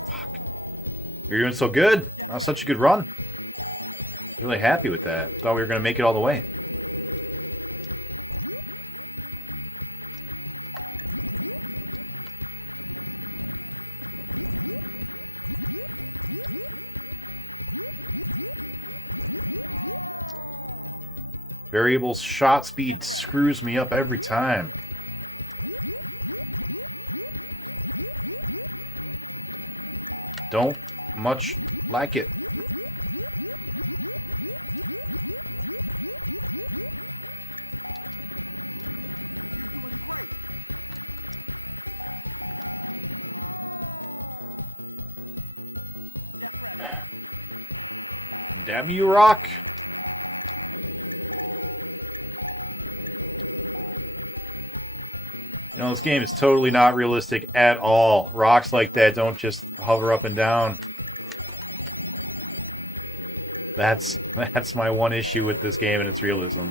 Fuck. You're doing so good. That was such a good run. I was really happy with that. Thought we were going to make it all the way. Variable shot speed screws me up every time. Don't much like it. Damn you, Rock. You know, this game is totally not realistic at all. Rocks like that don't just hover up and down. That's my one issue with this game and its realism.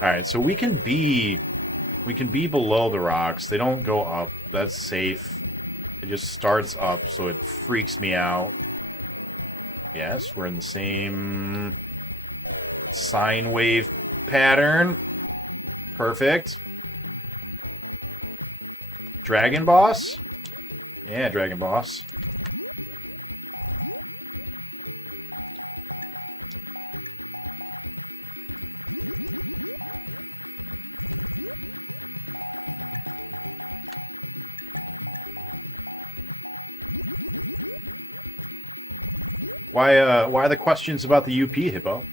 Alright, so we can be below the rocks. They don't go up. That's safe. It just starts up, so it freaks me out. Yes, we're in the same sine wave pattern. Perfect. Dragon boss? Yeah, dragon boss. Why the questions about the UP, Hippo?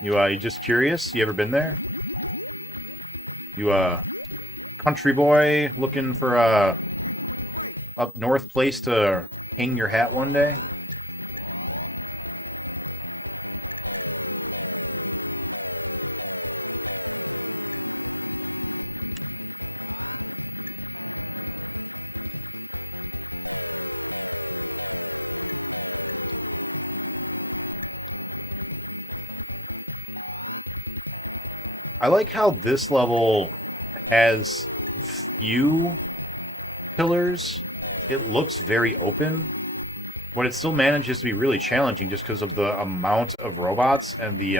You just curious? You ever been there? You country boy looking for a up north place to hang your hat one day? I like how this level has few pillars. It looks very open, but it still manages to be really challenging just because of the amount of robots and the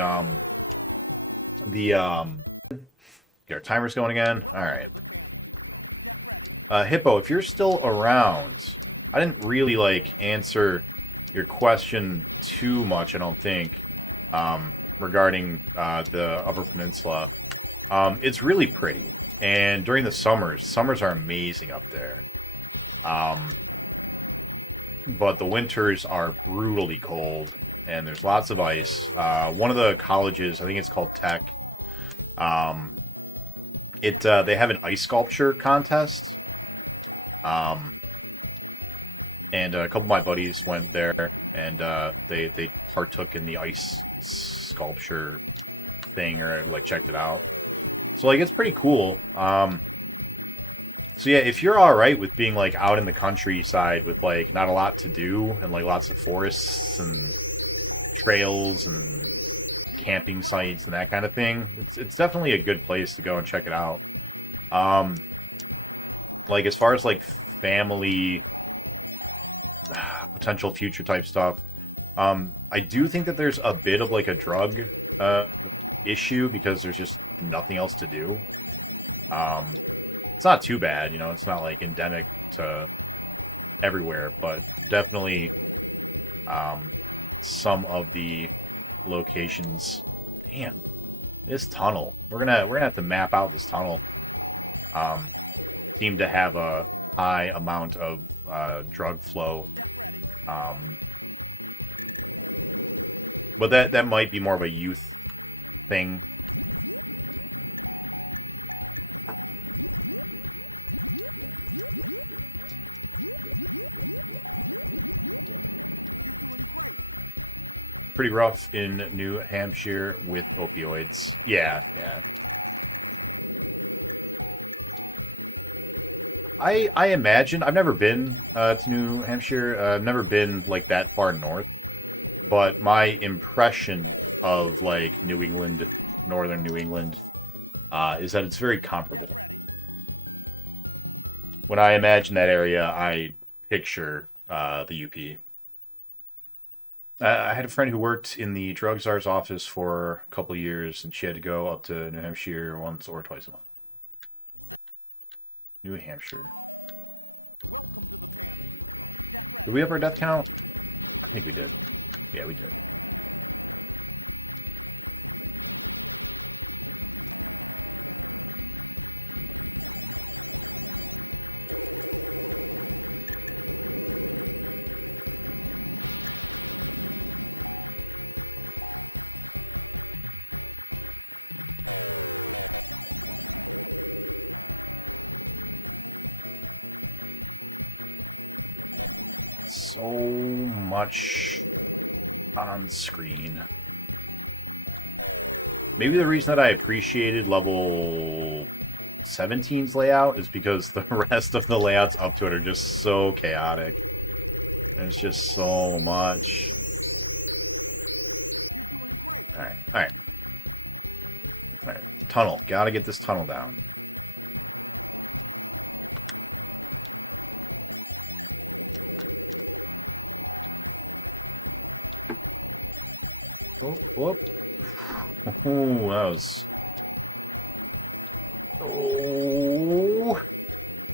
get our timers going again. All right. Hippo, if you're still around, I didn't really like answer your question too much, I don't think, regarding the Upper Peninsula. It's really pretty, and during the summers are amazing up there. Um, but the winters are brutally cold, and there's lots of ice. One of the colleges, I think it's called Tech, um, they have an ice sculpture contest. Um, and a couple of my buddies went there, and they partook in the ice sculpture thing, or like checked it out. So like it's pretty cool. So yeah, if you're all right with being like out in the countryside with like not a lot to do and like lots of forests and trails and camping sites and that kind of thing, it's definitely a good place to go and check it out. Um, like as far as like family potential future type stuff, I do think that there's a bit of like a drug uh issue because there's just nothing else to do. Um, it's not too bad, you know. It's not like endemic to everywhere, but definitely um, some of the locations. Damn, this tunnel. We're gonna have to map out this tunnel. Um, seem to have a high amount of drug flow, um, but that might be more of a youth thing. Pretty rough in New Hampshire with opioids. Yeah, yeah. I imagine I've never been to New Hampshire. I've never been like that far north, but my impression of like New England, northern New England, is that it's very comparable. When I imagine that area, I picture the UP. I had a friend who worked in the drug czar's office for a couple of years, and she had to go up to New Hampshire once or twice a month. New Hampshire. Did we have our death count? I think we did. Yeah, we did. So much on screen. Maybe the reason that I appreciated level 17's layout is because the rest of the layouts up to it are just so chaotic. There's just so much. Alright, alright, alright. Tunnel. Gotta get this tunnel down. Oh, whoop. Oh, that was... Oh!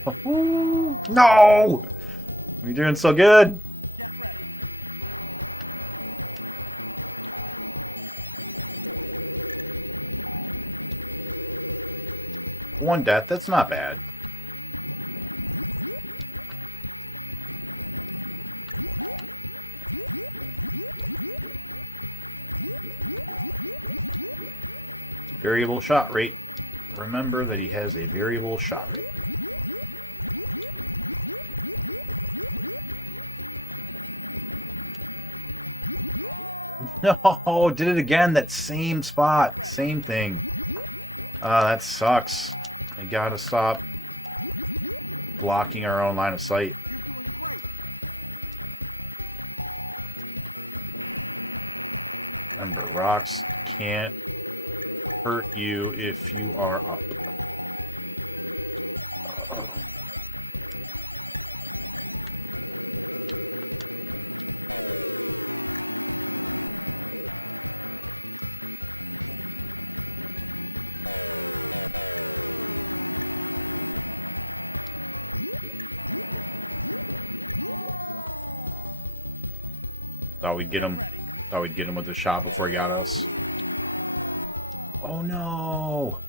Oh! No! You're doing so good. One death, that's not bad. Variable shot rate. Remember that he has a variable shot rate. No, did it again. That same spot. Same thing. That sucks. I gotta stop blocking our own line of sight. Remember, rocks can't hurt you if you are up. Thought we'd get him. Thought we'd get him with the shot before he got us. Oh no!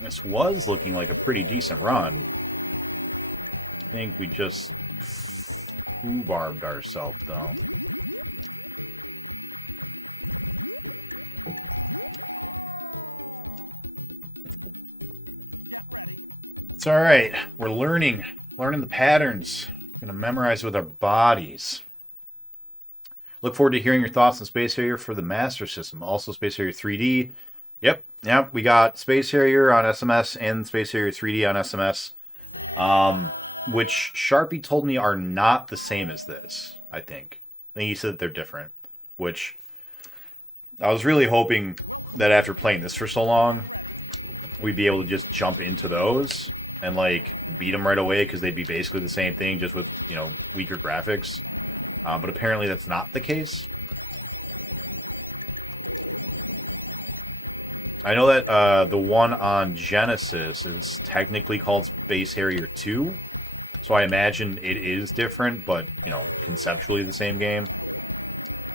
This was looking like a pretty decent run. I think we just foo-barbed ourselves, though. It's alright. We're learning the patterns. We're going to memorize with our bodies. Look forward to hearing your thoughts on Space Harrier for the Master System. Also, Space Harrier 3D. Yep. We got Space Harrier on SMS and Space Harrier 3D on SMS. Which Sharpie told me are not the same as this, I think. I think he said that they're different. Which I was really hoping that after playing this for so long, we'd be able to just jump into those and, like, beat them right away because they'd be basically the same thing, just with, you know, weaker graphics. But apparently that's not the case. I know that the one on Genesis is technically called Space Harrier 2. So I imagine it is different, but, you know, conceptually the same game.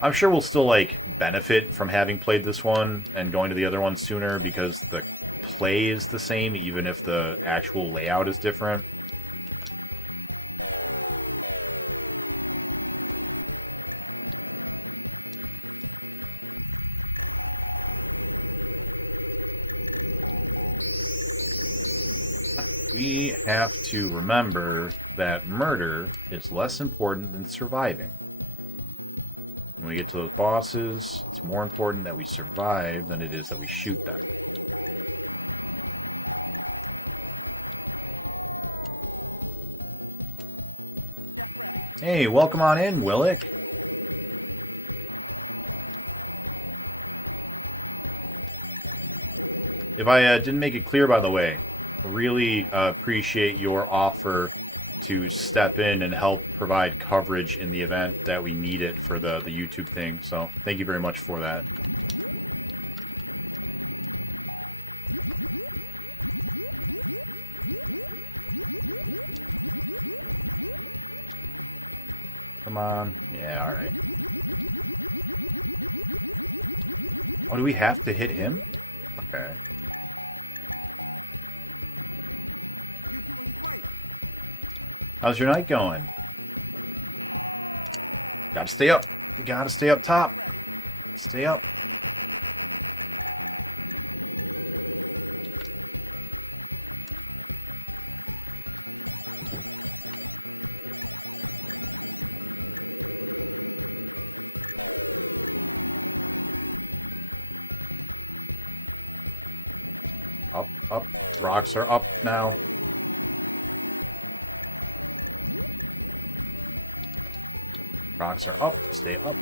I'm sure we'll still, like, benefit from having played this one and going to the other one sooner because the play is the same, even if the actual layout is different. We have to remember that murder is less important than surviving. When we get to those bosses, it's more important that we survive than it is that we shoot them. Hey, welcome on in, Willick. If I didn't make it clear, by the way, really appreciate your offer to step in and help provide coverage in the event that we need it for the YouTube thing. So thank you very much for that. Come on. Yeah, all right. Oh, do we have to hit him? Okay. How's your night going? Gotta stay up. Gotta stay up top. Stay up. Up, up. Rocks are up now. Rocks are up. Stay up.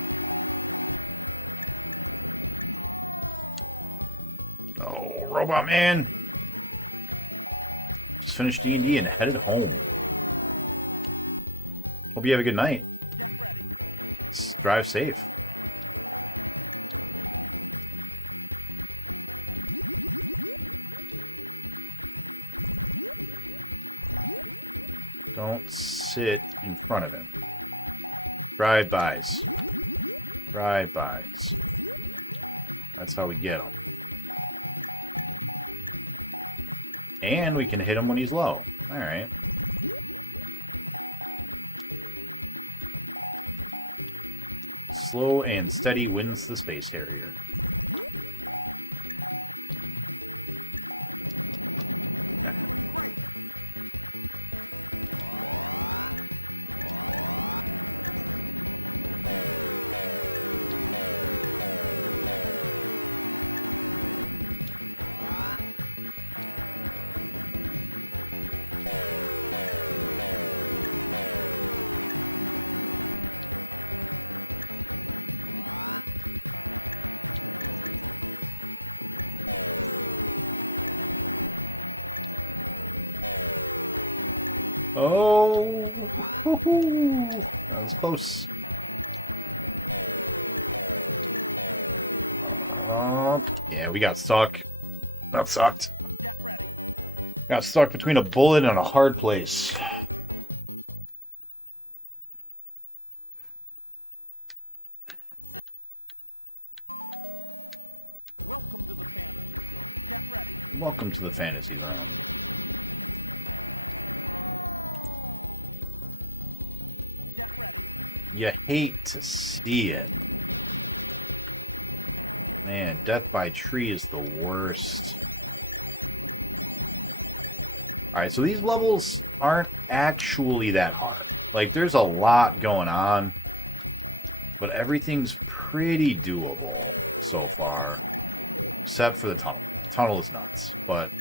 Oh, Robot Man. Just finished D&D and headed home. Hope you have a good night. Let's drive safe. Don't sit in front of him. Drive-bys. Drive-bys. That's how we get him. And we can hit him when he's low. Alright. Slow and steady wins the Space Harrier. Oh, that was close. Yeah, we got stuck. That sucked. Got stuck between a bullet and a hard place. Welcome to the fantasy realm. You hate to see it. Man, death by tree is the worst. Alright, so these levels aren't actually that hard. Like, there's a lot going on, but everything's pretty doable so far, except for the tunnel. The tunnel is nuts, but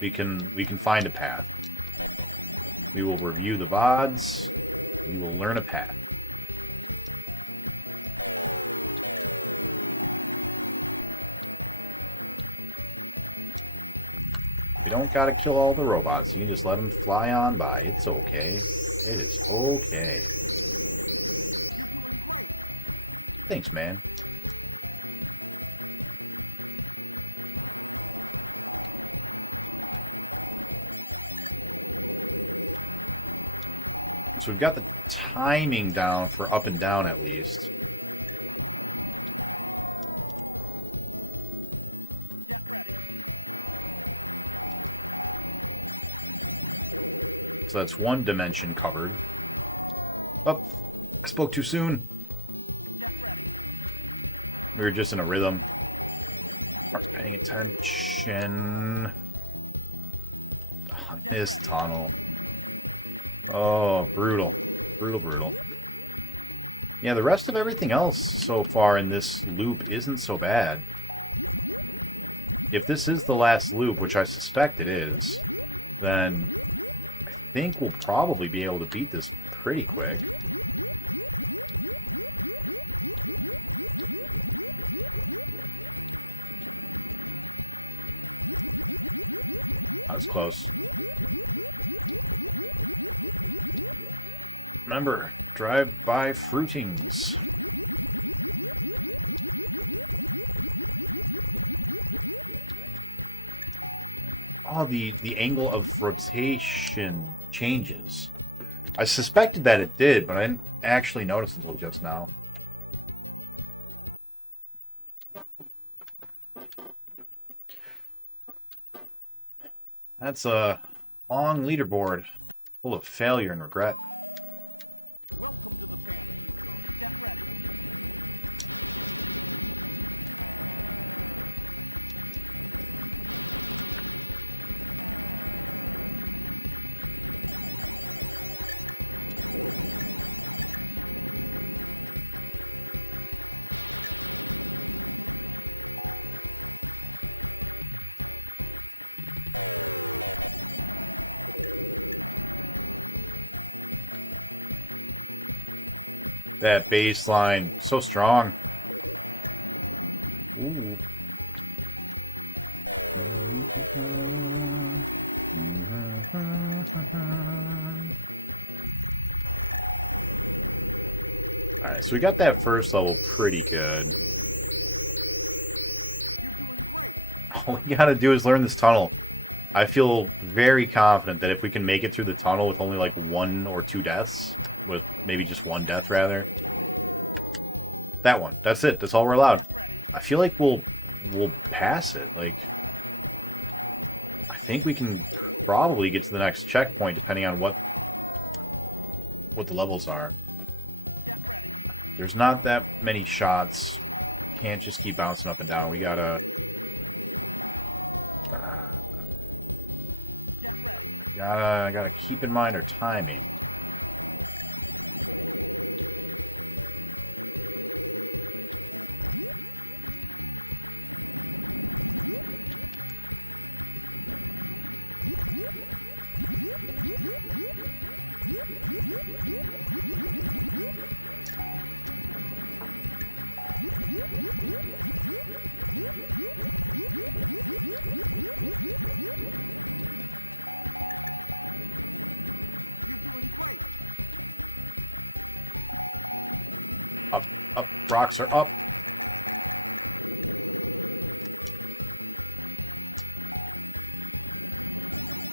we can find a path. We will review the VODs. We will learn a path. We don't gotta kill all the robots. You can just let them fly on by. It's okay. It is okay. Thanks, man. So we've got the timing down for up and down at least. So that's one dimension covered. Oh, I spoke too soon. We were just in a rhythm. Aren't paying attention. This tunnel. Oh, brutal. Brutal, brutal. Yeah, the rest of everything else so far in this loop isn't so bad. If this is the last loop, which I suspect it is, then I think we'll probably be able to beat this pretty quick. That was close. Remember, drive by fruitings. Oh, the angle of rotation changes. I suspected that it did, but I didn't actually notice until just now. That's a long leaderboard full of failure and regret. That bass line, so strong. Ooh. Alright, so we got that first level pretty good. All we gotta do is learn this tunnel. I feel very confident that if we can make it through the tunnel with only like 1 or 2 deaths, with maybe just 1 death rather. That one. That's it. That's all we're allowed. I feel like we'll pass it. Like, I think we can probably get to the next checkpoint depending on what the levels are. There's not that many shots. Can't just keep bouncing up and down. We gotta... gotta keep in mind our timing. Up, rocks are up.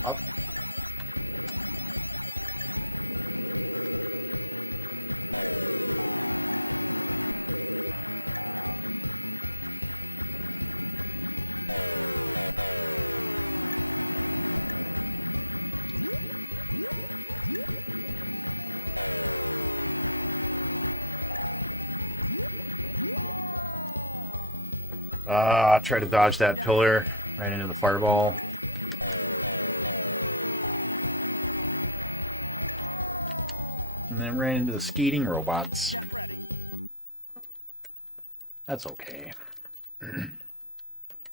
Up. Try to dodge that pillar. Ran into the fireball. And then ran into the skating robots. That's okay.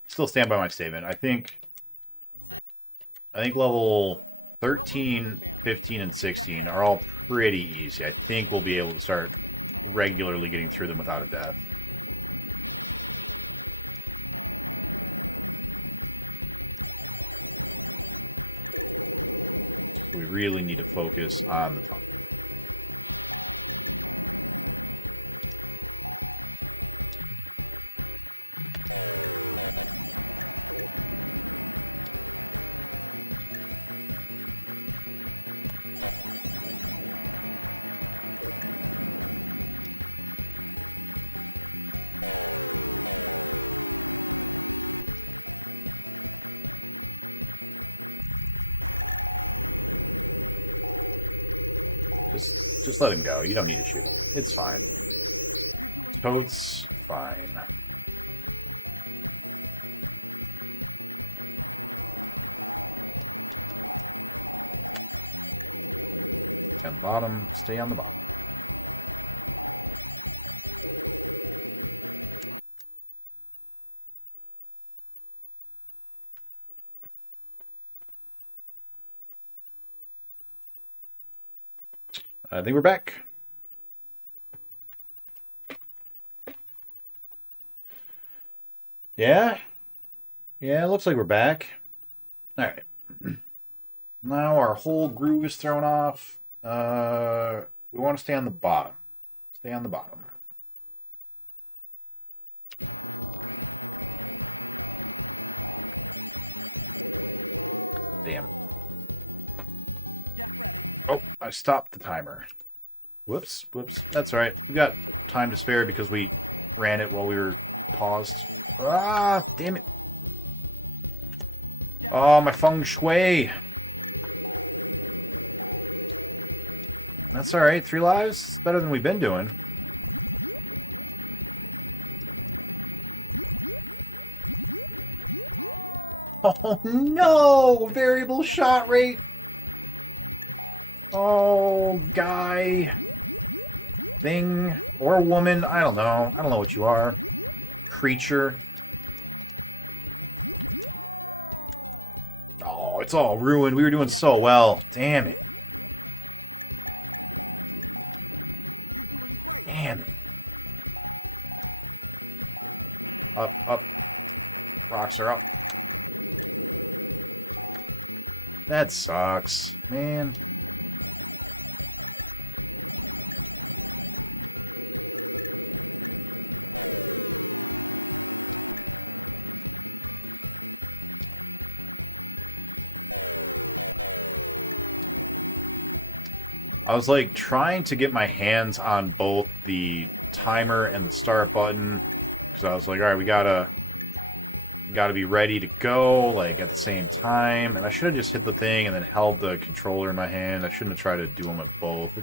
Still stand by my statement. I think level 13, 15, and 16 are all pretty easy. I think we'll be able to start regularly getting through them without a death. So we really need to focus on the tunnel. Just let him go. You don't need to shoot him. It's fine. Totes, fine. At the bottom, stay on the bottom. I think we're back. Yeah? Yeah, it looks like we're back. Alright. Now our whole groove is thrown off. We want to stay on the bottom. Stay on the bottom. Damn. Oh, I stopped the timer. Whoops, whoops. That's all right. We've got time to spare because we ran it while we were paused. Ah, damn it. Oh, my feng shui. That's all right. 3 lives? It's better than we've been doing. Oh, no! Variable shot rate. Oh, guy. Thing. Or woman. I don't know. I don't know what you are. Creature. Oh, it's all ruined. We were doing so well. Damn it. Damn it. Up, up. Rocks are up. That sucks. Man. I was like trying to get my hands on both the timer and the start button because I was like, all right, we gotta be ready to go like at the same time, and I should have just hit the thing and then held the controller in my hand. I shouldn't have tried to do them at both.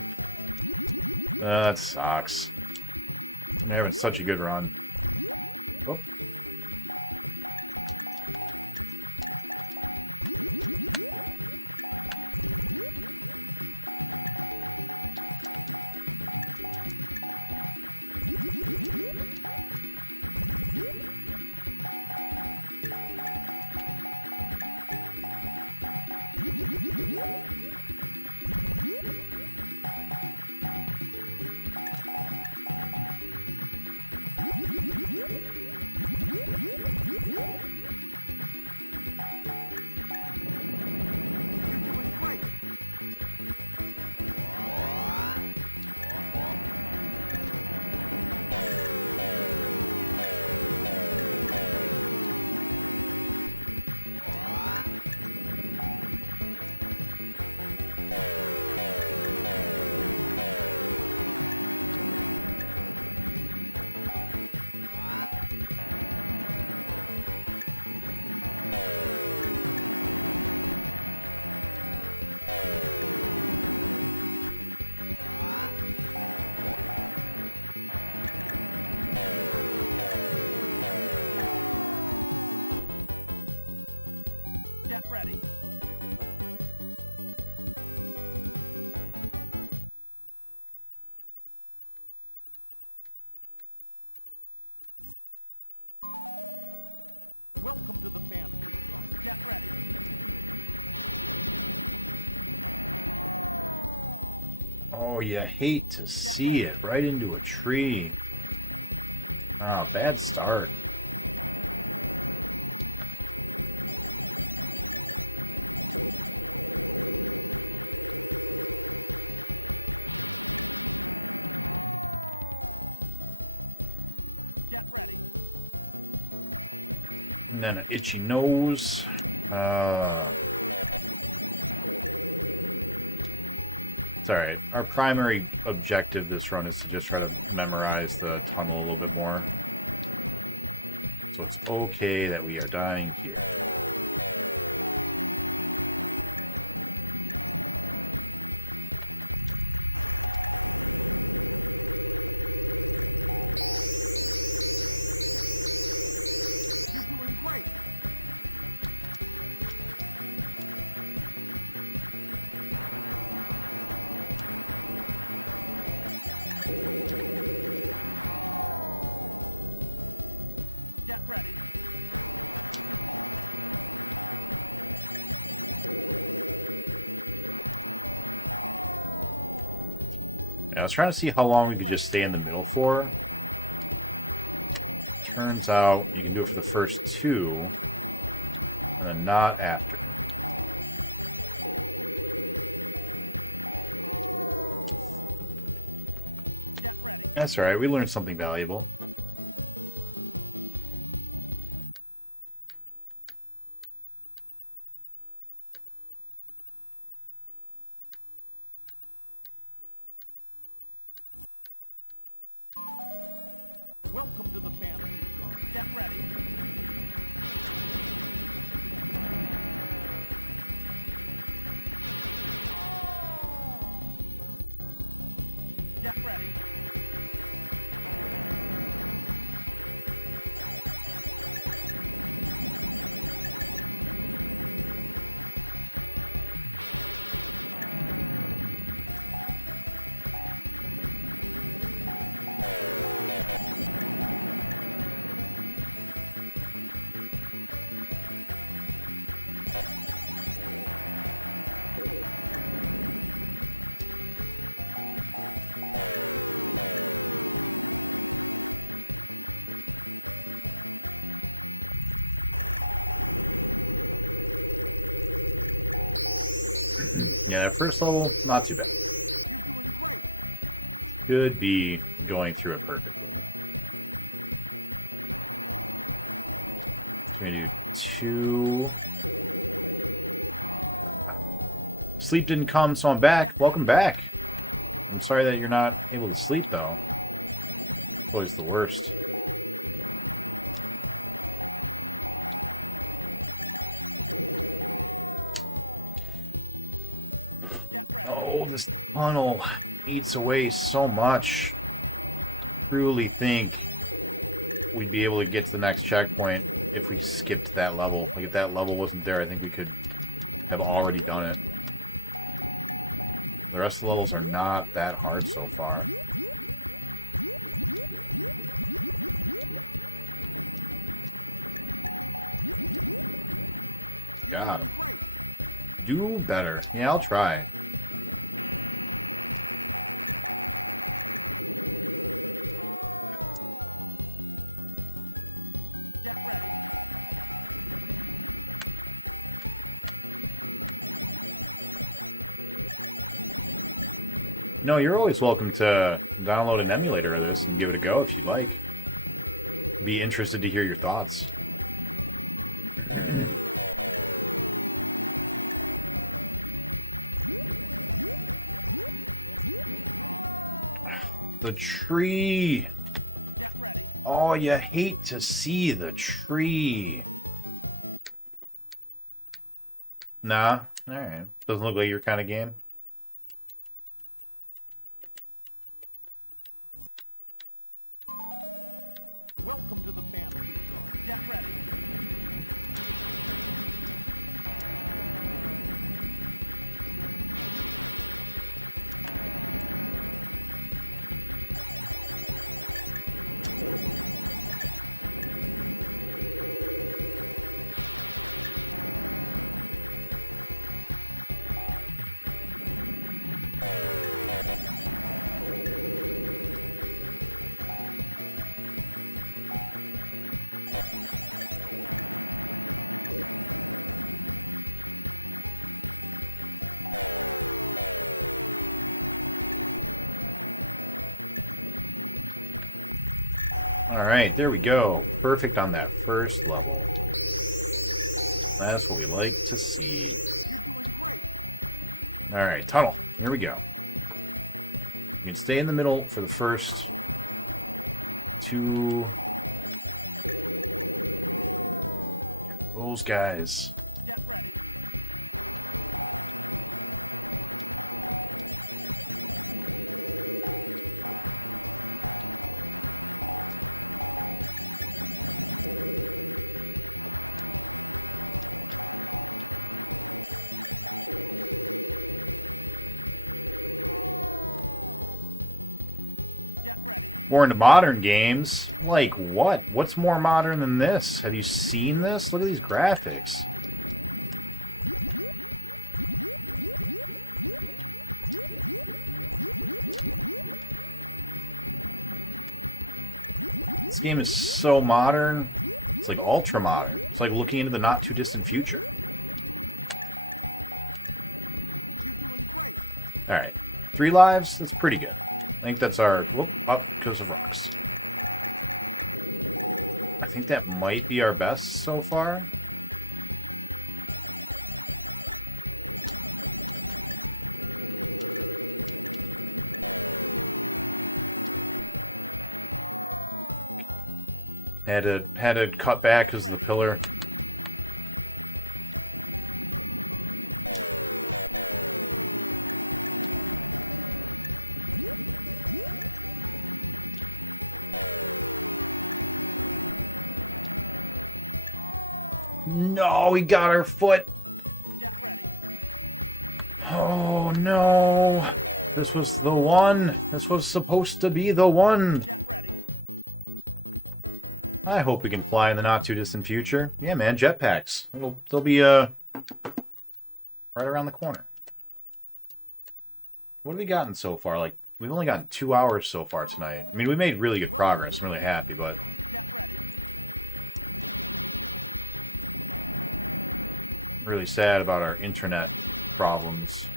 That sucks. You're having such a good run. Oh. Oh, you hate to see it. Right into a tree. Oh, bad start. And then an itchy nose. It's alright. Our primary objective this run is to just try to memorize the tunnel a little bit more. So it's okay that we are dying here. Yeah, I was trying to see how long we could just stay in the middle for. Turns out you can do it for the first two, and then not after. That's alright, we learned something valuable. Yeah, that first level, not too bad. Should be going through it perfectly. So we're going to do 2. Sleep didn't come, so I'm back. Welcome back. I'm sorry that you're not able to sleep, though. It's always the worst. Oh, this tunnel eats away so much. truly think we'd be able to get to the next checkpoint if we skipped that level. Like, if that level wasn't there, I think we could have already done it. The rest of the levels are not that hard so far. Got him. Do better. Yeah, I'll try. No, you're always welcome to download an emulator of this and give it a go if you'd like. Be interested to hear your thoughts. The tree. Oh, you hate to see the tree. Nah, alright. Doesn't look like your kind of game. Alright, there we go. Perfect on that first level. That's what we like to see. Alright, tunnel. Here we go. You can stay in the middle for the first two... Those guys. More into modern games. Like what? What's more modern than this? Have you seen this? Look at these graphics. This game is so modern. It's like ultra modern. It's like looking into the not too distant future. Alright. 3 lives? That's pretty good. I think that's our... Whoop, up because of rocks. I think that might be our best so far. Had to cut back because of the pillar. No, we got our foot. Oh, no. This was the one. This was supposed to be the one. I hope we can fly in the not-too-distant future. Yeah, man, jetpacks. They'll be, right around the corner. What have we gotten so far? Like, we've only gotten 2 hours so far tonight. I mean, we made really good progress. I'm really happy, but... really sad about our internet problems.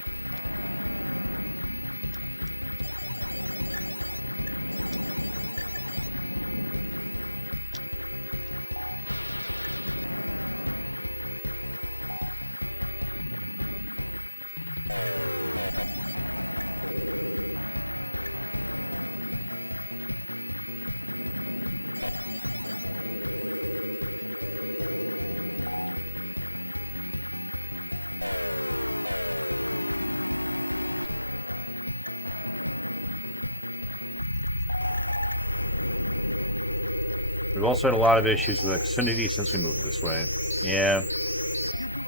We've also had a lot of issues with Xfinity since we moved this way. Yeah.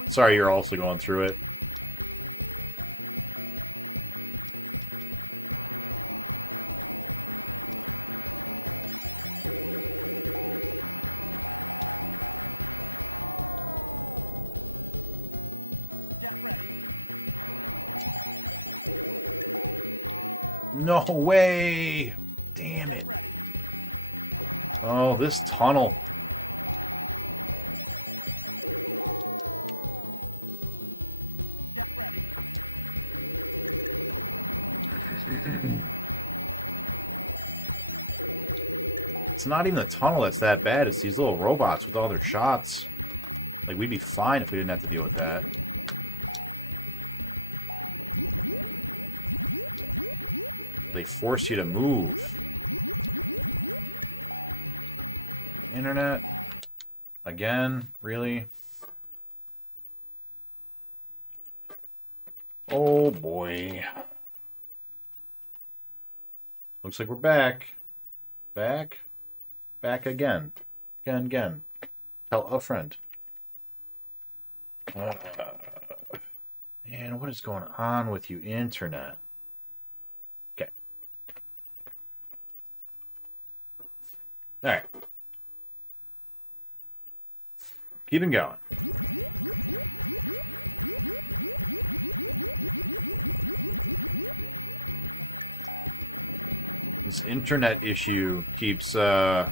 Sorry you're also going through it. No way! Damn it. Oh, this tunnel. It's not even the tunnel that's that bad. It's these little robots with all their shots. Like, we'd be fine if we didn't have to deal with that. They force you to move. Internet? Again? Really? Oh boy. Looks like we're back. Back? Back again. Again. Tell a friend. Man, what is going on with you, Internet? Okay. Alright. Keeping going. This internet issue keeps throwing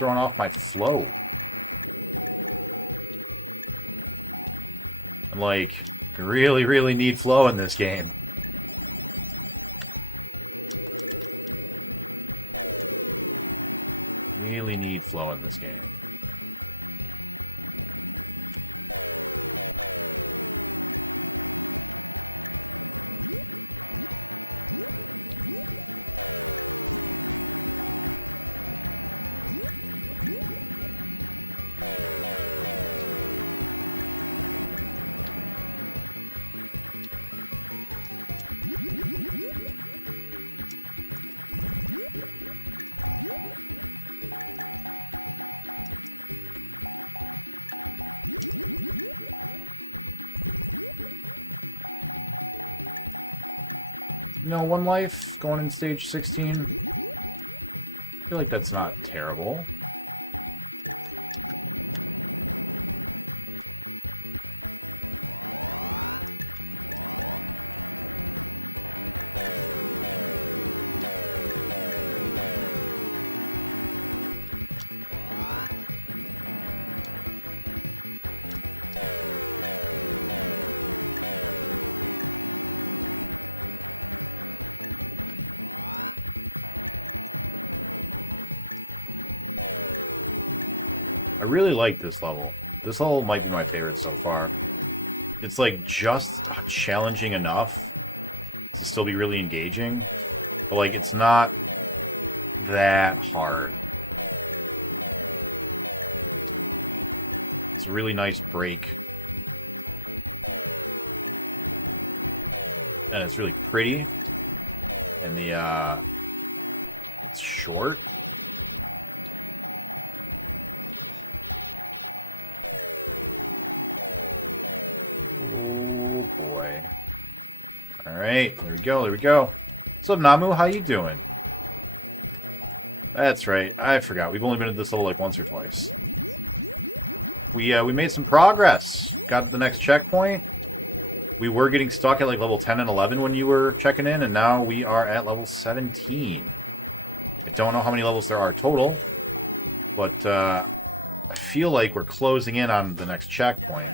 off my flow. I'm like, really need flow in this game. Really need flow in this game. You know, one life going in stage 16. I feel like that's not terrible. I really like this level. This level might be my favorite so far. It's like just challenging enough to still be really engaging, but like it's not that hard. It's a really nice break. And it's really pretty. And the it's short. Oh boy. Alright, there we go. What's up, Namu? How you doing? That's right. I forgot. We've only been at this level like once or twice. We made some progress. Got to the next checkpoint. We were getting stuck at like level 10 and 11 when you were checking in, and now we are at level 17. I don't know how many levels there are total, but I feel like we're closing in on the next checkpoint.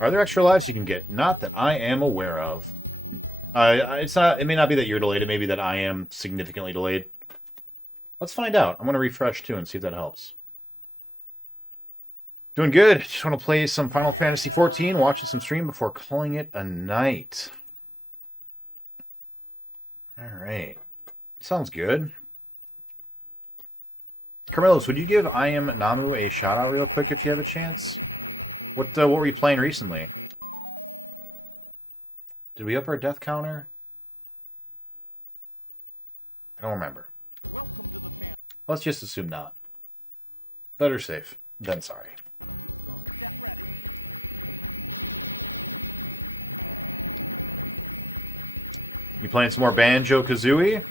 Are there extra lives you can get? Not that I am aware of. It's not. It may not be that you're delayed. It may be that I am significantly delayed. Let's find out. I'm going to refresh too and see if that helps. Doing good. Just want to play some Final Fantasy XIV, watching some stream before calling it a night. All right. Sounds good. Carmelos, would you give I Am Namu a shout out real quick if you have a chance? What were you playing recently? Did we up our death counter? I don't remember. Let's just assume not. Better safe than sorry. You playing some more Banjo-Kazooie?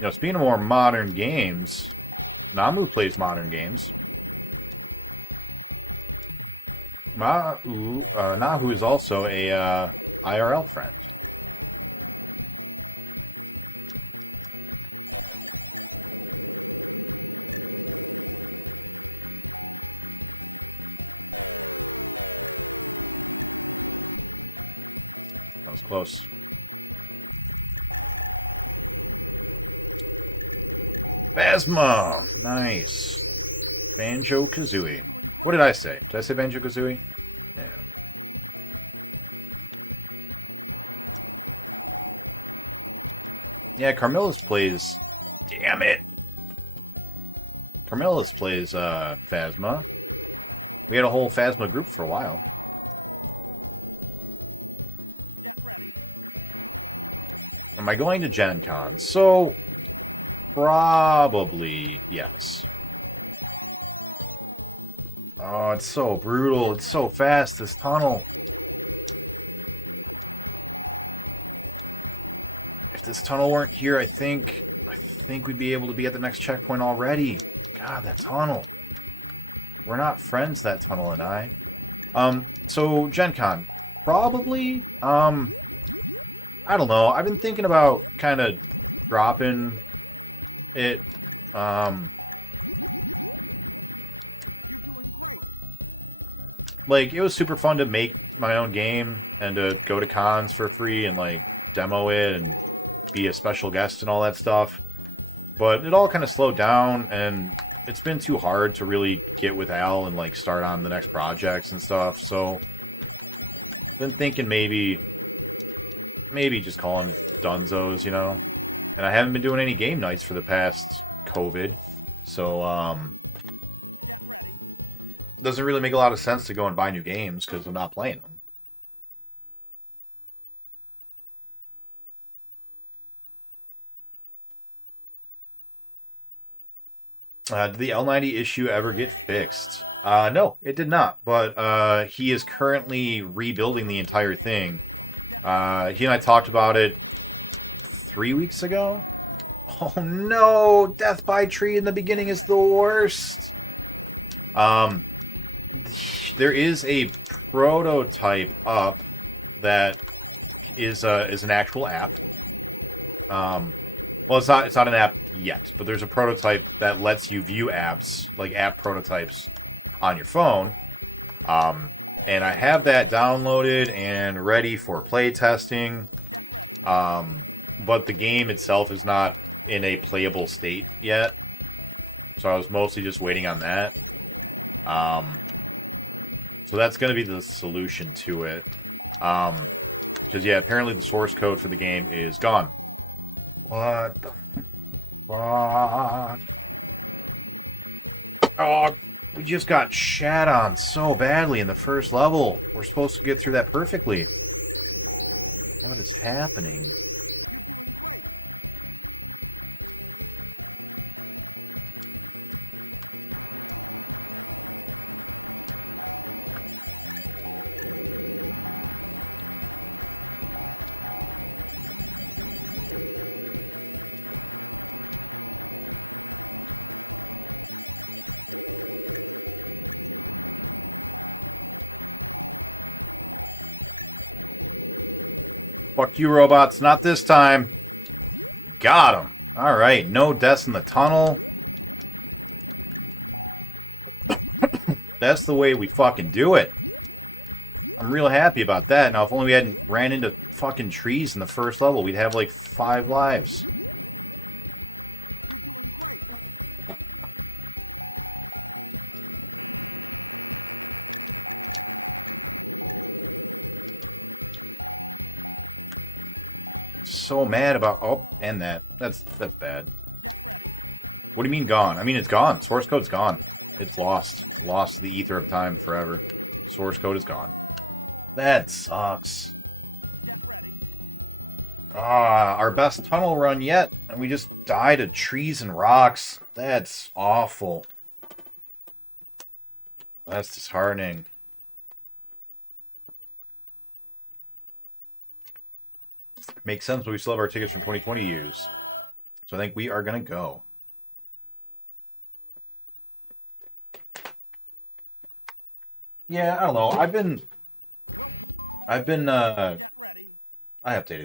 You know, speaking of more modern games, Namu plays modern games. Nahu is also a IRL friend. That was close. Phasma! Nice. Banjo-Kazooie. What did I say? Did I say Banjo-Kazooie? Yeah. Yeah, Carmelis plays... Damn it! Carmelis plays Phasma. We had a whole Phasma group for a while. Am I going to Gen Con? So, probably yes. Oh, it's so brutal. It's so fast, this tunnel. If this tunnel weren't here, I think we'd be able to be at the next checkpoint already. God, that tunnel. We're not friends, that tunnel and I. So Gen Con. Probably. I don't know. I've been thinking about kind of dropping it. Like, it was super fun to make my own game and to go to cons for free and, like, demo it and be a special guest and all that stuff. But it all kind of slowed down, and it's been too hard to really get with Al and, like, start on the next projects and stuff. So, been thinking maybe just calling it Dunzos, you know? And I haven't been doing any game nights for the past COVID. So, doesn't really make a lot of sense to go and buy new games because I'm not playing them. Did the L90 issue ever get fixed? No, it did not. But he is currently rebuilding the entire thing. He and I talked about it 3 weeks ago. Oh no! Death by tree in the beginning is the worst. There is a prototype up that is an actual app. Well, it's not an app yet, but there's a prototype that lets you view apps, like app prototypes, on your phone. And I have that downloaded and ready for play testing. But the game itself is not in a playable state yet. So I was mostly just waiting on that. So that's going to be the solution to it. Because, yeah, apparently the source code for the game is gone. What the fuck? Oh, we just got shat on so badly in the first level. We're supposed to get through that perfectly. What is happening? Fuck you, robots. Not this time. Got him. Alright, no deaths in the tunnel. That's the way we fucking do it. I'm real happy about that. Now, if only we hadn't ran into fucking trees in the first level, we'd have like 5 lives. So mad about... Oh, and that. That's bad. What do you mean gone? I mean, it's gone. Source code's gone. It's lost. Lost the ether of time forever. Source code is gone. That sucks. Ah, our best tunnel run yet, and we just died of trees and rocks. That's awful. That's disheartening. Makes sense, but we still have our tickets from 2020 use. So I think we are going to go. Yeah, I don't know. I updated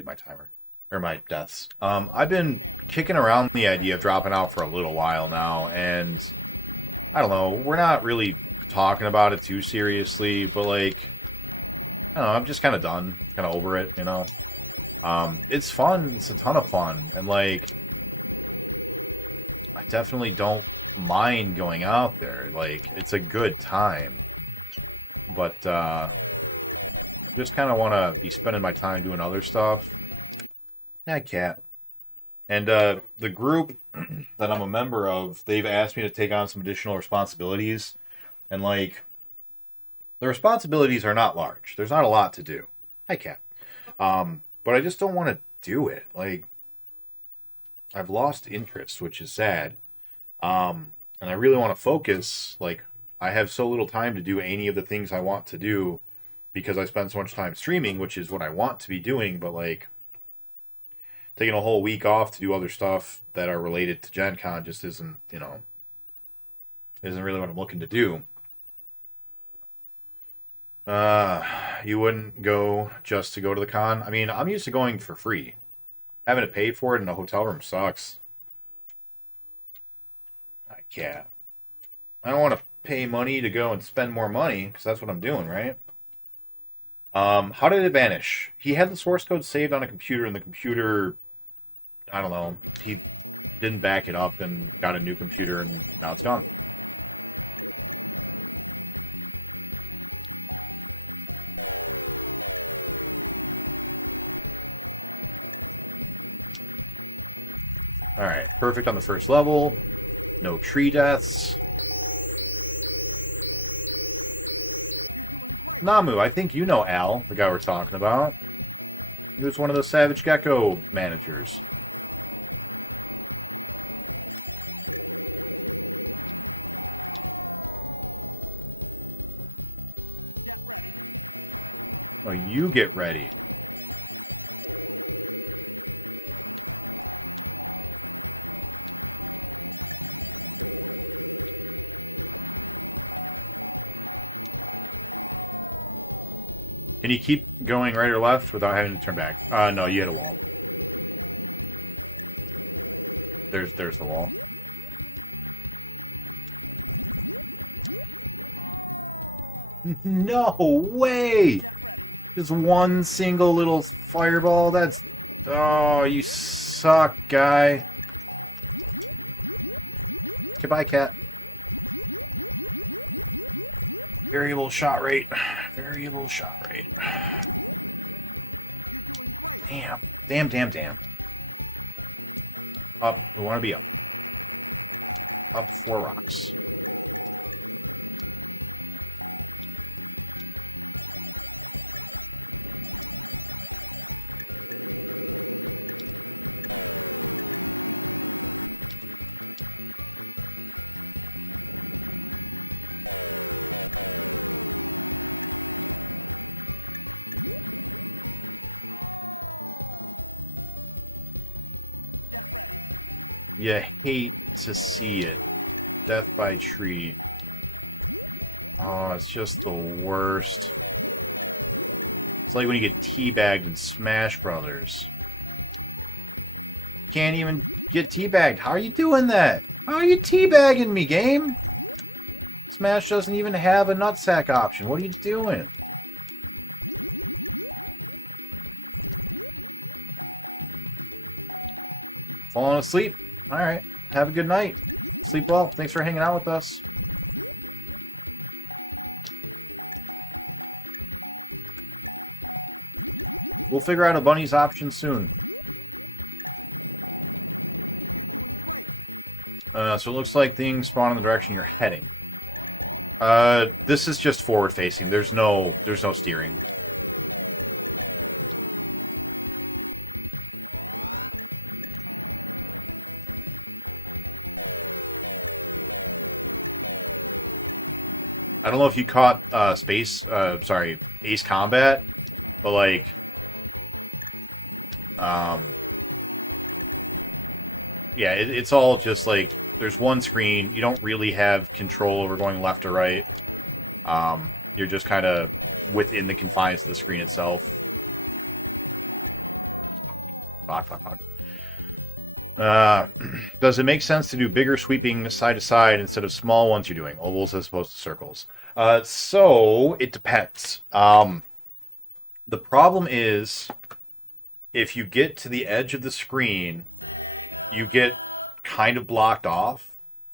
my timer. Or my deaths. I've been kicking around the idea of dropping out for a little while now, and I don't know, we're not really talking about it too seriously, but like, I don't know, I'm just kind of done, kind of over it, you know? It's fun, it's a ton of fun, and like, I definitely don't mind going out there, like, it's a good time, but, I just kind of want to be spending my time doing other stuff. Yeah, cat. And the group that I'm a member of, they've asked me to take on some additional responsibilities. And, like, the responsibilities are not large. There's not a lot to do. Hi, cat. But I just don't want to do it. Like, I've lost interest, which is sad. And I really want to focus. Like, I have so little time to do any of the things I want to do because I spend so much time streaming, which is what I want to be doing. But, like, taking a whole week off to do other stuff that are related to Gen Con just isn't, you know, isn't really what I'm looking to do. You wouldn't go just to go to the con? I mean, I'm used to going for free. Having to pay for it in a hotel room sucks. I can't. I don't want to pay money to go and spend more money, because that's what I'm doing, right? How did it vanish? He had the source code saved on a computer, and the computer, I don't know, he didn't back it up and got a new computer, and now it's gone. Alright, perfect on the first level. No tree deaths. Namu, I think you know Al, the guy we're talking about. He was one of the Savage Gecko managers. Oh, you get ready. Can you keep going right or left without having to turn back? No, you hit a wall. There's the wall. No way! Just one single little fireball? That's... Oh, you suck, guy. Goodbye, cat. Variable shot rate. Variable shot rate. Damn. Damn, damn, damn. Up. We want to be up. Up 4 rocks. You hate to see it. Death by tree. Oh, it's just the worst. It's like when you get teabagged in Smash Brothers. Can't even get teabagged. How are you doing that? How are you teabagging me, game? Smash doesn't even have a nutsack option. What are you doing? Falling asleep? Alright. Have a good night. Sleep well. Thanks for hanging out with us. We'll figure out a bunny's option soon. So it looks like things spawn in the direction you're heading. This is just forward facing. There's no steering. I don't know if you caught Ace Combat, but like, yeah, it's all just like there's one screen. You don't really have control over going left or right. You're just kind of within the confines of the screen itself. Fuck. Does it make sense to do bigger sweeping side to side instead of small ones you're doing, ovals as opposed to circles? So it depends. The problem is if you get to the edge of the screen, you get kind of blocked off.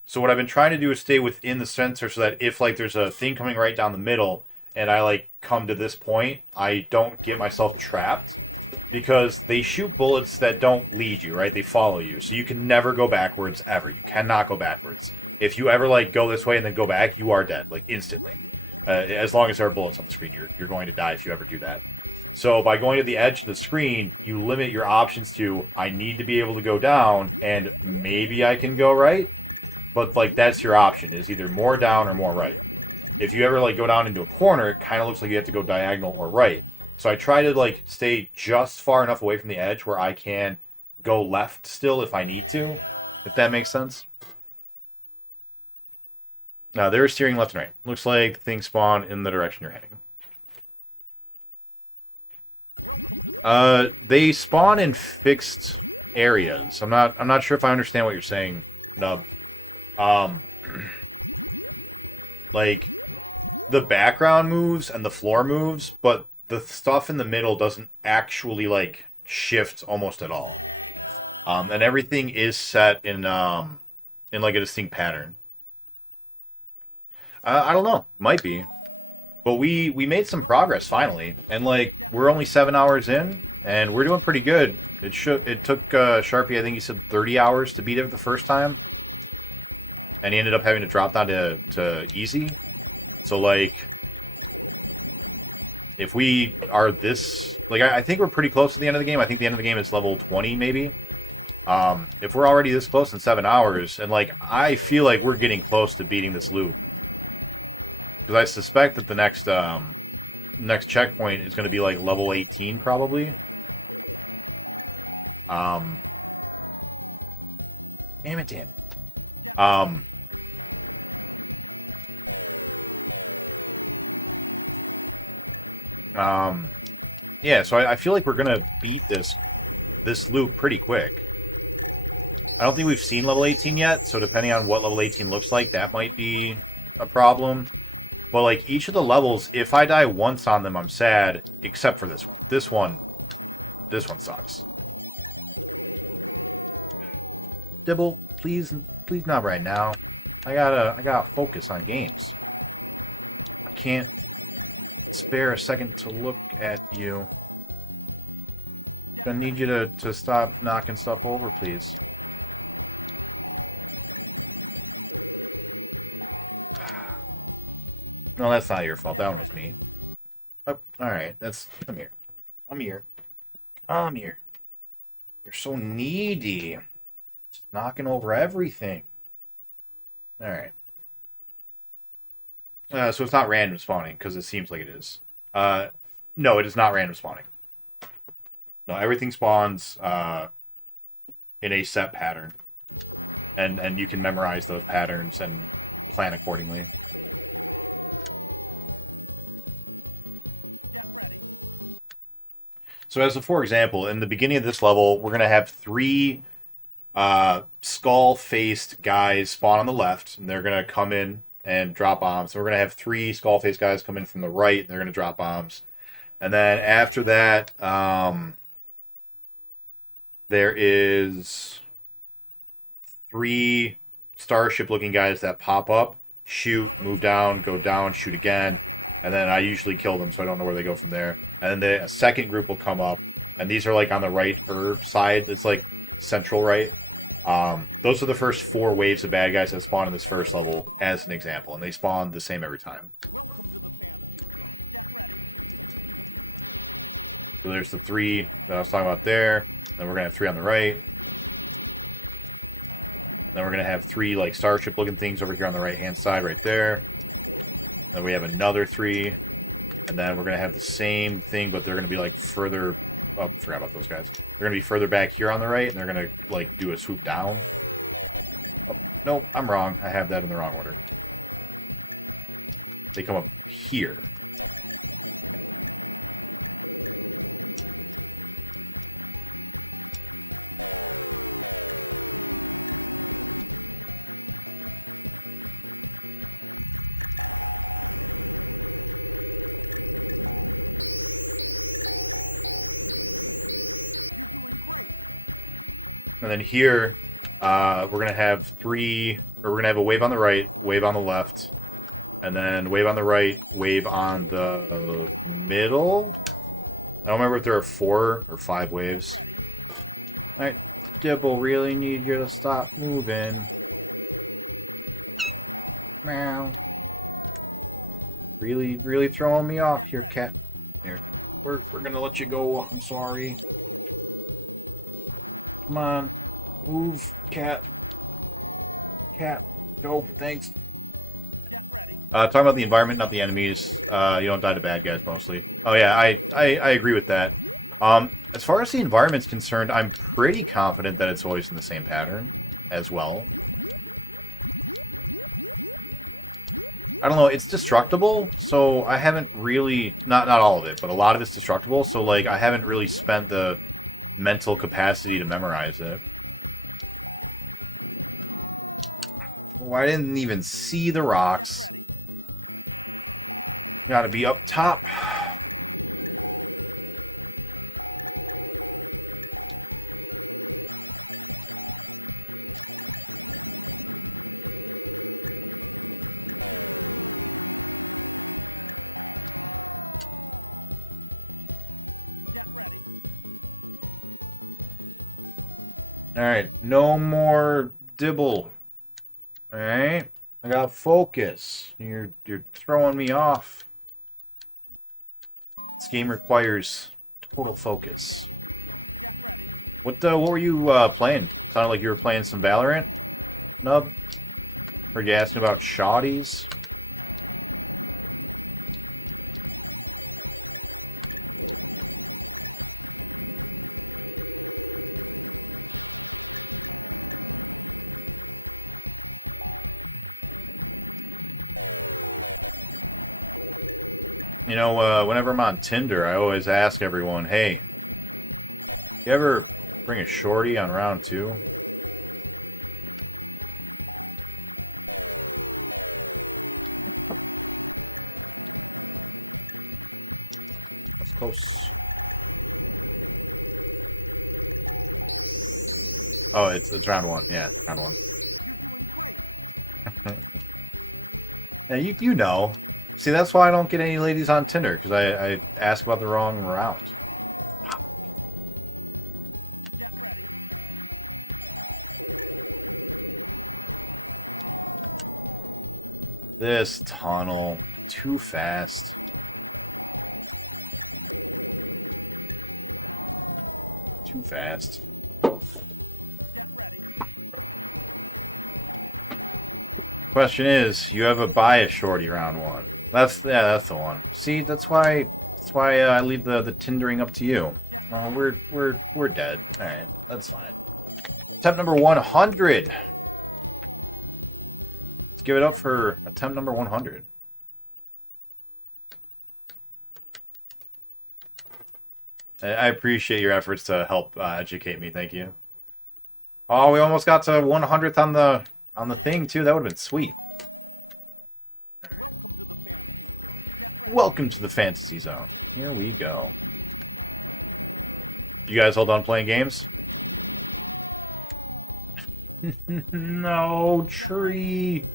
So what I've been trying to do is stay within the sensor so that if like there's a thing coming right down the middle and I like come to this point, I don't get myself trapped. Because they shoot bullets that don't lead you, right? They follow you. So you can never go backwards, ever. You cannot go backwards. If you ever, like, go this way and then go back, you are dead, like, instantly. As long as there are bullets on the screen, you're going to die if you ever do that. So by going to the edge of the screen, you limit your options to, I need to be able to go down, and maybe I can go right. But, like, that's your option, is either more down or more right. If you ever, like, go down into a corner, it kind of looks like you have to go diagonal or right. So I try to like stay just far enough away from the edge where I can go left still if I need to, if that makes sense. Now they're steering left and right. Looks like things spawn in the direction you're heading. They spawn in fixed areas. I'm not sure if I understand what you're saying, Nub. Like the background moves and the floor moves, but the stuff in the middle doesn't actually like shift almost at all, and everything is set in like a distinct pattern. I don't know, might be, but we made some progress finally, and like we're only 7 hours in, and we're doing pretty good. It took Sharpie, I think he said 30 hours to beat it the first time, and he ended up having to drop down to easy. So like, if we are this, like, I think we're pretty close to the end of the game. I think the end of the game is level 20, maybe. If we're already this close in 7 hours, and, like, I feel like we're getting close to beating this loop. Because I suspect that the next checkpoint is going to be, like, level 18, probably. Damn it. Yeah, so I feel like we're gonna beat this loop pretty quick. I don't think we've seen level 18 yet, so depending on what level 18 looks like, that might be a problem. But like each of the levels, if I die once on them, I'm sad, except for this one. This one sucks. Dibble, please not right now. I gotta focus on games. I can't spare a second to look at you. I need you to stop knocking stuff over, please. No, that's not your fault. That one was me. Oh, alright. Come here. Come here. Come here. You're so needy. Just knocking over everything. Alright. So it's not random spawning, because it seems like it is. No, it is not random spawning. No, everything spawns in a set pattern. And you can memorize those patterns and plan accordingly. So as a for example, in the beginning of this level, we're going to have 3 skull-faced guys spawn on the left, and they're going to come in and drop bombs. So we're going to have 3 skull-faced guys come in from the right, and they're going to drop bombs. And then after that, there is 3 starship-looking guys that pop up, shoot, move down, go down, shoot again, and then I usually kill them, so I don't know where they go from there. And then a second group will come up, and these are like on the right side. It's like central right. Those are the first 4 waves of bad guys that spawn in this first level, as an example, and they spawn the same every time. So there's the 3 that I was talking about there. Then we're gonna have 3 on the right. Then we're gonna have 3 like starship-looking things over here on the right-hand side, right there. Then we have another 3, and then we're gonna have the same thing, but they're gonna be like further. Oh, forgot about those guys. They're gonna be further back here on the right, and they're gonna like do a swoop down. Oh, nope, I'm wrong. I have that in the wrong order. They come up here. And then here, we're gonna have 3, or we're gonna have a wave on the right, wave on the left, and then wave on the right, wave on the middle. I don't remember if there are 4 or 5 waves. Alright, Dibble, really need you to stop moving. Meow. Really throwing me off here, cat. Here, we're gonna let you go. I'm sorry. Come on. Move, cat. Cat. Go. Thanks. Talking about the environment, not the enemies. You don't die to bad guys, mostly. Oh, yeah, I agree with that. As far as the environment's concerned, I'm pretty confident that it's always in the same pattern as well. I don't know, it's destructible, so I haven't really... Not all of it, but a lot of it's destructible, so, like, I haven't really spent the mental capacity to memorize it. Oh, I didn't even see the rocks. Gotta be up top. Alright, no more Dibble. Alright? I got focus. You're throwing me off. This game requires total focus. What were you playing? Sounded like you were playing some Valorant, Nub? Heard you asking about shotties? You know, whenever I'm on Tinder, I always ask everyone, hey, you ever bring a shorty on round 2? That's close. Oh, it's round 1. Yeah, round 1. Yeah, you know. See, that's why I don't get any ladies on Tinder, because I ask about the wrong round. This tunnel, too fast. Too fast. Question is, you have a bias shorty round 1. That's the one. See, that's why I leave the Tindering up to you. We're dead. All right, that's fine. Attempt number 100. Let's give it up for attempt number 100. I appreciate your efforts to help educate me. Thank you. Oh, we almost got to 100th on the thing too. That would have been sweet. Welcome to the Fantasy Zone. Here we go. You guys all done playing games? No, tree.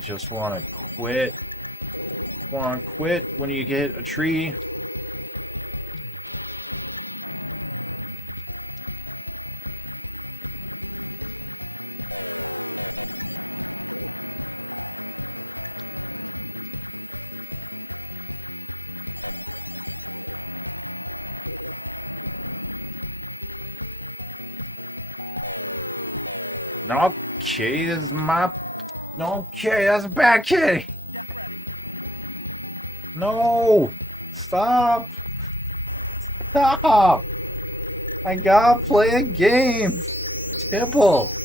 Just want to quit. Want to quit when you get a tree. Okay, this is my... Okay, that's a bad kitty. No! Stop! Stop! I gotta play a game! Tipple!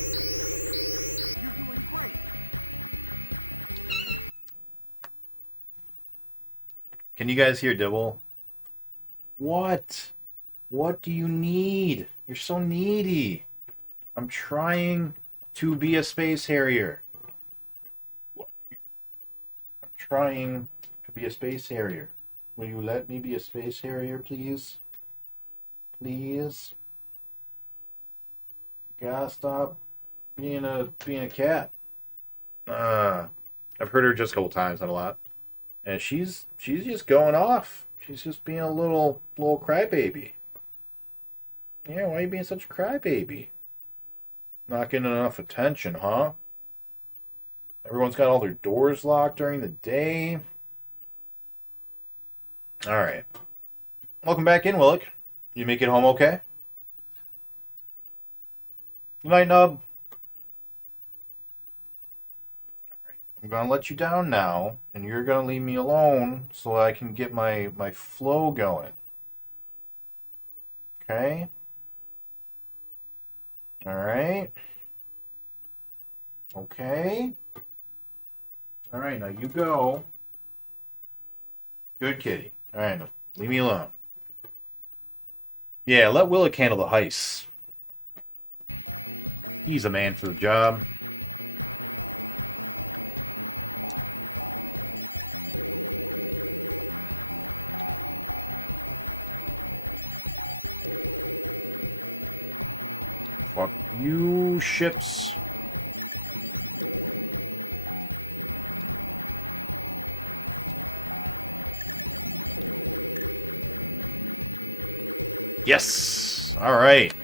Can you guys hear Dibble? What? What do you need? You're so needy. I'm trying to be a space harrier. I'm trying to be a space harrier. Will you let me be a space harrier, please? Please? You gotta stop being a cat. I've heard her just a couple times, not a lot. And she's just going off. She's just being a little crybaby. Yeah, why are you being such a crybaby? Not getting enough attention, huh? Everyone's got all their doors locked during the day. Alright. Welcome back in, Willick. You make it home okay? Good night, Nub. I'm gonna let you down now, and you're gonna leave me alone so I can get my flow going. Okay? Alright. Okay. Alright, now you go. Good kitty. Alright, now leave me alone. Yeah, let Willick handle the heist. He's a man for the job. Fuck you, ships. Yes! Alright.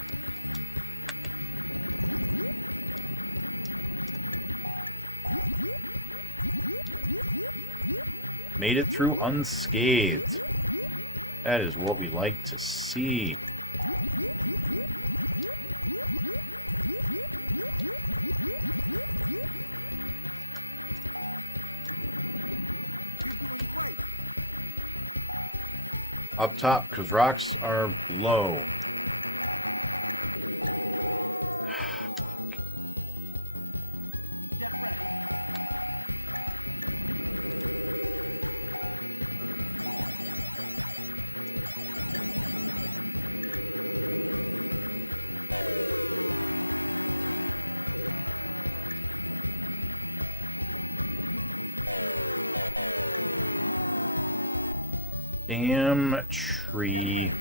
Made it through unscathed. That is what we like to see. Up top, because rocks are low. Damn tree.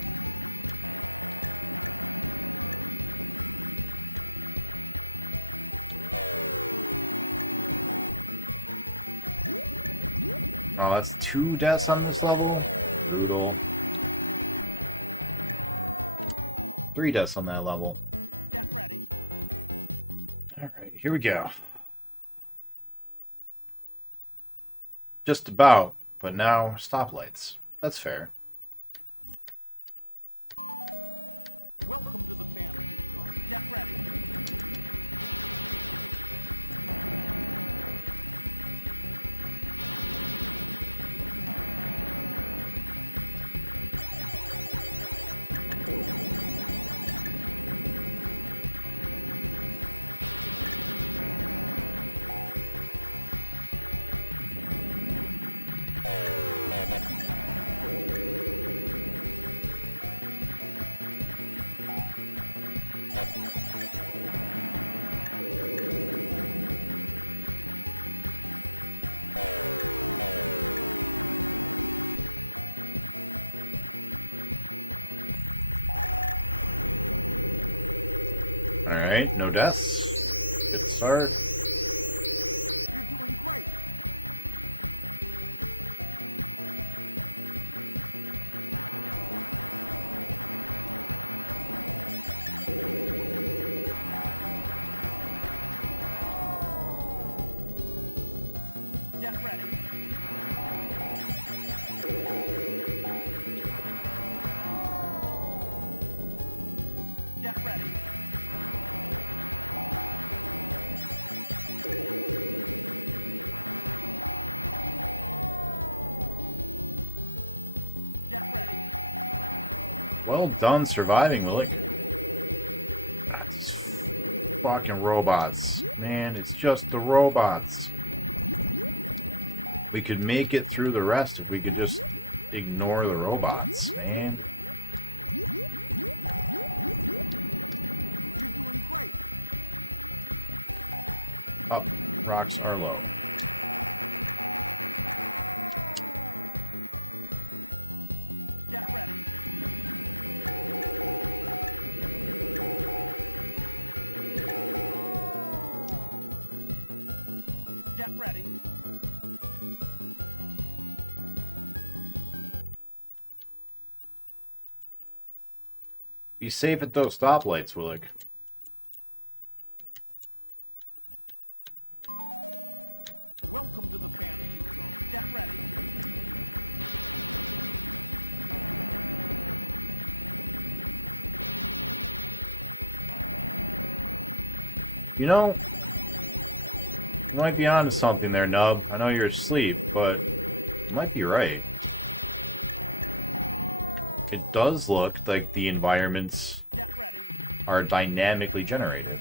Oh, that's 2 deaths on this level? Brutal. 3 deaths on that level. Alright, here we go. Just about, but now stoplights. That's fair. Alright, no deaths. Good start. Well done surviving, Willick. God, these fucking robots. Man, it's just the robots. We could make it through the rest if we could just ignore the robots, man. Up. Rocks are low. Be safe at those stoplights, Willick. You know, you might be onto something there, Nub. I know you're asleep, but you might be right. It does look like the environments are dynamically generated.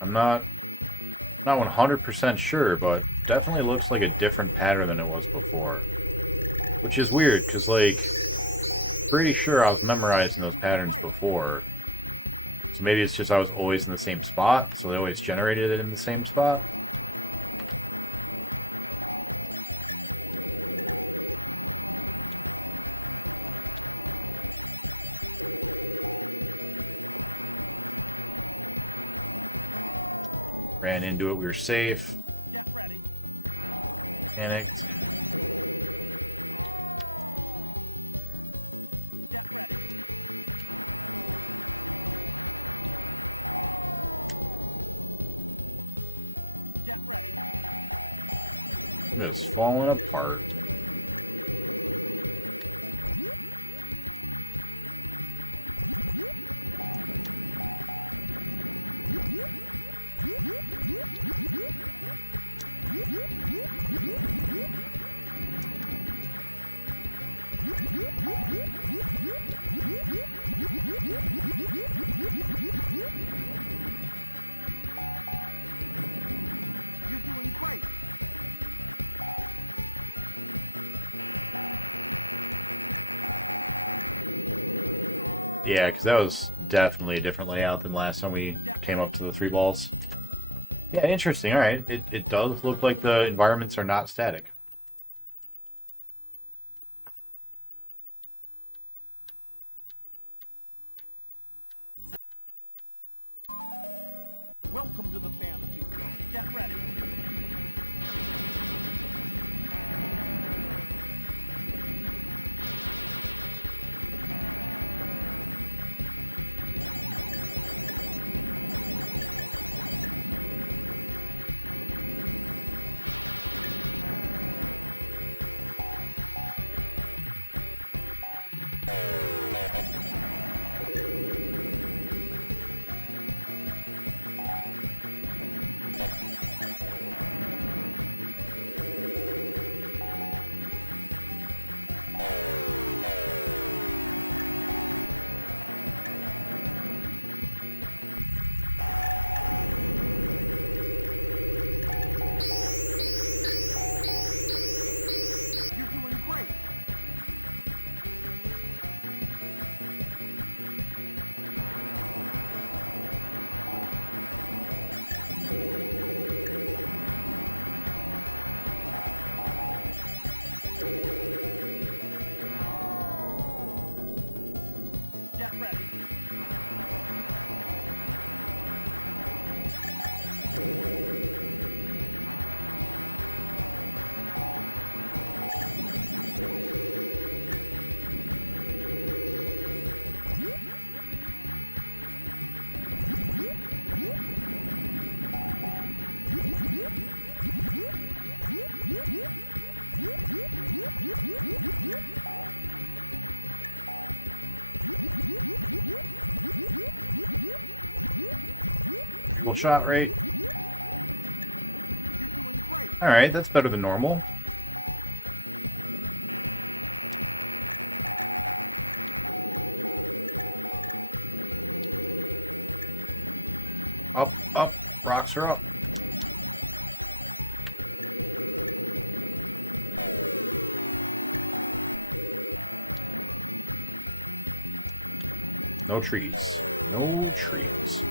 I'm not 100% sure, but definitely looks like a different pattern than it was before. Which is weird, because, like, pretty sure I was memorizing those patterns before. So maybe it's just I was always in the same spot, so they always generated it in the same spot. Ran into it, we were safe. Panicked. It's falling apart. Yeah, because that was definitely a different layout than last time we came up to the three balls. Yeah, interesting. All right. It does look like the environments are not static. Single shot rate. Alright, that's better than normal. Up, up. Rocks are up. No trees. No trees.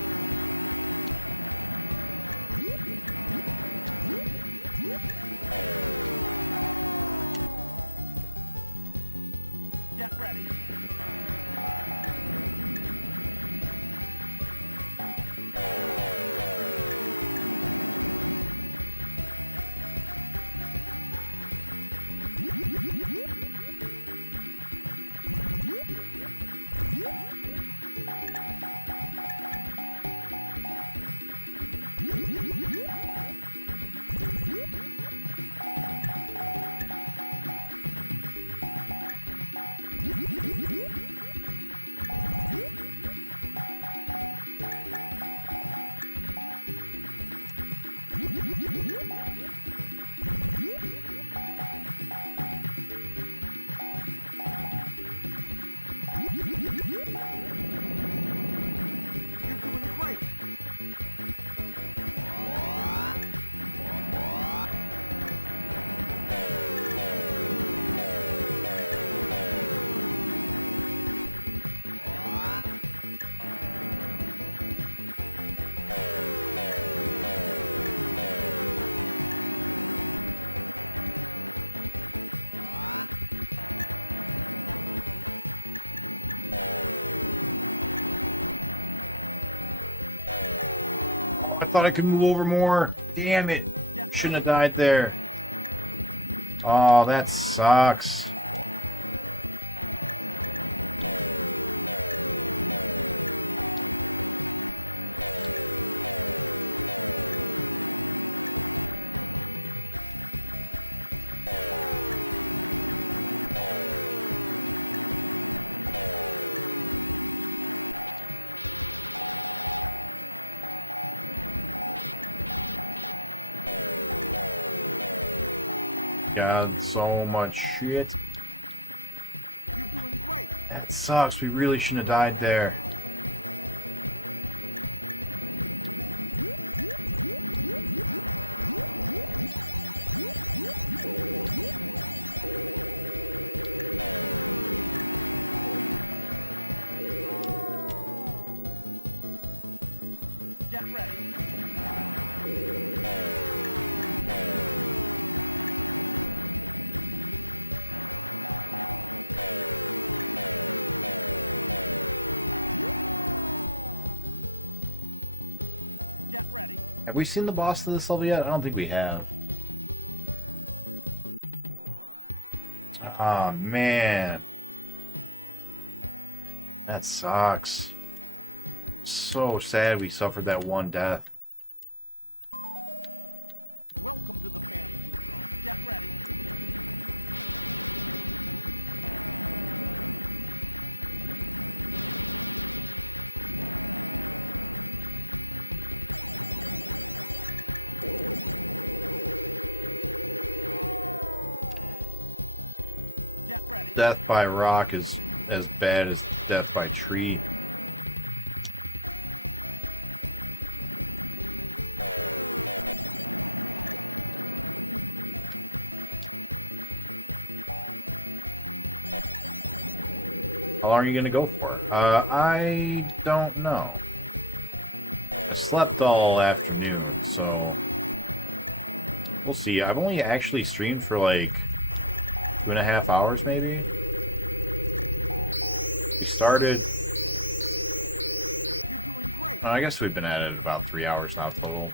Oh, I thought I could move over more. Damn it. Shouldn't have died there. Oh, that sucks. God, so much shit. That sucks. We really shouldn't have died there. Have we seen the boss of this level yet? I don't think we have. Ah, man. That sucks. So sad we suffered that one death. Death by rock is as bad as death by tree. How long are you going to go for? I don't know. I slept all afternoon, so we'll see. I've only actually streamed for like 2.5 hours, maybe. We started... I guess we've been at it about 3 hours now total.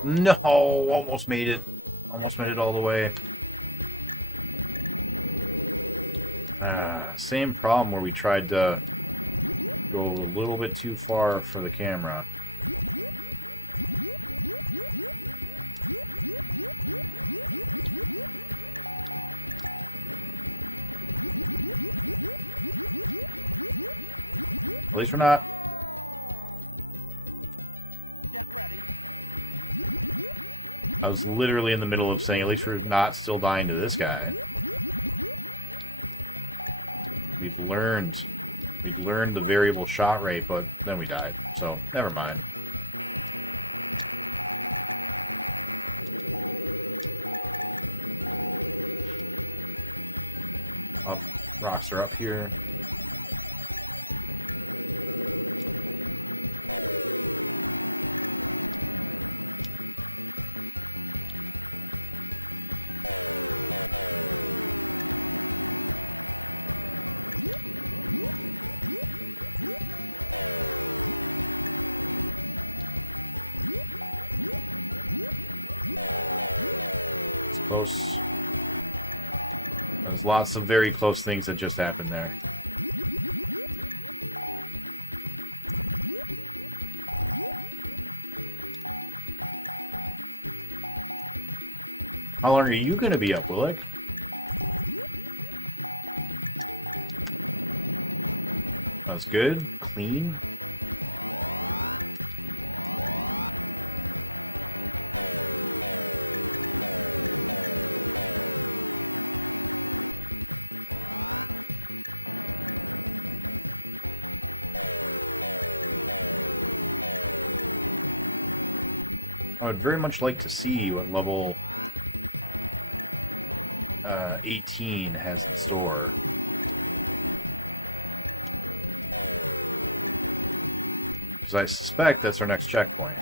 No, almost made it. Almost made it all the way. Same problem where we tried to go a little bit too far for the camera. At least we're not. I was literally in the middle of saying, at least we're not still dying to this guy. We've learned the variable shot rate, but then we died. So, never mind. Up. Rocks are up here. It's close. There's lots of very close things that just happened there. How long are you going to be up, Willick? That's good. Clean. I would very much like to see what level 18 has in store. Because I suspect that's our next checkpoint.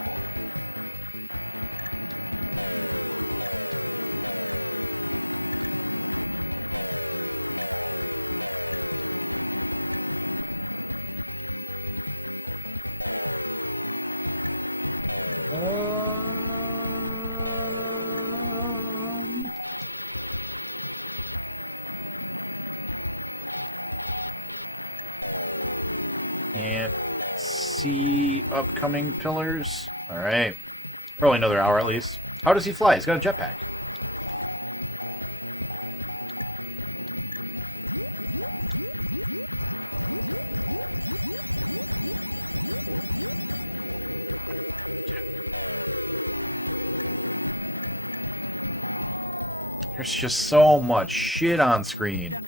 Can't see upcoming pillars. Alright. Probably another hour at least. How does he fly? He's got a jetpack. There's just so much shit on screen.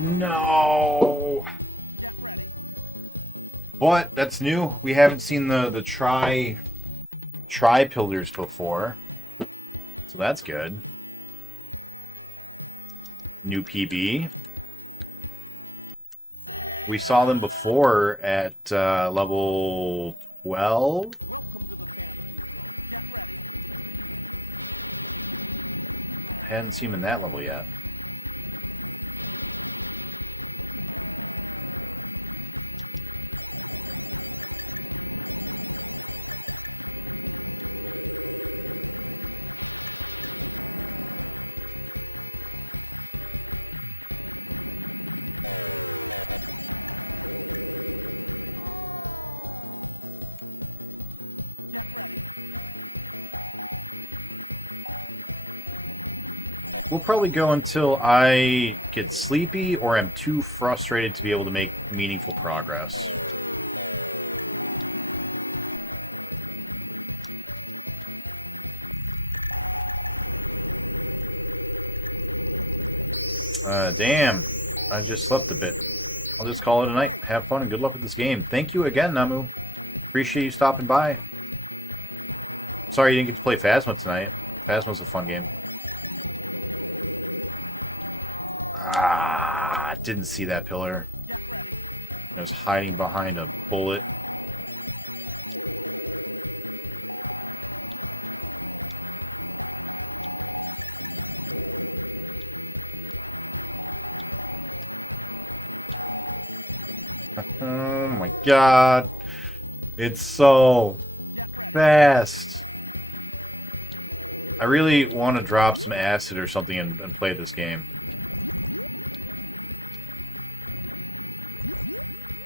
No. But that's new. We haven't seen the tri pillars before. So that's good. New PB. We saw them before at level 12. Hadn't seen them in that level yet. We'll probably go until I get sleepy or am too frustrated to be able to make meaningful progress. Damn. I just slept a bit. I'll just call it a night. Have fun and good luck with this game. Thank you again, Namu. Appreciate you stopping by. Sorry you didn't get to play Phasma tonight. Phasma's a fun game. Ah, didn't see that pillar. I was hiding behind a bullet. Oh my god. It's so fast. I really want to drop some acid or something and play this game.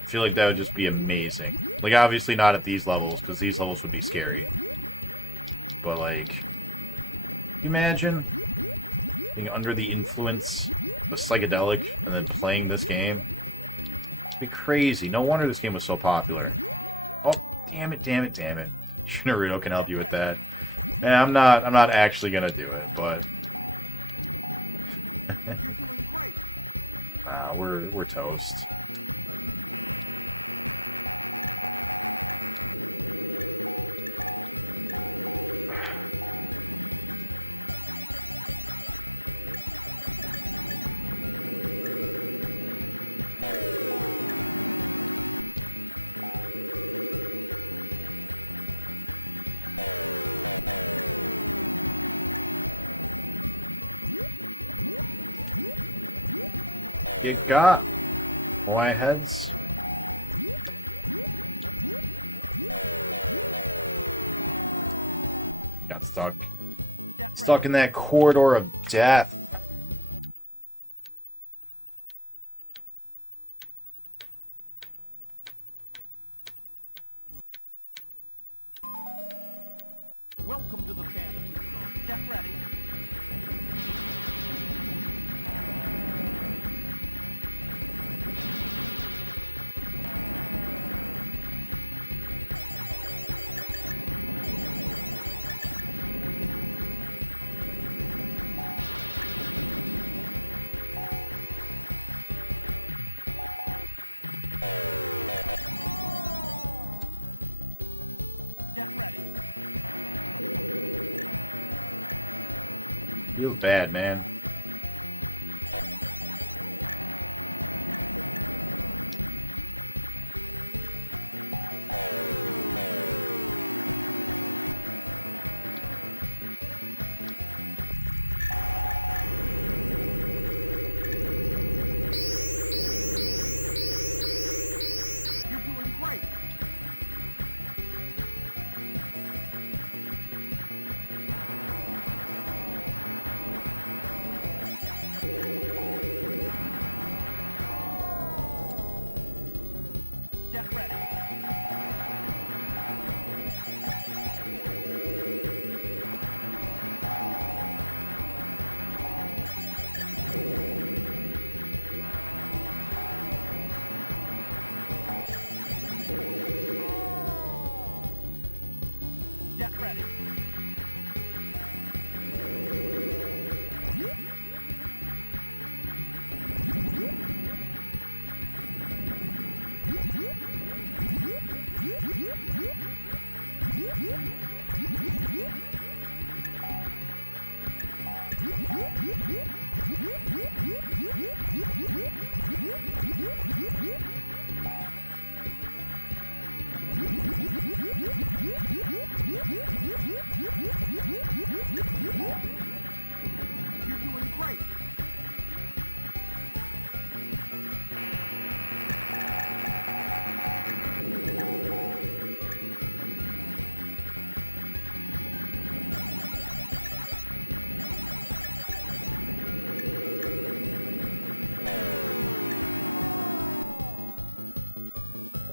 I feel like that would just be amazing. Like, obviously not at these levels, because these levels would be scary. But, like, can you imagine being under the influence of a psychedelic and then playing this game? It'd be crazy. No wonder this game was so popular. Oh, damn it, damn it, damn it. Naruto can help you with that. And I'm not actually gonna do it, but nah, we're toast. Get got, boy heads. Got stuck. Stuck in that corridor of death. Feels bad, man.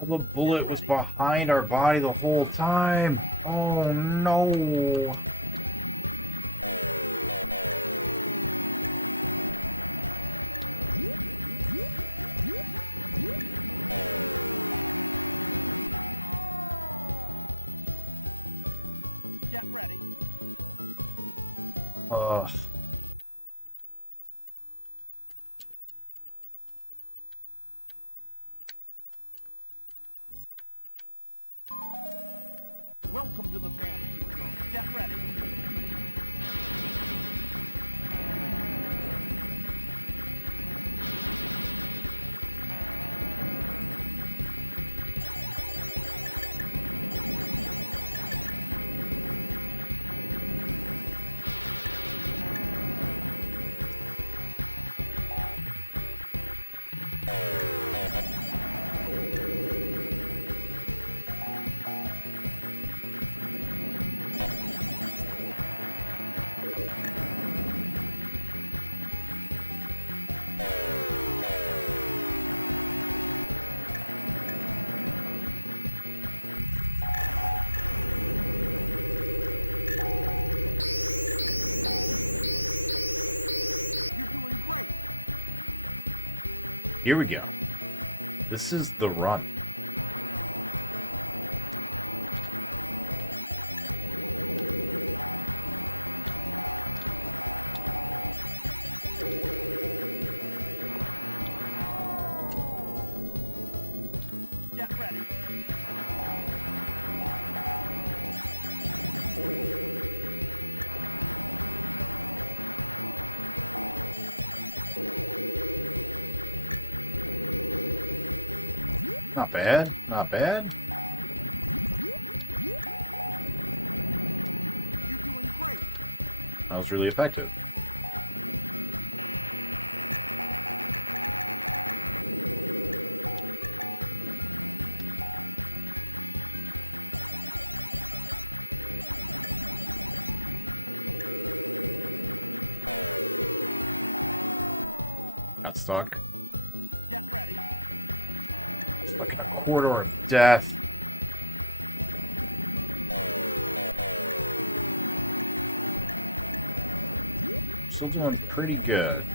Oh, the bullet was behind our body the whole time. Oh no. Ugh. Here we go. This is the run. Not bad. Not bad. That was really effective. Got stuck. Stuck in a corridor of death. Still doing pretty good.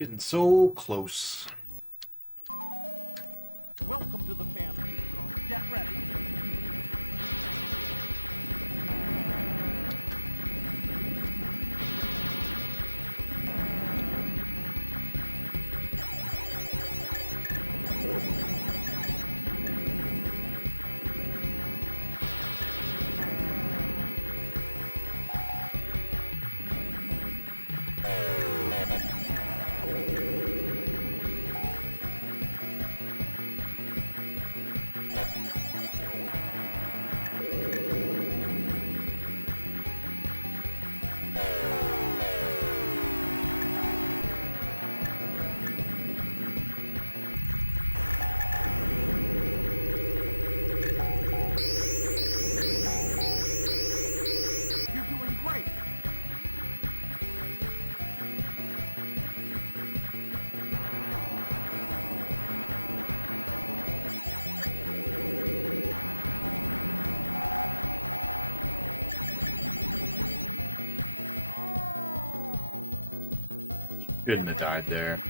Getting so close. Shouldn't have died there.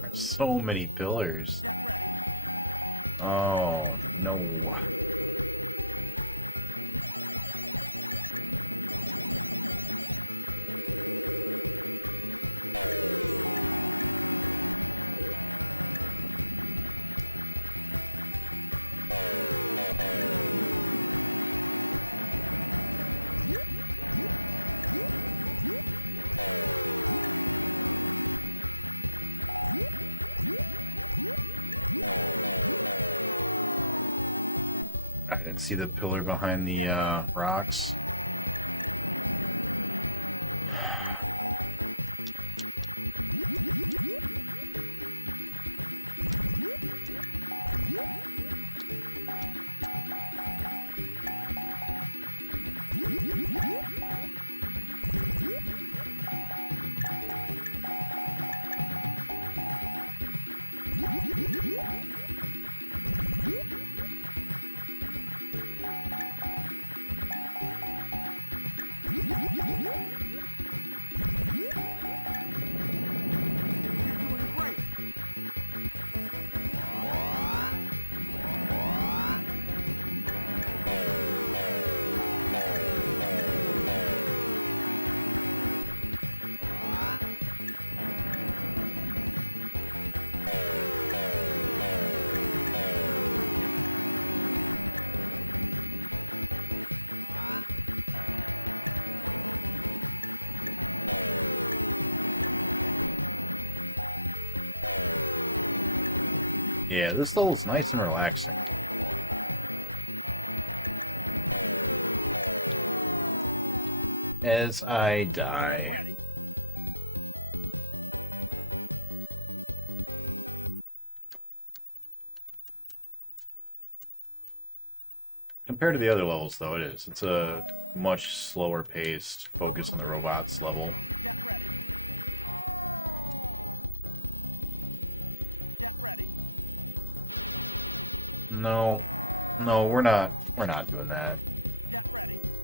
There's so many pillars. Oh, no. I didn't see the pillar behind the rocks. Yeah, this level's nice and relaxing. As I die. Compared to the other levels, though, it is. It's a much slower paced focus on the robots level. No, no, we're not doing that.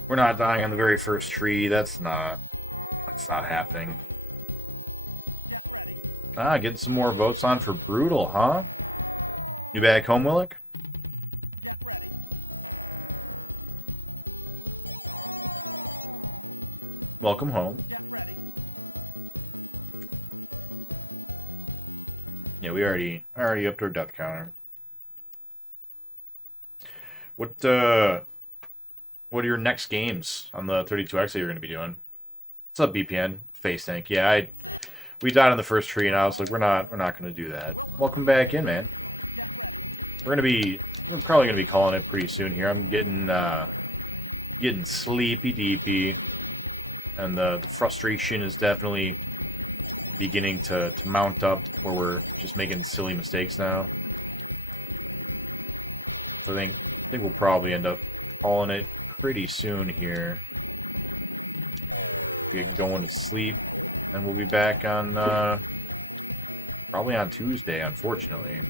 We're not dying on the very first tree. That's not happening. Ah, getting some more votes on for Brutal, huh? You back home, Willick? Welcome home. Yeah, we already upped our death counter. What are your next games on the 32X that you're going to be doing? What's up, BPN? Face tank. Yeah, we died on the first tree, and I was like, we're not going to do that. Welcome back in, man. We're probably gonna be calling it pretty soon here. I'm getting sleepy deepy, and the frustration is definitely beginning to mount up, where we're just making silly mistakes now. So I think we'll probably end up calling it pretty soon here. Get going to sleep, and we'll be back on probably on Tuesday, unfortunately.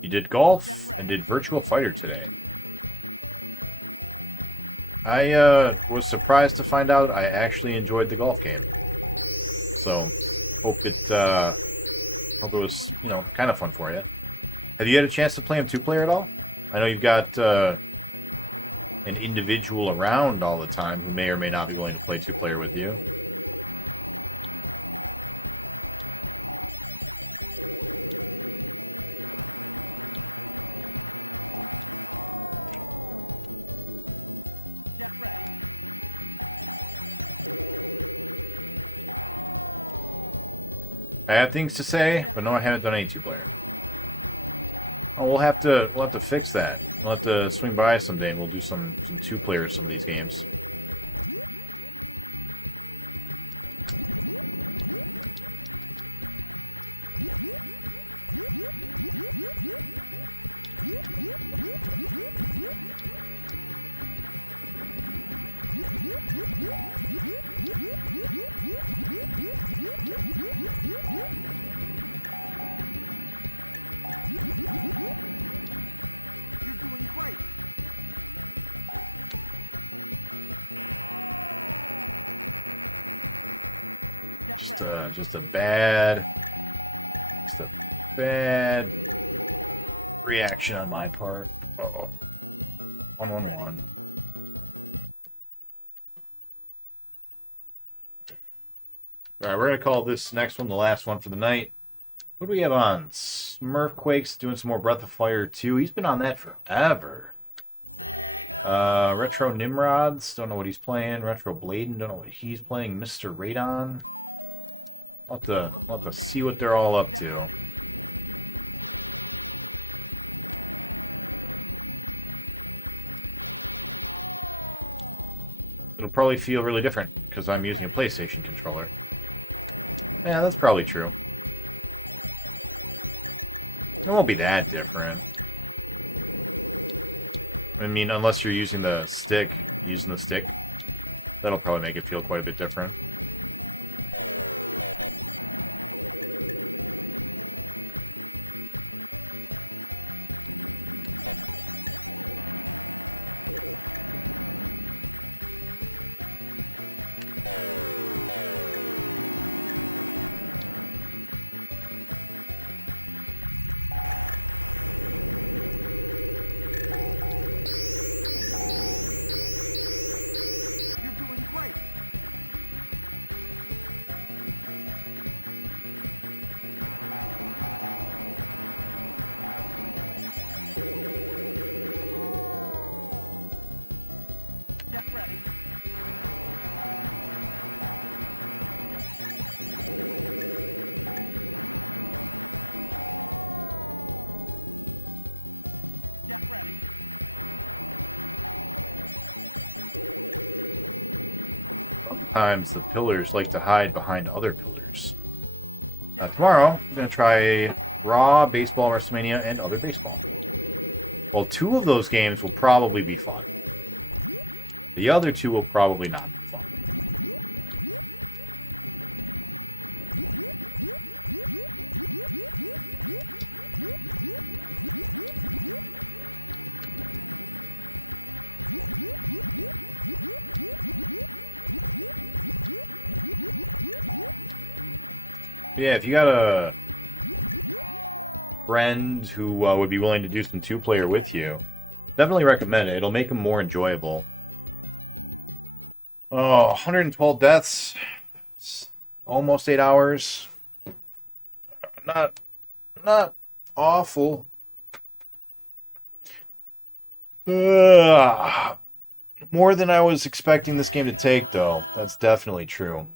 You did golf and did Virtual Fighter today. I was surprised to find out I actually enjoyed the golf game. So, hope it was, kind of fun for you. Have you had a chance to play him two-player at all? I know you've got an individual around all the time who may or may not be willing to play two-player with you. I have things to say, but no, I haven't done any two-player. Oh, we'll have to fix that. We'll have to swing by someday, and we'll do some two-player some of these games. Just a bad reaction on my part. Uh-oh. 111. All right, we're gonna call this next one the last one for the night. What do we have on? Smurfquake's doing some more Breath of Fire 2. He's been on that forever. Retro Nimrods, don't know what he's playing. Retro Bladen, don't know what he's playing. Mr. Radon. We'll have to see what they're all up to. It'll probably feel really different because I'm using a PlayStation controller. Yeah, that's probably true. It won't be that different. I mean, unless you're using the stick, that'll probably make it feel quite a bit different. Sometimes the pillars like to hide behind other pillars. Tomorrow, I'm going to try Raw, Baseball, WrestleMania, and other baseball. Well, 2 of those games will probably be fun. The other 2 will probably not be fun. Yeah, if you got a friend who would be willing to do some 2-player with you, definitely recommend it. It'll make them more enjoyable. Oh, 112 deaths. Almost 8 hours. Not awful. More than I was expecting this game to take, though. That's definitely true.